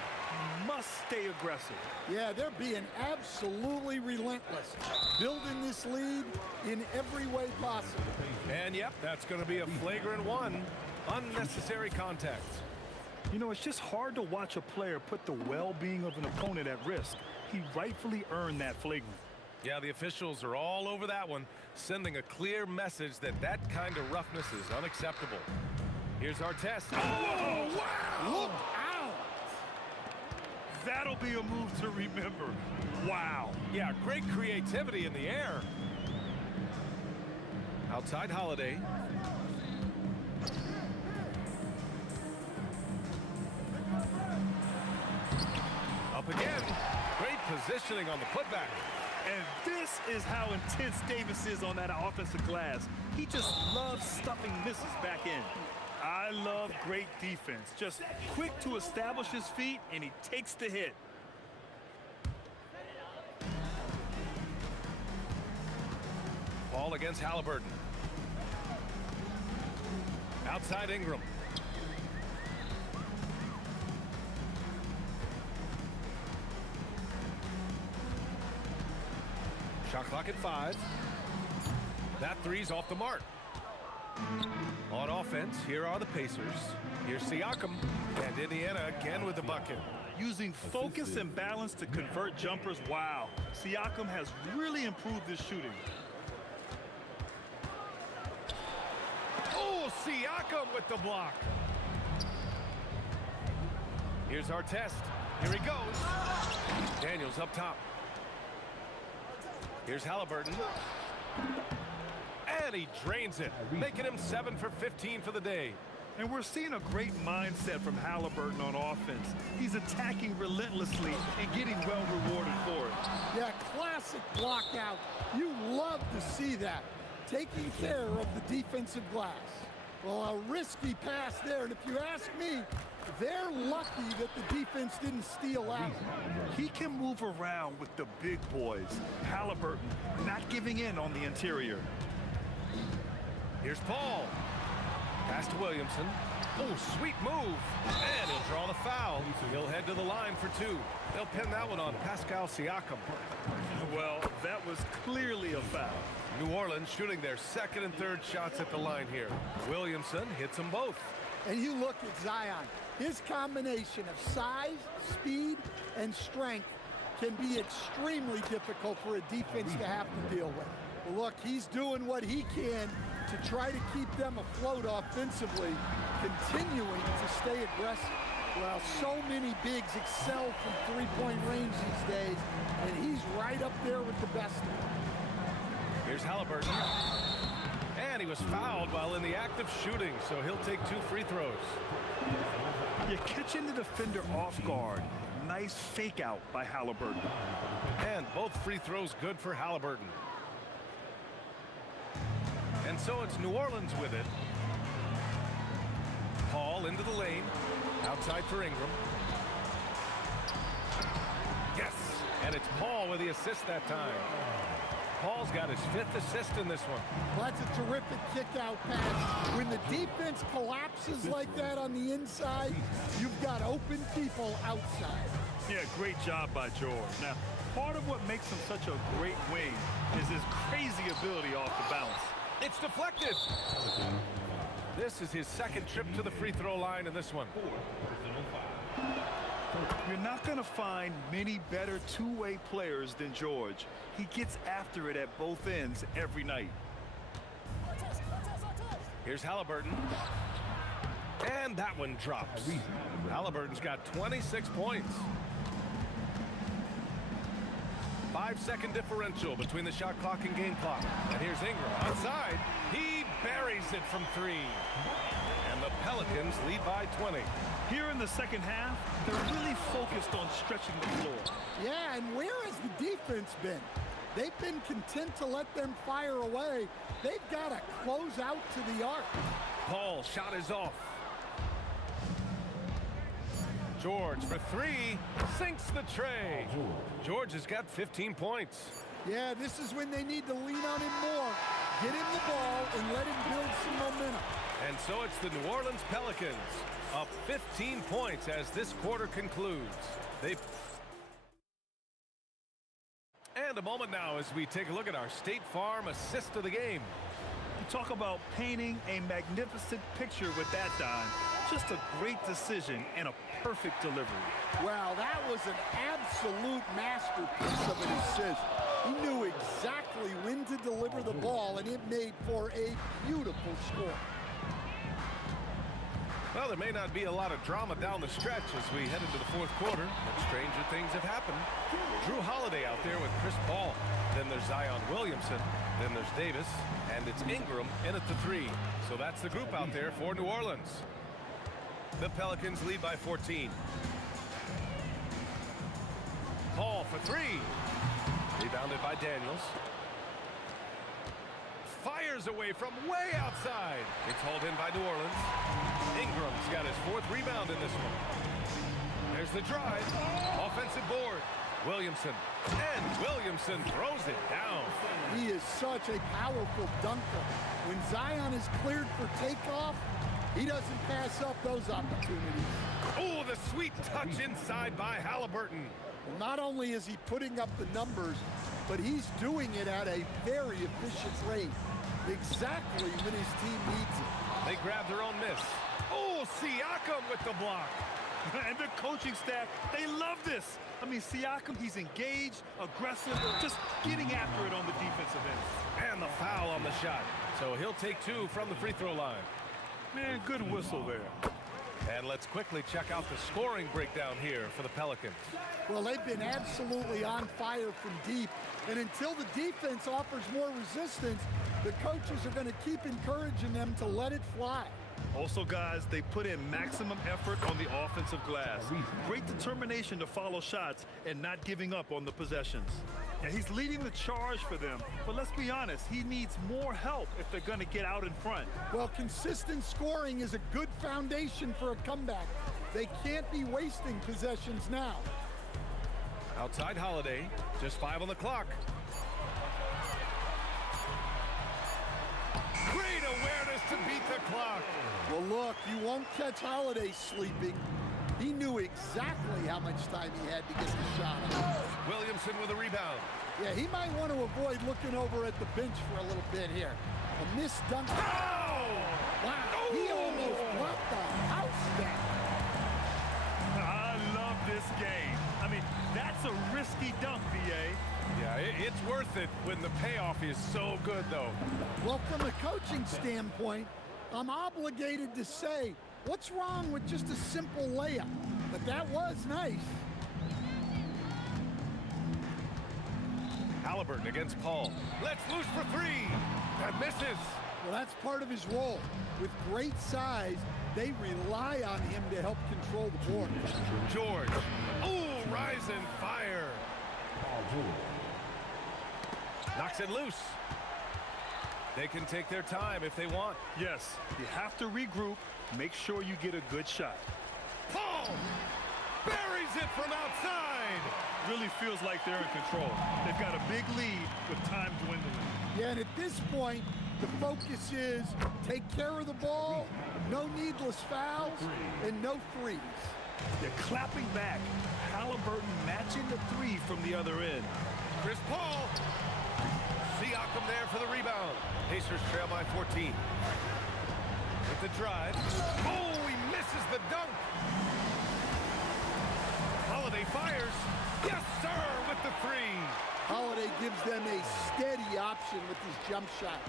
You must stay aggressive. Yeah, they're being absolutely relentless, building this lead in every way possible. And yep, that's going to be a flagrant one. Unnecessary contact. You know, it's just hard to watch a player put the well-being of an opponent at risk. He rightfully earned that flagrant. Yeah, the officials are all over that one, sending a clear message that that kind of roughness is unacceptable. Here's Artest. Oh, wow! Look out! That'll be a move to remember. Wow. Yeah, great creativity in the air. Outside Holiday. Up again. Great positioning on the putback. And this is how intense Davis is on that offensive glass. He just loves stuffing misses back in. I love great defense. Just quick to establish his feet, and he takes the hit. Ball against Halliburton. Outside Ingram. Shot clock at 5. That three's off the mark. On offense, here are the Pacers. Here's Siakam. And Indiana again with the bucket. Using focus and balance to convert jumpers, wow. Siakam has really improved his shooting. Oh, Siakam with the block. Here's our test. Here he goes. Daniels up top. Here's Halliburton. And he drains it, making him 7 for 15 for the day. And we're seeing a great mindset from Halliburton on offense. He's attacking relentlessly and getting well rewarded for it. Yeah, classic block out. You love to see that. Taking care of the defensive glass. Well, a risky pass there, and if you ask me, they're lucky that the defense didn't steal out. He can move around with the big boys. Halliburton not giving in on the interior. Here's Paul. Pass to Williamson. Oh, sweet move. And he'll draw the foul. He'll head to the line for 2. They'll pin that one on Pascal Siakam. Well, that was clearly a foul. New Orleans shooting their second and third shots at the line here. Williamson hits them both. And you look at Zion. His combination of size, speed, and strength can be extremely difficult for a defense to have to deal with. Well, look, he's doing what he can to try to keep them afloat offensively, continuing to stay aggressive. Well, so many bigs excel from three-point range these days, and he's right up there with the best of them. Here's Halliburton. And he was fouled while in the act of shooting, so he'll take 2 free throws. You're catching the defender off guard. Nice fake out by Halliburton. And both free throws good for Halliburton. And so it's New Orleans with it. Paul into the lane. Outside for Ingram. Yes! And it's Paul with the assist that time. Paul's got his 5th assist in this one. Well, that's a terrific kick-out pass. When the defense collapses like that on the inside, you've got open people outside. Yeah, great job by George. Now, part of what makes him such a great wing is his crazy ability off the bounce. It's deflected. This is his second trip to the free throw line in this one. You're not going to find many better two-way players than George. He gets after it at both ends every night. Here's Halliburton. And that one drops. Halliburton's got 26 points. 5-second differential between the shot clock and game clock. And here's Ingram outside. He buries it from 3. And the Pelicans lead by 20. Here in the second half, they're really focused on stretching the floor. Yeah, and where has the defense been? They've been content to let them fire away. They've got to close out to the arc. Paul shot is off. George for 3, sinks the tray. George has got 15 points. Yeah, this is when they need to lean on him more. Get him the ball and let him build some momentum. And so it's the New Orleans Pelicans up 15 points as this quarter concludes. And a moment now as we take a look at our State Farm assist of the game. You talk about painting a magnificent picture with that dime. Just a great decision and a perfect delivery. Wow, that was an absolute masterpiece of an assist. He knew exactly when to deliver the ball, and it made for a beautiful score. Well, there may not be a lot of drama down the stretch as we head into the fourth quarter, but stranger things have happened. Drew Holiday out there with Chris Paul. Then there's Zion Williamson. Then there's Davis. And it's Ingram in at the 3. So that's the group out there for New Orleans. The Pelicans lead by 14. Paul for three. Rebounded by Daniels. Fires away from way outside. It's hauled in by New Orleans. Ingram's got his 4th rebound in this one. There's the drive. Offensive board. Williamson. And Williamson throws it down. He is such a powerful dunker. When Zion is cleared for takeoff, he doesn't pass up those opportunities. Oh, the sweet touch inside by Halliburton. Well, not only is he putting up the numbers, but he's doing it at a very efficient rate. Exactly when his team needs it. They grab their own miss. Oh, Siakam with the block. And the coaching staff, they love this. I mean, Siakam, he's engaged, aggressive, just getting after it on the defensive end. And the foul on the shot. So he'll take 2 from the free throw line. Man, good whistle there. And let's quickly check out the scoring breakdown here for the Pelicans. Well, they've been absolutely on fire from deep. And until the defense offers more resistance, the coaches are going to keep encouraging them to let it fly. Also, guys, they put in maximum effort on the offensive glass. Great determination to follow shots and not giving up on the possessions. And he's leading the charge for them. But let's be honest, he needs more help if they're going to get out in front. Well, consistent scoring is a good foundation for a comeback. They can't be wasting possessions now. Outside Holiday, just 5 on the clock. Great awareness to beat the clock. Well, look, you won't catch Holiday sleeping. He knew exactly how much time he had to get the shot off. Williamson with a rebound. Yeah, he might want to avoid looking over at the bench for a little bit here. A missed dunk. Oh! Wow, he almost brought the house down. I love this game. I mean, that's a risky dunk, B.A. Yeah, it's worth it when the payoff is so good, though. Well, from a coaching standpoint, I'm obligated to say, what's wrong with just a simple layup? But that was nice. Halliburton against Paul. Let's loose for 3. That misses. Well, that's part of his role. With great size, they rely on him to help control the board. George. Oh, rise and fire. Knocks it loose. They can take their time if they want. Yes, you have to regroup. Make sure you get a good shot. Paul buries it from outside. Really feels like they're in control. They've got a big lead with time dwindling. Yeah, and at this point, the focus is take care of the ball, no needless fouls, and no threes. They're clapping back. Halliburton matching the 3 from the other end. Chris Paul. Siakam there for the rebound. Pacers trail by 14. With the drive. Oh, he misses the dunk. Holiday fires. Yes, sir, with the 3. Holiday gives them a steady option with his jump shot.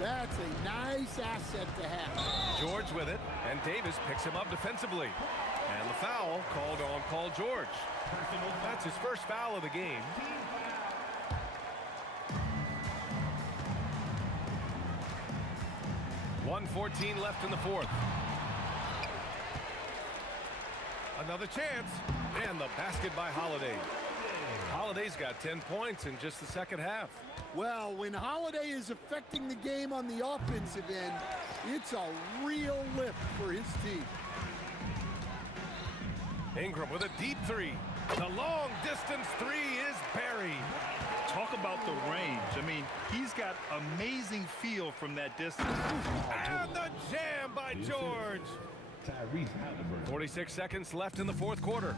That's a nice asset to have. George with it, and Davis picks him up defensively. And the foul called on Paul George. That's his first foul of the game. .114 left in the 4th. Another chance, and the basket by Holiday. Holiday's got 10 points in just the second half. Well, when Holiday is affecting the game on the offensive end, it's a real lift for his team. Ingram with a deep 3. The long distance 3 is buried. Talk about the range. I mean, he's got amazing feel from that distance. And the jam by George. 46 seconds left in the 4th quarter.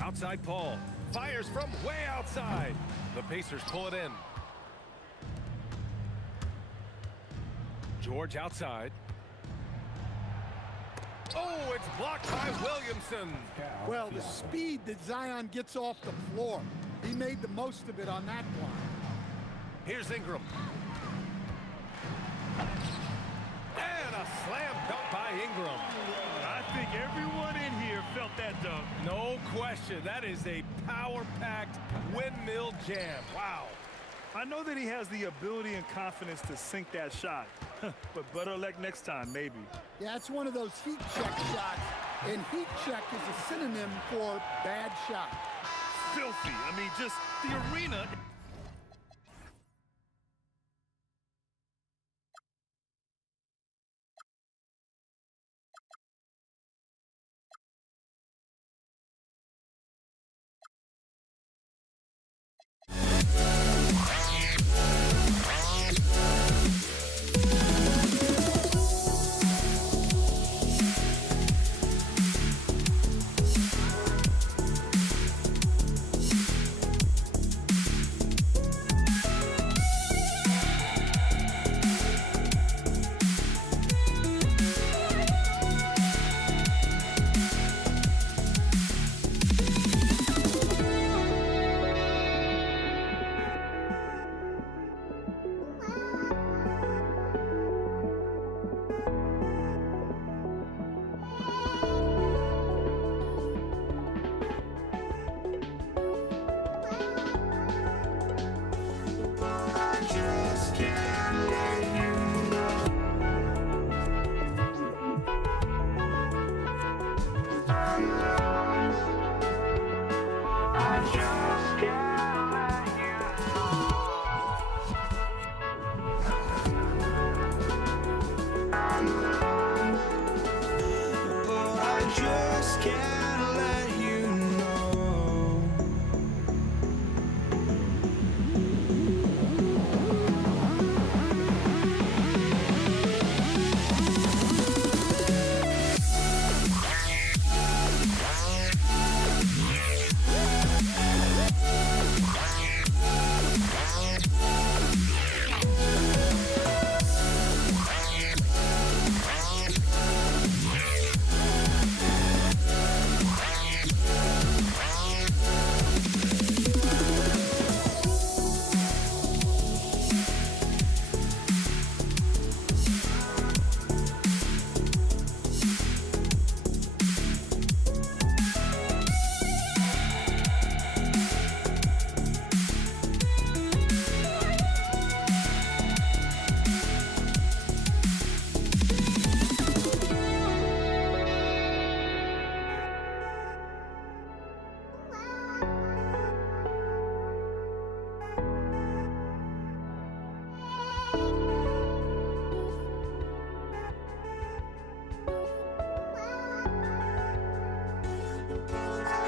Outside Paul. Fires from way outside. The Pacers pull it in. George outside. Oh, it's blocked by Williamson. Well, the speed that Zion gets off the floor, he made the most of it on that one. Here's Ingram. And a slam dunk by Ingram. I think everyone in here felt that dunk. No question. That is a power-packed windmill jam. Wow. I know that he has the ability and confidence to sink that shot, but better luck next time, maybe. Yeah, it's one of those heat check shots And heat check is a synonym for bad shot. Filthy. I mean, just the arena.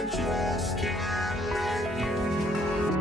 Just can't let you know.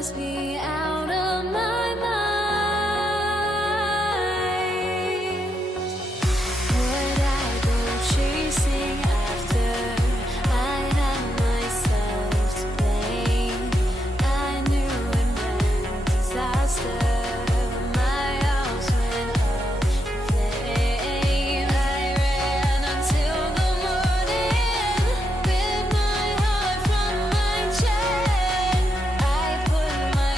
must be out of my mind. Would I go chasing after? I had myself to blame. I knew it meant disaster. My house went up in flames. I ran until the morning, bit my heart from my chest. I put my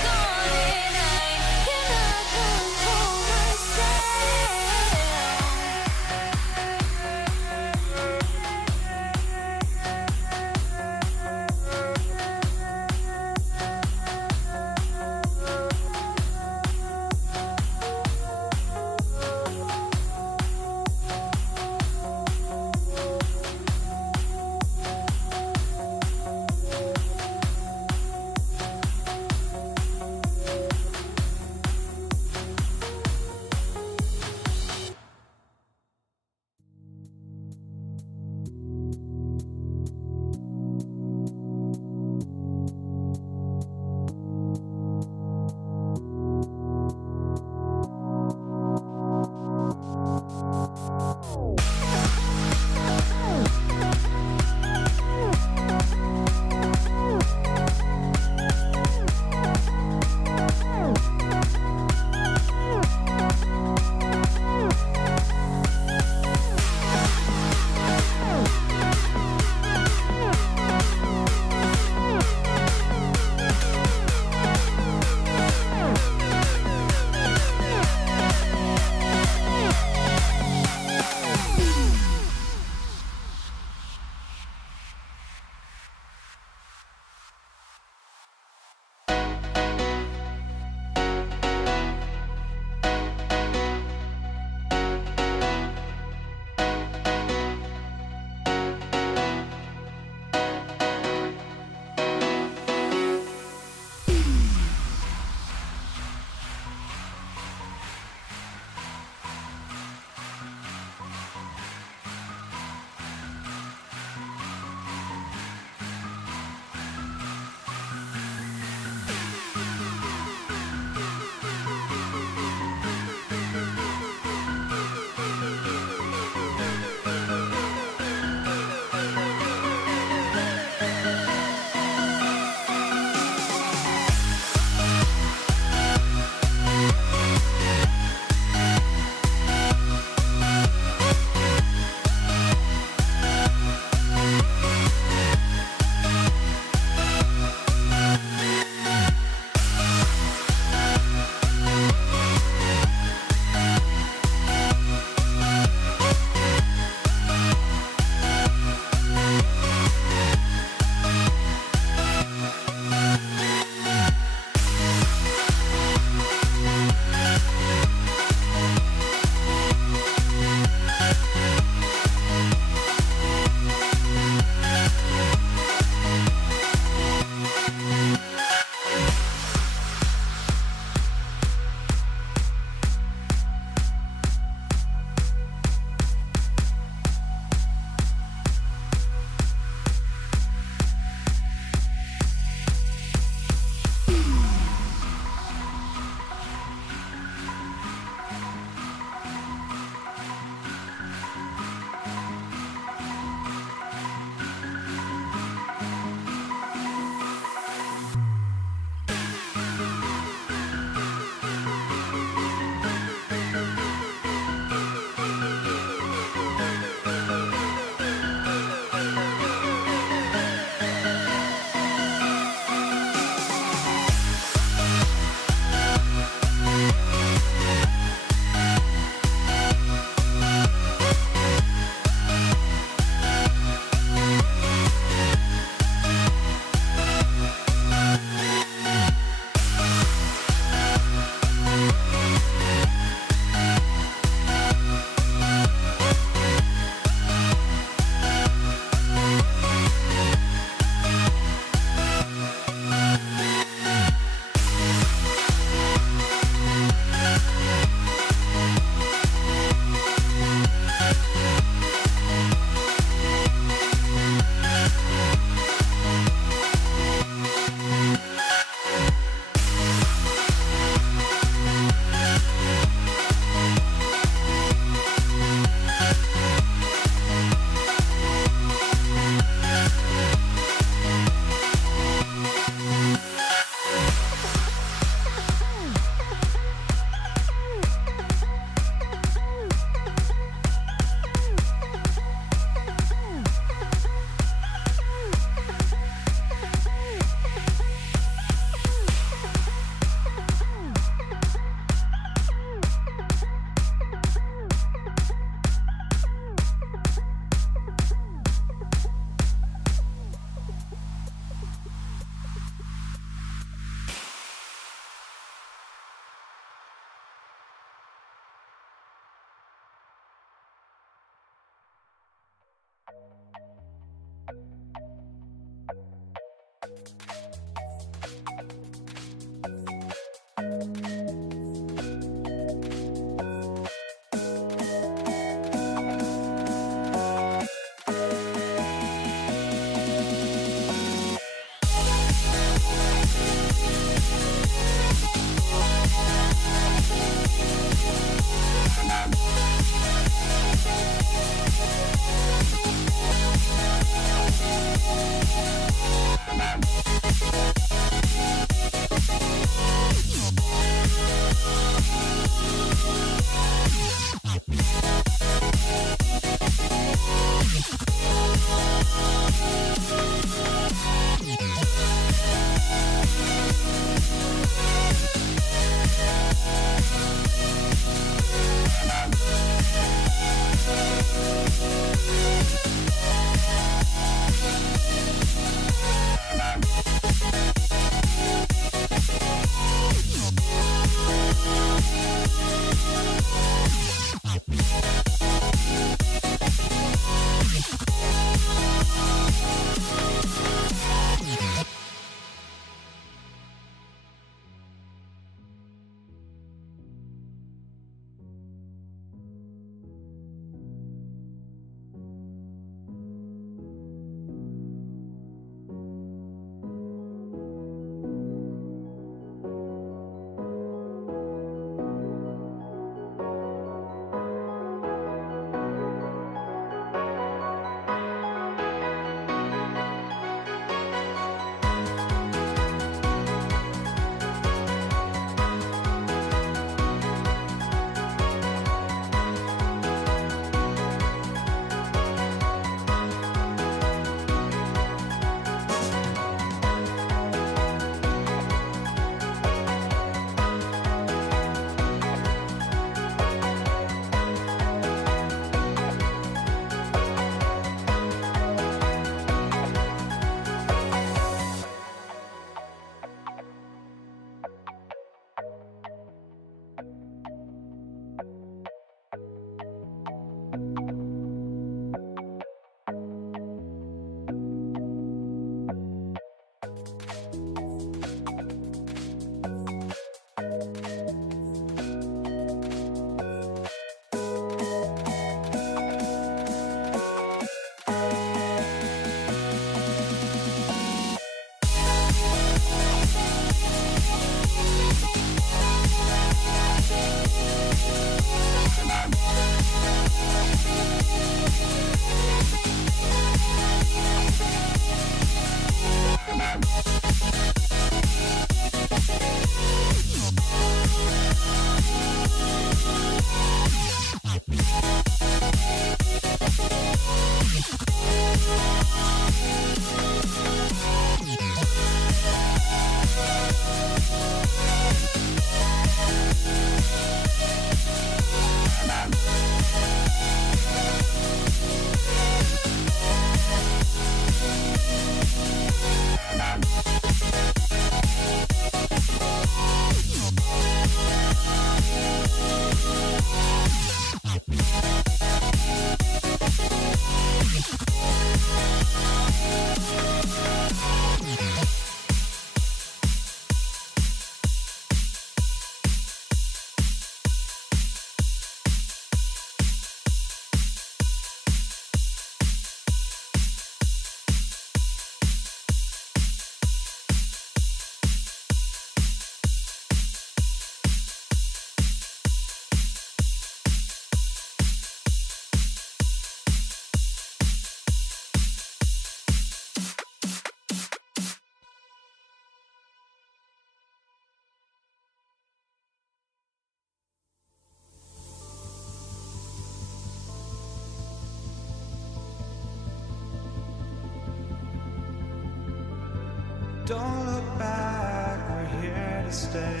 Don't look back, we're here to stay.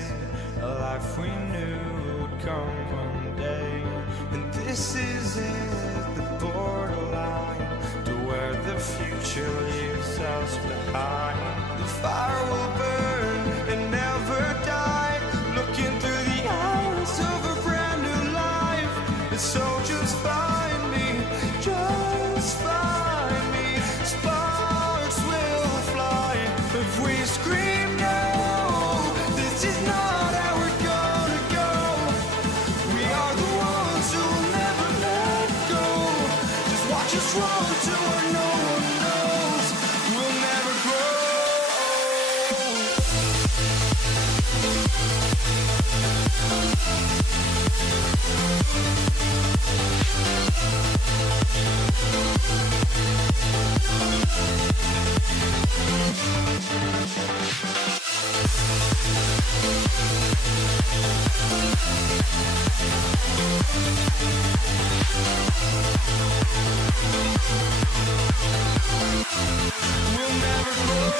A life we knew would come one day. And this is it, the borderline to where the future leaves us behind. The fire will burn and never die, looking through the eyes of a brand new life. And so just find me, just find me. Sparks will fly if we scream no. This is not how we're gonna go. We are the ones who'll never let go. Just watch us run to where no one knows. We'll never grow. We'll never grow.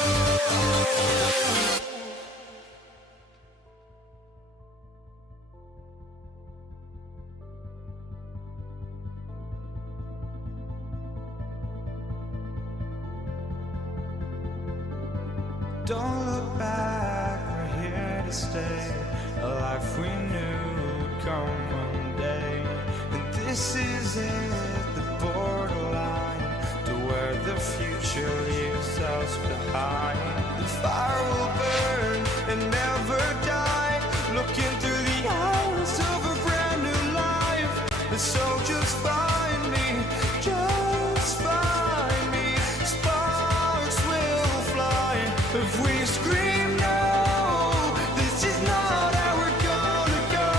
Don't look back, we're here to stay. A life we knew would come one day. And this is it, the borderline to where the future leaves us behind. The fire will burn and never die, looking through the eyes of a brand new life. And so just find me, just find me. Sparks will fly if we scream no. This is not how we're gonna go.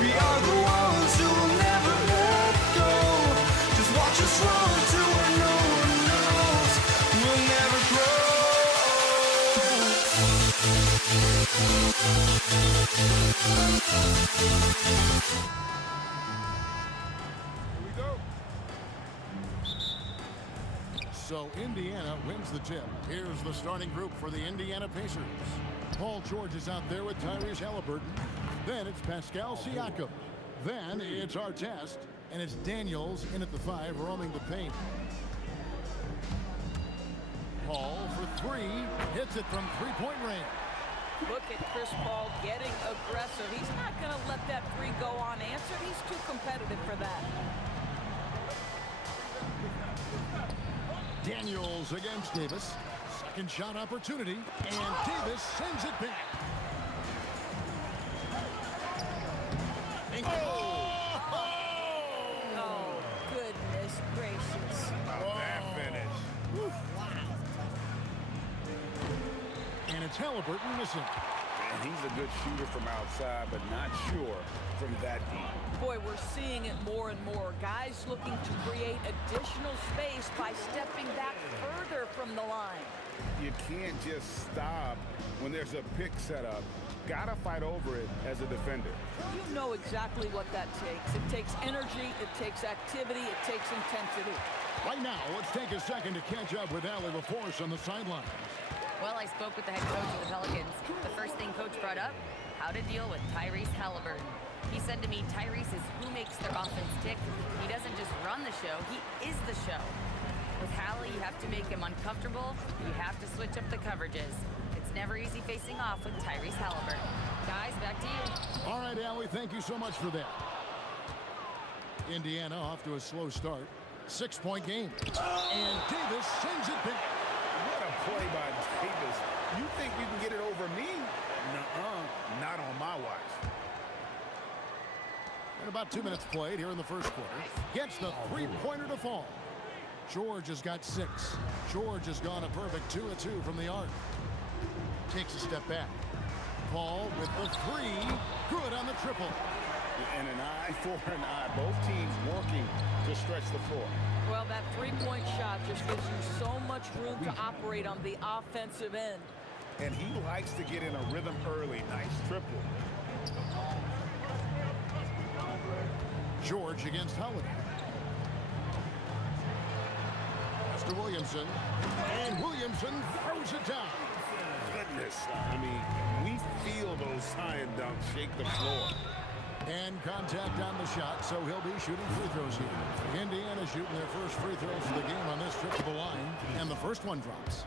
We are the ones who'll never let go. Just watch us run to where no one knows. We'll never grow. Here we go. So Indiana wins the tip. Here's the starting group for the Indiana Pacers. Paul George is out there with Tyrese Halliburton. Then it's Pascal Siakam. Then it's Artest. And it's Daniels in at the 5, roaming the paint. Paul for 3. Hits it from three-point range. Look at Chris Paul getting aggressive. He's not going to let that three go unanswered. He's too competitive for that. Daniels against Davis. Second shot opportunity. And Davis sends it back. And Oh, goodness gracious. That finish. Woo. And it's Halliburton missing. And he's a good shooter from outside, but not sure from that deep. Boy, we're seeing it more and more. Guys looking to create additional space by stepping back further from the line. You can't just stop when there's a pick set up. Gotta fight over it as a defender. You know exactly what that takes. It takes energy, it takes activity, it takes intensity. Right now, let's take a second to catch up with Allie LaForce on the sidelines. Well, I spoke with the head coach of the Pelicans. The first thing coach brought up, how to deal with Tyrese Halliburton. He said to me, Tyrese is who makes their offense tick. He doesn't just run the show, he is the show. With Hallie, you have to make him uncomfortable. You have to switch up the coverages. It's never easy facing off with Tyrese Halliburton. Guys, back to you. All right, Allie, thank you so much for that. Indiana off to a slow start. 6-point game. And Davis sends it back. What a play by Davis. You think you can get it over me? Nuh-uh. Not on my watch. And about 2 minutes played here in the first quarter. Gets the three-pointer to fall. George has got 6. George has gone a perfect 2 of 2 from the arc. Takes a step back. Paul with the 3. Good on the triple. And an eye for an eye. Both teams working to stretch the floor. Well, that three-point shot just gives you so much room to operate on the offensive end. And he likes to get in a rhythm early. Nice triple. George against Holiday. Mr. Williamson. And Williamson throws it down. this. I mean, we feel those science dunks shake the floor. And contact on the shot, so he'll be shooting free throws here. Indiana shooting their first free throws of the game on this trip to the line, and the first one drops.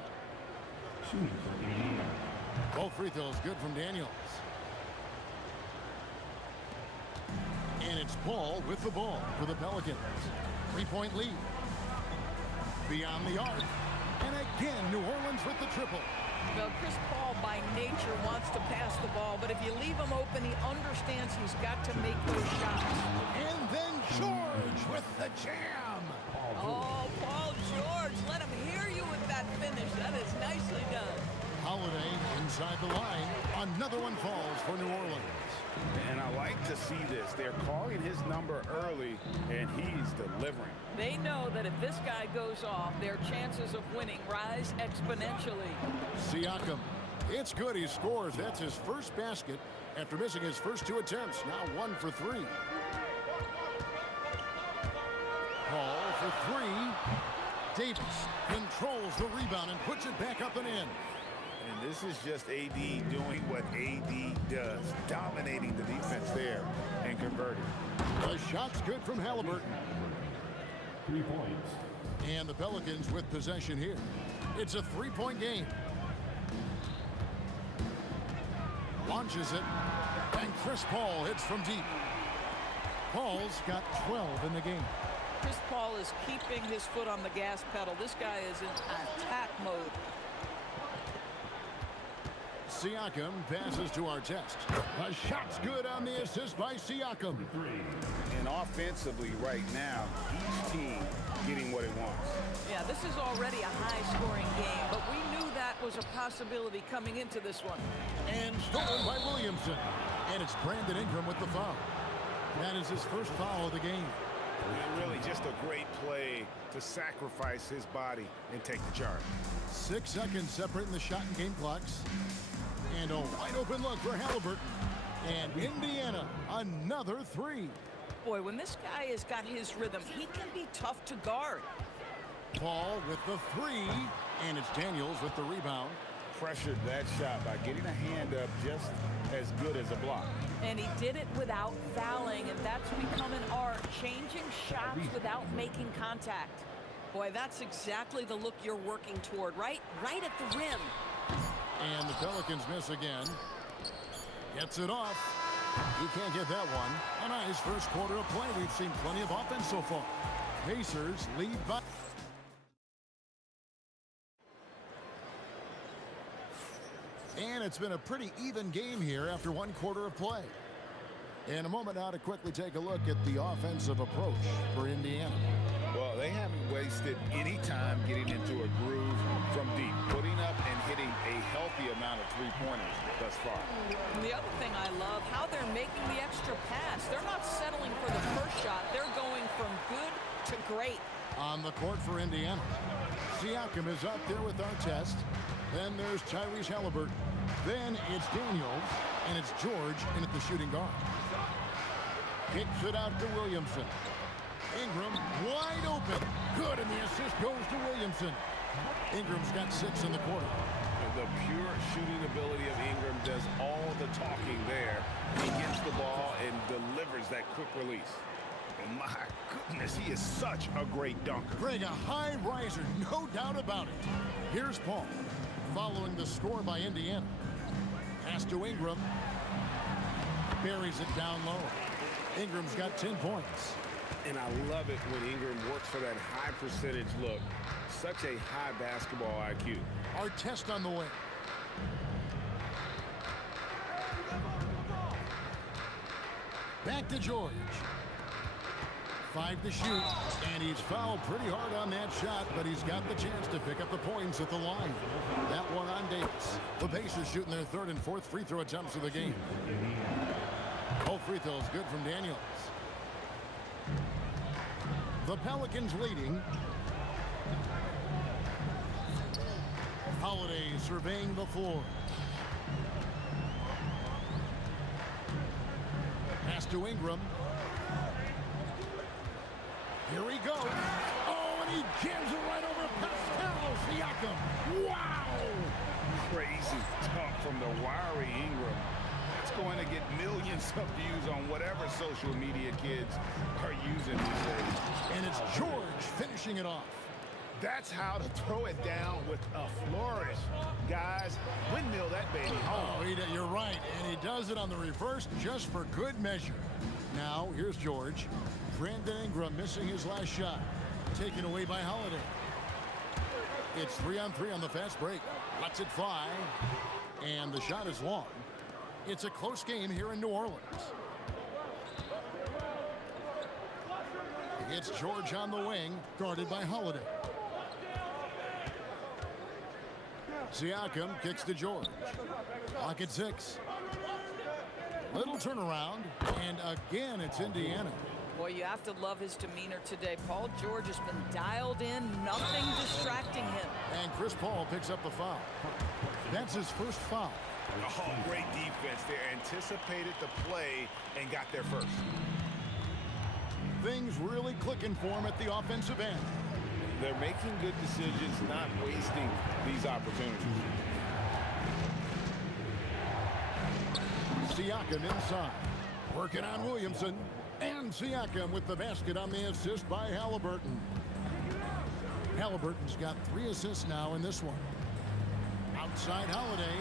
Both free throws good from Daniels. And it's Paul with the ball for the Pelicans. 3-point lead. Beyond the arc. And again, New Orleans with the triple. Well, Chris Paul by nature wants to pass the ball, but if you leave him open, he understands he's got to make those shots. And then George with the jam. Oh, Paul George, let him hear you with that finish. That is nicely done. Holiday inside the line. Another one falls for New Orleans. And I like to see this. They're calling his number early, and he's delivering. They know that if this guy goes off, their chances of winning rise exponentially. Siakam. It's good he scores. That's his first basket after missing his first 2 attempts. Now 1 for 3. Paul for 3. Davis controls the rebound and puts it back up and in. And this is just AD doing what AD does, dominating the defense there and converting. The shot's good from Halliburton. 3 points. And the Pelicans with possession here. It's a 3-point game. Launches it. And Chris Paul hits from deep. Paul's got 12 in the game. Chris Paul is keeping his foot on the gas pedal. This guy is in attack mode. Siakam passes to Artest. A shot's good on the assist by Siakam. And offensively right now, each team getting what it wants. Yeah, this is already a high-scoring game, but we knew that was a possibility coming into this one. And stolen by Williamson. And it's Brandon Ingram with the foul. That is his first foul of the game. And really just a great play to sacrifice his body and take the charge. 6 seconds separating the shot and game clocks. And a wide open look for Halliburton. And Indiana, another 3. Boy, when this guy has got his rhythm, he can be tough to guard. Paul with the 3. And it's Daniels with the rebound. Pressured that shot by getting a hand up just as good as a block. And he did it without fouling, and that's become an art, changing shots without making contact. Boy, that's exactly the look you're working toward, right? Right at the rim. And the Pelicans miss again. Gets it off. He can't get that one. A nice first quarter of play. We've seen plenty of offense so far. Pacers lead by... And it's been a pretty even game here after 1 quarter of play. In a moment now to quickly take a look at the offensive approach for Indiana. Well, they haven't wasted any time getting into a groove from deep, putting up and hitting a healthy amount of 3-pointers thus far. And the other thing I love, how they're making the extra pass. They're not settling for the first shot. They're going from good to great. On the court for Indiana. Siakam is up there with Artest. Then there's Tyrese Halliburton. Then it's Daniels. And it's George in at the shooting guard. Kicks it out to Williamson. Ingram wide open. Good, and the assist goes to Williamson. Ingram's got 6 in the quarter. The pure shooting ability of Ingram does all the talking there. He gets the ball and delivers that quick release. And my goodness, he is such a great dunker. Greg, a high riser, no doubt about it. Here's Paul, following the score by Indiana. Pass to Ingram. Buries it down low. Ingram's got 10 points. And I love it when Ingram works for that high percentage look. Such a high basketball IQ. Artest on the way. Back to George. 5 to shoot, and he's fouled pretty hard on that shot, but he's got the chance to pick up the points at the line. That one on Davis. The Pacers shooting their 3rd and 4th free throw attempts of the game. Both free throws good from Daniels. The Pelicans leading. Holiday surveying the floor. Pass to Ingram. Here he goes. Oh, and he jams it right over Pascal Siakam. Wow! Crazy tough some views on whatever social media kids are using these days. And it's George finishing it off. That's how to throw it down with a flourish. Guys, windmill that baby home. Oh, you're right, and he does it on the reverse just for good measure. Now, here's George. Brandon Ingram missing his last shot. Taken away by Holiday. It's 3-on-3 on the fast break. Lets it fly, and the shot is long. It's a close game here in New Orleans. It's George on the wing, guarded by Holiday. Siakam kicks to George. Clock at 6. Little turnaround, and again it's Indiana. Boy, you have to love his demeanor today. Paul George has been dialed in, nothing distracting him. And Chris Paul picks up the foul. That's his first foul. Oh, great defense there. Anticipated the play and got there first. Things really clicking for him at the offensive end. They're making good decisions, not wasting these opportunities. Siakam inside. Working on Williamson. And Siakam with the basket on the assist by Halliburton. Halliburton's got 3 assists now in this one. Outside Holiday.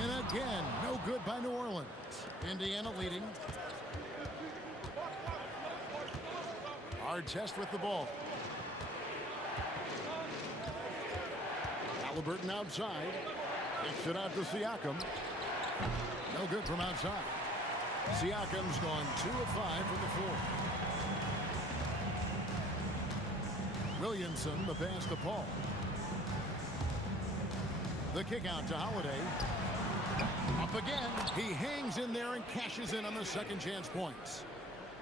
And again, no good by New Orleans. Indiana leading. Artest with the ball. Halliburton outside. Kicks it out to Siakam. No good from outside. Siakam's gone 2 of 5 from the floor. Williamson, the pass to Paul. The kick out to Holiday. Up again. He hangs in there and cashes in on the second chance points.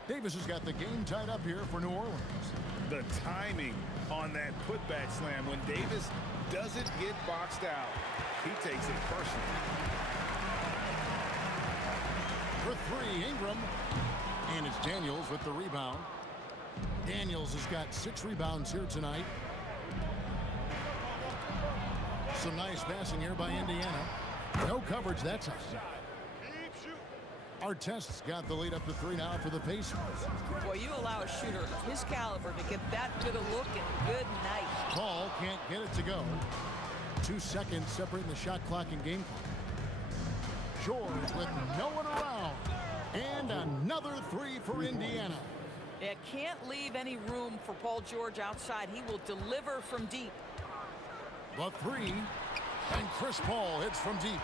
Davis has got the game tied up here for New Orleans. The timing on that putback slam when Davis doesn't get boxed out, he takes it personally. For 3, Ingram. And it's Daniels with the rebound. Daniels has got 6 rebounds here tonight. Some nice passing here by Indiana. No coverage that time. Artest's got the lead up to 3 now for the Pacers. Boy, you allow a shooter of his caliber to get that good a look and good night. Paul can't get it to go. 2 seconds separating the shot clock and game clock. George with no one around. And another 3 for Indiana. It can't leave any room for Paul George outside. He will deliver from deep. The 3. And Chris Paul hits from deep.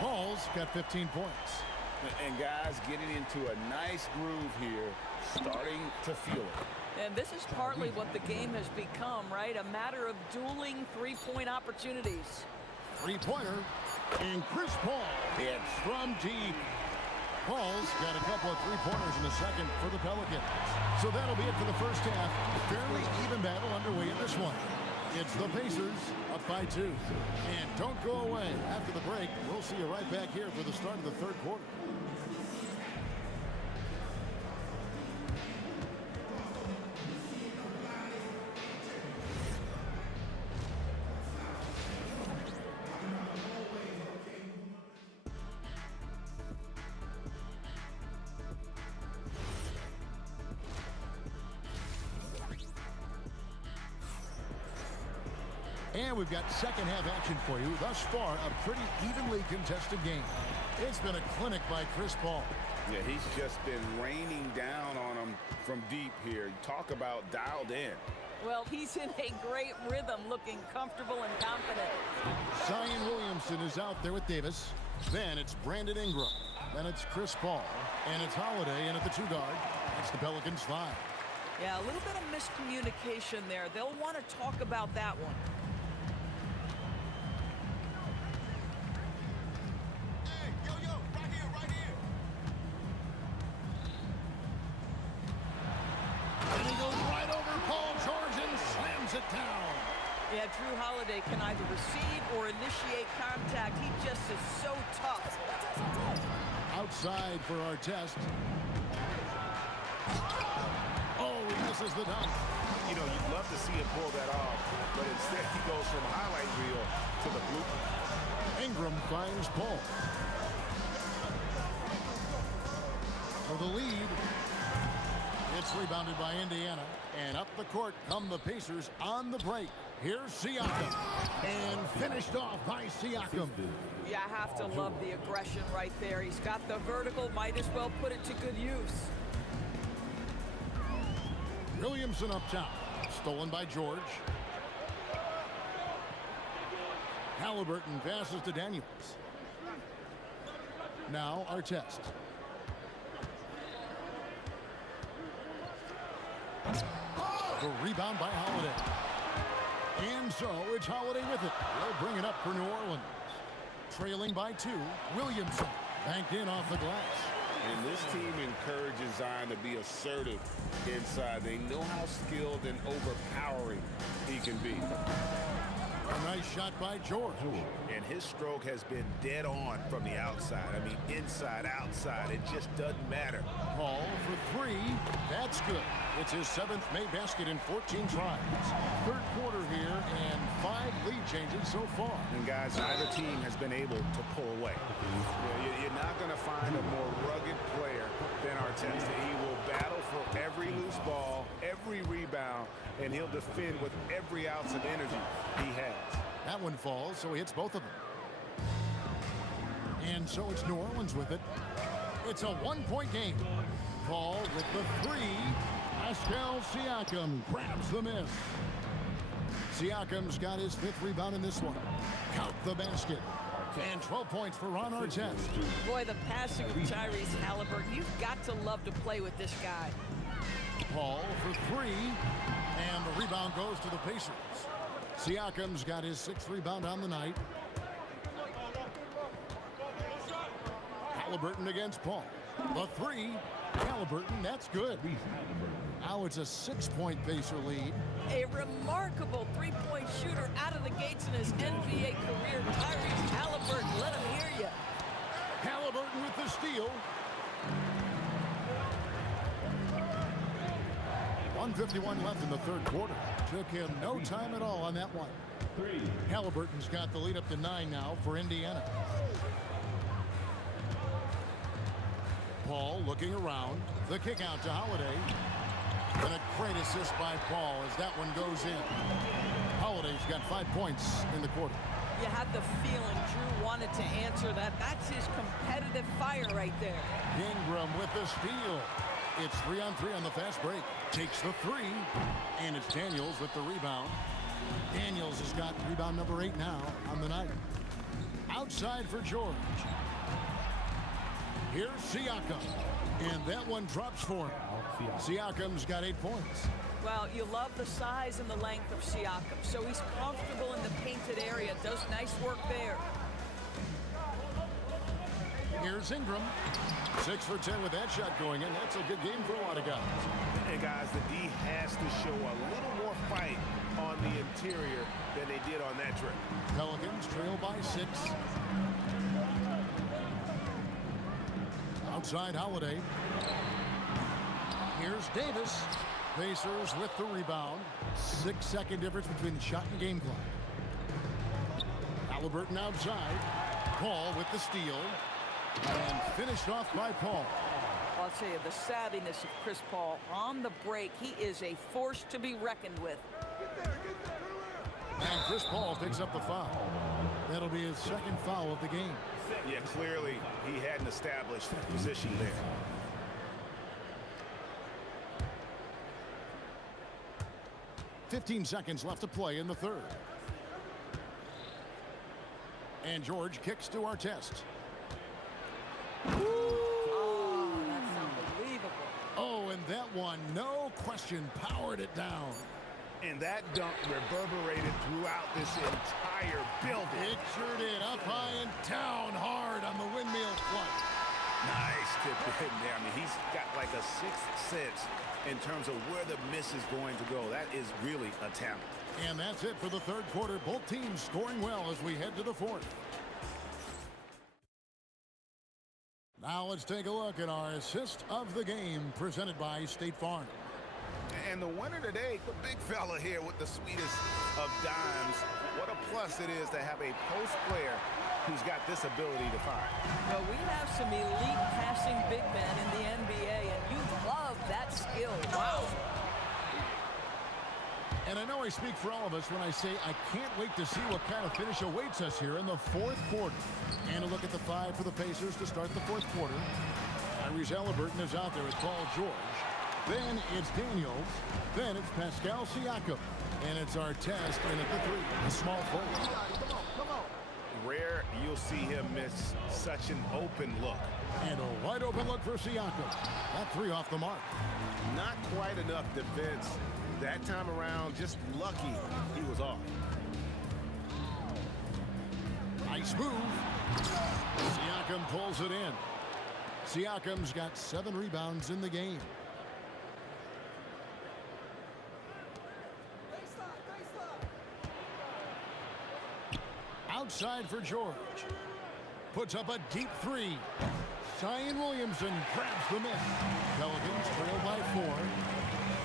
Paul's got 15 points. And guys getting into a nice groove here, starting to feel it. And this is partly what the game has become, right? A matter of dueling 3-point opportunities. 3-pointer. And Chris Paul hits from deep. Paul's got a couple of 3-pointers in the second for the Pelicans. So that'll be it for the first half. Fairly even battle underway in this one. It's the Pacers up by 2. And don't go away. After the break, we'll see you right back here for the start of the third quarter. And we've got second half action for you. Thus far, a pretty evenly contested game. It's been a clinic by Chris Paul. Yeah, he's just been raining down on him from deep here. Talk about dialed in. Well, he's in a great rhythm, looking comfortable and confident. Zion Williamson is out there with Davis. Then it's Brandon Ingram. Then it's Chris Paul. And it's Holiday in at the 2 guard. That's the Pelicans 5. Yeah, a little bit of miscommunication there. They'll want to talk about that one. Yeah, Drew Holiday can either receive or initiate contact. He just is so tough. Outside for Artest. Oh, he misses the dunk. You know, you'd love to see him pull that off, but instead he goes from highlight reel to the blooper. Ingram finds Paul. for the lead. It's rebounded by Indiana. And up the court come the Pacers on the break. Here's Siakam. And finished off by Siakam. You have to love the aggression right there. He's got the vertical, might as well put it to good use. Williamson up top. Stolen by George. Halliburton passes to Daniels. Now Artest. The rebound by Holiday. And so it's Holiday with it. They'll bring it up for New Orleans. Trailing by 2. Williamson banked in off the glass. And this team encourages Zion to be assertive inside. They know how skilled and overpowering he can be. A nice shot by George. And his stroke has been dead on from the outside. I mean, inside, outside, it just doesn't matter. Paul for 3. That's good. It's his 7th made basket in 14 tries. Third quarter here and 5 lead changes so far. And guys, neither team has been able to pull away. You're not going to find a more rugged player than Artest. He will battle for every loose ball, every rebound, and he'll defend with every ounce of energy he has. That one falls, so he hits both of them. And so it's New Orleans with it. It's a 1-point game. Paul with the 3. Pascal Siakam grabs the miss. Siakam's got his 5th rebound in this one. Count the basket. And 12 points for Ron Artest. Boy, the passing of Tyrese Halliburton, you've got to love to play with this guy. Paul for 3. And the rebound goes to the Pacers. Siakam's got his 6th rebound on the night. Halliburton against Paul. The 3. Halliburton, that's good. Now it's a 6-point Pacer lead. A remarkable 3-point shooter out of the gates in his NBA career. Tyrese Halliburton, let him hear you. Halliburton with the steal. 1:51 left in the third quarter. Took him no time at all on that one. Halliburton's got the lead up to 9 now for Indiana. Paul looking around. The kick out to Holiday. And a great assist by Paul as that one goes in. Holiday's got 5 points in the quarter. You had the feeling Drew wanted to answer that. That's his competitive fire right there. Ingram with the steal. It's 3-on-3 on the fast break. Takes the 3. And it's Daniels with the rebound. Daniels has got rebound number 8 now on the night. Outside for George. Here's Siakam. And that one drops for him. Siakam's got 8 points. Well, you love the size and the length of Siakam. So he's comfortable in the painted area. Does nice work there. Here's Ingram. 6 for 10 with that shot going in. That's a good game for a lot of guys. And guys, the D has to show a little more fight on the interior than they did on that trip. Pelicans trail by 6. Outside Holiday. Here's Davis. Pacers with the rebound. 6-second difference between the shot and game clock. Halliburton outside. Paul with the steal. And finished off by Paul. I'll tell you, the savviness of Chris Paul on the break. He is a force to be reckoned with. And Chris Paul picks up the foul. That'll be his 2nd foul of the game. Yeah, clearly he hadn't established position there. .15 seconds left to play in the third. And George kicks to Artest. Oh, that's unbelievable. Oh, and that one, no question, powered it down. And that dunk reverberated throughout this entire building. It sure did. Up high and down hard on the windmill flight. Nice tip in there. I mean, he's got like a 6th sense in terms of where the miss is going to go. That is really a talent. And that's it for the third quarter. Both teams scoring well as we head to the fourth. Now let's take a look at our assist of the game presented by State Farm. And the winner today, the big fella here with the sweetest of dimes, What a plus it is to have a post player who's got this ability to fire. Well, we have some elite passing big men in the NBA, and you love that skill. Wow. And I know I speak for all of us when I say I can't wait to see what kind of finish awaits us here in the fourth quarter. And a look at the five for the Pacers to start the fourth quarter. Tyrese Halliburton is out there with Paul George. Then it's Daniels. Then it's Pascal Siakam. And it's Artest in at the three. A small forward. Rare you'll see him miss such an open look. And a wide open look for Siakam. That three off the mark. Not quite enough defense. That time around, just lucky he was off. Nice move. Siakam pulls it in. Siakam's got 7 rebounds in the game. Outside for George. Puts up a deep three. Zion Williamson grabs the miss. Pelicans trail by 4.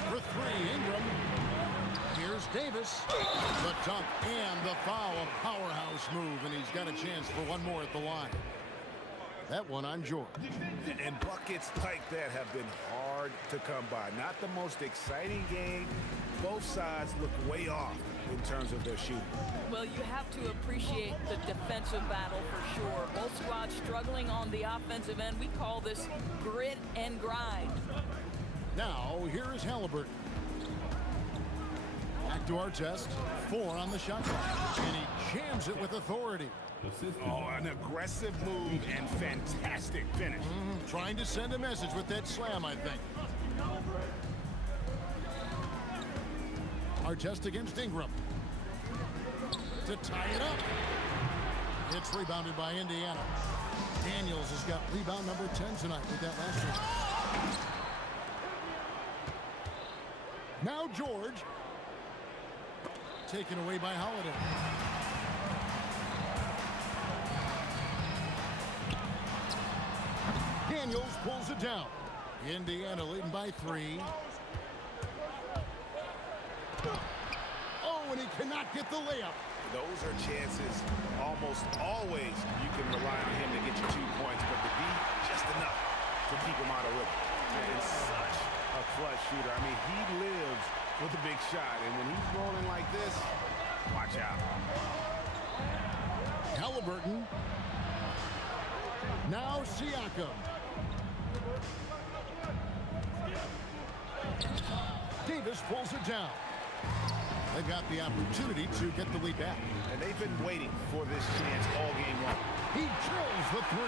For 3, Ingram. Here's Davis. The dunk and the foul. A powerhouse move, and he's got a chance for one more at the line. That one on George. And buckets like that have been hard to come by. Not the most exciting game. Both sides look way off in terms of their shooting. Well, you have to appreciate the defensive battle for sure. Both squads struggling on the offensive end. We call this grit and grind. Now, here is Halliburton. Back to Artest. 4 on the shot clock. And he jams it with authority. Oh, an aggressive move and fantastic finish. Trying to send a message with that slam, I think. Artest against Ingram. To tie it up. It's rebounded by Indiana. Daniels has got rebound number 10 tonight with that last one. Now George. Taken away by Holiday. Daniels pulls it down. Indiana leading by 3. Oh, and he cannot get the layup. Those are chances almost always you can rely on him to get you 2 points, but the D just enough to keep him out of rhythm. And such a clutch shooter. I mean, he lives for the big shot, and when he's rolling like this, watch out. Halliburton. Now Siakam. Davis pulls it down. They've got the opportunity to get the lead back. And they've been waiting for this chance all game long. He drills the 3.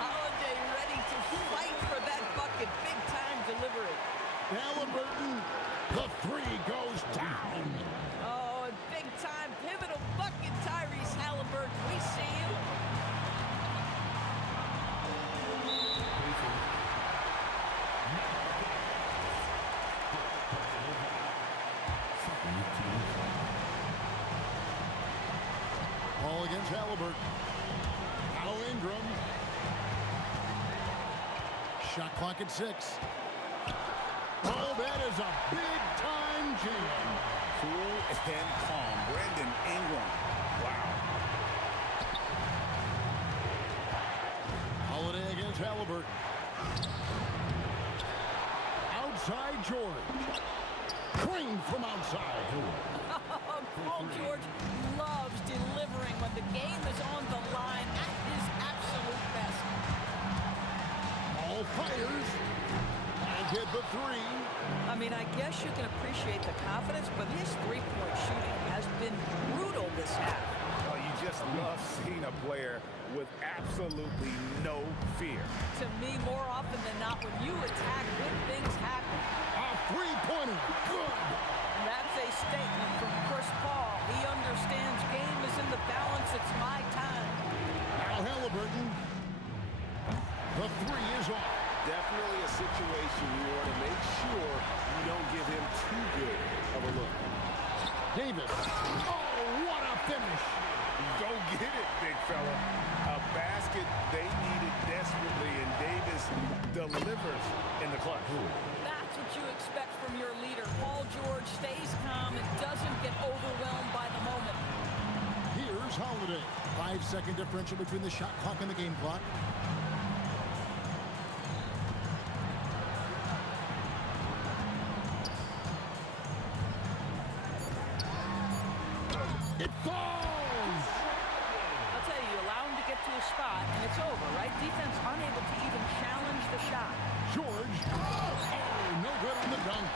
Holiday ready to fight for that bucket. Big time delivery. Halliburton. The 3 goes down. Oh, a big time pivotal bucket, Tyrese Halliburton. We see you. Ball against Halliburton. Now Ingram. Shot clock at 6. Oh, that is a big-time jam. Cool and calm. Brandon Ingram. Wow. Holiday against Halliburton. Outside George. Green from outside. Paul George loves delivering when the game is on the line at his absolute best. Ball fires. And hit the 3. I mean, I guess you can appreciate the confidence, but his three-point shooting has been brutal this half. Oh, you just love seeing a player with absolutely no fear. To me, more often than not, when you attack, good things happen. A three-pointer. Good. That's a statement from Chris Paul. He understands game is in the balance. It's my time. Now Halliburton. The 3 is off. Definitely a situation you want to make sure you don't give him too good of a look. Davis. Oh, what a finish. Go get it, big fella. A basket they needed desperately, and Davis delivers in the clutch. That's what you expect from your leader. Paul George stays calm and doesn't get overwhelmed by the moment. Here's Holiday. 5-second differential between the shot clock and the game clock. It falls! I'll tell you, you allow him to get to a spot, and it's over, right? Defense unable to even challenge the shot. George. Oh, no good on the dunk.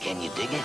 Can you dig it?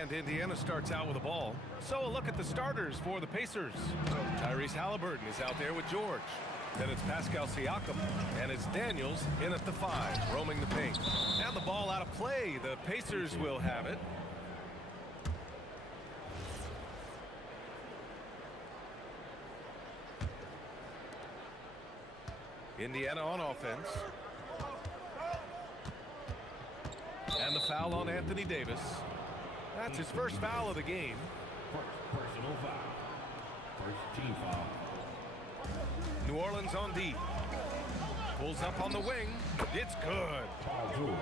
And Indiana starts out with the ball. So a look at the starters for the Pacers. Tyrese Halliburton is out there with George. Then it's Pascal Siakam, and it's Daniels in at the 5, roaming the paint. And the ball out of play. The Pacers will have it. Indiana on offense. And the foul on Anthony Davis. That's his first foul of the game. Personal foul. First team foul. New Orleans on D. Pulls up on the wing. It's good.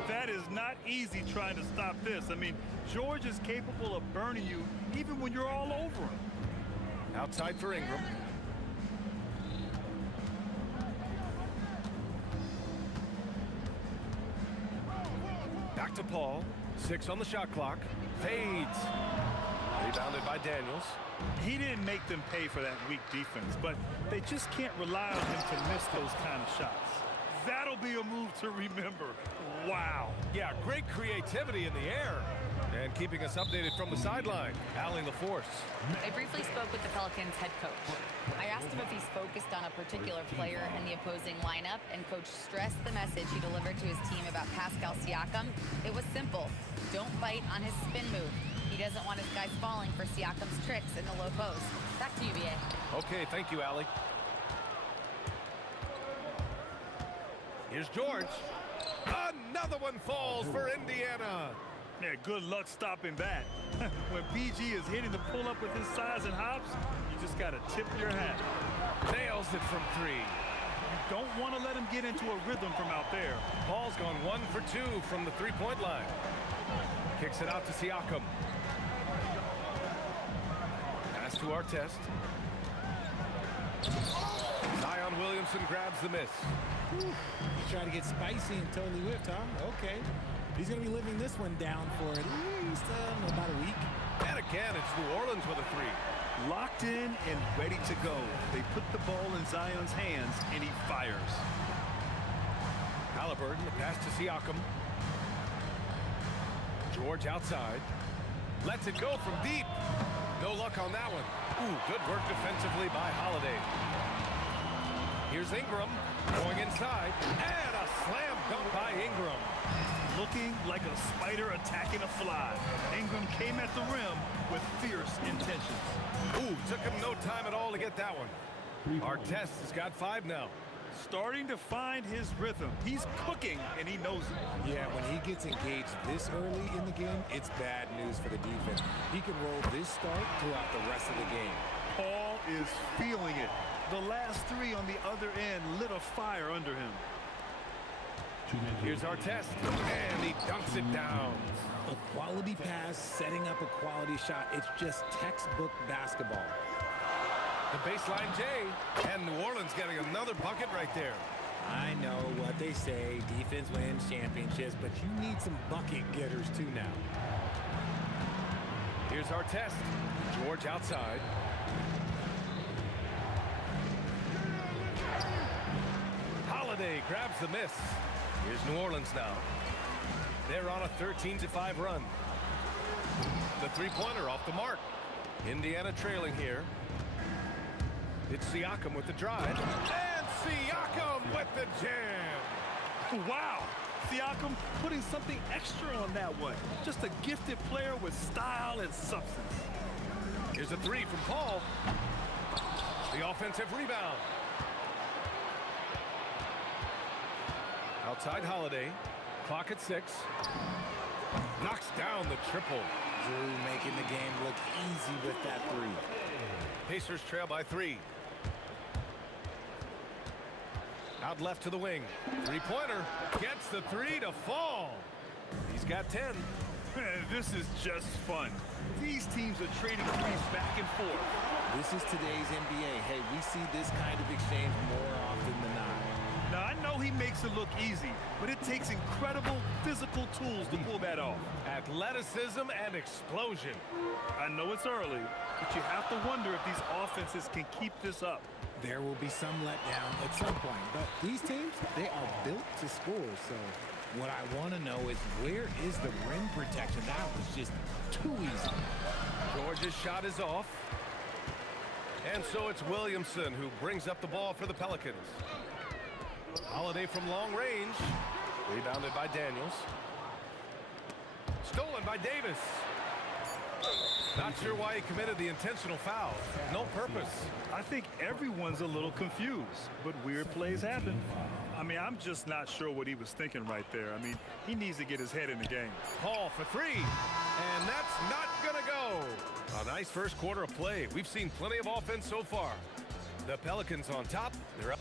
That is not easy trying to stop this. I mean, George is capable of burning you even when you're all over him. Outside for Ingram. Back to Paul. 6 on the shot clock. Fades. Rebounded by Daniels. He didn't make them pay for that weak defense, but they just can't rely on him to miss those kind of shots. That'll be a move to remember. Wow. Yeah, great creativity in the air. And keeping us updated from the sideline, Allie LaForce. I briefly spoke with the Pelicans head coach. I asked him if he's focused on a particular player in the opposing lineup, and coach stressed the message he delivered to his team about Pascal Siakam. It was simple. Don't bite on his spin move. He doesn't want his guys falling for Siakam's tricks in the low post. Back to you, BA. Okay, thank you, Allie. Here's George. Another one falls for Indiana. Yeah, good luck stopping that. When PG is hitting the pull-up with his size and hops, you just got to tip your hat. Nails it from 3. You don't want to let him get into a rhythm from out there. Paul's gone 1 for 2 from the three-point line. Kicks it out to Siakam. Pass to Artest. Zion Williamson grabs the miss. Whew. Trying to get spicy and totally whipped, huh? Okay. He's going to be living this one down for at least about a week. And again, it's New Orleans with a 3. Locked in and ready to go. They put the ball in Zion's hands, and he fires. Halliburton, the pass to Siakam. George outside. Lets it go from deep. No luck on that one. Ooh, good work defensively by Holiday. Here's Ingram going inside. And a slam dunk by Ingram. Looking like a spider attacking a fly. Ingram came at the rim with fierce intentions. Ooh, took him no time at all to get that one. Artest has got 5 now. Starting to find his rhythm. He's cooking, and he knows it. Yeah, when he gets engaged this early in the game, it's bad news for the defense. He can roll this start throughout the rest of the game. Paul is feeling it. The last 3 on the other end lit a fire under him. Here's Artest, and he dunks it down. A quality pass, setting up a quality shot. It's just textbook basketball. The baseline J, and New Orleans getting another bucket right there. I know what they say, defense wins championships, but you need some bucket getters too now. Here's Artest. George outside. Holiday grabs the miss. Here's New Orleans now. They're on a 13-5 run. The three-pointer off the mark. Indiana trailing here. It's Siakam with the drive. And Siakam with the jam. Wow. Siakam putting something extra on that one. Just a gifted player with style and substance. Here's a 3 from Paul. The offensive rebound. Outside Holiday. Clock at 6. Knocks down the triple. Drew making the game look easy with that 3. Pacers trail by 3. Out left to the wing. Three-pointer. Gets the 3 to fall. He's got 10. This is just fun. These teams are trading threes back and forth. This is today's NBA. Hey, we see this kind of exchange more often than not. Now, I know he makes it look easy, but it takes incredible physical tools to pull that off. Athleticism and explosion. I know it's early, but you have to wonder if these offenses can keep this up. There will be some letdown at some point, but these teams, they are built to score, so What I want to know is where is the rim protection? That was just too easy. George's shot is off. And so it's Williamson who brings up the ball for the Pelicans. Holiday from long range. Rebounded by Daniels. Stolen by Davis. Not sure why he committed the intentional foul. No purpose. I think everyone's a little confused, but weird plays happen. I mean, I'm just not sure what he was thinking right there. I mean, he needs to get his head in the game. Paul for three, and that's not gonna go. A nice first quarter of play. We've seen plenty of offense so far. The Pelicans on top. They're up.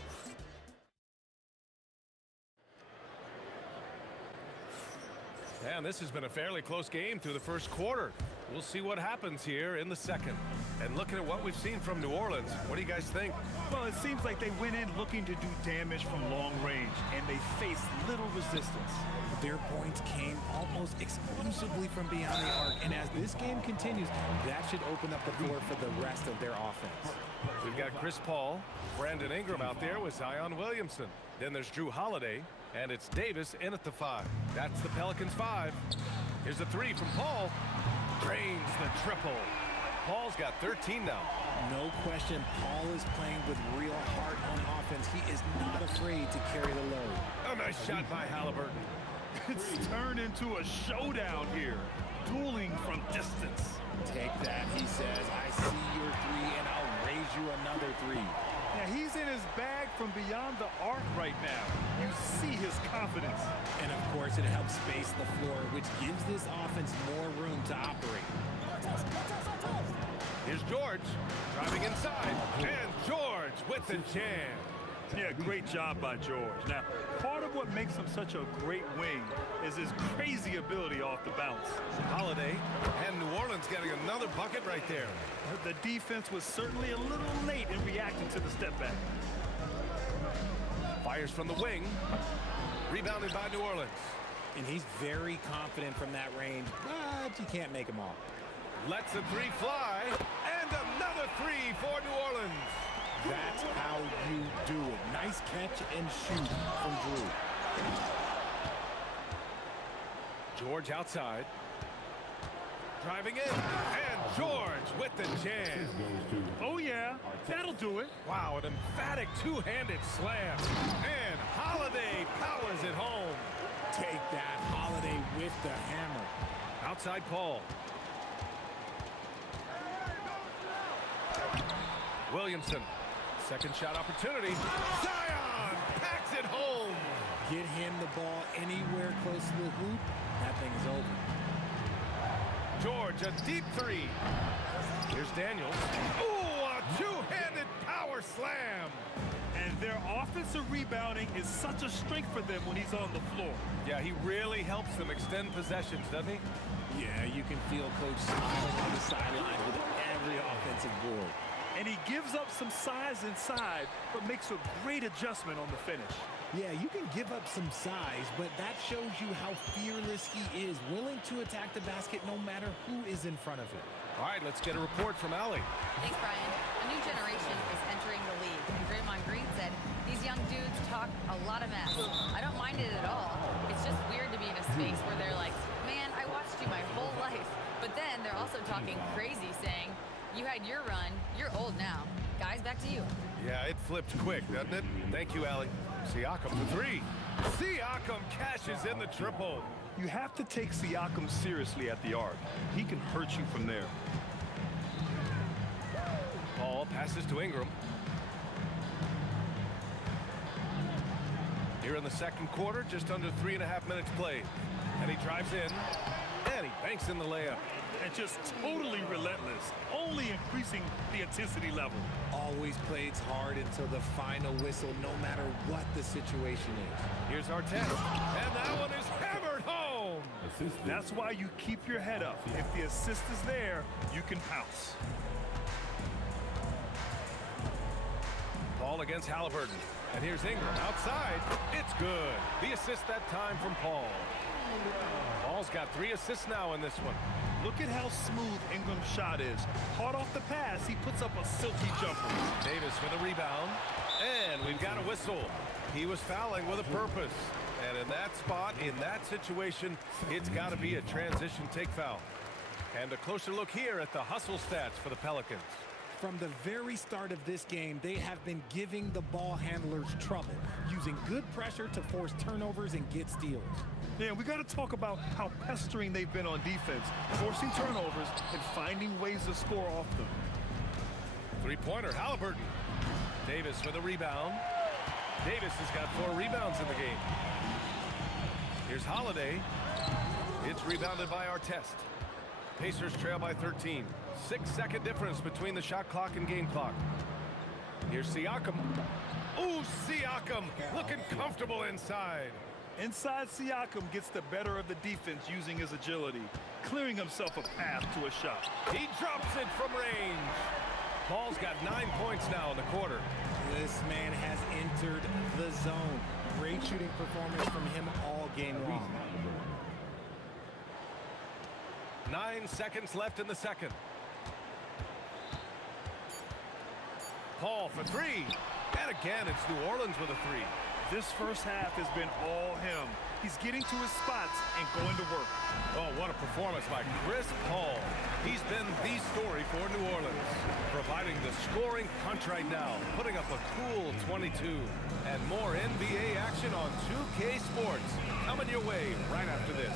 And this has been a fairly close game through the first quarter. We'll see what happens here in the second. And looking at what we've seen from New Orleans, what do you guys think? Well, it seems like they went in looking to do damage from long range, and they faced little resistance. Their points came almost exclusively from beyond the arc, and as this game continues, that should open up the floor for the rest of their offense. We've got Chris Paul, Brandon Ingram out there with Zion Williamson. Then there's Drew Holiday, and it's Davis in at the 5. That's the Pelicans 5. Here's a 3 from Paul. Drains the triple. Paul's got 13 now. No question, Paul is playing with real heart on offense. He is not afraid to carry the load. A nice shot by Halliburton. It's turned into a showdown here. Dueling from distance. Take that, he says. I see your 3, and I'll raise you another 3. Yeah, he's in his bag from beyond the arc right now. You see his confidence. And of course, it helps space the floor, which gives this offense more room to operate. Here's George driving inside, and George with the jam. Yeah, great job by George. Now, part of what makes him such a great wing is his crazy ability off the bounce. Holiday and New Orleans getting another bucket right there. The defense was certainly a little late in reacting to the step back. Fires from the wing. Rebounded by New Orleans. And he's very confident from that range, but you can't make him all. Lets the 3 fly, and another 3 for New Orleans. That's how you do it. Nice catch and shoot from Drew. George outside. Driving in, and George with the jam. Oh, yeah, that'll do it. Wow, an emphatic two-handed slam. And Holiday powers it home. Take that, Holiday with the hammer. Outside Paul. Williamson. Second shot opportunity. Zion packs it home. Get him the ball anywhere close to the hoop. That thing is over. George, a deep 3. Here's Daniels. Ooh, a two-handed power slam. And their offensive rebounding is such a strength for them when he's on the floor. Yeah, he really helps them extend possessions, doesn't he? Yeah, you can feel Coach smiling on the sideline with every offensive board. And he gives up some size inside, but makes a great adjustment on the finish. Yeah, you can give up some size, but that shows you how fearless he is, willing to attack the basket no matter who is in front of him. All right, let's get a report from Allie. Thanks, Brian. A new generation is entering the league, and Draymond Green said, these young dudes talk a lot of mess. I don't mind it at all. It's just weird to be in a space where they're like, man, I watched you my whole life. But then they're also talking crazy, saying, you had your run, you're old now. Guys, back to you. Yeah, it flipped quick, doesn't it? Thank you, Allie. Siakam for 3. Siakam cashes in the triple. You have to take Siakam seriously at the arc. He can hurt you from there. Paul passes to Ingram. Here in the second quarter, just under 3.5 minutes played. And he drives in, and he banks in the layup. And just totally relentless, only increasing the intensity level. Always plays hard until the final whistle, no matter what the situation is. Here's Artest, and that one is hammered home. That's why you keep your head up. If the assist is there, you can pounce. Paul against Halliburton, and here's Ingram outside. It's good. The assist that time from Paul. Paul's got 3 assists now in this one. Look at how smooth Ingram's shot is. Hard off the pass, he puts up a silky jumper. Davis for the rebound, and we've got a whistle. He was fouling with a purpose. And in that spot, in that situation, it's got to be a transition take foul. And a closer look here at the hustle stats for the Pelicans. From the very start of this game, they have been giving the ball handlers trouble, using good pressure to force turnovers and get steals. Yeah, we got to talk about how pestering they've been on defense, forcing turnovers and finding ways to score off them. Three-pointer, Halliburton. Davis with a rebound. Davis has got 4 rebounds in the game. Here's Holiday. It's rebounded by Artest. Pacers trail by 13. 6-second difference between the shot clock and game clock. Here's Siakam. Ooh, Siakam looking comfortable inside. Inside, Siakam gets the better of the defense using his agility, clearing himself a path to a shot. He drops it from range. Paul's got 9 points now in the quarter. This man has entered the zone. Great shooting performance from him all game long. 9 seconds left in the second. Paul for 3. And again, it's New Orleans with a 3. This first half has been all him. He's getting to his spots and going to work. Oh, what a performance by Chris Paul. He's been the story for New Orleans, providing the scoring punch right now, putting up a cool 22. And more NBA action on 2K Sports coming your way right after this.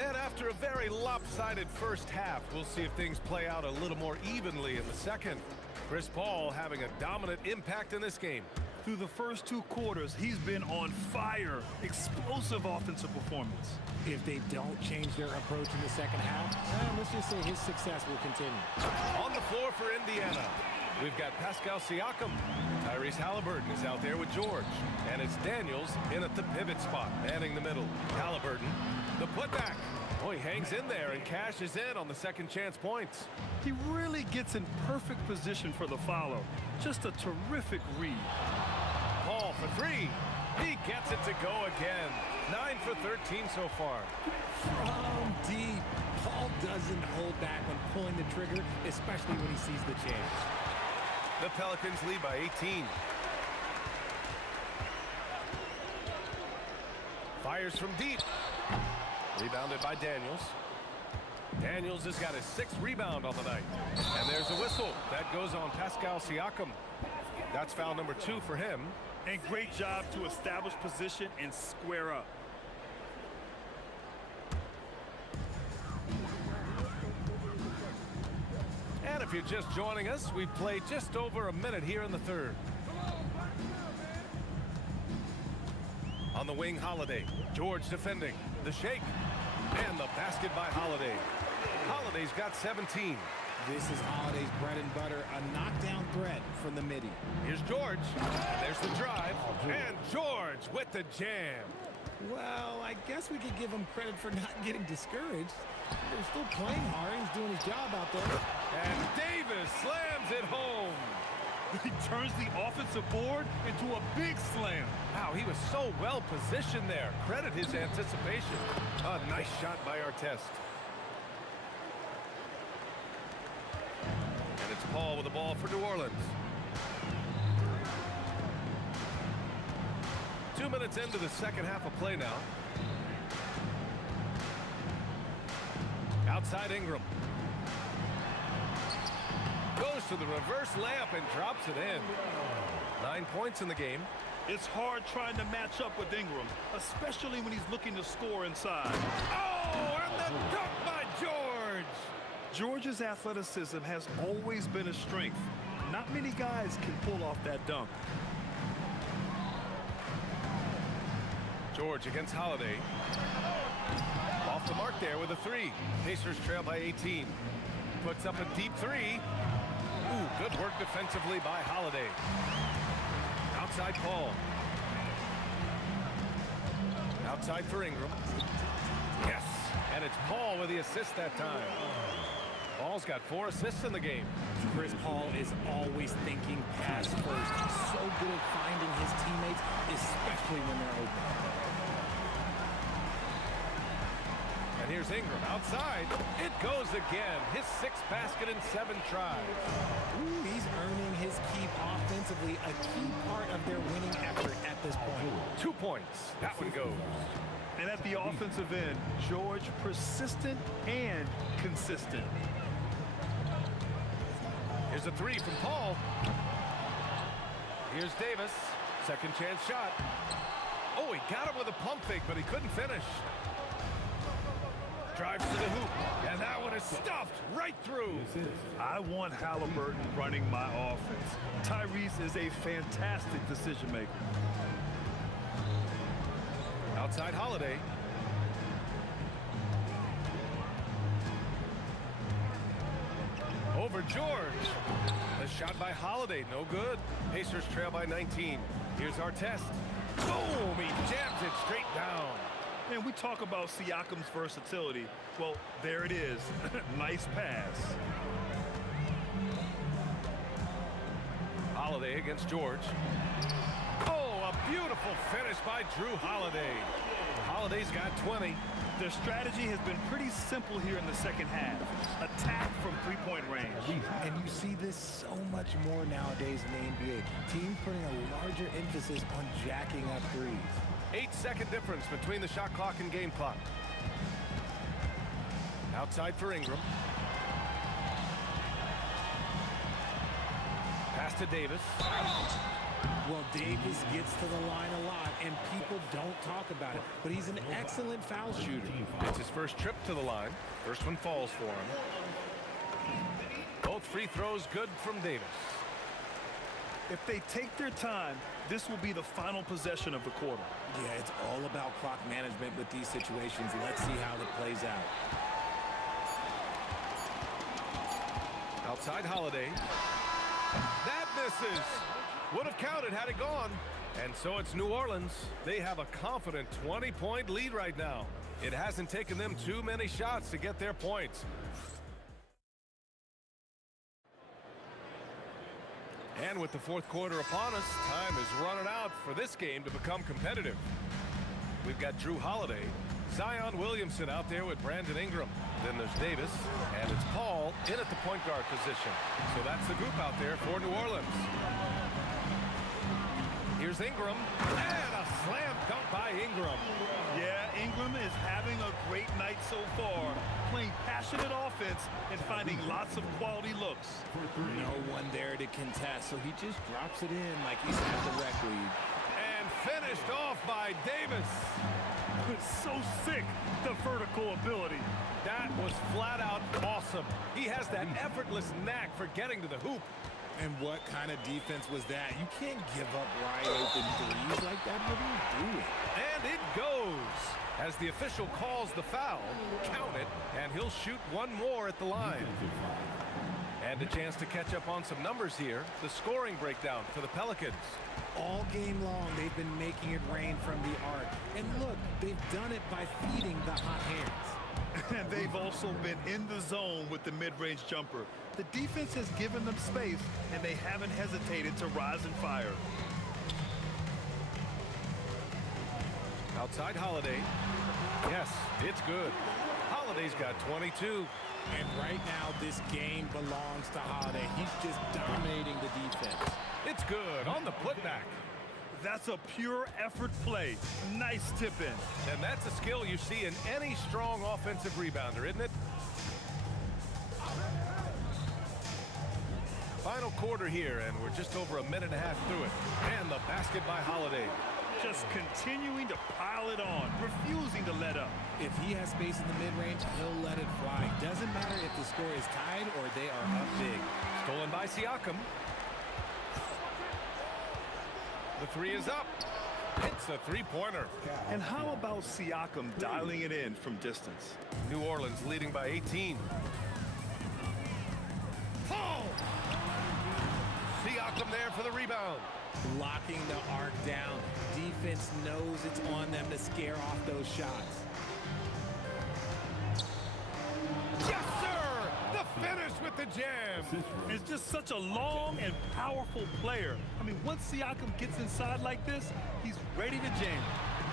And after a very lopsided first half, we'll see if things play out a little more evenly in the second. Chris Paul having a dominant impact in this game. Through the first 2 quarters, he's been on fire. Explosive offensive performance. If they don't change their approach in the second half, let's just say his success will continue. On the floor for Indiana, we've got Pascal Siakam. Tyrese Halliburton is out there with George. And it's Daniels in at the pivot spot, manning the middle. Halliburton, the putback. Oh, he hangs in there and cashes in on the second chance points. He really gets in perfect position for the follow. Just a terrific read. Paul for 3. He gets it to go again. 9 for 13 so far. From deep, Paul doesn't hold back when pulling the trigger, especially when he sees the chance. The Pelicans lead by 18. Fires from deep. Rebounded by Daniels. Daniels has got his 6th rebound on the night. And there's a whistle. That goes on Pascal Siakam. That's foul number 2 for him. And great job to establish position and square up. And if you're just joining us, we've played just over a minute here in the third. On the wing, Holiday. George defending. The shake. And the basket by Holiday. Holiday's got 17. This is Holiday's bread and butter, a knockdown threat from the midi. Here's George. And there's the drive. And George with the jam. Well, I guess we could give him credit for not getting discouraged. They're still playing hard. He's doing his job out there. And Davis slams it home. He turns the offensive board into a big slam. Wow, he was so well positioned there. Credit his anticipation. A nice shot by Artest. And it's Paul with the ball for New Orleans. 2 minutes into the second half of play now. Outside Ingram. Goes to the reverse layup and drops it in. 9 points in the game. It's hard trying to match up with Ingram, especially when he's looking to score inside. Oh, and the dunk by George. George's athleticism has always been a strength. Not many guys can pull off that dunk. George against Holiday. Off the mark there with a 3. Pacers trail by 18. Puts up a deep 3. Ooh, good work defensively by Holiday. Outside Paul. Outside for Ingram. Yes, and it's Paul with the assist that time. Paul's got 4 assists in the game. Chris Paul is always thinking pass first. He's so good at finding his teammates, especially when they're open. And here's Ingram outside. It goes again. His 6th basket in 7 tries. Ooh, he's earning his keep offensively, a key part of their winning effort at this point. 2 points. That one goes. And at the offensive end, George persistent and consistent. Here's a 3 from Paul. Here's Davis. Second chance shot. Oh, he got him with a pump fake, but he couldn't finish. Drives to the hoop, and that one is stuffed right through. I want Halliburton running my offense. Tyrese is a fantastic decision maker. Outside Holiday. Over George. A shot by Holiday, no good. Pacers trail by 19. Here's our test. Boom, he jams it straight down. And we talk about Siakam's versatility. Well, there it is. Nice pass. Holiday against George. Oh, a beautiful finish by Drew Holiday. Holiday's got 20. Their strategy has been pretty simple here in the second half. Attack from three-point range. And you see this so much more nowadays in the NBA. Teams putting a larger emphasis on jacking up threes. 8-second difference between the shot clock and game clock. Outside for Ingram. Pass to Davis. Well, Davis gets to the line a lot, and people don't talk about it. But he's an excellent foul shooter. It's his first trip to the line. First one falls for him. Both free throws good from Davis. If they take their time, this will be the final possession of the quarter. Yeah, it's all about clock management with these situations. Let's see how it plays out. Outside Holiday. That misses. Would have counted had it gone. And so it's New Orleans. They have a confident 20-point lead right now. It hasn't taken them too many shots to get their points. And with the fourth quarter upon us, time is running out for this game to become competitive. We've got Drew Holiday, Zion Williamson out there with Brandon Ingram. Then there's Davis, and it's Paul in at the point guard position. So that's the group out there for New Orleans. Here's Ingram, and a slam dunk by Ingram. Yeah, Ingram is having a great night so far, playing passionate offense and finding lots of quality looks. No one there to contest, so he just drops it in like he's at the rec league. And finished off by Davis. It's so sick, the vertical ability. That was flat out awesome. He has that effortless knack for getting to the hoop. And what kind of defense was that? You can't give up wide open threes like that. What are you doing? And it goes. As the official calls the foul, count it, and he'll shoot one more at the line. And a chance to catch up on some numbers here. The scoring breakdown for the Pelicans. All game long, they've been making it rain from the arc. And look, they've done it by feeding the hot hands. And they've also been in the zone with the mid-range jumper. The defense has given them space, and they haven't hesitated to rise and fire. Outside Holiday. Yes, it's good. Holiday's got 22. And right now, this game belongs to Holiday. He's just dominating the defense. It's good on the putback. That's a pure effort play. Nice tip in. And that's a skill you see in any strong offensive rebounder, isn't it? Final quarter here, and we're just over a minute and a half through it. And the basket by Holiday. Just continuing to pile it on, refusing to let up. If he has space in the mid-range, he'll let it fly. Doesn't matter if the score is tied or they are up big. Stolen by Siakam. The three is up. It's a three-pointer. And how about Siakam dialing it in from distance? New Orleans leading by 18. Paul! Siakam there for the rebound. Locking the arc down. Defense knows it's on them to scare off those shots. Yes, sir! The finish! the jam. It's just such a long and powerful player. I mean, once Siakam gets inside like this, he's ready to jam.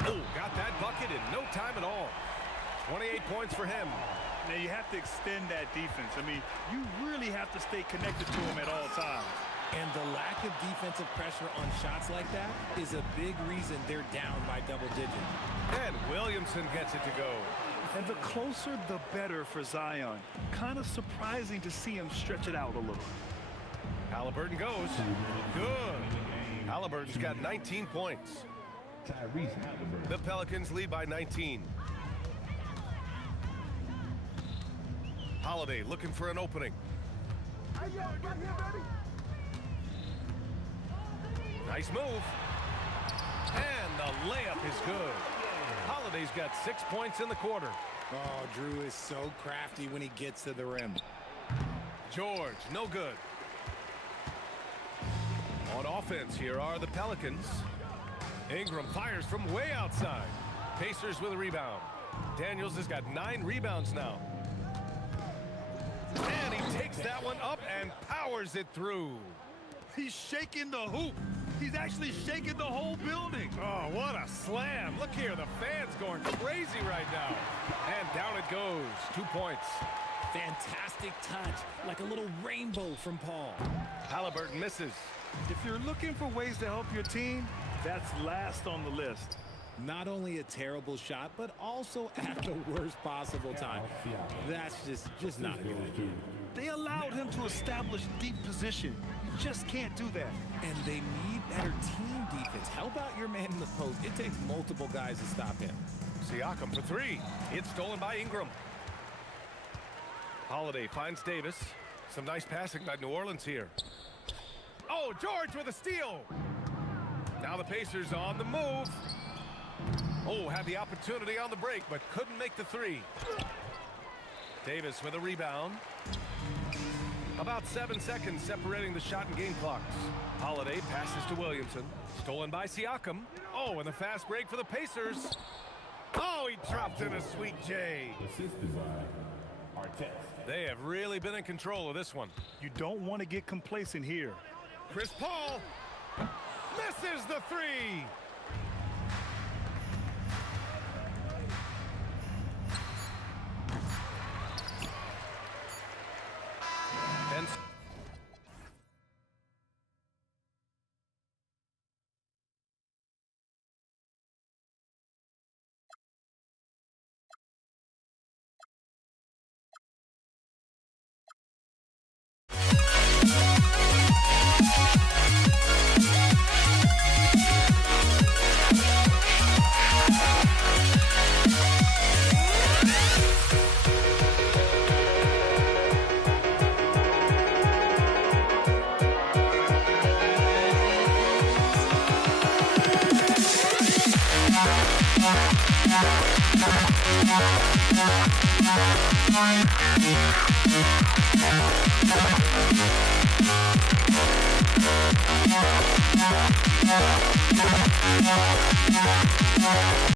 Oh, got that bucket in no time at all. 28 points for him. Now, you have to extend that defense. I mean, you really have to stay connected to him at all times. And the lack of defensive pressure on shots like that is a big reason they're down by double digits. And Williamson gets it to go. And the closer, the better for Zion. Kind of surprising to see him stretch it out a little. Halliburton goes. Good. Halliburton's got 19 points. The Pelicans lead by 19. Holiday looking for an opening. Nice move. And the layup is good. Holiday's got 6 points in the quarter. Oh, Drew is so crafty when he gets to the rim. George, no good. On offense, here are the Pelicans. Ingram fires from way outside. Pacers with a rebound. Daniels has got 9 rebounds now. And he takes that one up and powers it through. He's shaking the hoop. He's actually shaking the whole building. Oh, what a slam. Look here, the fans going crazy right now. And down it goes. 2 points. Fantastic touch, like a little rainbow from Paul. Halliburton misses. If you're looking for ways to help your team, that's last on the list. Not only a terrible shot, but also at the worst possible time. That's just not a good idea. They allowed him to establish deep position. You just can't do that. And they need better team defense. Help out your man in the post. It takes multiple guys to stop him. Siakam for 3. It's stolen by Ingram. Holiday finds Davis. Some nice passing by New Orleans here. Oh, George with a steal. Now the Pacers on the move. Oh, had the opportunity on the break, but couldn't make the 3. Davis with a rebound. About 7 seconds separating the shot and game clocks. Holiday passes to Williamson. Stolen by Siakam. Oh, and the fast break for the Pacers. Oh, he dropped in a sweet J. They have really been in control of this one. You don't want to get complacent here. Chris Paul misses the 3. And Yeah.